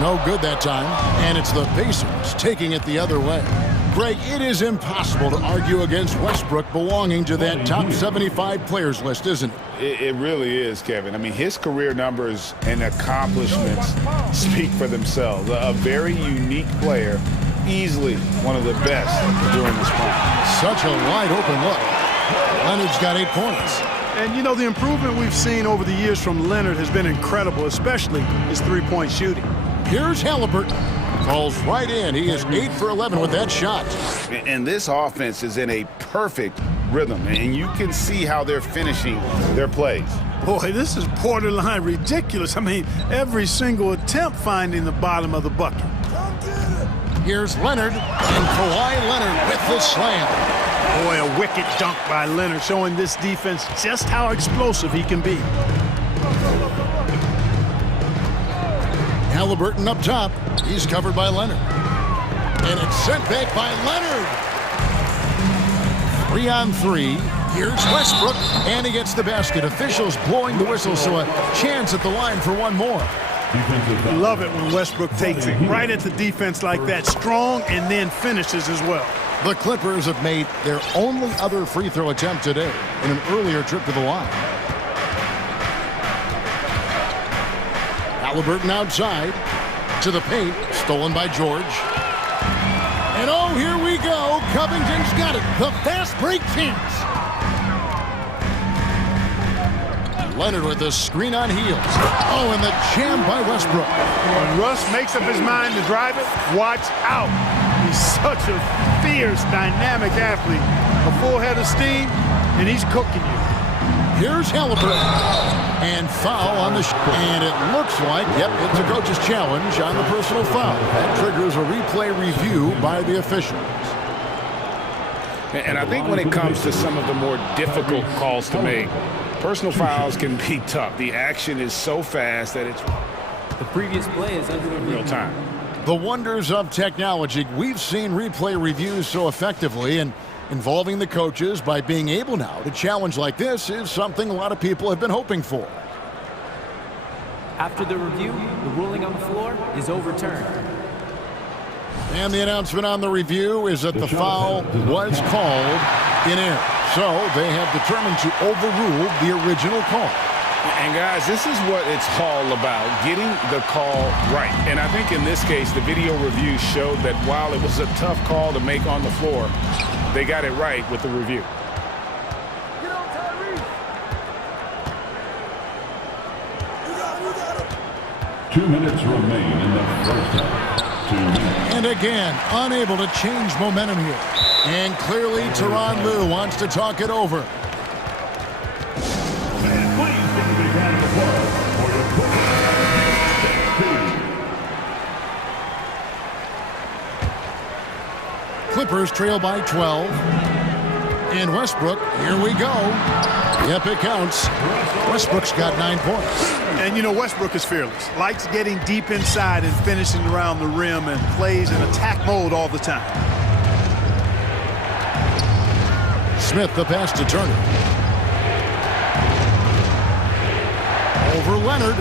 No good that time. And it's the Pacers taking it the other way. Greg, it is impossible to argue against Westbrook belonging to that top 75 players list, isn't it? It really is, Kevin. I mean, his career numbers and accomplishments speak for themselves. A very unique player easily one of the best during this prime. Such a wide open look. Leonard's got 8 points. And, you know, the improvement we've seen over the years from Leonard has been incredible, especially his three-point shooting. Here's Halliburton. Falls right in. He is 8 for 11 with that shot. And this offense is in a perfect rhythm, and you can see how they're finishing their plays. Boy, this is borderline ridiculous. I mean, every single attempt finding the bottom of the bucket. Here's Leonard, and Kawhi Leonard with the slam. Boy, a wicked dunk by Leonard, showing this defense just how explosive he can be. Halliburton up top. He's covered by Leonard. And it's sent back by Leonard. 3 on 3. Here's Westbrook, and he gets the basket. Officials blowing the whistle, so a chance at the line for one more. Love it when Westbrook takes it right at the defense like that, strong, and then finishes as well. The Clippers have made their only other free throw attempt today in an earlier trip to the line. Halliburton outside to the paint, stolen by George. And oh, here we go. Covington's got it. The fast break chance. Leonard with the screen on heels. Oh, and the jam by Westbrook. When Russ makes up his mind to drive it, watch out. He's such a fierce, dynamic athlete. A full head of steam, and he's cooking you. Here's Halliburton. And foul on the and it looks like, yep, it's a coach's challenge on the personal foul. That triggers a replay review by the officials. And I think when it comes to some of the more difficult calls to make, personal fouls can be tough. The action is so fast that it's the previous play is under real time. The wonders of technology. We've seen replay reviews so effectively, and involving the coaches by being able now to challenge like this is something a lot of people have been hoping for. After the review, the ruling on the floor is overturned. And the announcement on the review is that the foul was called in error. So they have determined to overrule the original call. And guys, this is what it's all about, getting the call right. And I think in this case, the video review showed that while it was a tough call to make on the floor, they got it right with the review. Get on, Tyrese. 2 minutes remain in the first half. 2 minutes. And again, unable to change momentum here. And clearly, Tyronn Lue wants to talk it over. Clippers trail by 12. And Westbrook, here we go. Yep, it counts. Westbrook's got 9 points. And, you know, Westbrook is fearless. Likes getting deep inside and finishing around the rim and plays in attack mode all the time. Smith, the pass to Turner. Over Leonard.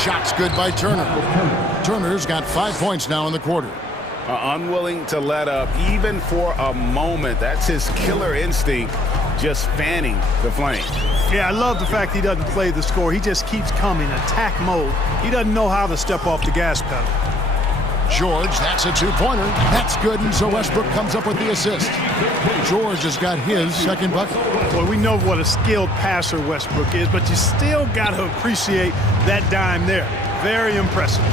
Shot's good by Turner. Turner's got 5 points now in the quarter. Unwilling to let up even for a moment. That's his killer instinct, just fanning the flame. Yeah, I love the fact he doesn't play the score. He just keeps coming, attack mode. He doesn't know how to step off the gas pedal. George, that's a 2-pointer. That's good, and so Westbrook comes up with the assist. George has got his second bucket. Well, we know what a skilled passer Westbrook is, but you still got to appreciate that dime there. Very impressive.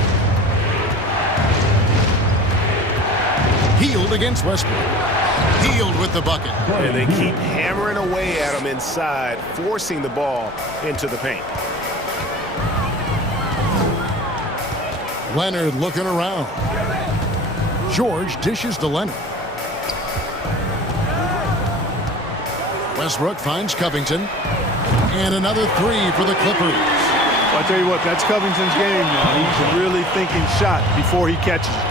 Healed against Westbrook. Healed with the bucket. And they keep hammering away at him inside, forcing the ball into the paint. Leonard looking around. George dishes to Leonard. Westbrook finds Covington. And another 3 for the Clippers. Well, I tell you what, that's Covington's game now. He's really thinking shot before he catches it.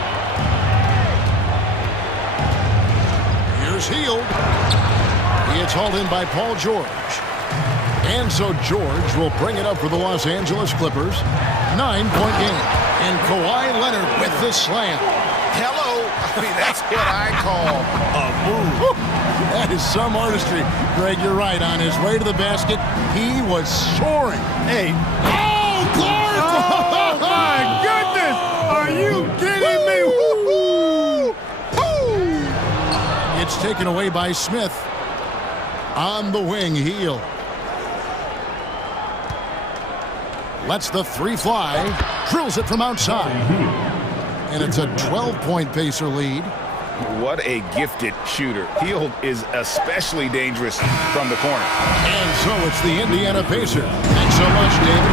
Here's Hield. He gets hauled in by Paul George. And so George will bring it up for the Los Angeles Clippers. 9-point game. And Kawhi Leonard with the slam. Hello. I mean, that's what I call a move. That is some artistry. Greg, you're right. On his way to the basket, he was soaring. Hey. Oh, Clark! Oh, my goodness! Are you kidding me? Woo-hoo! taken away by Smith. On the wing, Heel. Lets the three fly. Drills it from outside. And it's a 12-point Pacer lead. What a gifted shooter. Heel is especially dangerous from the corner. And so it's the Indiana Pacers. Thanks so much, David.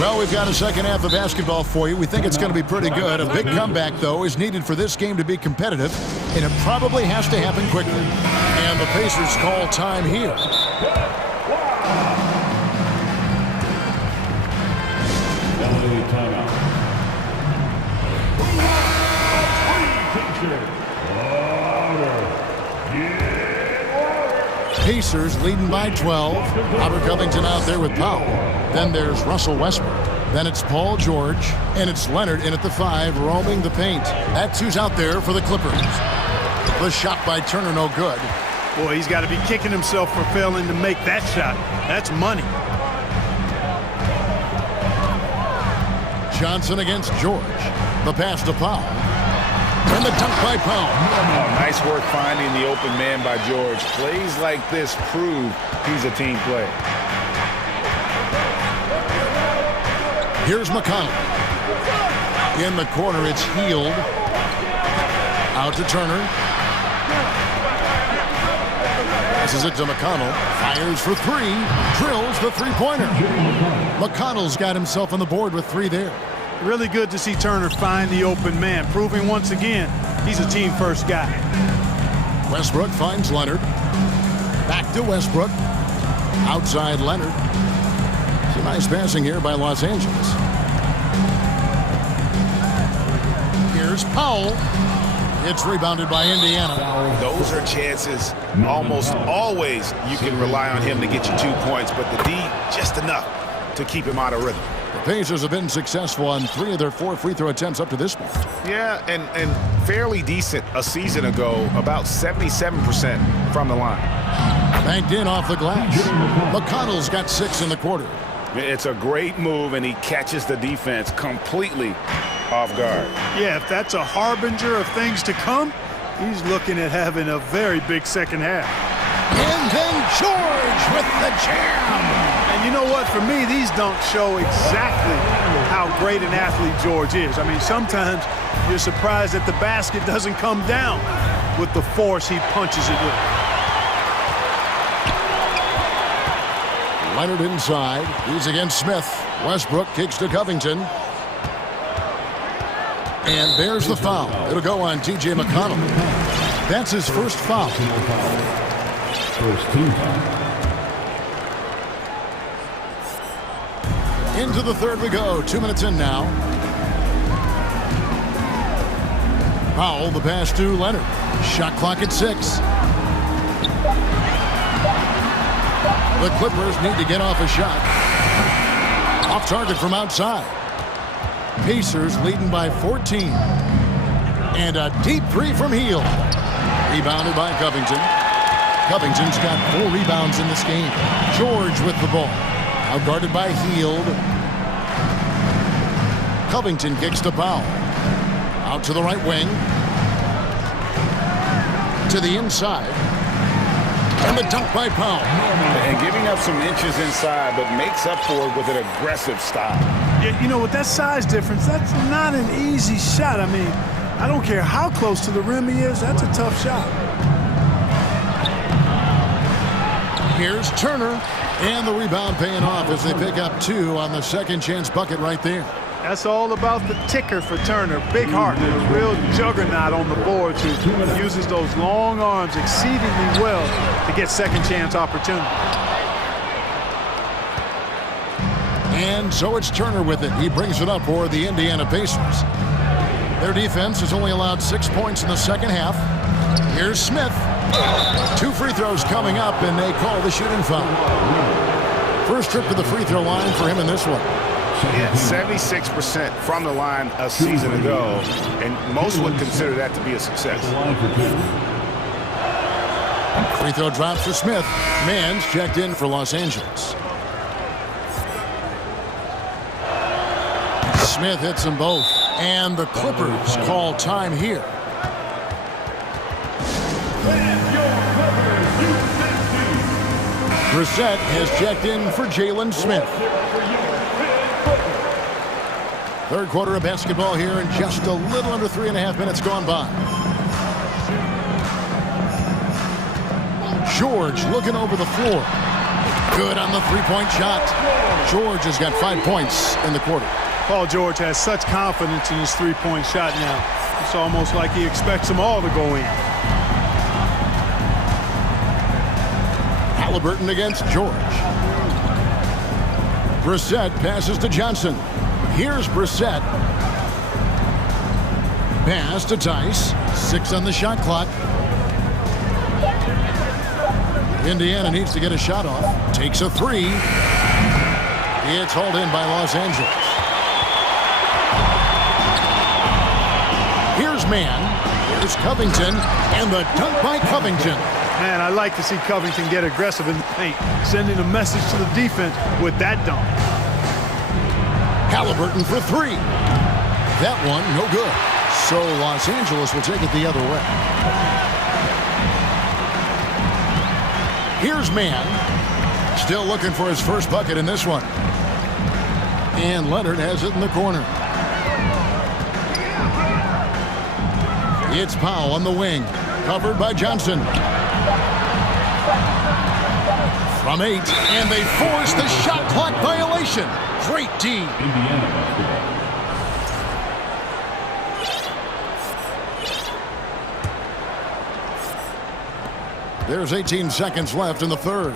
Well, we've got a second half of basketball for you. We think it's going to be pretty good. A big comeback, though, is needed for this game to be competitive, and it probably has to happen quickly. And the Pacers call time here. Timeout. Pacers leading by 12. Robert Covington out there with Powell. Then there's Russell Westbrook. Then it's Paul George. And it's Leonard in at the 5, roaming the paint. That's who's out there for the Clippers. The shot by Turner, no good. Boy, he's got to be kicking himself for failing to make that shot. That's money. Johnson against George. The pass to Powell. And the dunk by Powell. Oh, nice work finding the open man by George. Plays like this prove he's a team player. Here's McConnell. In the corner, it's Healed. Out to Turner. Passes it to McConnell. Fires for 3. Drills the three-pointer. McConnell's got himself on the board with 3 there. Really good to see Turner find the open man, proving once again he's a team-first guy. Westbrook finds Leonard. Back to Westbrook. Outside Leonard. Some nice passing here by Los Angeles. Here's Powell. It's rebounded by Indiana. Those are chances. Almost always you can rely on him to get you 2 points, but the D just enough to keep him out of rhythm. The Pacers have been successful on 3 of their 4 free throw attempts up to this point. Yeah, and fairly decent a season ago, about 77% from the line. Banked in off the glass. McConnell's got 6 in the quarter. It's a great move, and he catches the defense completely off guard. Yeah, if that's a harbinger of things to come, he's looking at having a very big second half. And then George with the jam. And you know what? For me, these dunks show exactly how great an athlete George is. I mean, sometimes you're surprised that the basket doesn't come down with the force he punches it with. Leonard inside. He's against Smith. Westbrook kicks to Covington. And there's the foul. It'll go on T.J. McConnell. That's his first foul. First team foul. Into the third we go. 2 minutes in now. Powell, the pass to Leonard. Shot clock at 6. The Clippers need to get off a shot. Off target from outside. Pacers leading by 14. And a deep 3 from Heel. Rebounded by Covington. Covington's got 4 rebounds in this game. George with the ball. Now guarded by Heald. Covington kicks to Powell. Out to the right wing. To the inside. And the dunk by Powell. And giving up some inches inside, but makes up for it with an aggressive style. Yeah, you know, with that size difference, that's not an easy shot. I mean, I don't care how close to the rim he is, that's a tough shot. Here's Turner. And the rebound paying off as they pick up 2 on the second chance bucket right there. That's all about the ticker for Turner. Big heart, real juggernaut on the boards who uses those long arms exceedingly well to get second chance opportunity. And so it's Turner with it. He brings it up for the Indiana Pacers. Their defense has only allowed 6 points in the second half. Here's Smith. 2 free throws coming up, and they call the shooting foul. First trip to the free throw line for him in this one. Yeah, 76% from the line a season ago, and most would consider that to be a success. Free throw drops for Smith. Mann's checked in for Los Angeles. Smith hits them both, and the Clippers call time here. Brissett has checked in for Jalen Smith. Third quarter of basketball here, and just a little under 3.5 minutes gone by. George looking over the floor. Good on the three-point shot. George has got 5 points in the quarter. Paul George has such confidence in his three-point shot now. It's almost like he expects them all to go in. Halliburton against George. Brissett passes to Johnson. Here's Brissett. Pass to Tice. 6 on the shot clock. Indiana needs to get a shot off. Takes a three. It's hauled in by Los Angeles. Here's Mann. Here's Covington. And the dunk by Covington. Man, I like to see Covington get aggressive in the paint, sending a message to the defense with that dunk. Halliburton for three. That one, no good. So Los Angeles will take it the other way. Here's Mann. Still looking for his first bucket in this one. And Leonard has it in the corner. It's Powell on the wing. Covered by Johnson. From 8, and they force the shot clock violation. Great D. There's 18 seconds left in the third.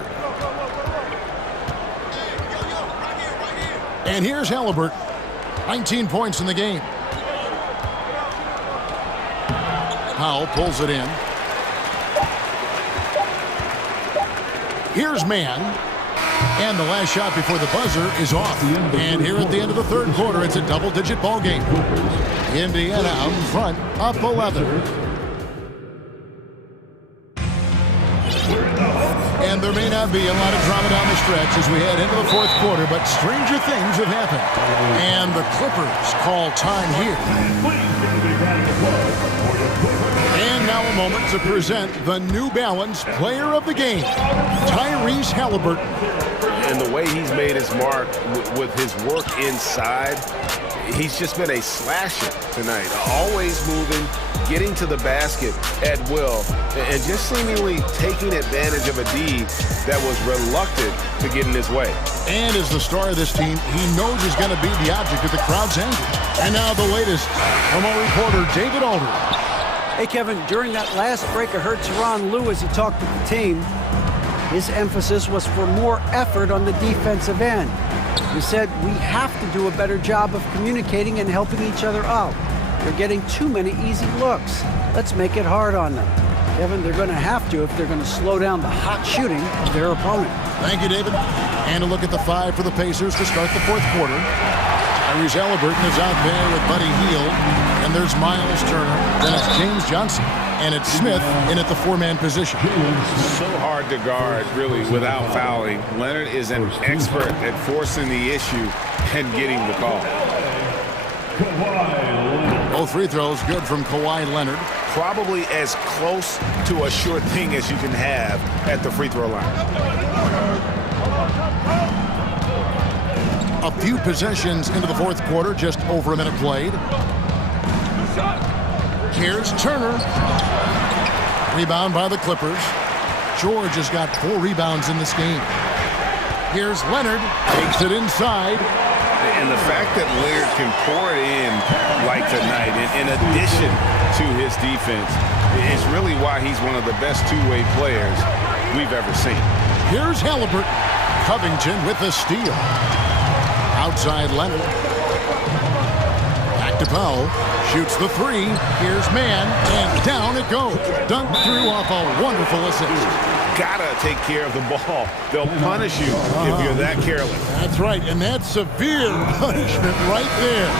And here's Halliburton. 19 points in the game. Powell pulls it in. Here's Mann. And the last shot before the buzzer is off. And here at the end of the third quarter, it's a double-digit ball game. Indiana out in front, up 11. And there may not be a lot of drama down the stretch as we head into the fourth quarter, but stranger things have happened. And the Clippers call time here. And now a moment to present the New Balance Player of the Game, Tyrese Halliburton. And the way he's made his mark with his work inside, he's just been a slasher tonight. Always moving, getting to the basket at will, and just seemingly taking advantage of a D that was reluctant to get in his way. And as the star of this team, he knows he's going to be the object of the crowd's anger. And now the latest from our reporter, David Aldridge. Hey, Kevin, during that last break, I heard Tyronn Lue as he talked to the team. His emphasis was for more effort on the defensive end. He said, we have to do a better job of communicating and helping each other out. They're getting too many easy looks. Let's make it hard on them. Kevin, they're going to have to if they're going to slow down the hot shooting of their opponent. Thank you, David. And a look at the 5 for the Pacers to start the fourth quarter. Tyrese Halliburton is out there with Buddy Hield. And there's Miles Turner. Then it's James Johnson. And it's Smith in at the 4-man position. So hard to guard, really, without fouling. Leonard is an expert at forcing the issue and getting the call. Both free throws good from Kawhi Leonard. Probably as close to a sure thing as you can have at the free throw line. A few possessions into the fourth quarter, just over a minute played. Here's Turner. Rebound by the Clippers. George has got 4 rebounds in this game. Here's Leonard. Takes it inside. And the fact that Leonard can pour it in like tonight, in addition to his defense, is really why he's one of the best two-way players we've ever seen. Here's Halliburton. Covington with the steal. Outside Leonard. Back to Powell. Shoots the 3. Here's Mann. And down it goes. Dunked through off a wonderful assist. gotta take care of the ball. They'll punish you if you're that careless. That's right, and that's severe punishment right there.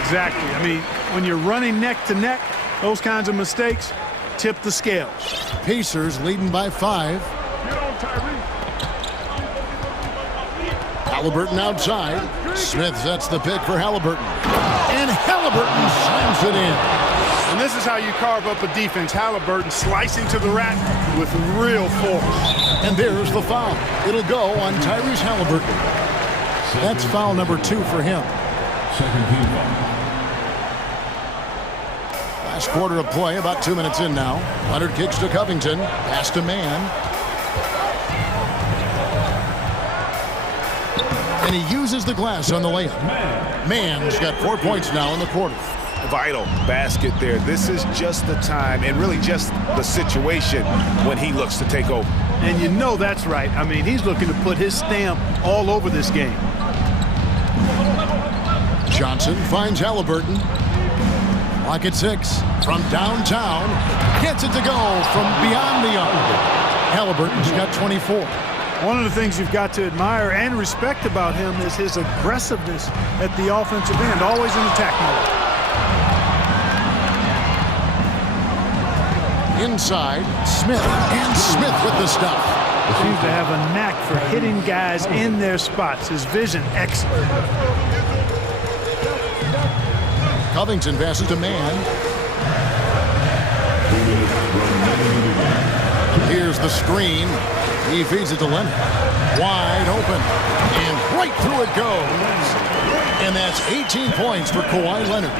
Exactly. I mean, when you're running neck to neck, those kinds of mistakes tip the scales. Pacers leading by 5. Halliburton outside. Smith sets the pick for Halliburton. And Halliburton slams it in. And this is how you carve up a defense. Halliburton slicing to the rack with real force. And there's the foul. It'll go on Tyrese Halliburton. That's foul number 2 for him. Second team foul. Last quarter of play, about 2 minutes in now. Leonard kicks to Covington. Pass to Mann. And he uses the glass on the layup. Mann's got 4 points now in the quarter. Vital basket there. This is just the time and really just the situation when he looks to take over. And you know that's right. I mean, he's looking to put his stamp all over this game. Johnson finds Halliburton. Clock at 6 from downtown. Gets it to go from beyond the arc. Halliburton's got 24. One of the things you've got to admire and respect about him is his aggressiveness at the offensive end, always in attack mode. Inside, Smith, and Smith with the stuff. He seems to have a knack for hitting guys in their spots. His vision, excellent. Covington passes to Mann. Here's the screen. He feeds it to Leonard. Wide open. And right through it goes. And that's 18 points for Kawhi Leonard.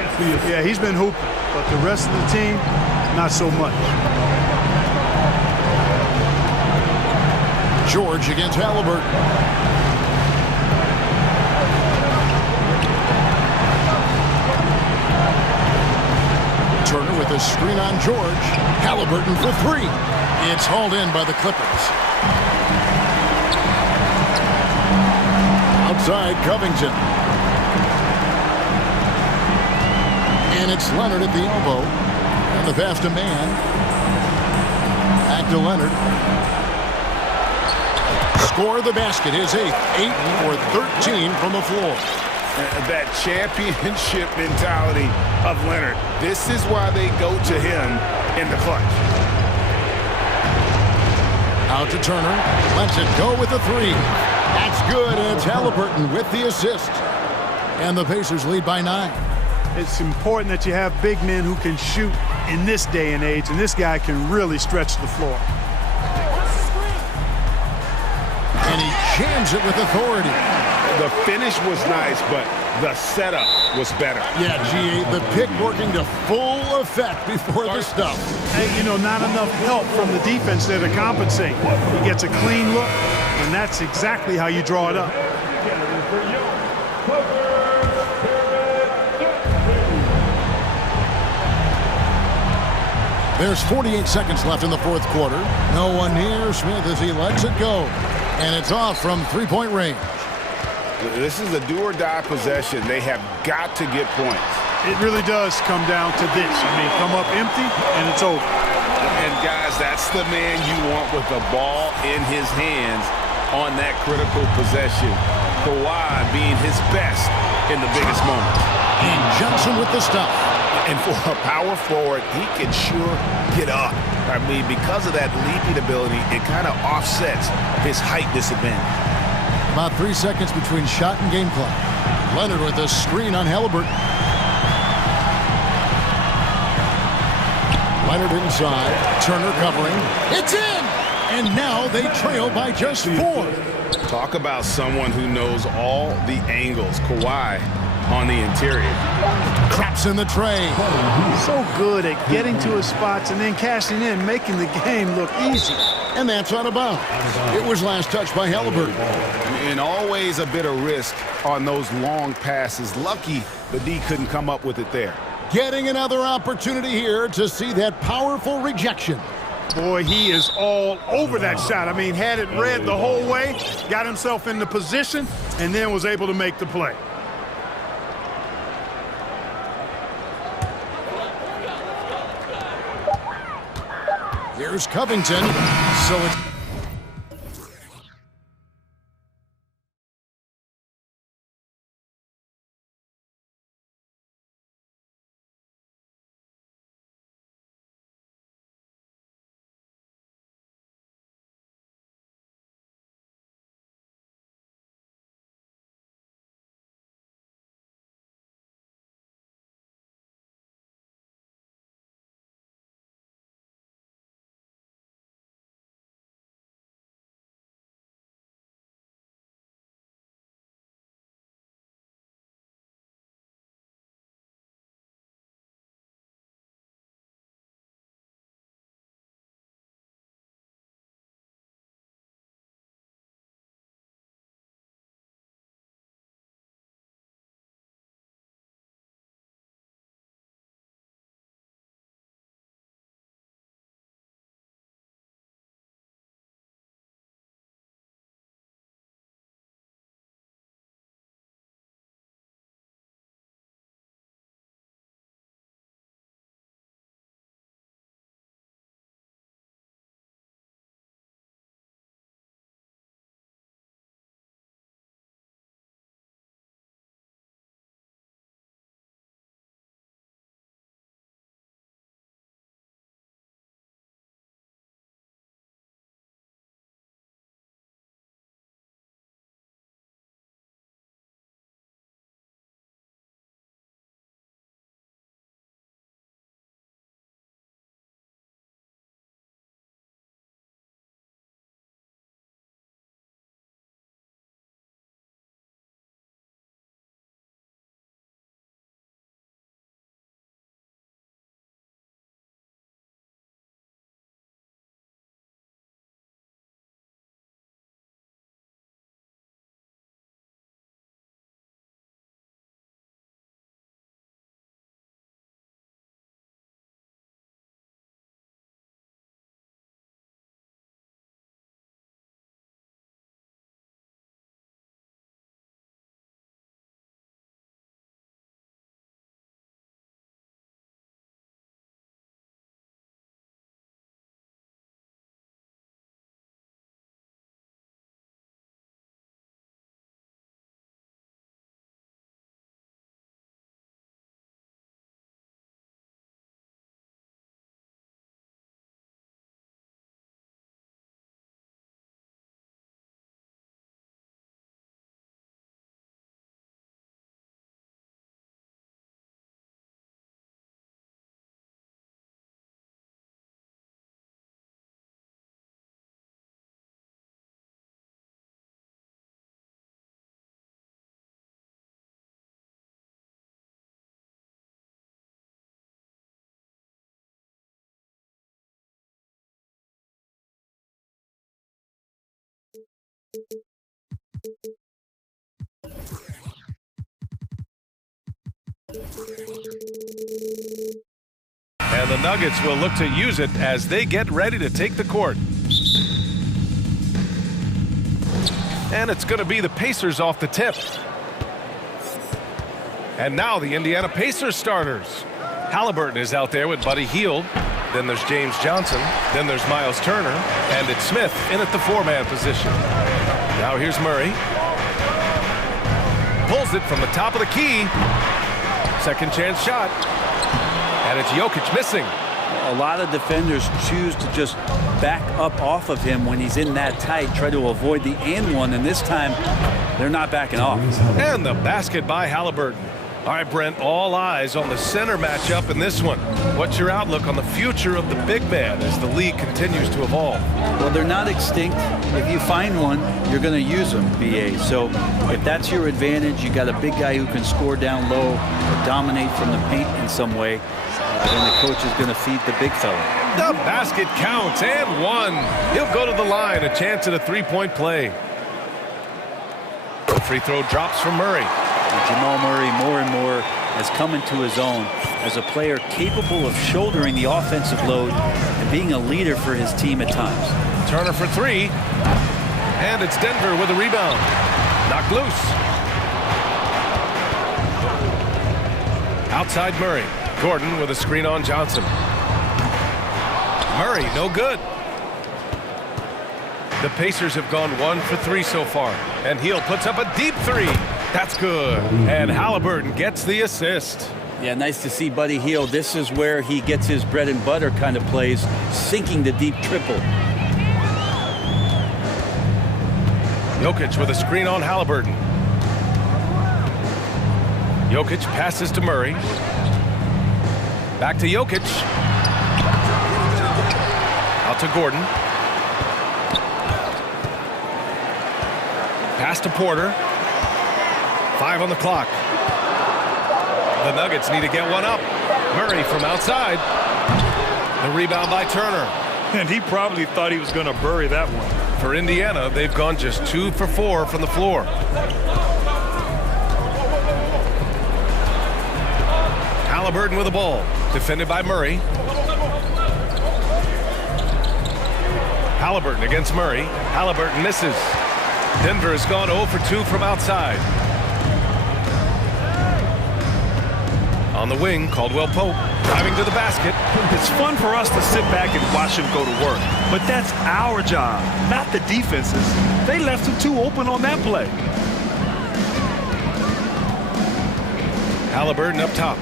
Yeah, he's been hooping, but the rest of the team, not so much. George against Halliburton. Turner with a screen on George. Halliburton for 3. It's hauled in by the Clippers. Outside, Covington. And it's Leonard at the elbow. And the pass to Mann. Back to Leonard. Score the basket. His 8th. 8 for 13 from the floor. That championship mentality of Leonard. This is why they go to him in the clutch. Out to Turner. Lets it go with the 3. That's good, and it's Halliburton with the assist. And the Pacers lead by 9. It's important that you have big men who can shoot in this day and age, and this guy can really stretch the floor. And he jams it with authority. The finish was nice, but the setup was better. Yeah, G8, the pick working to full effect before the stuff. And, you know, not enough help from the defense there to compensate. He gets a clean look, and that's exactly how you draw it up. There's 48 seconds left in the fourth quarter. No one near Smith as he lets it go. And it's off from three-point range. This is a do-or-die possession. They have got to get points. It really does come down to this. I mean, come up empty, and it's over. And, guys, that's the man you want with the ball in his hands on that critical possession. Kawhi being his best in the biggest moments. And Johnson with the stuff. And for a power forward, he can sure get up. I mean, because of that leaping ability, it kind of offsets his height disadvantage. About 3 seconds between shot and game clock. Leonard with a screen on Halliburton. Leonard inside. Turner covering. It's in! And now they trail by just 4. Talk about someone who knows all the angles. Kawhi on the interior. Traps in the tray. So good at getting to his spots and then cashing in, making the game look easy. And that's out of bounds. It was last touched by Halliburton. And always a bit of risk on those long passes. Lucky the D couldn't come up with it there. Getting another opportunity here to see that powerful rejection. Boy, he is all over that shot. I mean, had it read the whole way, got himself in the position, and then was able to make the play. Here's Covington. So it's And the Nuggets will look to use it as they get ready to take the court. And it's going to be the Pacers off the tip. And now the Indiana Pacers starters. Halliburton is out there with Buddy Hield. Then there's James Johnson. Then there's Miles Turner. And it's Smith in at the four-man position. Now here's Murray. Pulls it from the top of the key. Second chance shot. And it's Jokic missing. A lot of defenders choose to just back up off of him when he's in that tight, try to avoid the and one, and this time they're not backing off. And the basket by Halliburton. All right, Brent, all eyes on the center matchup in this one. What's your outlook on the future of the big man as the league continues to evolve? Well, they're not extinct. If you find one, you're going to use them, BA. So if that's your advantage, you got a big guy who can score down low or dominate from the paint in some way, then the coach is going to feed the big fella. The basket counts and one. He'll go to the line, a chance at a three-point play. The free throw drops from Murray. And Jamal Murray more and more has come into his own as a player capable of shouldering the offensive load and being a leader for his team at times. Turner for three. And it's Denver with a rebound. Knocked loose. Outside Murray. Gordon with a screen on Johnson. Murray, no good. The Pacers have gone 1 for 3 so far. And Hield puts up a deep three. That's good. And Halliburton gets the assist. Yeah, nice to see Buddy Hield. This is where he gets his bread and butter kind of plays, sinking the deep triple. Jokic with a screen on Halliburton. Jokic passes to Murray. Back to Jokic. Out to Gordon. Pass to Porter. 5 on the clock. The Nuggets need to get one up. Murray from outside. The rebound by Turner. And he probably thought he was going to bury that one. For Indiana, they've gone just 2 for 4 from the floor. Halliburton with the ball. Defended by Murray. Halliburton against Murray. Halliburton misses. Denver has gone 0 for 2 from outside. On the wing, Caldwell Pope driving to the basket. It's fun for us to sit back and watch him go to work, but that's our job, not the defense's. They left him too open on that play. Halliburton up top.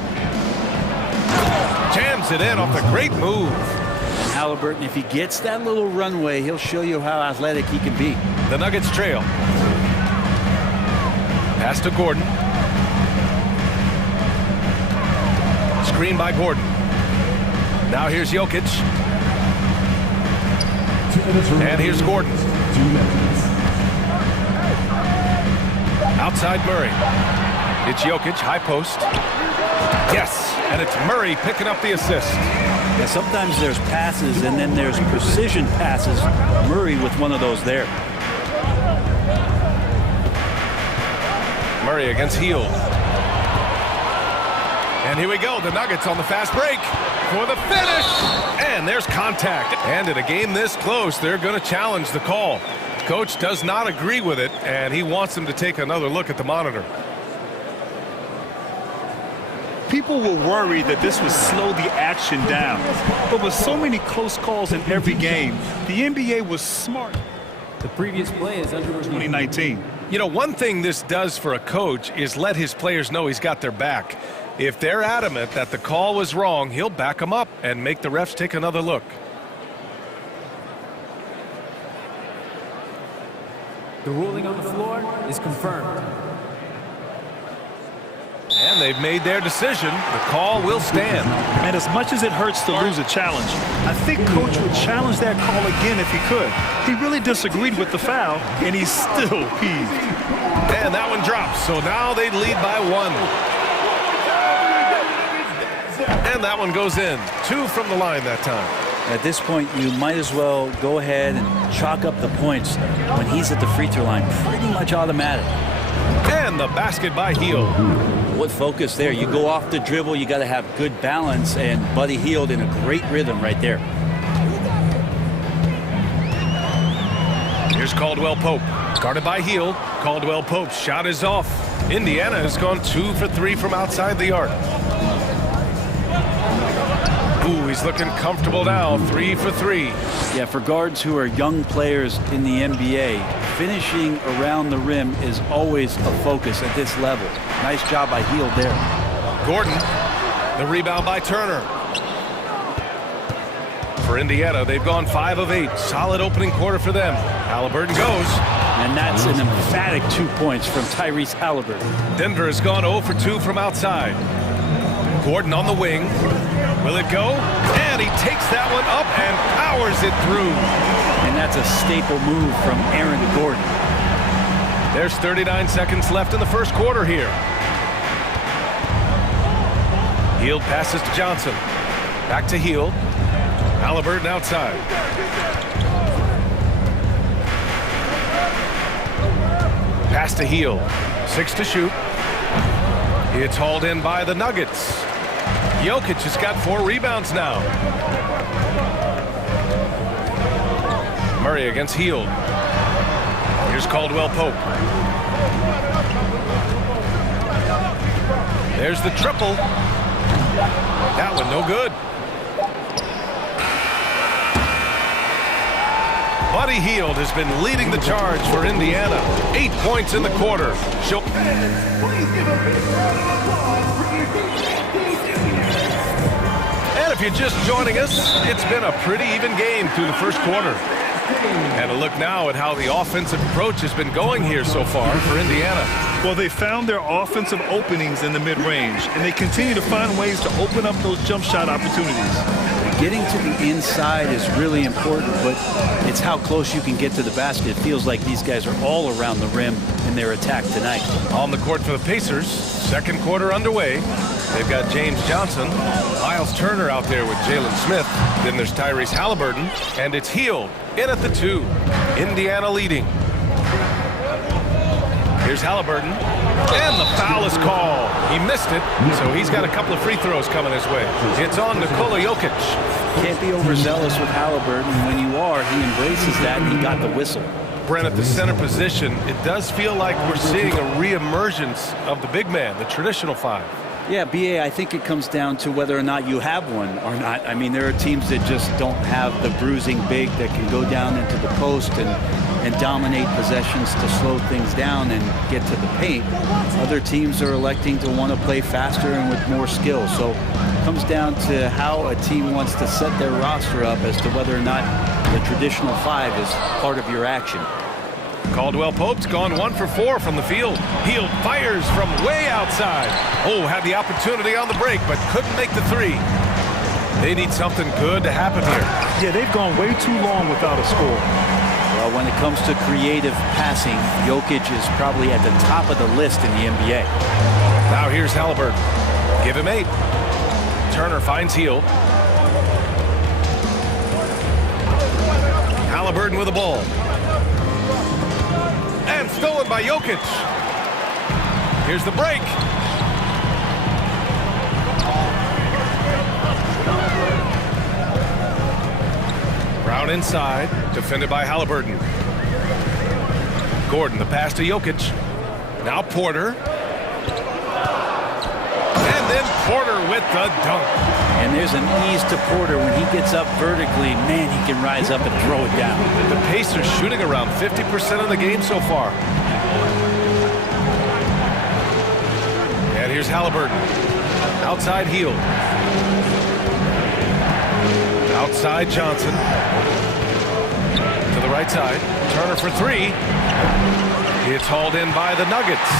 Jams it in off a great move. And Halliburton, if he gets that little runway, he'll show you how athletic he can be. The Nuggets trail. Pass to Gordon. Screen by Gordon. Now here's Jokic. And here's Gordon. Outside Murray. It's Jokic, high post. Yes, and it's Murray picking up the assist. Yeah, sometimes there's passes and then there's precision passes. Murray with one of those there. Murray against Hield. And here we go, the Nuggets on the fast break for the finish. And there's contact. And in a game this close, they're going to challenge the call. Coach does not agree with it, and he wants them to take another look at the monitor. People were worried that this would slow the action down. But with so many close calls in every game, the NBA was smart. The previous play is under 2019. You know, one thing this does for a coach is let his players know he's got their back. If they're adamant that the call was wrong, he'll back them up and make the refs take another look. The ruling on the floor is confirmed. And they've made their decision. The call will stand. And as much as it hurts to lose a challenge, I think Coach would challenge that call again if he could. He really disagreed with the foul, and he's still peeved. And that one drops, so now they lead by 1. And that one goes in. 2 from the line that time. At this point, you might as well go ahead and chalk up the points when he's at the free throw line. Pretty much automatic. And the basket by Hield. What focus there. You go off the dribble, you got to have good balance, and Buddy Hield in a great rhythm right there. Here's Caldwell Pope, guarded by Hield. Caldwell Pope's shot is off. Indiana has gone 2 for 3 from outside the arc. Ooh, he's looking comfortable now, 3 for 3. Yeah, for guards who are young players in the NBA, finishing around the rim is always a focus at this level. Nice job by Hield there. Gordon, the rebound by Turner. For Indiana, they've gone 5 of 8. Solid opening quarter for them. Halliburton goes. And that's an emphatic 2 points from Tyrese Halliburton. Denver has gone 0 for 2 from outside. Gordon on the wing. Will it go? And he takes that one up and powers it through. And that's a staple move from Aaron Gordon. There's 39 seconds left in the first quarter here. Hield passes to Johnson. Back to Hield. Halliburton outside. Pass to Hield. 6 to shoot. It's hauled in by the Nuggets. Jokic has got 4 rebounds now. Murray against Hield. Here's Caldwell Pope. There's the triple. That one no good. Buddy Hield has been leading the charge for Indiana. 8 points in the quarter. And if you're just joining us, it's been a pretty even game through the first quarter. And a look now at how the offensive approach has been going here so far for Indiana. Well, they found their offensive openings in the mid-range, and they continue to find ways to open up those jump shot opportunities. Getting to the inside is really important, but it's how close you can get to the basket. It feels like these guys are all around the rim in their attack tonight. On the court for the Pacers, second quarter underway. They've got James Johnson, Miles Turner out there with Jalen Smith. Then there's Tyrese Halliburton, and it's Hield in at the 2. Indiana leading. Here's Halliburton, and the foul is called. He missed it, so he's got a couple of free throws coming his way. It's on Nikola Jokic. Can't be overzealous with Halliburton. When you are, he embraces that, and he got the whistle. Brent, at the center position, it does feel like we're seeing a re-emergence of the big man, the traditional 5. Yeah, BA, I think it comes down to whether or not you have one or not. I mean, there are teams that just don't have the bruising big that can go down into the post and dominate possessions to slow things down and get to the paint. Other teams are electing to want to play faster and with more skill. So it comes down to how a team wants to set their roster up as to whether or not the traditional 5 is part of your action. Caldwell Pope's gone 1 for 4 from the field. Hield fires from way outside. Oh, had the opportunity on the break, but couldn't make the 3. They need something good to happen here. Yeah, they've gone way too long without a score. Well, when it comes to creative passing, Jokic is probably at the top of the list in the NBA. Now here's Halliburton. Give him 8. Turner finds Hield. Halliburton with the ball. And stolen by Jokic. Here's the break. Brown inside, defended by Halliburton. Gordon, the pass to Jokic. Now Porter. And then Porter with the dunk. And there's an ease to Porter when he gets up vertically. Man, he can rise up and throw it down. The Pacers shooting around 50% of the game so far. And here's Halliburton. Outside Hield. Outside Johnson. To the right side. Turner for 3. It's hauled in by the Nuggets.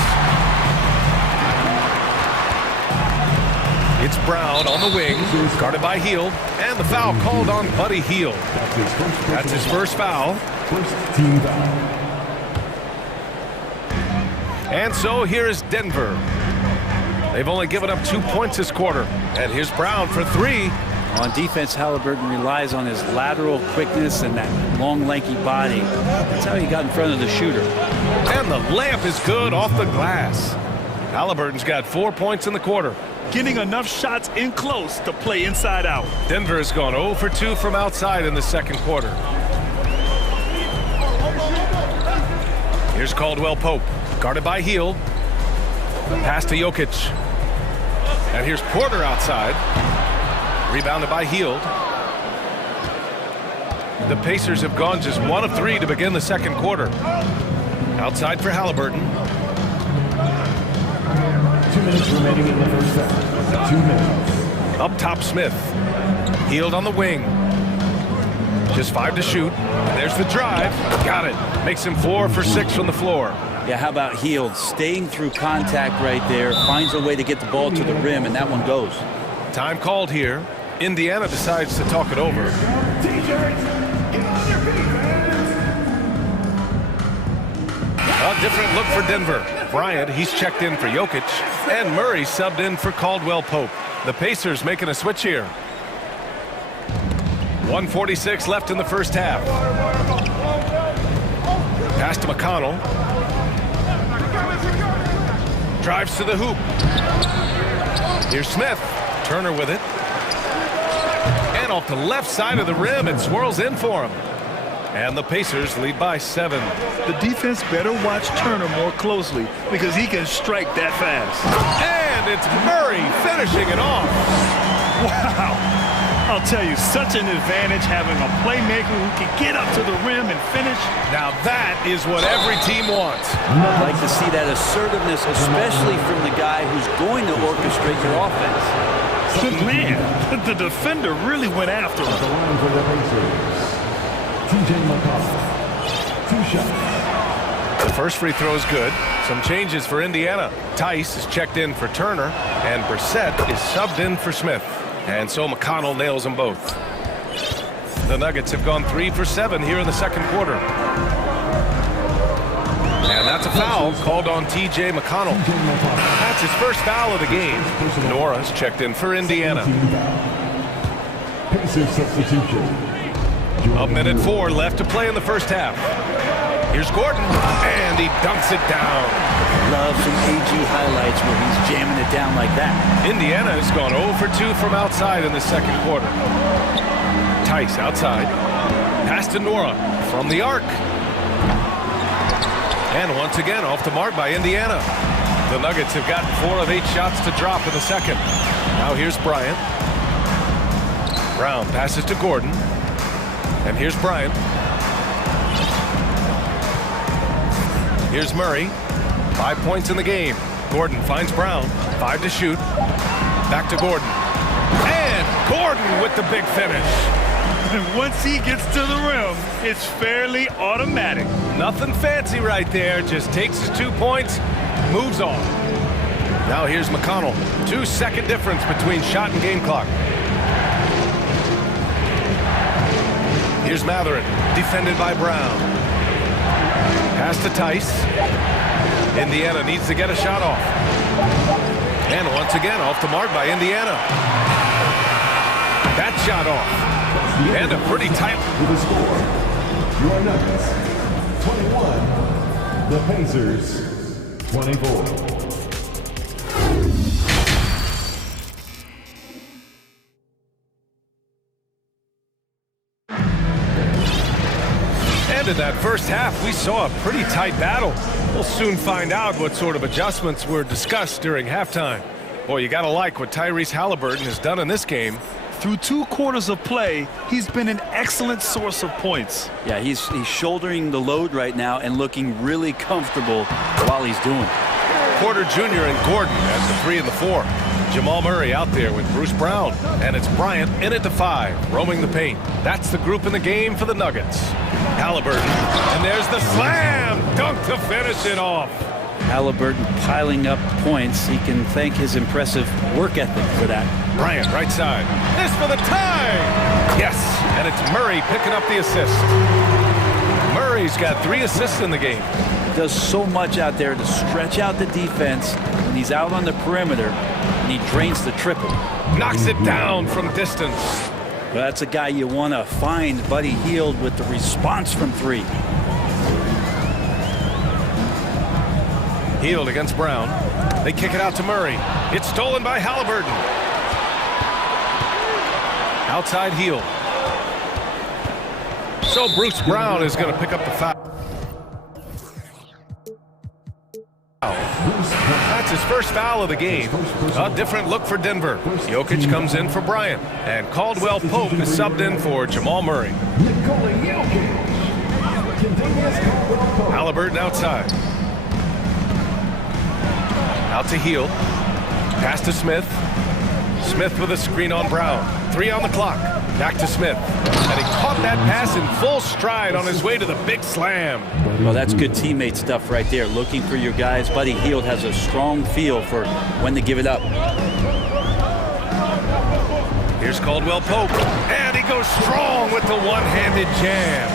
It's Brown on the wing, guarded by Hield, and the foul called on Buddy Hield. That's his first foul. First team foul. And so here is Denver. They've only given up 2 points this quarter. And here's Brown for 3. On defense, Halliburton relies on his lateral quickness and that long, lanky body. That's how he got in front of the shooter. And the layup is good off the glass. Halliburton's got 4 points in the quarter. Getting enough shots in close to play inside out. Denver has gone 0 for 2 from outside in the second quarter. Here's Caldwell Pope, guarded by Hield. Pass to Jokic. And here's Porter outside. Rebounded by Hield. The Pacers have gone just 1 of 3 to begin the second quarter. Outside for Halliburton. 2 minutes remaining in the first half. 2 minutes. Up top, Smith. Hield on the wing. Just 5 to shoot. There's the drive. Got it. Makes him 4 for 6 from the floor. Yeah, how about Hield staying through contact right there, finds a way to get the ball to the rim, and that one goes. Time called here. Indiana decides to talk it over. A different look for Denver. Bryant, he's checked in for Jokic, and Murray subbed in for Caldwell Pope. The Pacers making a switch here. 1:46 left in the first half. Pass to McConnell. Drives to the hoop. Here's Smith. Turner with it. And off the left side of the rim, it swirls in for him. And the Pacers lead by 7. The defense better watch Turner more closely because he can strike that fast. And it's Murray finishing it off. Wow. I'll tell you, such an advantage having a playmaker who can get up to the rim and finish. Now that is what every team wants. I'd like to see that assertiveness, especially from the guy who's going to orchestrate your offense. Good man. The defender really went after him. The line for the Pacers. TJ McConnell. 2 shots. The first free throw is good. Some changes for Indiana. Tice is checked in for Turner, and Brissett is subbed in for Smith. And so McConnell nails them both. The Nuggets have gone 3 for 7 here in the second quarter. And that's a foul called on TJ McConnell. That's his first foul of the game. Nora's checked in for Indiana. Pacers substitution. A minute 4 left to play in the first half. Here's Gordon, and he dunks it down. Love some AG highlights where he's jamming it down like that. Indiana has gone 0 for 2 from outside in the second quarter. Tice outside. Pass to Nora from the arc. And once again off the mark by Indiana. The Nuggets have gotten 4 of 8 shots to drop in the second. Now here's Bryant. Brown passes to Gordon. And here's Bryant. Here's Murray. 5 points in the game. Gordon finds Brown. 5 to shoot. Back to Gordon. And Gordon with the big finish. And once he gets to the rim, it's fairly automatic. Nothing fancy right there. Just takes his 2 points, moves on. Now here's McConnell. 2-second difference between shot and game clock. Here's Matherin, defended by Brown. Pass to Tice. Indiana needs to get a shot off. And once again, off the mark by Indiana. That shot off. And a pretty tight. With the score, your Nuggets 21, the Pacers 24. And in that first half, we saw a pretty tight battle. We'll soon find out what sort of adjustments were discussed during halftime. Boy, you gotta like what Tyrese Halliburton has done in this game. Through 2 quarters of play, he's been an excellent source of points. Yeah, he's shouldering the load right now and looking really comfortable while he's doing it. Porter Jr. and Gordon at the 3 and the 4. Jamal Murray out there with Bruce Brown. And it's Bryant in at the 5, roaming the paint. That's the group in the game for the Nuggets. Halliburton, and there's the slam dunk to finish it off. Halliburton piling up points. He can thank his impressive work ethic for that. Bryant, right side. This for the tie. Yes, and it's Murray picking up the assist. Murray's got 3 assists in the game. He does so much out there to stretch out the defense when he's out on the perimeter. And and he drains the triple. Knocks it down from distance. Well, that's a guy you want to find. Buddy Hield with the response from three. Hield against Brown. They kick it out to Murray. It's stolen by Halliburton. Outside Hield. So Bruce Brown is going to pick up the foul. That's his first foul of the game. A different look for Denver. Jokic comes in for Bryant, and Caldwell Pope is subbed in for Jamal Murray. Halliburton outside. Out to Hield. Pass to Smith. Smith with a screen on Brown. 3 on the clock. Back to Smith. And he caught that pass in full stride on his way to the big slam. Well, that's good teammate stuff right there. Looking for your guys. Buddy Hield has a strong feel for when to give it up. Here's Caldwell Pope. And he goes strong with the one-handed jam.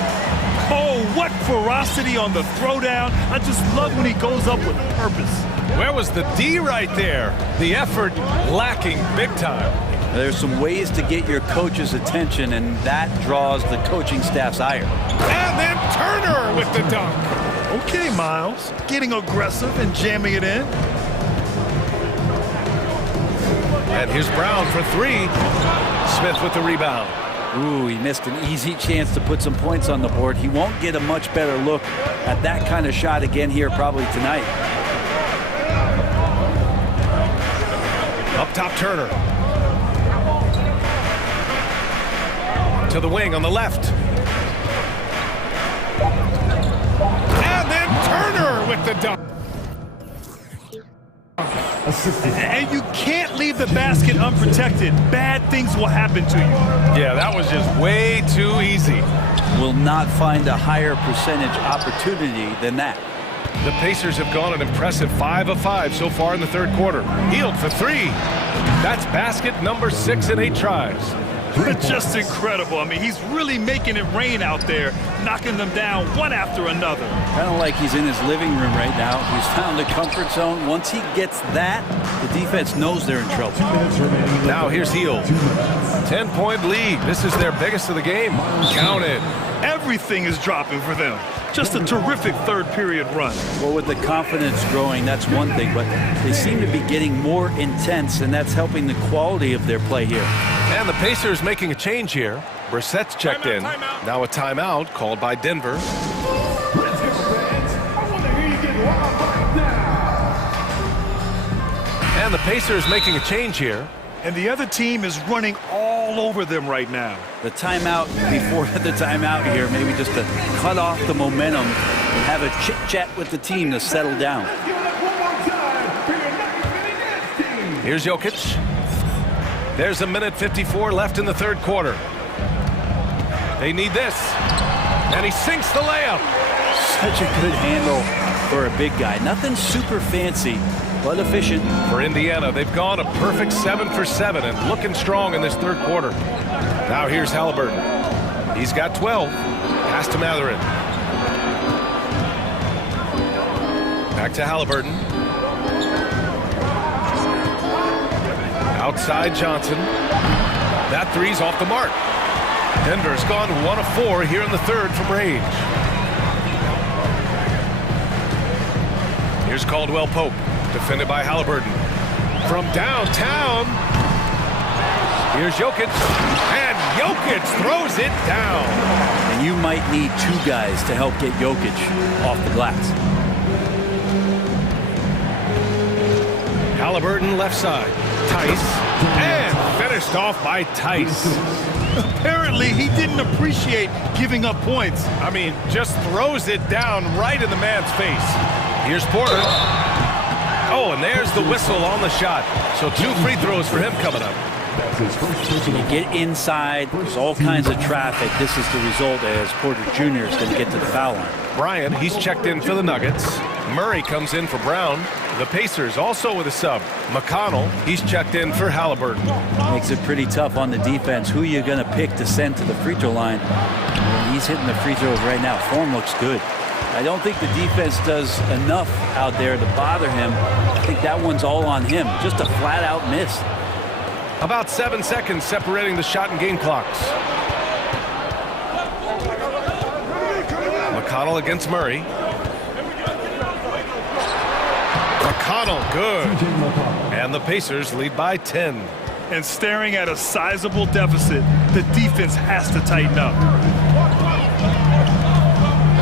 Oh, what ferocity on the throwdown. I just love when he goes up with purpose. Where was the D right there? The effort lacking big time. There's some ways to get your coach's attention, and that draws the coaching staff's ire. And then Turner with the dunk. Okay, Miles. Getting aggressive and jamming it in. And here's Brown for 3. Smith with the rebound. Ooh, he missed an easy chance to put some points on the board. He won't get a much better look at that kind of shot again here probably tonight. Up top, Turner. To the wing on the left. And then Turner with the dunk. And you can't leave the basket unprotected. Bad things will happen to you. Yeah, that was just way too easy. Will not find a higher percentage opportunity than that. The Pacers have gone an impressive 5 of 5 so far in the third quarter. Hield for 3. That's basket number 6 in 8 tries. Just incredible. I mean, he's really making it rain out there, knocking them down one after another. Kind of like he's in his living room right now. He's found a comfort zone. Once he gets that, the defense knows they're in trouble. Now here's Hield. 10-point lead. This is their biggest of the game. Count it. Everything is dropping for them. Just a terrific third period run. Well, with the confidence growing, that's one thing, but they seem to be getting more intense, and that's helping the quality of their play here. And the Pacers making a change here. Brissett's checked in. Now a timeout called by Denver. Let's go, fans. I want to hear you get wild right now. And the Pacers making a change here. And the other team is running all over them right now. The timeout before the timeout here, maybe just to cut off the momentum and have a chit-chat with the team to settle down. Here's Jokic. There's a minute 54 left in the third quarter. They need this. And he sinks the layup. Such a good handle for a big guy. Nothing super fancy, but efficient. For Indiana, they've gone a perfect 7 for 7 and looking strong in this third quarter. Now here's Halliburton. He's got 12. Pass to Matherin. Back to Halliburton. Outside Johnson. That three's off the mark. Denver's gone 1 of 4 here in the third from range. Here's Caldwell Pope, defended by Halliburton. From downtown, here's Jokic, and Jokic throws it down. And you might need 2 guys to help get Jokic off the glass. Halliburton left side. Tice, and finished off by Tice. Apparently, he didn't appreciate giving up points. I mean, just throws it down right in the man's face. Here's Porter. Oh, and there's the whistle on the shot. So 2 free throws for him coming up. You get inside, there's all kinds of traffic. This is the result as Porter Jr. is going to get to the foul line. Bryant, he's checked in for the Nuggets. Murray comes in for Brown. The Pacers also with a sub. McConnell, he's checked in for Halliburton. Makes it pretty tough on the defense. Who are you going to pick to send to the free throw line? He's hitting the free throws right now. Form looks good. I don't think the defense does enough out there to bother him. I think that one's all on him. Just a flat-out miss. About 7 seconds separating the shot and game clocks. McConnell against Murray. McConnell, good. And the Pacers lead by 10. And staring at a sizable deficit, the defense has to tighten up.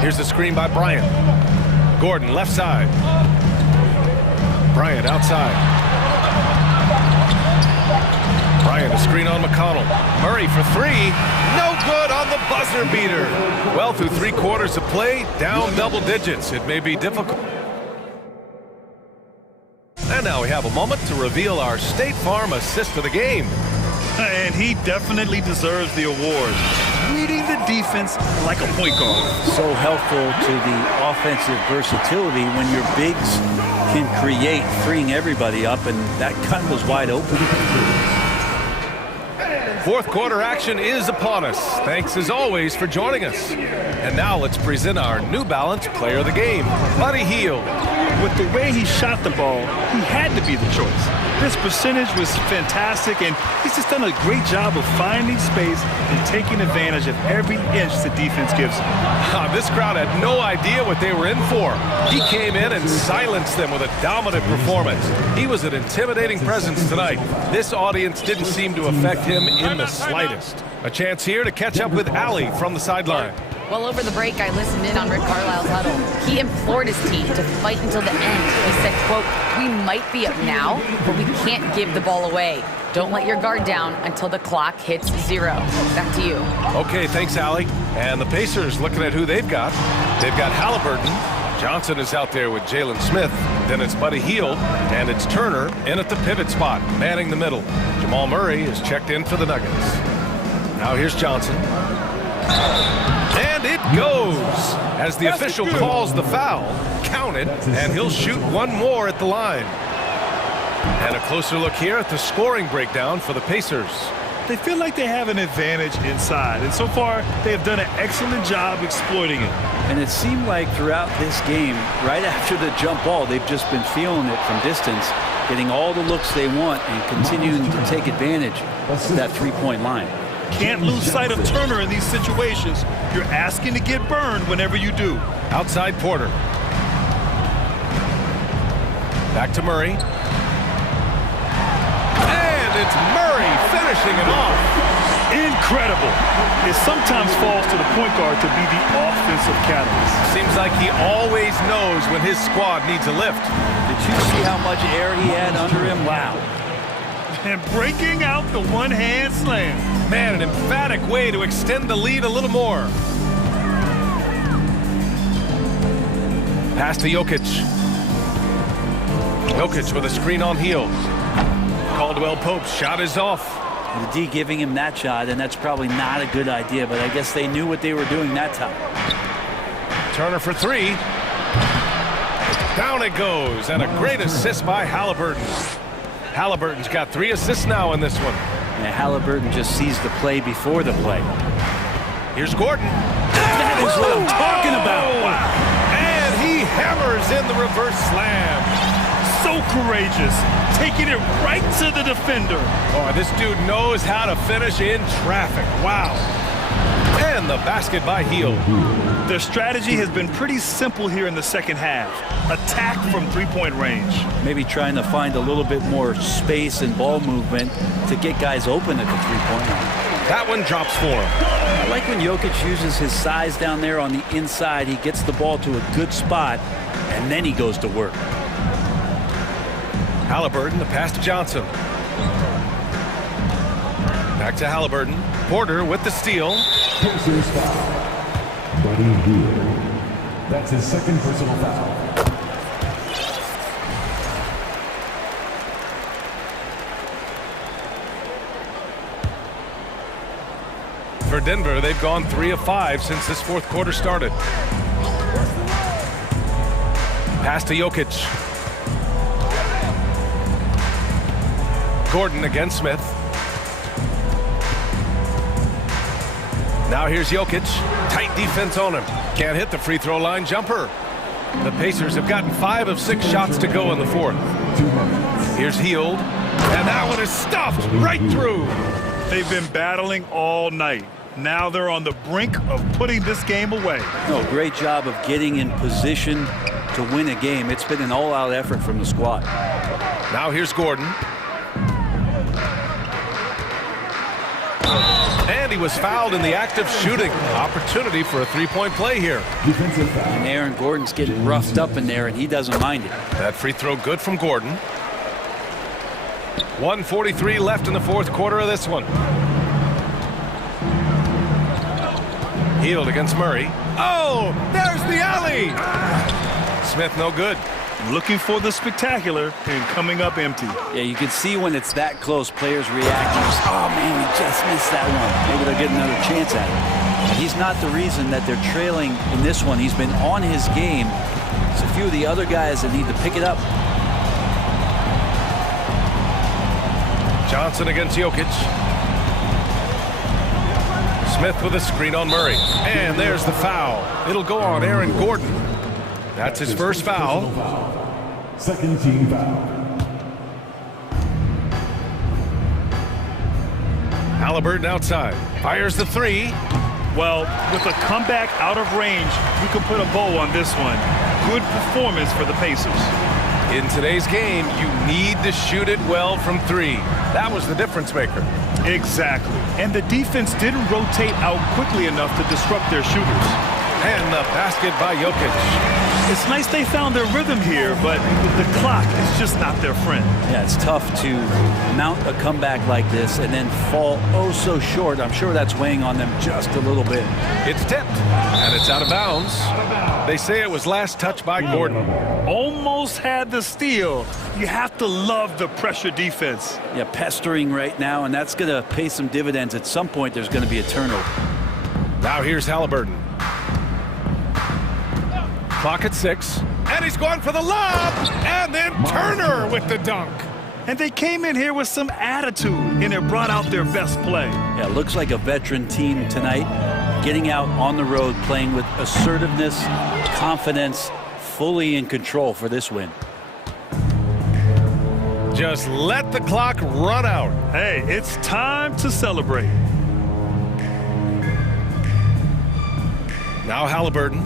Here's the screen by Bryant. Gordon, left side. Bryant outside. Bryant, a screen on McConnell. Murray for three. No good on the buzzer beater. Well, through 3 quarters of play, down double digits. It may be difficult. And now we have a moment to reveal our State Farm assist of the game. And he definitely deserves the award. Reading the defense like a point guard. So helpful to the offensive versatility when your bigs can create, freeing everybody up, and that cut was wide open. Fourth quarter action is upon us. Thanks as always for joining us. And now let's present our New Balance player of the game, Buddy Hield. With the way he shot the ball, he had to be the choice. His percentage was fantastic, and he's just done a great job of finding space and taking advantage of every inch the defense gives him. This crowd had no idea what they were in for. He came in and silenced them with a dominant performance. He was an intimidating presence tonight. This audience didn't seem to affect him in the slightest. A chance here to catch up with Allie from the sideline. Well, over the break, I listened in on Rick Carlisle's huddle. He implored his team to fight until the end. He said, quote, "We might be up now, but we can't give the ball away. Don't let your guard down until the clock hits 0. Back to you. Okay, thanks, Allie. And the Pacers looking at who they've got. They've got Halliburton. Johnson is out there with Jalen Smith. Then it's Buddy Hield, and it's Turner in at the pivot spot, manning the middle. Jamal Murray is checked in for the Nuggets. Now here's Johnson. And it goes as the official calls the foul. Count it, and he'll shoot one more at the line. And a closer look here at the scoring breakdown for the Pacers. They feel like they have an advantage inside, and so far they have done an excellent job exploiting it. And it seemed like throughout this game, right after the jump ball, they've just been feeling it from distance, getting all the looks they want and continuing to take advantage of that three-point line. Can't lose sight of Turner in these situations. You're asking to get burned whenever you do. Outside Porter. Back to Murray. And it's Murray finishing it off. Incredible. It sometimes falls to the point guard to be the offensive catalyst. Seems like he always knows when his squad needs a lift. Did you see how much air he had under him? Wow. And breaking out the one-hand slam. Man, an emphatic way to extend the lead a little more. Pass to Jokic. Jokic with a screen on Hield. Caldwell Pope's shot is off. The D giving him that shot, and that's probably not a good idea, but I guess they knew what they were doing that time. Turner for three. Down it goes, and a great assist by Halliburton. Halliburton's got 3 assists now in this one. And Halliburton just sees the play before the play. Here's Gordon. That is what I'm talking about. Wow. And he hammers in the reverse slam. So courageous, taking it right to the defender. Oh, this dude knows how to finish in traffic. Wow. And the basket by Hield. Their strategy has been pretty simple here in the second half. Attack from three-point range. Maybe trying to find a little bit more space and ball movement to get guys open at the three-point line. That one drops for him. I like when Jokic uses his size down there on the inside. He gets the ball to a good spot, and then he goes to work. Halliburton, the pass to Johnson. Back to Halliburton. Porter with the steal. Pacers foul. Buddy Hield. That's his second personal foul. For Denver, they've gone 3 of 5 since this fourth quarter started. Pass to Jokic. Gordon against Smith. Now here's Jokic. Tight defense on him. Can't hit the free throw line jumper. The Pacers have gotten 5 of 6 shots to go in the fourth. Here's Hield, and that one is stuffed right through. They've been battling all night. Now they're on the brink of putting this game away. No, great job of getting in position to win a game. It's been an all-out effort from the squad. Now here's Gordon. And he was fouled in the act of shooting. Opportunity for a three-point play here. And Aaron Gordon's getting roughed up in there, and he doesn't mind it. That free throw good from Gordon. 1:43 left in the fourth quarter of this one. Hield against Murray. Oh, there's the alley. Smith no good. Looking for the spectacular and coming up empty. Yeah, you can see when it's that close, players react. Oh, man, we just missed that one. Maybe they'll get another chance at it. But he's not the reason that they're trailing in this one. He's been on his game. There's a few of the other guys that need to pick it up. Johnson against Jokic. Smith with a screen on Murray. And there's the foul. It'll go on Aaron Gordon. That's his first foul. Second team foul. Halliburton outside. Fires the three. Well, with a comeback out of range, you can put a bow on this one. Good performance for the Pacers. In today's game, you need to shoot it well from three. That was the difference maker. Exactly. And the defense didn't rotate out quickly enough to disrupt their shooters. And the basket by Jokic. It's nice they found their rhythm here, but the clock is just not their friend. Yeah, it's tough to mount a comeback like this and then fall oh so short. I'm sure that's weighing on them just a little bit. It's tipped, and it's out of bounds. They say it was last touched by Gordon. Almost had the steal. You have to love the pressure defense. Yeah, pestering right now, and that's going to pay some dividends. At some point, there's going to be a turnover. Now here's Halliburton. Clock at 6, and he's going for the lob, and then Turner with the dunk. And they came in here with some attitude, and it brought out their best play. Yeah, looks like a veteran team tonight, getting out on the road, playing with assertiveness, confidence, fully in control for this win. Just let the clock run out. Hey, it's time to celebrate. Now Halliburton.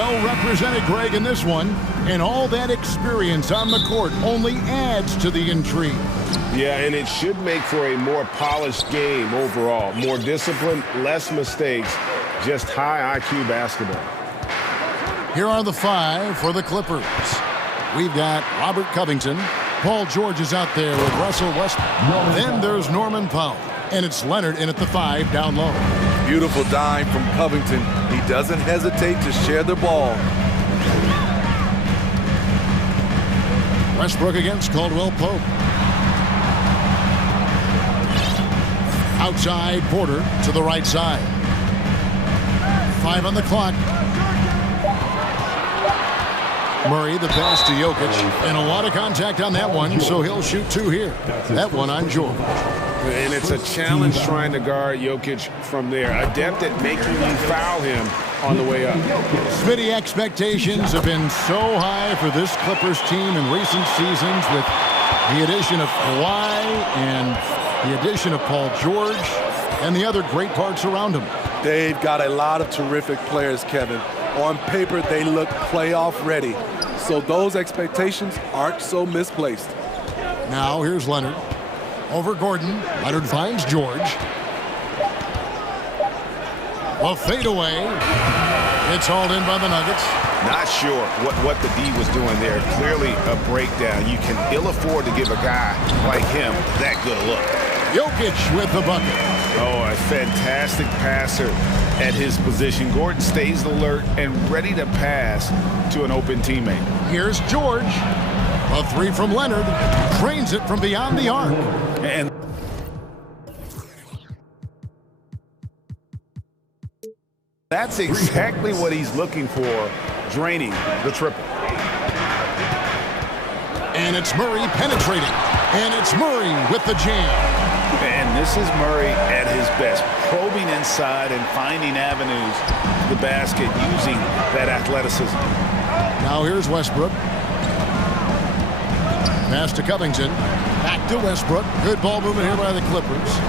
well represented, Greg, in this one. And all that experience on the court only adds to the intrigue. Yeah, and it should make for a more polished game overall. More discipline, less mistakes, just high IQ basketball. Here are the 5 for the Clippers. We've got Robert Covington. Paul George is out there with Russell Westbrook. Then there's Norman Powell. And it's Leonard in at the 5 down low. Beautiful dime from Covington. He doesn't hesitate to share the ball. Westbrook against Caldwell Pope. Outside Porter to the right side. 5 on the clock. Murray, the pass to Jokic, and a lot of contact on that one, so he'll shoot 2 here. That one on George. And it's a challenge trying to guard Jokic from there. Adept at making you foul him on the way up. Smitty, expectations have been so high for this Clippers team in recent seasons with the addition of Kawhi and the addition of Paul George and the other great parts around him. They've got a lot of terrific players, Kevin. On paper, they look playoff ready. So those expectations aren't so misplaced. Now here's Leonard. Over Gordon. Leonard finds George. A fadeaway. It's hauled in by the Nuggets. Not sure what the D was doing there. Clearly a breakdown. You can ill afford to give a guy like him that good a look. Jokic with the bucket. Oh, a fantastic passer at his position. Gordon stays alert and ready to pass to an open teammate. Here's George. A 3 from Leonard. Drains it from beyond the arc. And that's exactly what he's looking for, draining the triple. And it's Murray penetrating. And it's Murray with the jam. And this is Murray at his best, probing inside and finding avenues to the basket using that athleticism. Now here's Westbrook. Pass to Covington. Back to Westbrook. Good ball movement here by the Clippers.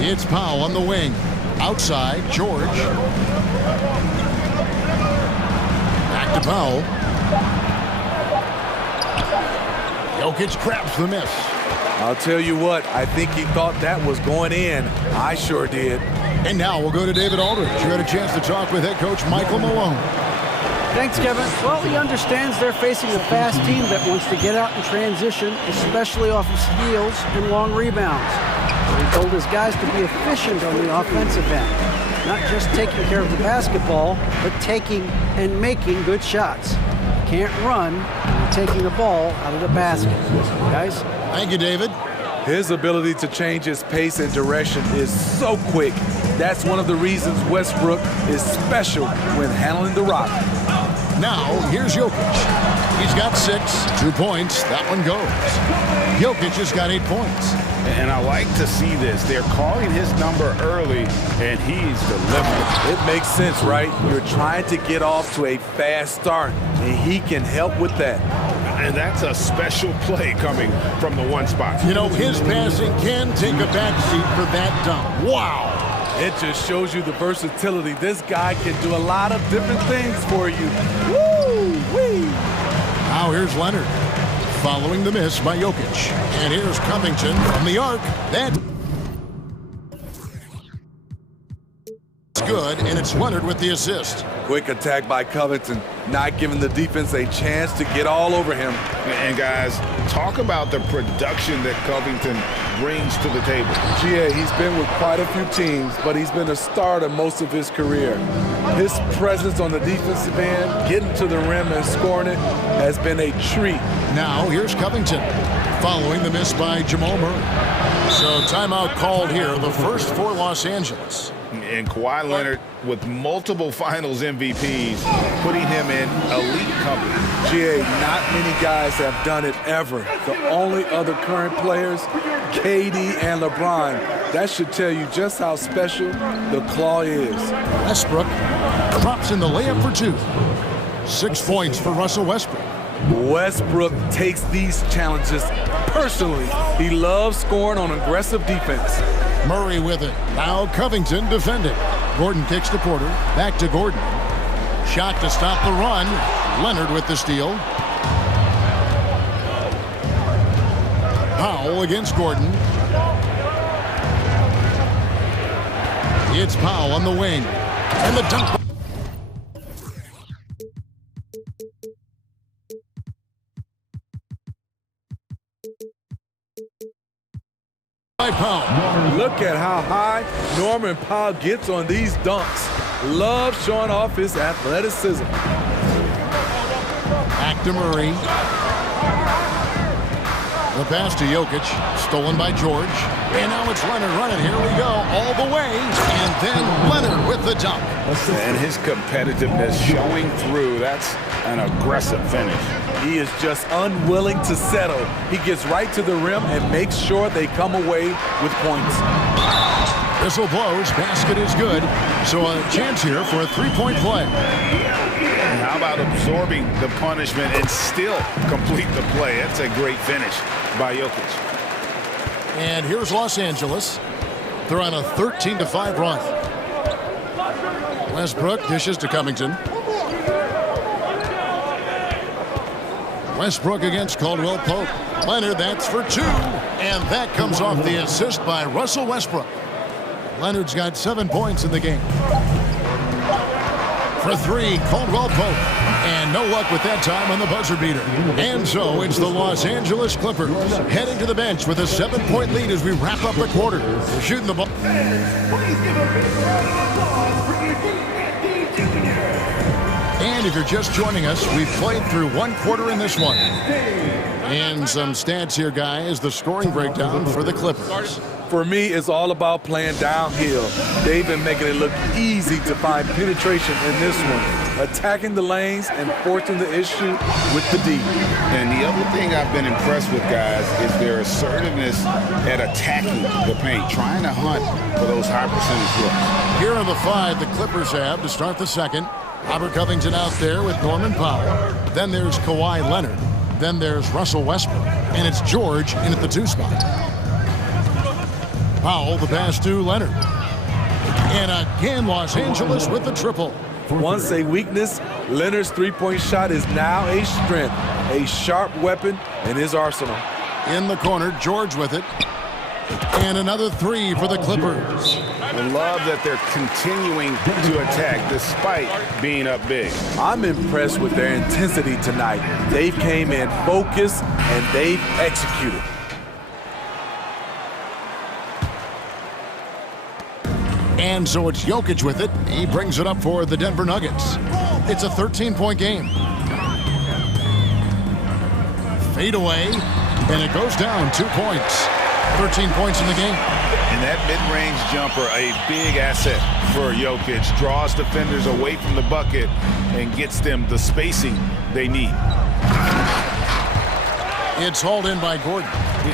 It's Powell on the wing. Outside, George. Back to Powell. Jokic grabs the miss. I'll tell you what, I think he thought that was going in. I sure did. And now we'll go to David Aldridge. You had a chance to talk with head coach Michael Malone. Thanks, Kevin. Well, he understands they're facing a fast team that wants to get out in transition, especially off of steals and long rebounds. So he told his guys to be efficient on the offensive end. Not just taking care of the basketball, but taking and making good shots. Can't run when you're taking the ball out of the basket. Guys? Thank you, David. His ability to change his pace and direction is so quick. That's one of the reasons Westbrook is special when handling the rock. Now, here's Jokic. He's got 6, 2 points. That one goes. Jokic has got 8 points. And I like to see this. They're calling his number early, and he's delivering. It makes sense, right? You're trying to get off to a fast start, and he can help with that. And that's a special play coming from the one spot. You know, his passing can take a backseat for that dunk. Wow. It just shows you the versatility. This guy can do a lot of different things for you. Woo-wee! Now here's Leonard, following the miss by Jokic. And here's Covington from the arc. That's good, and it's Leonard with the assist. Quick attack by Covington, not giving the defense a chance to get all over him. And guys, talk about the production that Covington brings to the table. Yeah, he's been with quite a few teams, but he's been a starter most of his career. His presence on the defensive end, getting to the rim and scoring it, has been a treat. Now here's Covington, following the miss by Jamal Murray. So timeout called here, the first for Los Angeles. And Kawhi Leonard with multiple finals MVPs, putting him in elite company. GA, not many guys have done it ever. The only other current players, KD and LeBron. That should tell you just how special the Claw is. Westbrook drops in the layup for 2. 6 points for Russell Westbrook. Westbrook takes these challenges personally. He loves scoring on aggressive defense. Murray with it. Now Covington defending. Gordon kicks to Porter. Back to Gordon. Shot to stop the run. Leonard with the steal. Powell against Gordon. It's Powell on the wing. And the dunk. Powell. Look at how high Norman Powell gets on these dunks. Love showing off his athleticism. Back to Murray. The pass to Jokic, stolen by George. And now it's Leonard running. Here we go, all the way. And then Leonard with the dunk. And his competitiveness showing through. That's an aggressive finish. He is just unwilling to settle. He gets right to the rim and makes sure they come away with points. Whistle blows, basket is good. So a chance here for a three-point play. And how about absorbing the punishment and still complete the play? That's a great finish by Jokic. And here's Los Angeles. They're on a 13-5 run. Westbrook dishes to Covington. Westbrook against Caldwell Pope. Leonard, that's for two. And that comes off the assist by Russell Westbrook. Leonard's got 7 points in the game. For three, Caldwell Pope. And no luck with that time on the buzzer beater. And so it's the Los Angeles Clippers heading to the bench with a 7-point lead as we wrap up the quarter. They're shooting the ball. And if you're just joining us, we've played through one quarter in this one. And some stats here, guys. The scoring breakdown for the Clippers. For me, it's all about playing downhill. They've been making it look easy to find penetration in this one, attacking the lanes and forcing the issue with the D. And the other thing I've been impressed with, guys, is their assertiveness at attacking the paint, trying to hunt for those high percentage looks. Here are the 5 the Clippers have to start the second. Robert Covington out there with Norman Powell. Then there's Kawhi Leonard. Then there's Russell Westbrook. And it's George in at the 2 spot. Powell, the pass to Leonard. And again, Los Angeles with the triple. Once a weakness, Leonard's three-point shot is now a strength, a sharp weapon in his arsenal. In the corner, George with it. And another 3 for the Clippers. I love that they're continuing to attack despite being up big. I'm impressed with their intensity tonight. They came in focused and they've executed. And so it's Jokic with it. He brings it up for the Denver Nuggets. It's a 13-point game. Fade away, and it goes down 2 points. 13 points in the game. And that mid-range jumper, a big asset for Jokic. Draws defenders away from the bucket and gets them the spacing they need. It's hauled in by Gordon.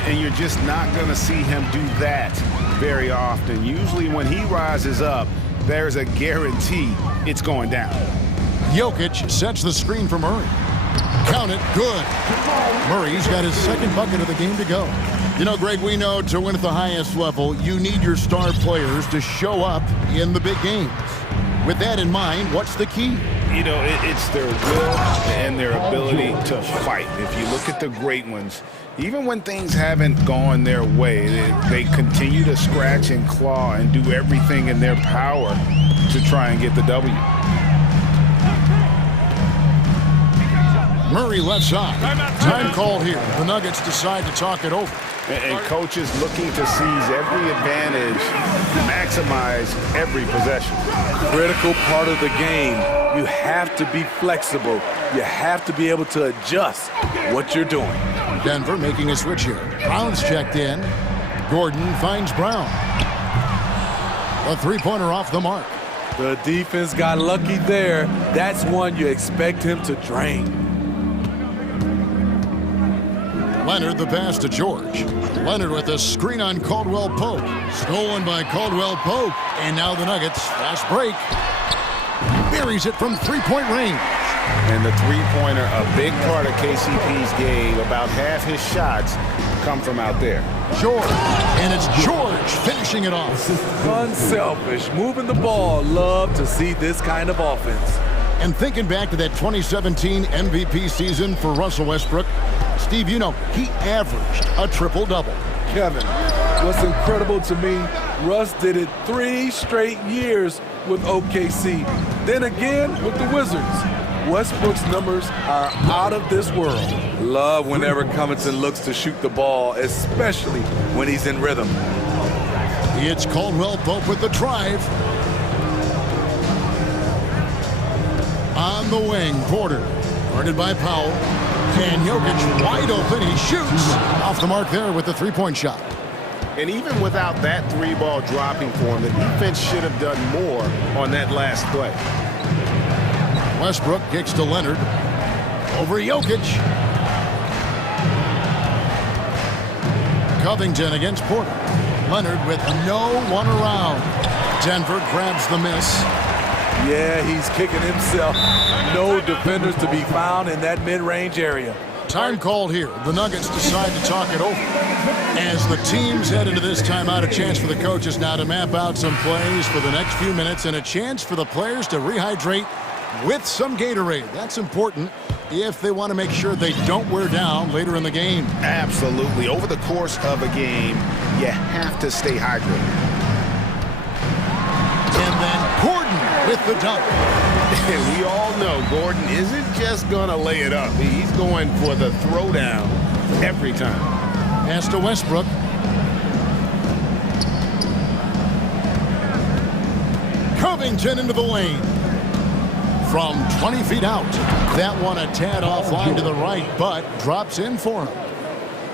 And you're just not going to see him do that very often. Usually when he rises up, there's a guarantee it's going down. Jokic sets the screen for Murray. Count it, good. Murray's got his second bucket of the game to go. You know, Greg, we know to win at the highest level, you need your star players to show up in the big games. With that in mind, what's the key? You know, it's their will and their ability to fight. If you look at the great ones, even when things haven't gone their way, they continue to scratch and claw and do everything in their power to try and get the W. Murray left side. Time called here. The Nuggets decide to talk it over. And coaches looking to seize every advantage, maximize every possession. Critical part of the game. You have to be flexible. You have to be able to adjust what you're doing. Denver making a switch here. Brown's checked in. Gordon finds Brown. A three-pointer off the mark. The defense got lucky there. That's one you expect him to drain. Leonard the pass to George. Leonard with a screen on Caldwell Pope. Stolen by Caldwell Pope. And now the Nuggets, fast break. Buries it from three-point range. And the three-pointer, a big part of KCP's game. About half his shots come from out there. George, and it's George finishing it off. Unselfish, moving the ball. Love to see this kind of offense. And thinking back to that 2017 MVP season for Russell Westbrook, Steve, you know, he averaged a triple-double. Kevin, what's incredible to me, Russ did it 3 straight years with OKC. Then again with the Wizards. Westbrook's numbers are out of this world. Love whenever Covington looks to shoot the ball, especially when he's in rhythm. It's Caldwell Pope with the drive. On the wing, Porter, guarded by Powell. And Jokic wide open, he shoots. Off the mark there with the three-point shot. And even without that 3-ball dropping for him, the defense should have done more on that last play. Westbrook kicks to Leonard. Over Jokic. Covington against Porter. Leonard with no one around. Denver grabs the miss. Yeah, he's kicking himself. No defenders to be found in that mid-range area. Time called here. The Nuggets decide to talk it over. As the teams head into this timeout, a chance for the coaches now to map out some plays for the next few minutes and a chance for the players to rehydrate with some Gatorade. That's important if they want to make sure they don't wear down later in the game. Absolutely. Over the course of a game, you have to stay hydrated. And then Gordon with the dunk. And we all know Gordon isn't just going to lay it up. He's going for the throwdown every time. Pass to Westbrook. Covington into the lane. From 20 feet out. That one a tad offline to the right, but drops in for him.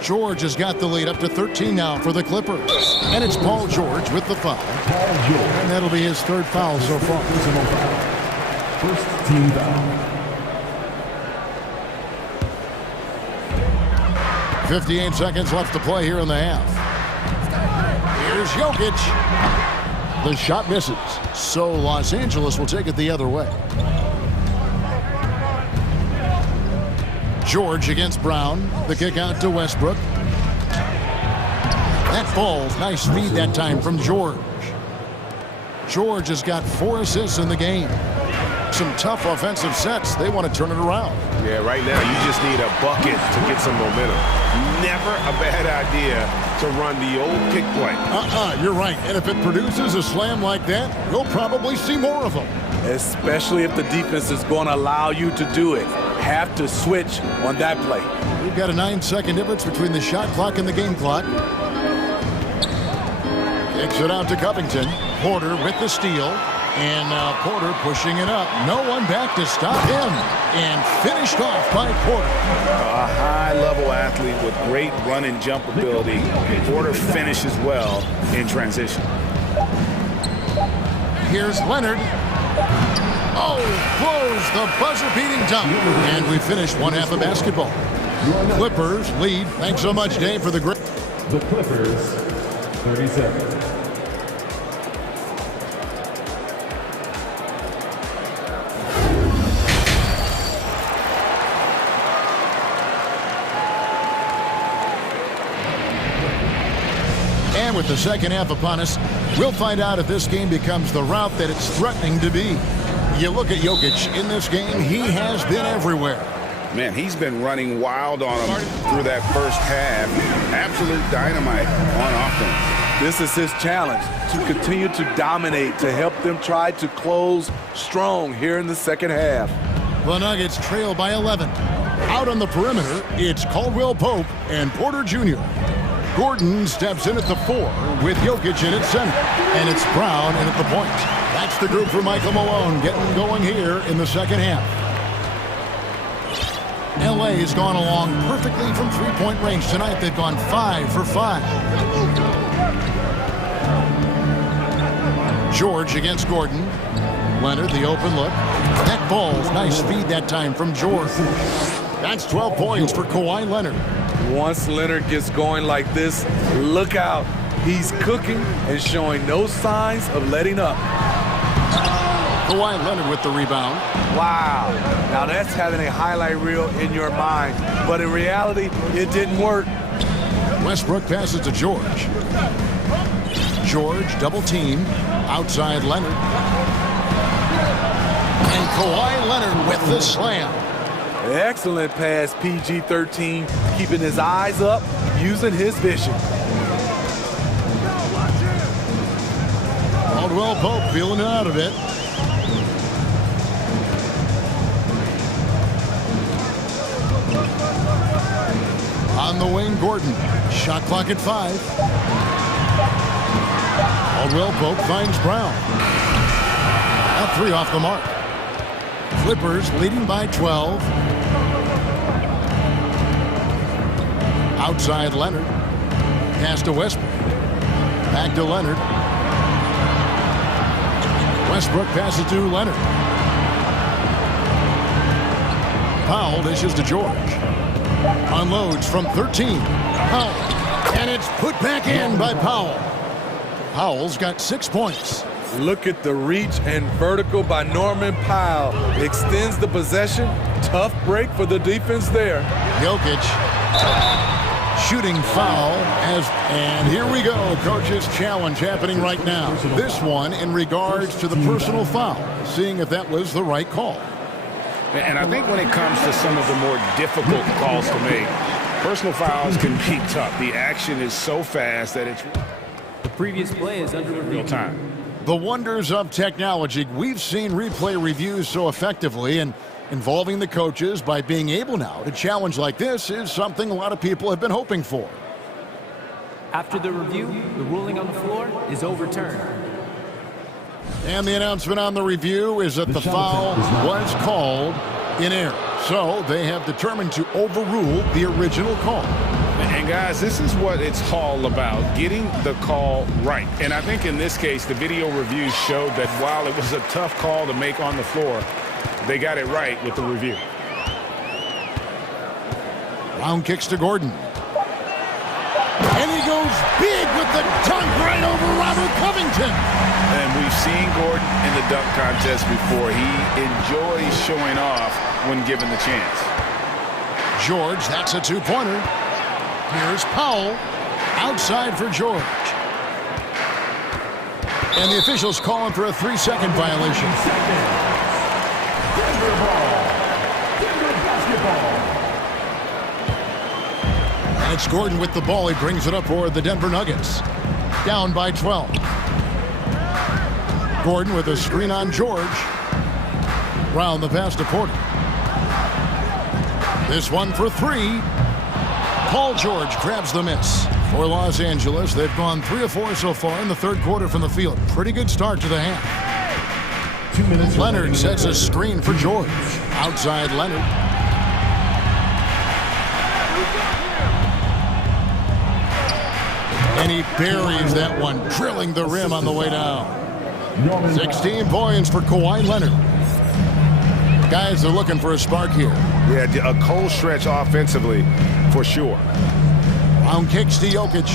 George has got the lead up to 13 now for the Clippers. And it's Paul George with the foul. And that'll be his third foul so far. First team foul. 58 seconds left to play here in the half. Here's Jokic. The shot misses. So Los Angeles will take it the other way. George against Brown. The kick out to Westbrook. That falls. Nice feed that time from George. George has got 4 assists in the game. Some tough offensive sets. They want to turn it around. Yeah, right now you just need a bucket to get some momentum. Never a bad idea to run the old kick play. You're right. And if it produces a slam like that, you'll probably see more of them. Especially if the defense is going to allow you to do it. Have to switch on that play. We've got a 9-second difference between the shot clock and the game clock. Kicks it out to Covington. Porter with the steal. And now Porter pushing it up. No one back to stop him. And finished off by Porter. A high-level athlete with great run and jump ability. Porter finishes well in transition. Here's Leonard. Oh, blows the buzzer-beating dunk. And we finish one half of basketball. Clippers lead. Thanks so much, Dave, for the great. The Clippers, 37. And with the second half upon us, we'll find out if this game becomes the route that it's threatening to be. You look at Jokic in this game, he has been everywhere. Man, he's been running wild on him through that first half. Absolute dynamite on offense. This is his challenge, to continue to dominate, to help them try to close strong here in the second half. The Nuggets trail by 11. Out on the perimeter, it's Caldwell Pope and Porter Jr. Gordon steps in at the 4 with Jokic in at center. And it's Brown in at the point. That's the group for Michael Malone getting going here in the second half. LA has gone along perfectly from three-point range tonight. They've gone 5 for 5. George against Gordon. Leonard, the open look. That ball's nice feed that time from George. That's 12 points for Kawhi Leonard. Once Leonard gets going like this, look out. He's cooking and showing no signs of letting up. Kawhi Leonard with the rebound. Wow. Now that's having a highlight reel in your mind. But in reality, it didn't work. Westbrook passes to George. George double team. Outside Leonard. And Kawhi Leonard with the slam. Excellent pass, PG-13, keeping his eyes up, using his vision. Caldwell Pope feeling it out of it. On the wing, Gordon. Shot clock at 5. Caldwell Pope finds Brown. Now 3 off the mark. Clippers leading by 12. Outside Leonard. Pass to Westbrook. Back to Leonard. Westbrook passes to Leonard. Powell dishes to George. Unloads from 13. Powell. And it's put back in by Powell. Powell's got 6 points. Look at the reach and vertical by Norman Powell. Extends the possession. Tough break for the defense there. Jokic. Shooting foul. And here we go. Coach's challenge happening right now. This one in regards to the personal foul. Seeing if that was the right call. And I think when it comes to some of the more difficult calls to make, personal fouls can be tough. The action is so fast that it's The previous play is under review. real time. The wonders of technology. We've seen replay reviews so effectively, and involving the coaches by being able now to challenge like this is something a lot of people have been hoping for. After the review, the ruling on the floor is overturned. And the announcement on the review is that the foul was called in error. So they have determined to overrule the original call. And guys, this is what it's all about, getting the call right. And I think in this case, the video reviews showed that while it was a tough call to make on the floor, they got it right with the review. Round kicks to Gordon. And he goes big with the dunk right over Robert Covington. And we've seen Gordon in the dunk contest before. He enjoys showing off when given the chance. George, that's a two-pointer. Here's Powell. Outside for George. And the officials calling for a 3-second violation. And it's Gordon with the ball. He brings it up for the Denver Nuggets. Down by 12. Gordon with a screen on George. Round the pass to Porter. This one for 3. Paul George grabs the miss. For Los Angeles, they've gone 3 of 4 so far in the third quarter from the field. Pretty good start to the half. 2 minutes. Leonard sets a screen for George. Outside Leonard. And he buries that one, drilling the rim on the way down. 16 points for Kawhi Leonard. Guys are looking for a spark here. Yeah, a cold stretch offensively, for sure. Round kicks to Jokic.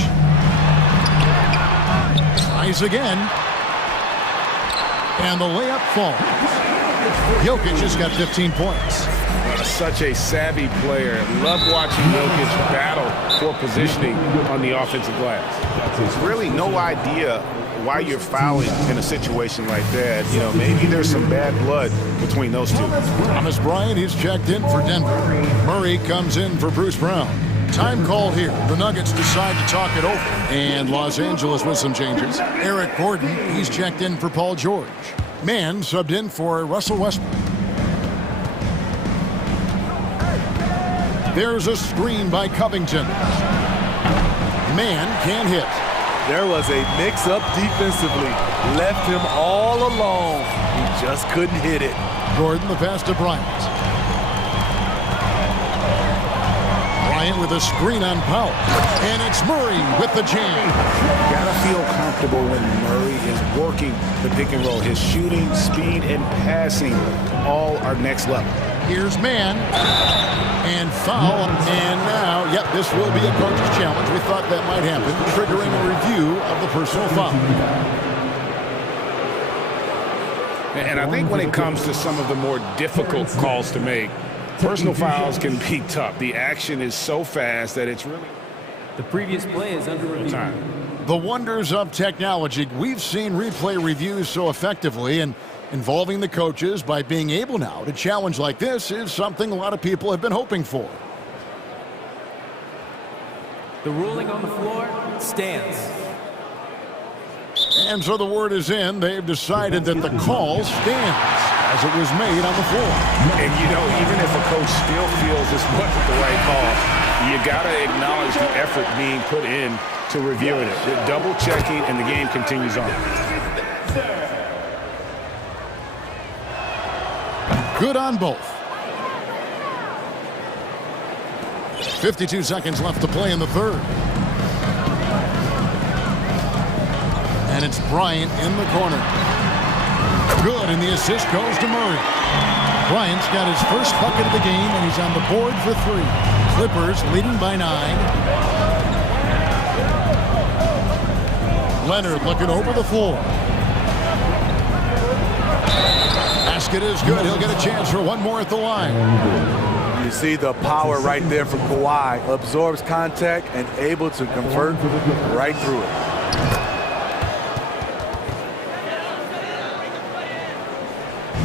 Tries again. And the layup falls. Jokic has got 15 points. Such a savvy player. Love watching Jokic battle for positioning on the offensive glass. There's really no idea why you're fouling in a situation like that. You know, maybe there's some bad blood between those two. Thomas Bryant, he's checked in for Denver. Murray comes in for Bruce Brown. Time call here. The Nuggets decide to talk it over. And Los Angeles with some changes. Eric Gordon, he's checked in for Paul George. Mann subbed in for Russell Westbrook. There's a screen by Covington. Mann can't hit. There was a mix-up defensively. Left him all alone. He just couldn't hit it. Gordon, the pass to Bryant. Bryant with a screen on Powell. And it's Murray with the jam. Gotta feel comfortable when Murray is working the pick and roll. His shooting, speed, and passing all are next level. Here's Mann. And foul. And now, yep, this will be a coach's challenge. We thought that might happen, triggering a review of the personal foul. And I think when it comes to some of the more difficult calls to make, personal fouls can be tough. The action is so fast that it's really The previous play is under review. time. The wonders of technology. We've seen replay reviews so effectively, and Involving the coaches by being able now to challenge like this is something a lot of people have been hoping for. The ruling on the floor stands. And so the word is in. They've decided that the call stands as it was made on the floor. And, you know, even if a coach still feels this wasn't the right call, you got to acknowledge the effort being put in to reviewing it. They're double checking, and the game continues on. Good on both. 52 seconds left to play in the third. And it's Bryant in the corner. Good, and the assist goes to Murray. Bryant's got his first bucket of the game, and he's on the board for 3. Clippers leading by 9. Leonard looking over the floor. Basket is good. He'll get a chance for one more at the line. You see the power right there from Kawhi. Absorbs contact and able to convert right through it.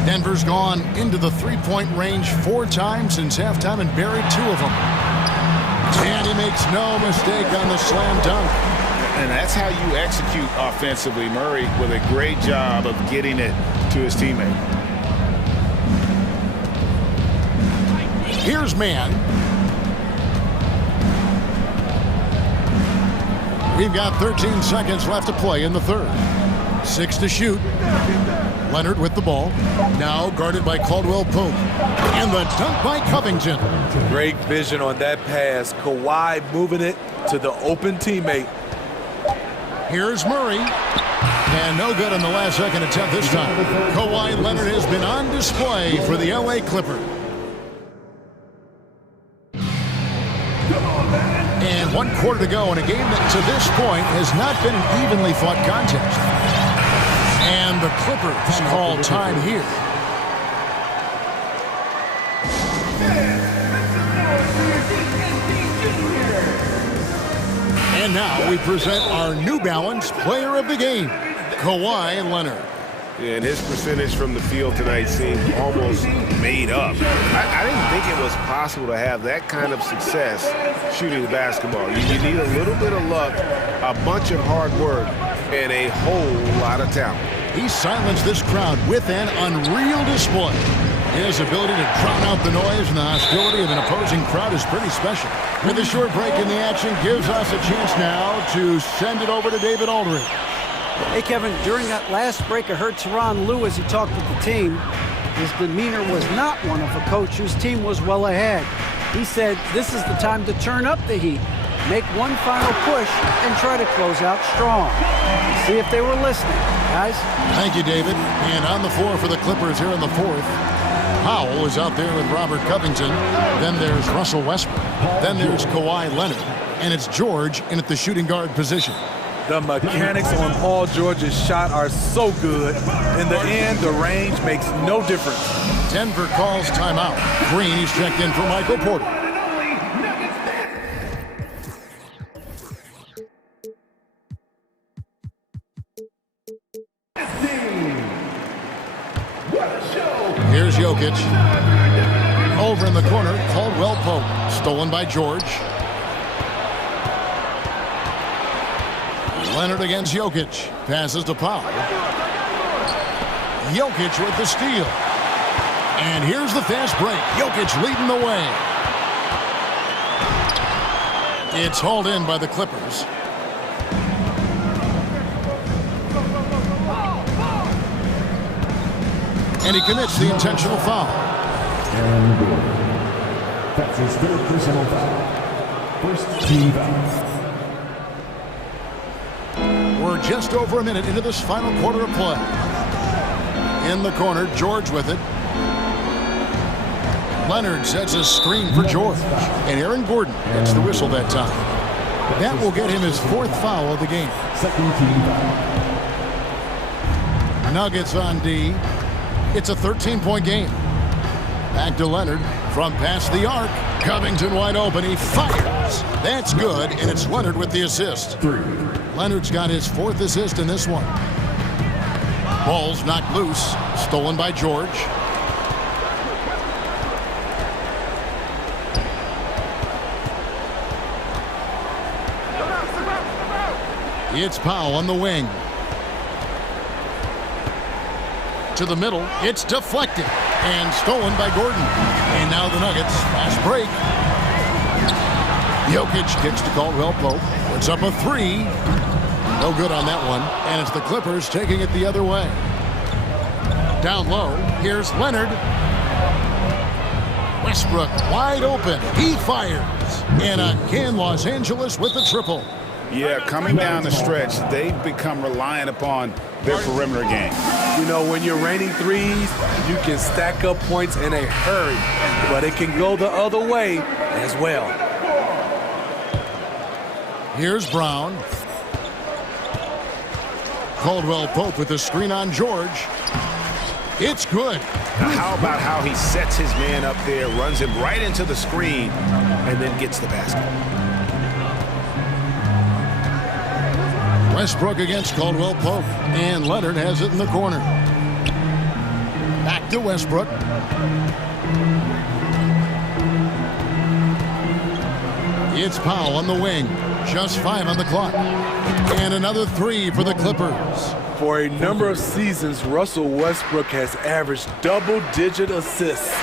Denver's gone into the three-point range 4 times since halftime and buried 2 of them. And he makes no mistake on the slam dunk. And that's how you execute offensively. Murray with a great job of getting it to his teammate. Here's man. We've got 13 seconds left to play in the third. 6 to shoot. Leonard with the ball. Now guarded by Caldwell Pope. And the dunk by Covington. Great vision on that pass. Kawhi moving it to the open teammate. Here's Murray. And no good on the last second attempt this time. Kawhi Leonard has been on display for the LA Clippers. And 1 quarter to go in a game that to this point has not been an evenly fought contest. And the Clippers call time here. And now we present our New Balance Player of the Game, Kawhi Leonard. And his percentage from the field tonight seemed almost made up. I didn't think it was possible to have that kind of success shooting the basketball. You need a little bit of luck, a bunch of hard work, and a whole lot of talent. He silenced this crowd with an unreal display. His ability to drown out the noise and the hostility of an opposing crowd is pretty special. With a short break in the action gives us a chance now to send it over to David Aldridge. Hey, Kevin, during that last break, I heard Tyronn Lue as he talked with the team. His demeanor was not one of a coach whose team was well ahead. He said this is the time to turn up the heat, make one final push, and try to close out strong. See if they were listening, guys. Thank you, David. And on the floor for the Clippers here in the fourth, Powell is out there with Robert Covington. Then there's Russell Westbrook. Then there's Kawhi Leonard. And it's George in at the shooting guard position. The mechanics on Paul George's shot are so good. In the end, the range makes no difference. Denver calls timeout. Green is checked in for Michael Porter. Here's Jokic. Over in the corner, Caldwell Pope. Stolen by George. Leonard against Jokic. Passes to Powell. Jokic with the steal. And here's the fast break. Jokic leading the way. It's hauled in by the Clippers. And he commits the intentional foul. Aaron Gordon. That's his 3rd personal foul. First team foul. We're just over a minute into this final quarter of play. In the corner, George with it. Leonard sets a screen for George. And Aaron Gordon gets the whistle that time. That will get him his 4th foul of the game. Second team foul. Nuggets on D. It's a 13-point game. Back to Leonard from past the arc. Covington wide open. He fires. That's good, and it's Leonard with the assist. 3. Leonard's got his 4th assist in this one. Ball's knocked loose. Stolen by George. It's Powell on the wing. To the middle. It's deflected. And stolen by Gordon. And now the Nuggets. Fast break. Jokic kicks to Caldwell Pope. Puts up a three. No good on that one. And it's the Clippers taking it the other way. Down low. Here's Leonard. Westbrook wide open. He fires. And again, Los Angeles with the triple. Yeah, coming down the stretch, they've become reliant upon their perimeter game. You know, when you're raining threes, you can stack up points in a hurry, but it can go the other way as well. Here's Brown. Caldwell Pope with the screen on George. It's good. Now, how about how he sets his man up there, runs him right into the screen, and then gets the basket. Westbrook against Caldwell Pope. And Leonard has it in the corner. Back to Westbrook. It's Powell on the wing. Just 5 on the clock. And another three for the Clippers. For a number of seasons, Russell Westbrook has averaged double-digit assists.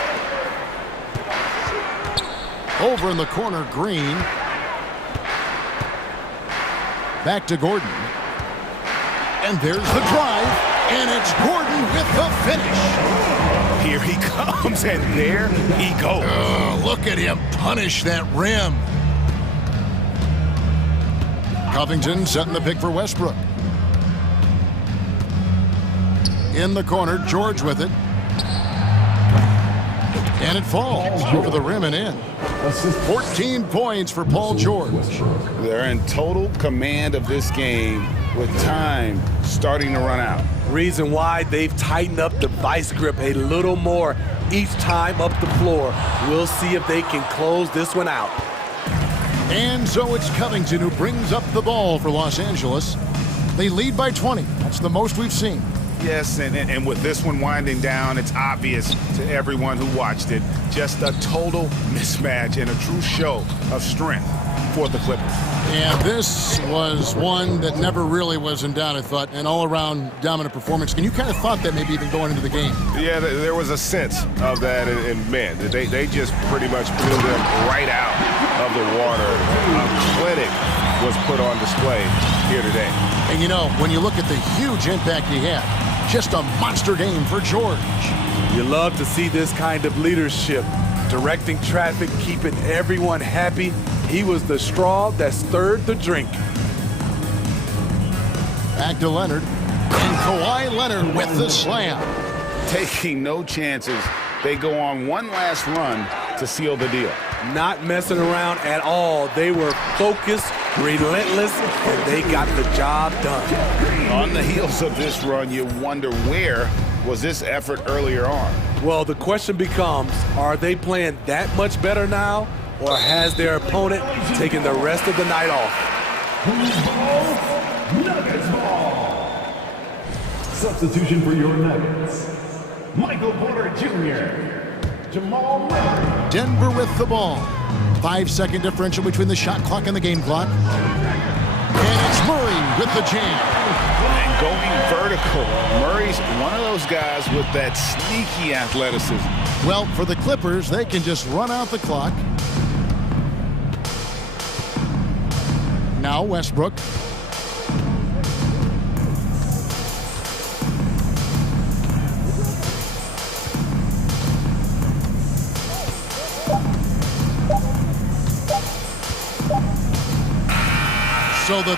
Over in the corner, Green. Back to Gordon. And there's the drive. And it's Gordon with the finish. Here he comes, and there he goes. Look at him punish that rim. Covington setting the pick for Westbrook. In the corner, George with it. And it falls over the rim and in. 14 points for Paul George. They're in total command of this game with time starting to run out. Reason why they've tightened up the vice grip a little more each time up the floor. We'll see if they can close this one out. And so it's Covington who brings up the ball for Los Angeles. They lead by 20. That's the most we've seen. Yes, and with this one winding down, it's obvious to everyone who watched it. Just a total mismatch and a true show of strength for the Clippers. And this was one that never really was in doubt, I thought, an all-around dominant performance. And you kind of thought that maybe even going into the game. Yeah, there was a sense of that, and man, they just pretty much blew them right out of the water. A clinic was put on display here today. And you know, when you look at the huge impact he had, just a monster game for George. You love to see this kind of leadership, directing traffic, keeping everyone happy. He was the straw that stirred the drink. Back to Leonard. And Kawhi Leonard with the slam. Taking no chances. They go on one last run to seal the deal. Not messing around at all. They were focused, relentless, and they got the job done. On the heels of this run, you wonder where was this effort earlier on? Well, the question becomes, are they playing that much better now, or has their opponent taken the rest of the night off? Who's ball? Nuggets ball. Substitution for your Nuggets. Michael Porter Jr. Jamal Murray. Denver with the ball. 5-second differential between the shot clock and the game clock. And it's Murray with the jam. And going vertical. Murray's one of those guys with that sneaky athleticism. Well, for the Clippers, they can just run out the clock. Now Westbrook. So the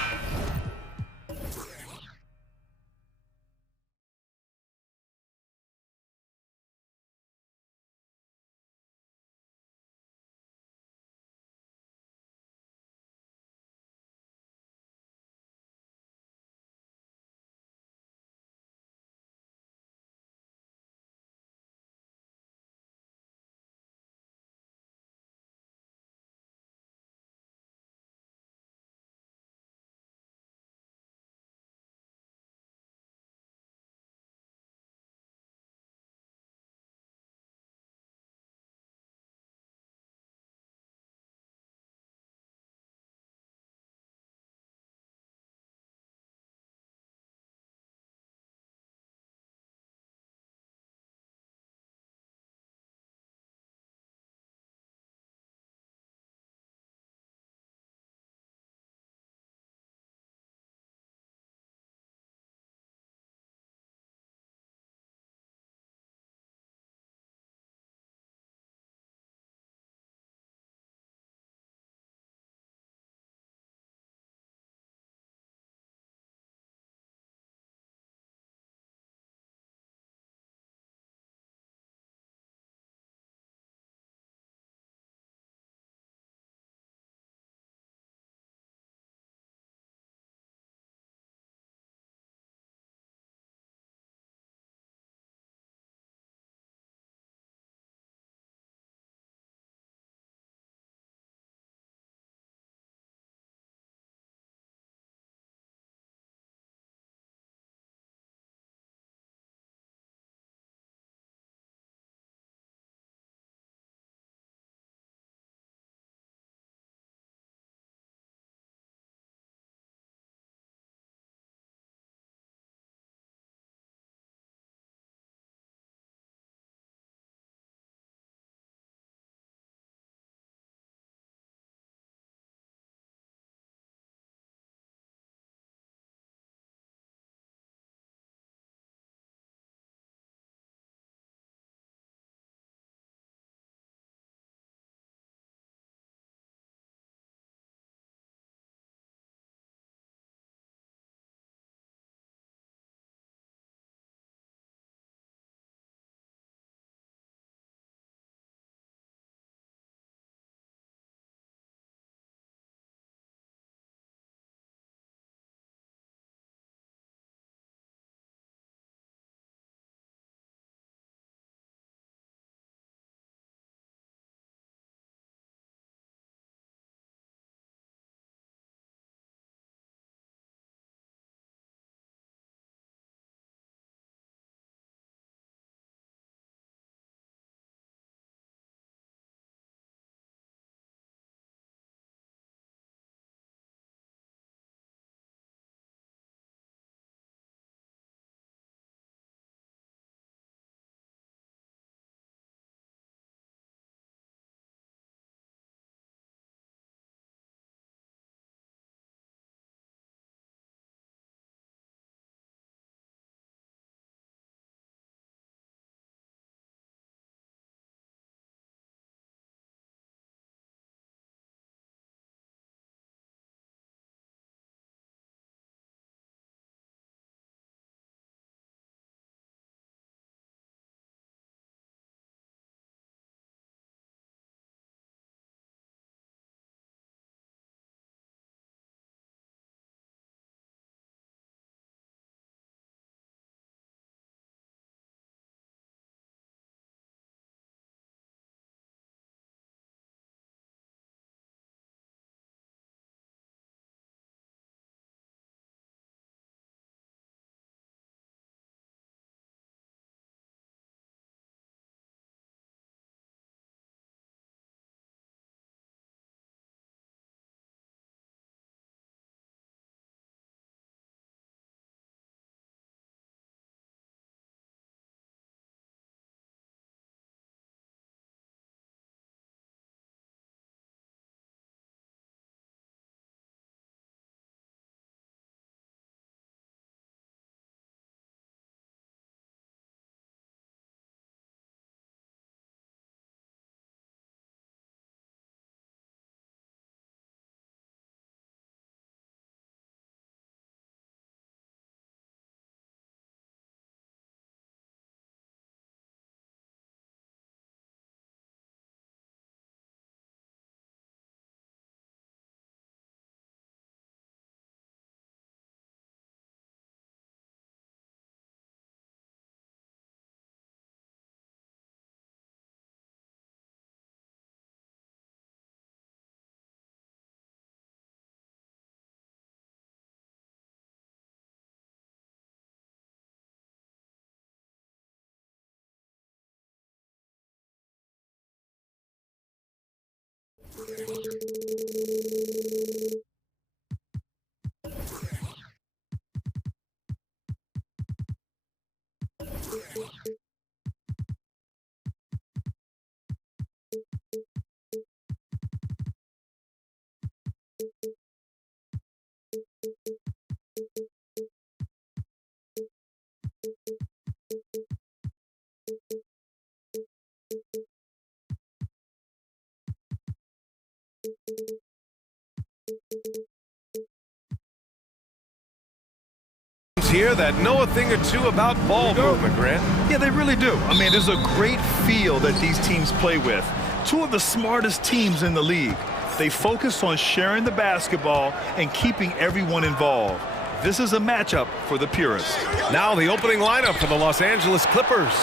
Here that know a thing or two about ball movement, Grant. Yeah, they really do. I mean, there's a great feel that these teams play with. Two of the smartest teams in the league. They focus on sharing the basketball and keeping everyone involved. This is a matchup for the purists. Now the opening lineup for the Los Angeles Clippers.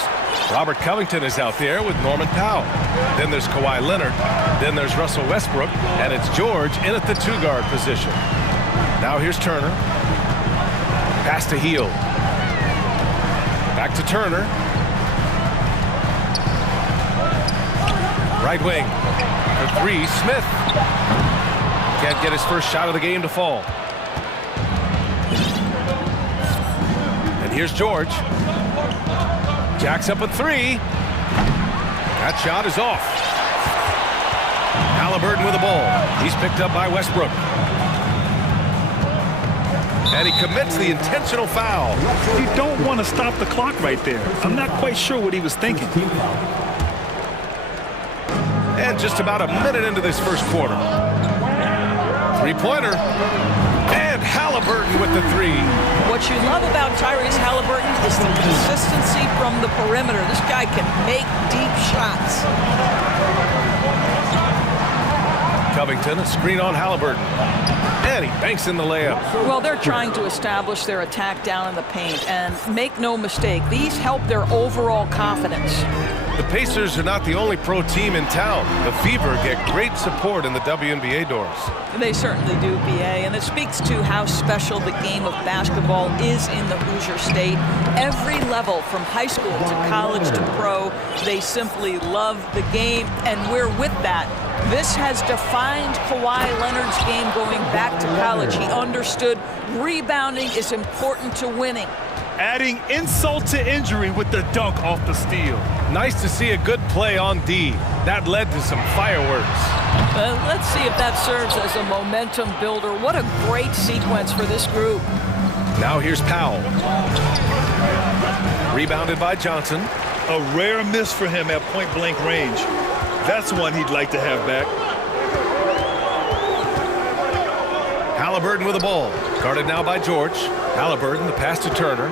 Robert Covington is out there with Norman Powell. Then there's Kawhi Leonard. Then there's Russell Westbrook. And it's George in at the two-guard position. Now here's Turner. Pass to Hield. Back to Turner. Right wing. For three, Smith. Can't get his first shot of the game to fall. And here's George. Jacks up at three. That shot is off. Halliburton with the ball. He's picked up by Westbrook. And he commits the intentional foul. You don't want to stop the clock right there. I'm not quite sure what he was thinking. And just about a minute into this first quarter. Three-pointer. And Halliburton with the three. What you love about Tyrese Halliburton is the consistency from the perimeter. This guy can make deep shots. Covington, a screen on Halliburton. And he banks in the layup. Well, they're trying to establish their attack down in the paint. And make no mistake, these help their overall confidence. The Pacers are not the only pro team in town. The Fever get great support in the WNBA doors. They certainly do, BA, and it speaks to how special the game of basketball is in the Hoosier State. Every level, from high school to college to pro, they simply love the game, and we're with that. This has defined Kawhi Leonard's game going back to college. He understood rebounding is important to winning. Adding insult to injury with the dunk off the steal. Nice to see a good play on D. That led to some fireworks. Let's see if that serves as a momentum builder. What a great sequence for this group. Now here's Powell. Rebounded by Johnson. A rare miss for him at point-blank range. That's one he'd like to have back. Halliburton with the ball. Guarded now by George. Halliburton, the pass to Turner.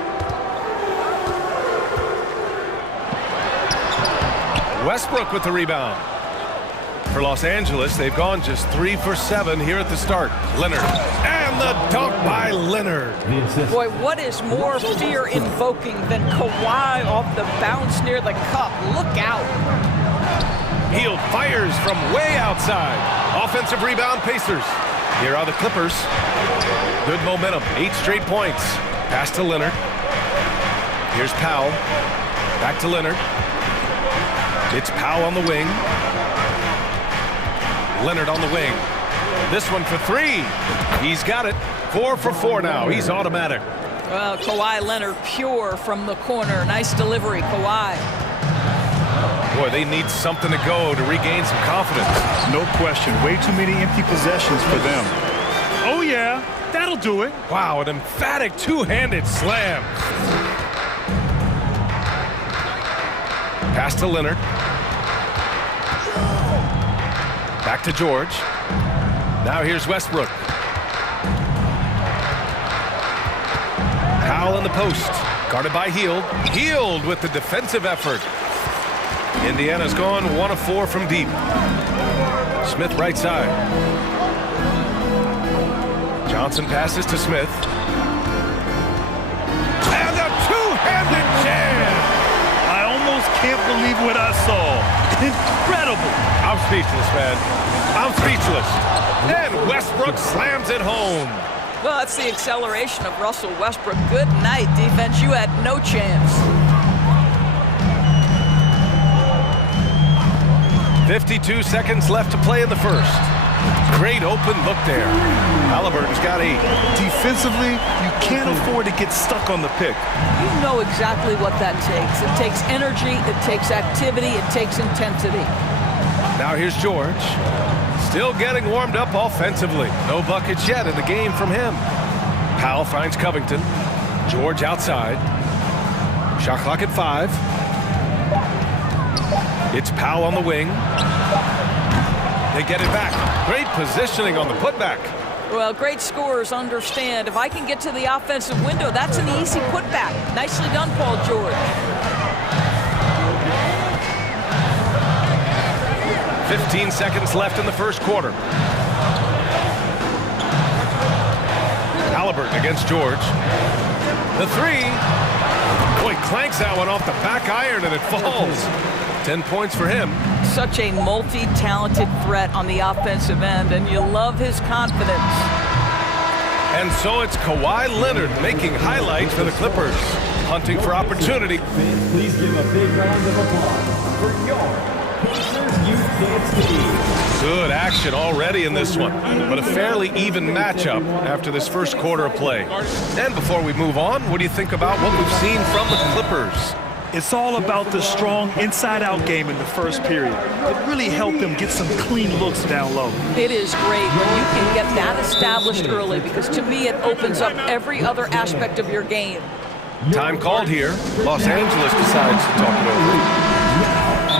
Westbrook with the rebound. For Los Angeles, they've gone just 3 for 7 here at the start. Leonard. And the dunk by Leonard. Boy, what is more fear-invoking than Kawhi off the bounce near the cup? Look out. Hield fires from way outside. Offensive rebound, Pacers. Here are the Clippers. Good momentum, 8 straight points. Pass to Leonard. Here's Powell. Back to Leonard. It's Powell on the wing. Leonard on the wing. This one for three. He's got it. 4 for 4 now. He's automatic. Well, Kawhi Leonard pure from the corner. Nice delivery, Kawhi. Boy, they need something to go to regain some confidence. No question. Way too many empty possessions for them. Oh, yeah. That'll do it. Wow, an emphatic two-handed slam. Pass to Leonard. Back to George. Now here's Westbrook. Powell in the post. Guarded by Hield. Hield with the defensive effort. Indiana's gone 1 of 4 from deep. Smith right side. Johnson passes to Smith. And a two-handed jam! I almost can't believe what I saw. Incredible. I'm speechless, man. I'm speechless. And Westbrook slams it home. Well, that's the acceleration of Russell Westbrook. Good night, defense. You had no chance. 52 seconds left to play in the first. Great open look there. Halliburton's got 8. Defensively, you can't afford to get stuck on the pick. You know exactly what that takes. It takes energy, it takes activity, it takes intensity. Now here's George. Still getting warmed up offensively. No buckets yet in the game from him. Powell finds Covington. George outside. Shot clock at 5. It's Powell on the wing. They get it back. Great positioning on the putback. Well, great scorers understand if I can get to the offensive window, that's an easy putback. Nicely done, Paul George. 15 seconds left in the first quarter. Halliburton against George. The three. Boy, clanks that one off the back iron and it falls. 10 points for him. Such a multi-talented threat on the offensive end, and you love his confidence. And so it's Kawhi Leonard making highlights for the Clippers, hunting for opportunity. Please give a big round of applause for your Pacers Youth Dance Team. Good action already in this one, but a fairly even matchup after this first quarter of play. And before we move on, what do you think about what we've seen from the Clippers? It's all about the strong inside-out game in the first period. It really helped them get some clean looks down low. It is great when you can get that established early, because to me it opens up every other aspect of your game. Time called here. Los Angeles decides to talk it over.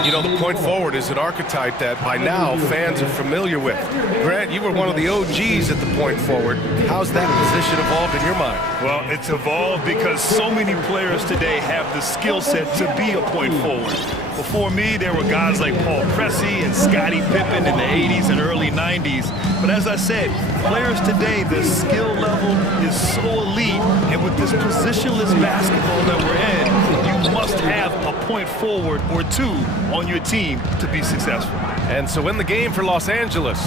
You know, the point forward is an archetype that by now fans are familiar with. Grant, you were one of the OGs at the point forward. How's that position evolved in your mind? Well, it's evolved because so many players today have the skill set to be a point forward. Before me, there were guys like Paul Pressey and Scottie Pippen in the 80s and early 90s. But as I said, players today, the skill level is so elite. And with this positionless basketball that we're in, you must have a point forward or two on your team to be successful. And so in the game for Los Angeles,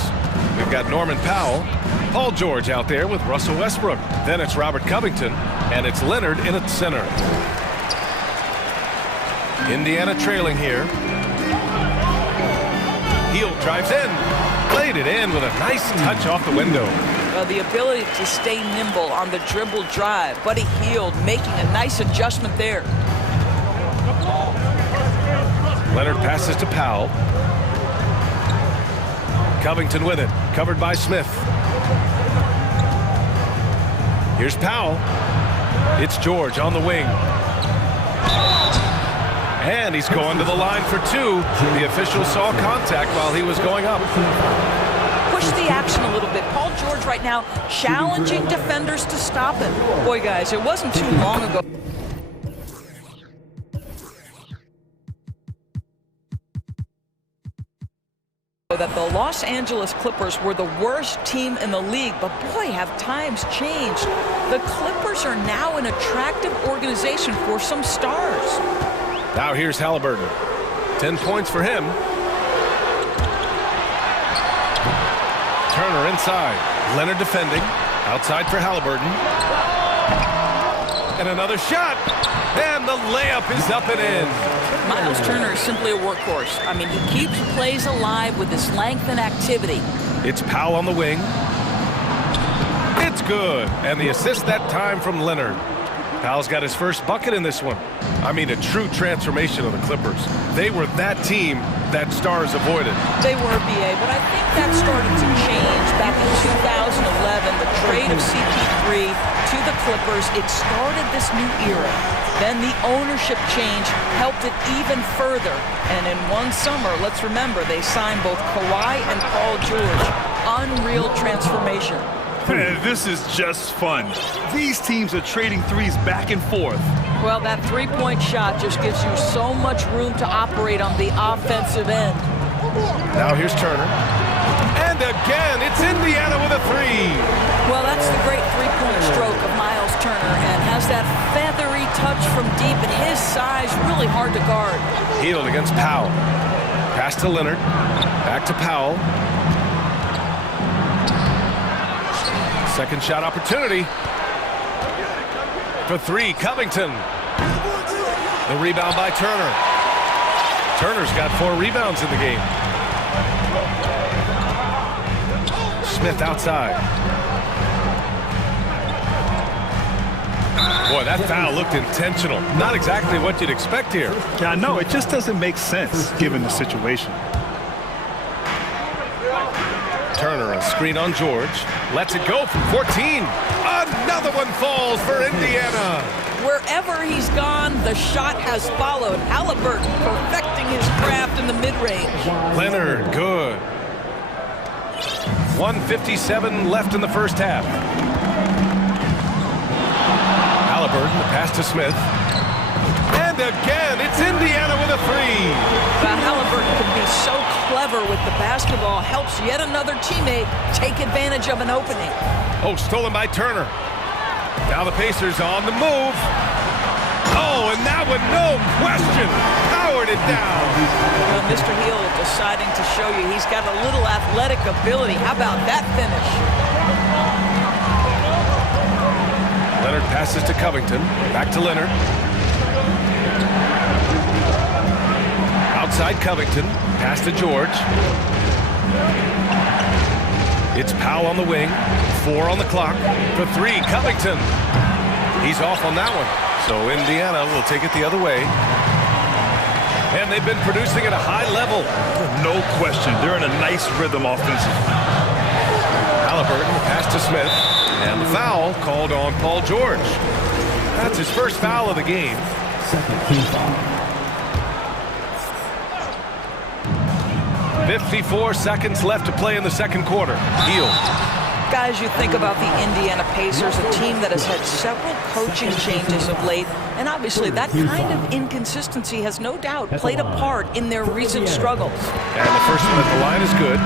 we've got Norman Powell, Paul George out there with Russell Westbrook. Then it's Robert Covington, and it's Leonard in at center. Indiana trailing here. Hield drives in. Played it in with a nice touch off the window. Well, the ability to stay nimble on the dribble drive. Buddy Hield making a nice adjustment there. Leonard passes to Powell. Covington with it. Covered by Smith. Here's Powell. It's George on the wing. And he's going to the line for two. The official saw contact while he was going up. Push the action a little bit. Paul George right now challenging defenders to stop him. Boy, guys, it wasn't too long ago that the Los Angeles Clippers were the worst team in the league, but boy, have times changed. The Clippers are now an attractive organization for some stars. Now here's Halliburton. 10 points for him. Turner inside. Leonard defending. Outside for Halliburton. And another shot. And the layup is up and in. Miles Turner is simply a workhorse. I mean, he keeps plays alive with his length and activity. It's Powell on the wing. It's good. And the assist that time from Leonard. Powell's got his first bucket in this one. I mean, a true transformation of the Clippers. They were that team that stars avoided. They were, BA, but I think that started to change back in 2011. The trade of CP3 to the Clippers, it started this new era. Then the ownership change helped it even further. And in one summer, let's remember, they signed both Kawhi and Paul George. Unreal transformation. This is just fun. These teams are trading threes back and forth. Well, that three-point shot just gives you so much room to operate on the offensive end. Now here's Turner. And again, it's Indiana with a three. Well, that's the great three-point stroke of Miles Turner, and has that feathery touch from deep, and his size really hard to guard. Hield against Powell. Pass to Leonard. Back to Powell. Second shot opportunity. For three, Covington. The rebound by Turner. Turner's got 4 rebounds in the game. Smith outside. Boy, that foul looked intentional. Not exactly what you'd expect here. Yeah, no, it just doesn't make sense given the situation. Turner, a screen on George. Lets it go from 14. Another one falls for Indiana. Wherever he's gone, the shot has followed. Halliburton perfecting his craft in the mid-range. Leonard, good. 1:57 left in the first half. Halliburton, the pass to Smith. And again, it's Indiana with a three. But Halliburton can be so clever with the basketball, helps yet another teammate take advantage of an opening. Oh, stolen by Turner. Now the Pacers on the move. Oh, and that one, no question, powered it down. Well, Mr. Hill deciding to show you he's got a little athletic ability. How about that finish? Leonard passes to Covington. Back to Leonard. Outside Covington. Pass to George. It's Powell on the wing. 4 on the clock. For 3, Covington. He's off on that one. So Indiana will take it the other way. And they've been producing at a high level. No question. They're in a nice rhythm offensively. Halliburton, pass to Smith. And the foul called on Paul George. That's his first foul of the game. Second team foul. 54 seconds left to play in the second quarter. Hield. Guys, you think about the Indiana Pacers, a team that has had several coaching changes of late, and obviously that kind of inconsistency has no doubt played a part in their recent struggles. And the first one at the line is good.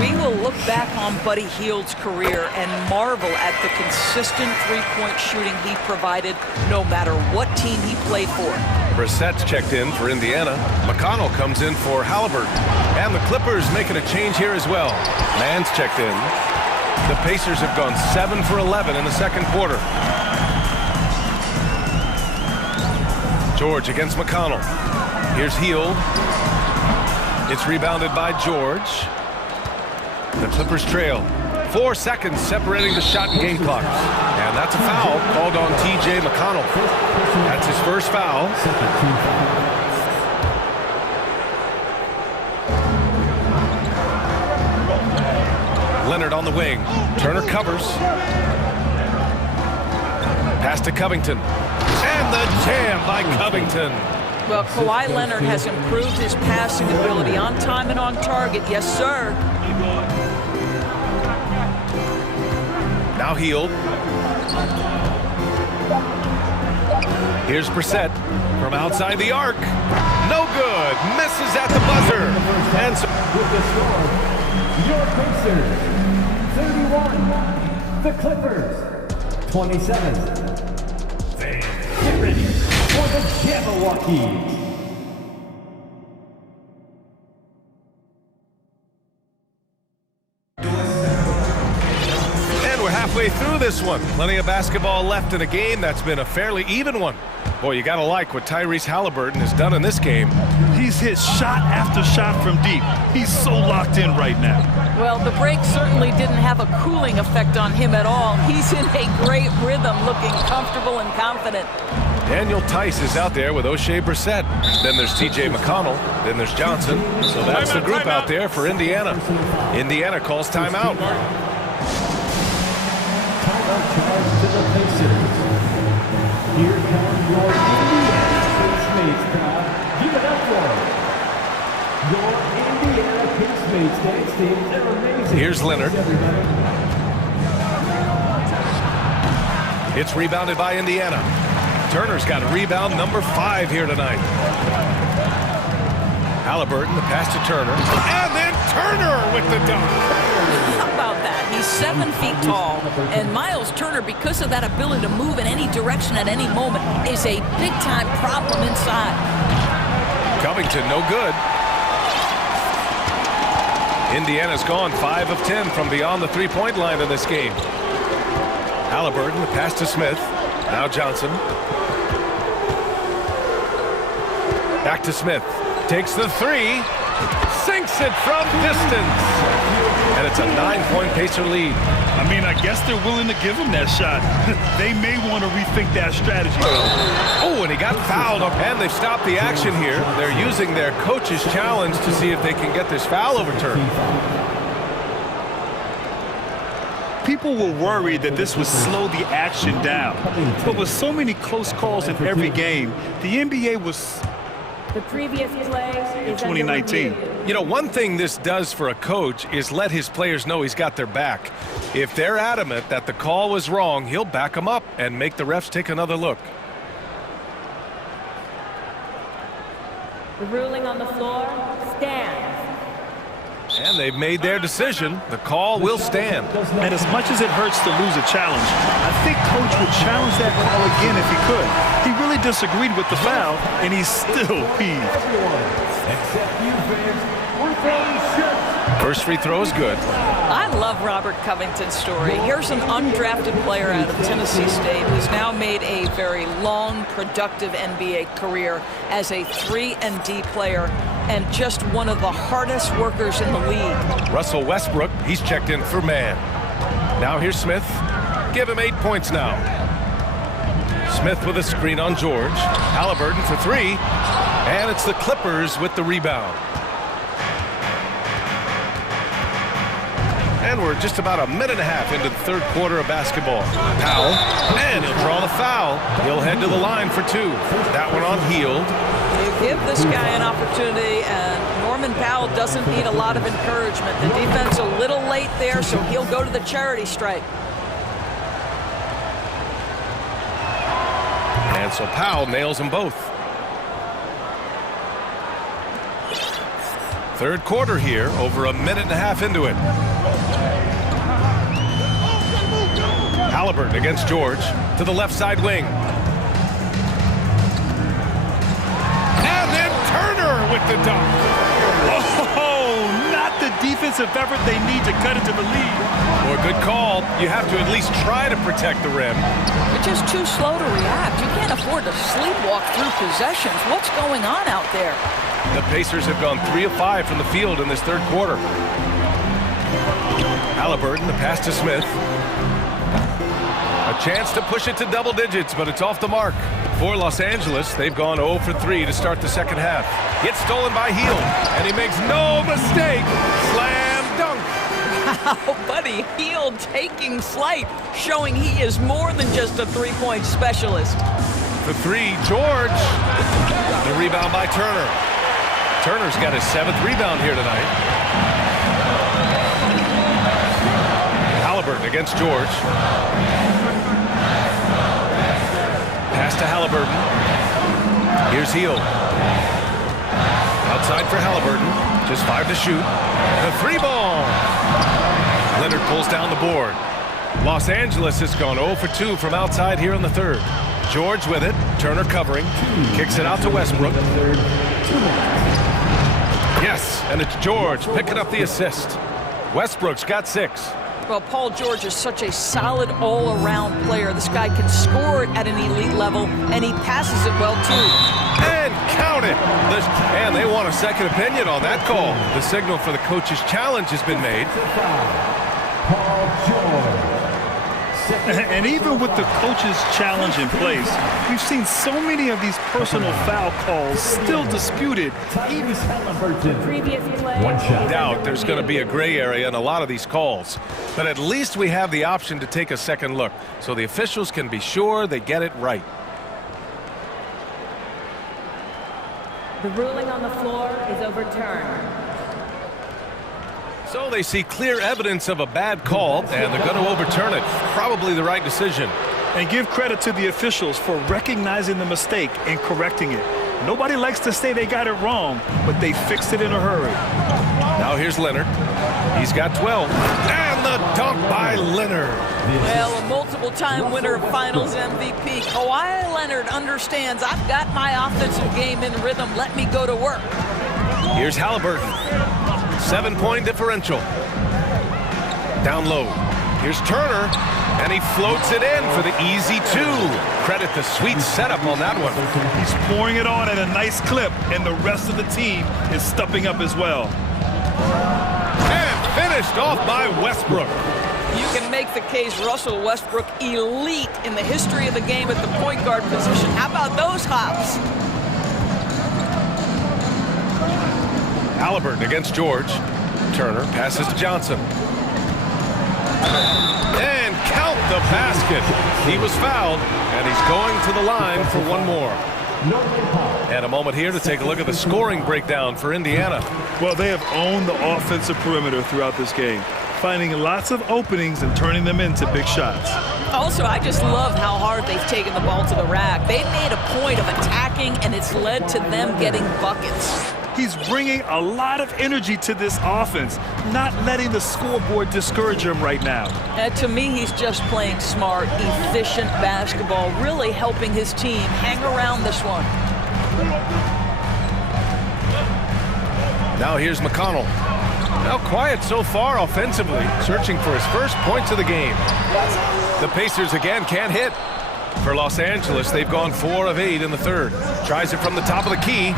We will look back on Buddy Hield's career and marvel at the consistent three-point shooting he provided no matter what team he played for. Brissett's checked in for Indiana. McConnell comes in for Halliburton. And the Clippers making a change here as well. Mann's checked in. The Pacers have gone 7 for 11 in the second quarter. George against McConnell. Here's Hield. It's rebounded by George. The Clippers trail. 4 seconds separating the shot and game clock. And that's a foul called on T.J. McConnell. That's his first foul. Leonard on the wing. Turner covers. Pass to Covington. And the jam by Covington. Well, Kawhi Leonard has improved his passing ability on time and on target. Yes, sir. Now Hield. Here's Brissett from outside the arc. No good. Misses at the buzzer. And so with the score, your Pacers 31, the Clippers 27. Get ready for the Jabberwockies. Halfway through this one. Plenty of basketball left in a game that's been a fairly even one. Boy, you gotta like what Tyrese Halliburton has done in this game. He's hit shot after shot from deep. He's so locked in right now. Well, the break certainly didn't have a cooling effect on him at all. He's in a great rhythm, looking comfortable and confident. Daniel Tice is out there with O'Shea Brissett. Then there's T.J. McConnell. Then there's Johnson. So that's the group out there for Indiana. Indiana calls timeout. Charge to the Pacers. Here come your Indiana Pacemates crowd. Give it up for your Indiana Pacemates dance team. They're amazing. Here's Leonard. It's rebounded by Indiana. Turner's got rebound number 5 here tonight. Halliburton, the pass to Turner. And then Turner with the dunk. How about that? He's 7 feet tall, and Miles Turner, because of that ability to move in any direction at any moment, is a big-time problem inside. Covington, no good. Indiana's gone 5 of 10 from beyond the three-point line in this game. Halliburton, the pass to Smith. Now Johnson. Back to Smith. Takes the 3. Sinks it from distance. And it's a 9-point Pacer lead. I mean, I guess they're willing to give him that shot. They may want to rethink that strategy. Oh, and he got fouled. And they've stopped the action here. They're using their coach's challenge to see if they can get this foul overturned. People were worried that this would slow the action down. But with so many close calls in every game, the NBA was... The previous play is 2019. You know, one thing this does for a coach is let his players know he's got their back. If they're adamant that the call was wrong, he'll back them up and make the refs take another look. The ruling on the floor stands. And they've made their decision. The call will stand. And as much as it hurts to lose a challenge, I think Coach would challenge that call again if he could. He really disagreed with the foul, and he's still peeved. First free throw is good. I love Robert Covington's story. Here's an undrafted player out of Tennessee State who's now made a very long, productive NBA career as a 3-and-D player and just one of the hardest workers in the league. Russell Westbrook, he's checked in for man. Now here's Smith. Give him 8 points now. Smith with a screen on George. Halliburton for 3. And it's the Clippers with the rebound. And we're just about a minute and a half into the third quarter of basketball. Powell, and he'll draw the foul. He'll head to the line for 2. That one on Hield. You give this guy an opportunity, and Norman Powell doesn't need a lot of encouragement. The defense a little late there, so he'll go to the charity stripe. And so Powell nails them both. Third quarter here, over a minute and a half into it. Halliburton against George to the left side wing. And then Turner with the dunk. Oh, not the defensive effort they need to cut into the lead. Well, good call. You have to at least try to protect the rim. You're just too slow to react. You can't afford to sleepwalk through possessions. What's going on out there? The Pacers have gone 3 of 5 from the field in this third quarter. Halliburton, the pass to Smith. A chance to push it to double digits, but it's off the mark. For Los Angeles, they've gone 0 for 3 to start the second half. It's stolen by Hield, and he makes no mistake. Slam dunk. Wow, buddy, Hield taking flight, showing he is more than just a three-point specialist. For 3, George. The rebound by Turner. Turner's got his 7th rebound here tonight. Halliburton against George. Pass to Halliburton. Here's Hield. Outside for Halliburton. Just 5 to shoot. The 3-ball. Leonard pulls down the board. Los Angeles has gone 0 for 2 from outside here in the third. George with it. Turner covering. Kicks it out to Westbrook. Yes, and it's George picking up the assist. Westbrook's got 6. Well, Paul George is such a solid all-around player. This guy can score at an elite level, and he passes it well, too. And count it! And they want a second opinion on that call. The signal for the coach's challenge has been made. Paul George. And even with the coach's challenge in place, we've seen so many of these personal foul calls still disputed. Doubt there's going to be a gray area in a lot of these calls. But at least we have the option to take a second look, so the officials can be sure they get it right. The ruling on the floor is overturned. So they see clear evidence of a bad call, and they're going to overturn it. Probably the right decision. And give credit to the officials for recognizing the mistake and correcting it. Nobody likes to say they got it wrong, but they fixed it in a hurry. Now here's Leonard. He's got 12. And the dunk by Leonard. Well, a multiple-time winner of Finals MVP, Kawhi Leonard understands I've got my offensive game in rhythm. Let me go to work. Here's Halliburton. 7-point differential. Down low. Here's Turner, and he floats it in for the easy 2. Credit the sweet setup on that one. He's pouring it on at a nice clip, and the rest of the team is stepping up as well. And finished off by Westbrook. You can make the case Russell Westbrook elite in the history of the game at the point guard position. How about those hops? Halliburton against George. Turner passes to Johnson. And count the basket. He was fouled, and he's going to the line for one more. And a moment here to take a look at the scoring breakdown for Indiana. Well, they have owned the offensive perimeter throughout this game, finding lots of openings and turning them into big shots. Also, I just love how hard they've taken the ball to the rack. They've made a point of attacking, and it's led to them getting buckets. He's bringing a lot of energy to this offense, not letting the scoreboard discourage him right now. To me, he's just playing smart, efficient basketball, really helping his team hang around this one. Now here's McConnell. Now quiet so far offensively, searching for his first points of the game. The Pacers again can't hit. For Los Angeles, they've gone 4 of 8 in the third. Tries it from the top of the key,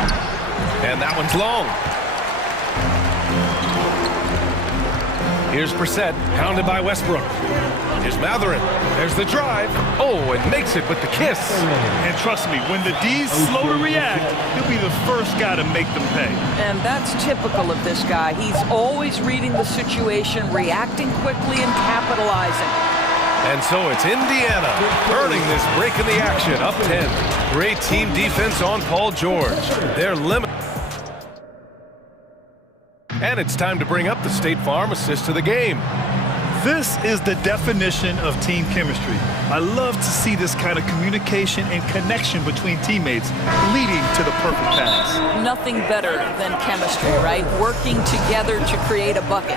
and that one's long. Here's Brissett, pounded by Westbrook. Here's Matherin. There's the drive. Oh, and makes it with the kiss. And trust me, when the D's slow to react, he'll be the first guy to make them pay. And that's typical of this guy. He's always reading the situation, reacting quickly, and capitalizing. And so it's Indiana earning this break in the action, up 10. Great team defense on Paul George. They're limited. And it's time to bring up the State Farm assist of the game. This is the definition of team chemistry. I love to see this kind of communication and connection between teammates leading to the perfect pass. Nothing better than chemistry, right? Working together to create a bucket.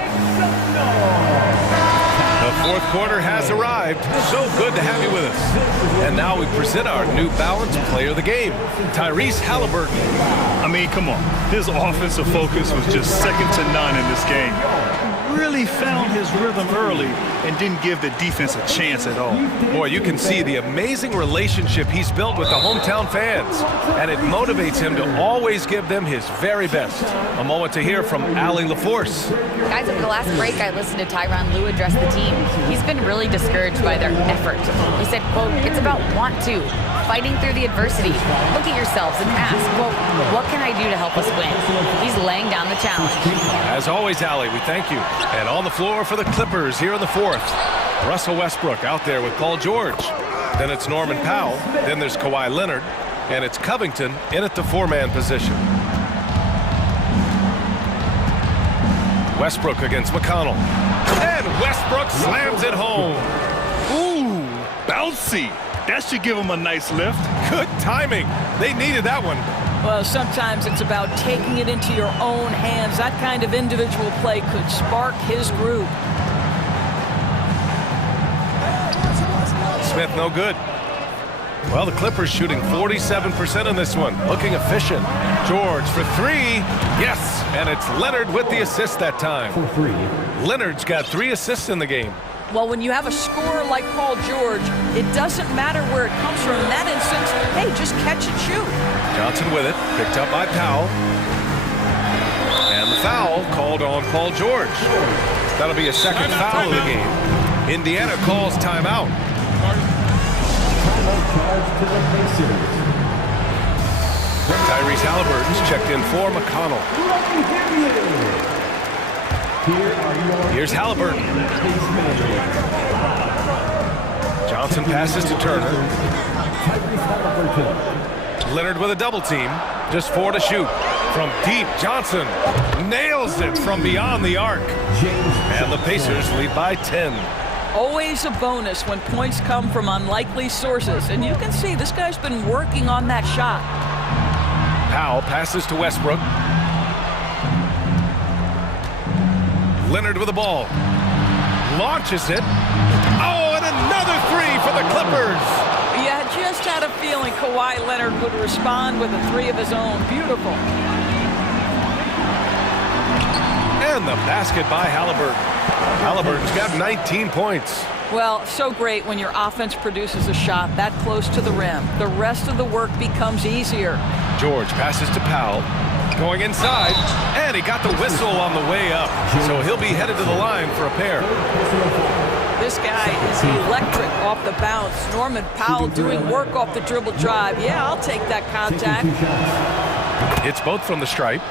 The fourth quarter has arrived. So good to have you with us. And now we present our New Balance player of the game, Tyrese Halliburton. I mean, come on. His offensive focus was just second to none in this game. Really found his rhythm early and didn't give the defense a chance at all. Boy, you can see the amazing relationship he's built with the hometown fans, and it motivates him to always give them his very best. A moment to hear from Allie LaForce. Guys, at the last break, I listened to Tyronn Lue address the team. He's been really discouraged by their effort. He said, quote, "It's about want to, fighting through the adversity. Look at yourselves and ask, quote, what can I do to help us win?" He's laying down the challenge. As always, Allie, we thank you. And on the floor for the Clippers here in the fourth, Russell Westbrook out there with Paul George. Then it's Norman Powell. Then there's Kawhi Leonard. And it's Covington in at the 4-man position. Westbrook against McConnell. And Westbrook slams it home. Ooh, bouncy. That should give him a nice lift. Good timing. They needed that one. Well, sometimes it's about taking it into your own hands. That kind of individual play could spark his group. Smith, no good. Well, the Clippers shooting 47% in this one. Looking efficient. George for 3. Yes, and it's Leonard with the assist that time. For 3. Leonard's got 3 assists in the game. Well, when you have a scorer like Paul George, it doesn't matter where it comes from. In that instance, hey, just catch and shoot. Johnson with it, picked up by Powell. And the foul called on Paul George. That'll be a second foul of the game. Indiana calls timeout. Timeout charge to the Pacers. Tyrese Halliburton's checked in for McConnell. Here's Halliburton. Johnson passes to Turner. Leonard with a double team. Just 4 to shoot. From deep, Johnson nails it from beyond the arc. And the Pacers lead by 10. Always a bonus when points come from unlikely sources. And you can see this guy's been working on that shot. Powell passes to Westbrook. Leonard with the ball. Launches it. Oh, and another 3 for the Clippers. Yeah, just had a feeling Kawhi Leonard would respond with a 3 of his own. Beautiful. And the basket by Halliburton. Halliburton's got 19 points. Well, so great when your offense produces a shot that close to the rim. The rest of the work becomes easier. George passes to Powell. Going inside, and he got the whistle on the way up. So he'll be headed to the line for a pair. This guy is electric off the bounce. Norman Powell doing work off the dribble drive. Yeah, I'll take that contact. It's both from the stripe.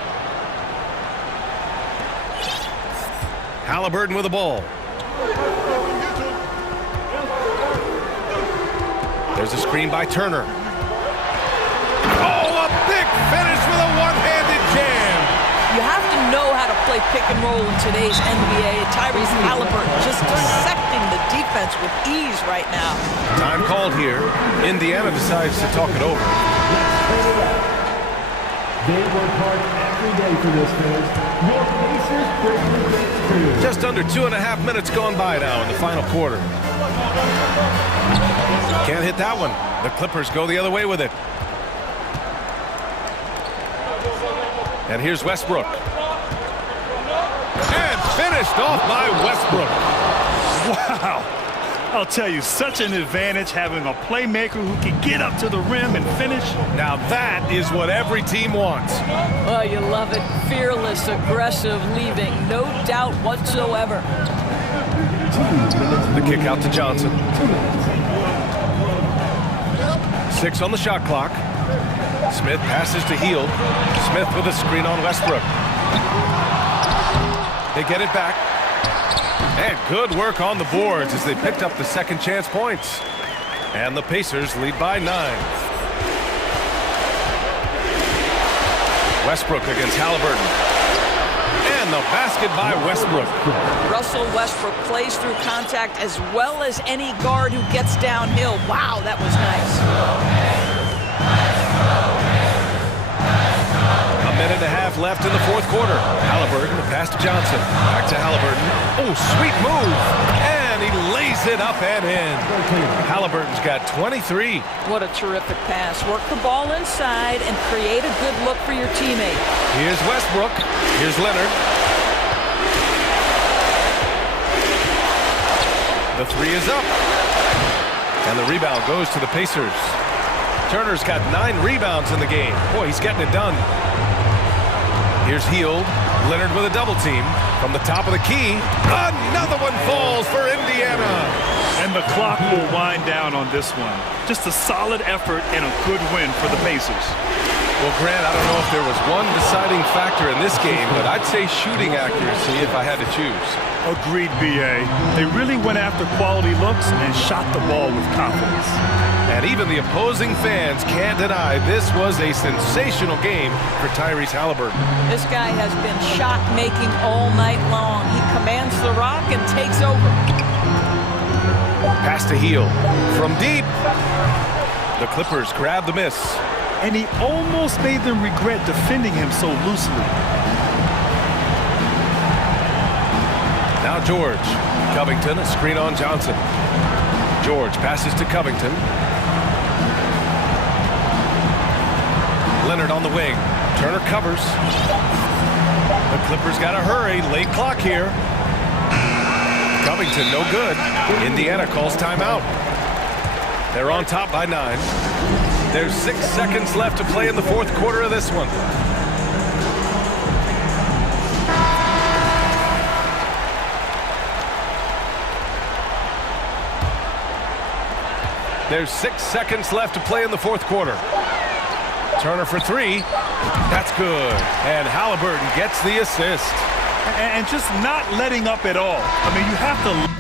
Halliburton with the ball. There's a screen by Turner. Oh, finish with a one-handed jam. You have to know how to play pick and roll in today's NBA. Tyrese Halliburton just dissecting the defense with ease right now. Time called here. Indiana decides to talk it over. They work hard every day for this, fans. Your Pacers break the race. Just under 2.5 minutes gone by now in the final quarter. Can't hit that one. The Clippers go the other way with it. And here's Westbrook. And finished off by Westbrook. Wow. I'll tell you, such an advantage having a playmaker who can get up to the rim and finish. Now that is what every team wants. Well, you love it. Fearless, aggressive, leaving no doubt whatsoever. The kick out to Johnson. 6 on the shot clock. Smith passes to Hield. Smith with a screen on Westbrook. They get it back. And good work on the boards as they picked up the second chance points. And the Pacers lead by 9. Westbrook against Halliburton. And the basket by Westbrook. Russell Westbrook plays through contact as well as any guard who gets downhill. Wow, that was nice. A minute and a half left in the fourth quarter. Halliburton, the pass to Johnson. Back to Halliburton. Oh, sweet move. And he lays it up and in. Halliburton's got 23. What a terrific pass. Work the ball inside and create a good look for your teammate. Here's Westbrook. Here's Leonard. The three is up. And the rebound goes to the Pacers. Turner's got 9 rebounds in the game. Boy, he's getting it done. Here's Hield. Leonard with a double team. From the top of the key. Another one falls for Indiana. And the clock will wind down on this one. Just a solid effort and a good win for the Pacers. Well, Grant, I don't know if there was one deciding factor in this game, but I'd say shooting accuracy if I had to choose. Agreed, B.A. They really went after quality looks and shot the ball with confidence. And even the opposing fans can't deny this was a sensational game for Tyrese Halliburton. This guy has been shot-making all night long. He commands the rock and takes over. Pass to Hield. From deep. The Clippers grab the miss. And he almost made them regret defending him so loosely. Now George. Covington, a screen on Johnson. George passes to Covington. Leonard on the wing. Turner covers. The Clippers got to hurry. Late clock here. Covington no good. Indiana calls timeout. They're on top by 9. There's 6 seconds left to play in the fourth quarter of this one. There's 6 seconds left to play in the fourth quarter. Turner for 3. That's good. And Halliburton gets the assist. And just not letting up at all. I mean, you have to...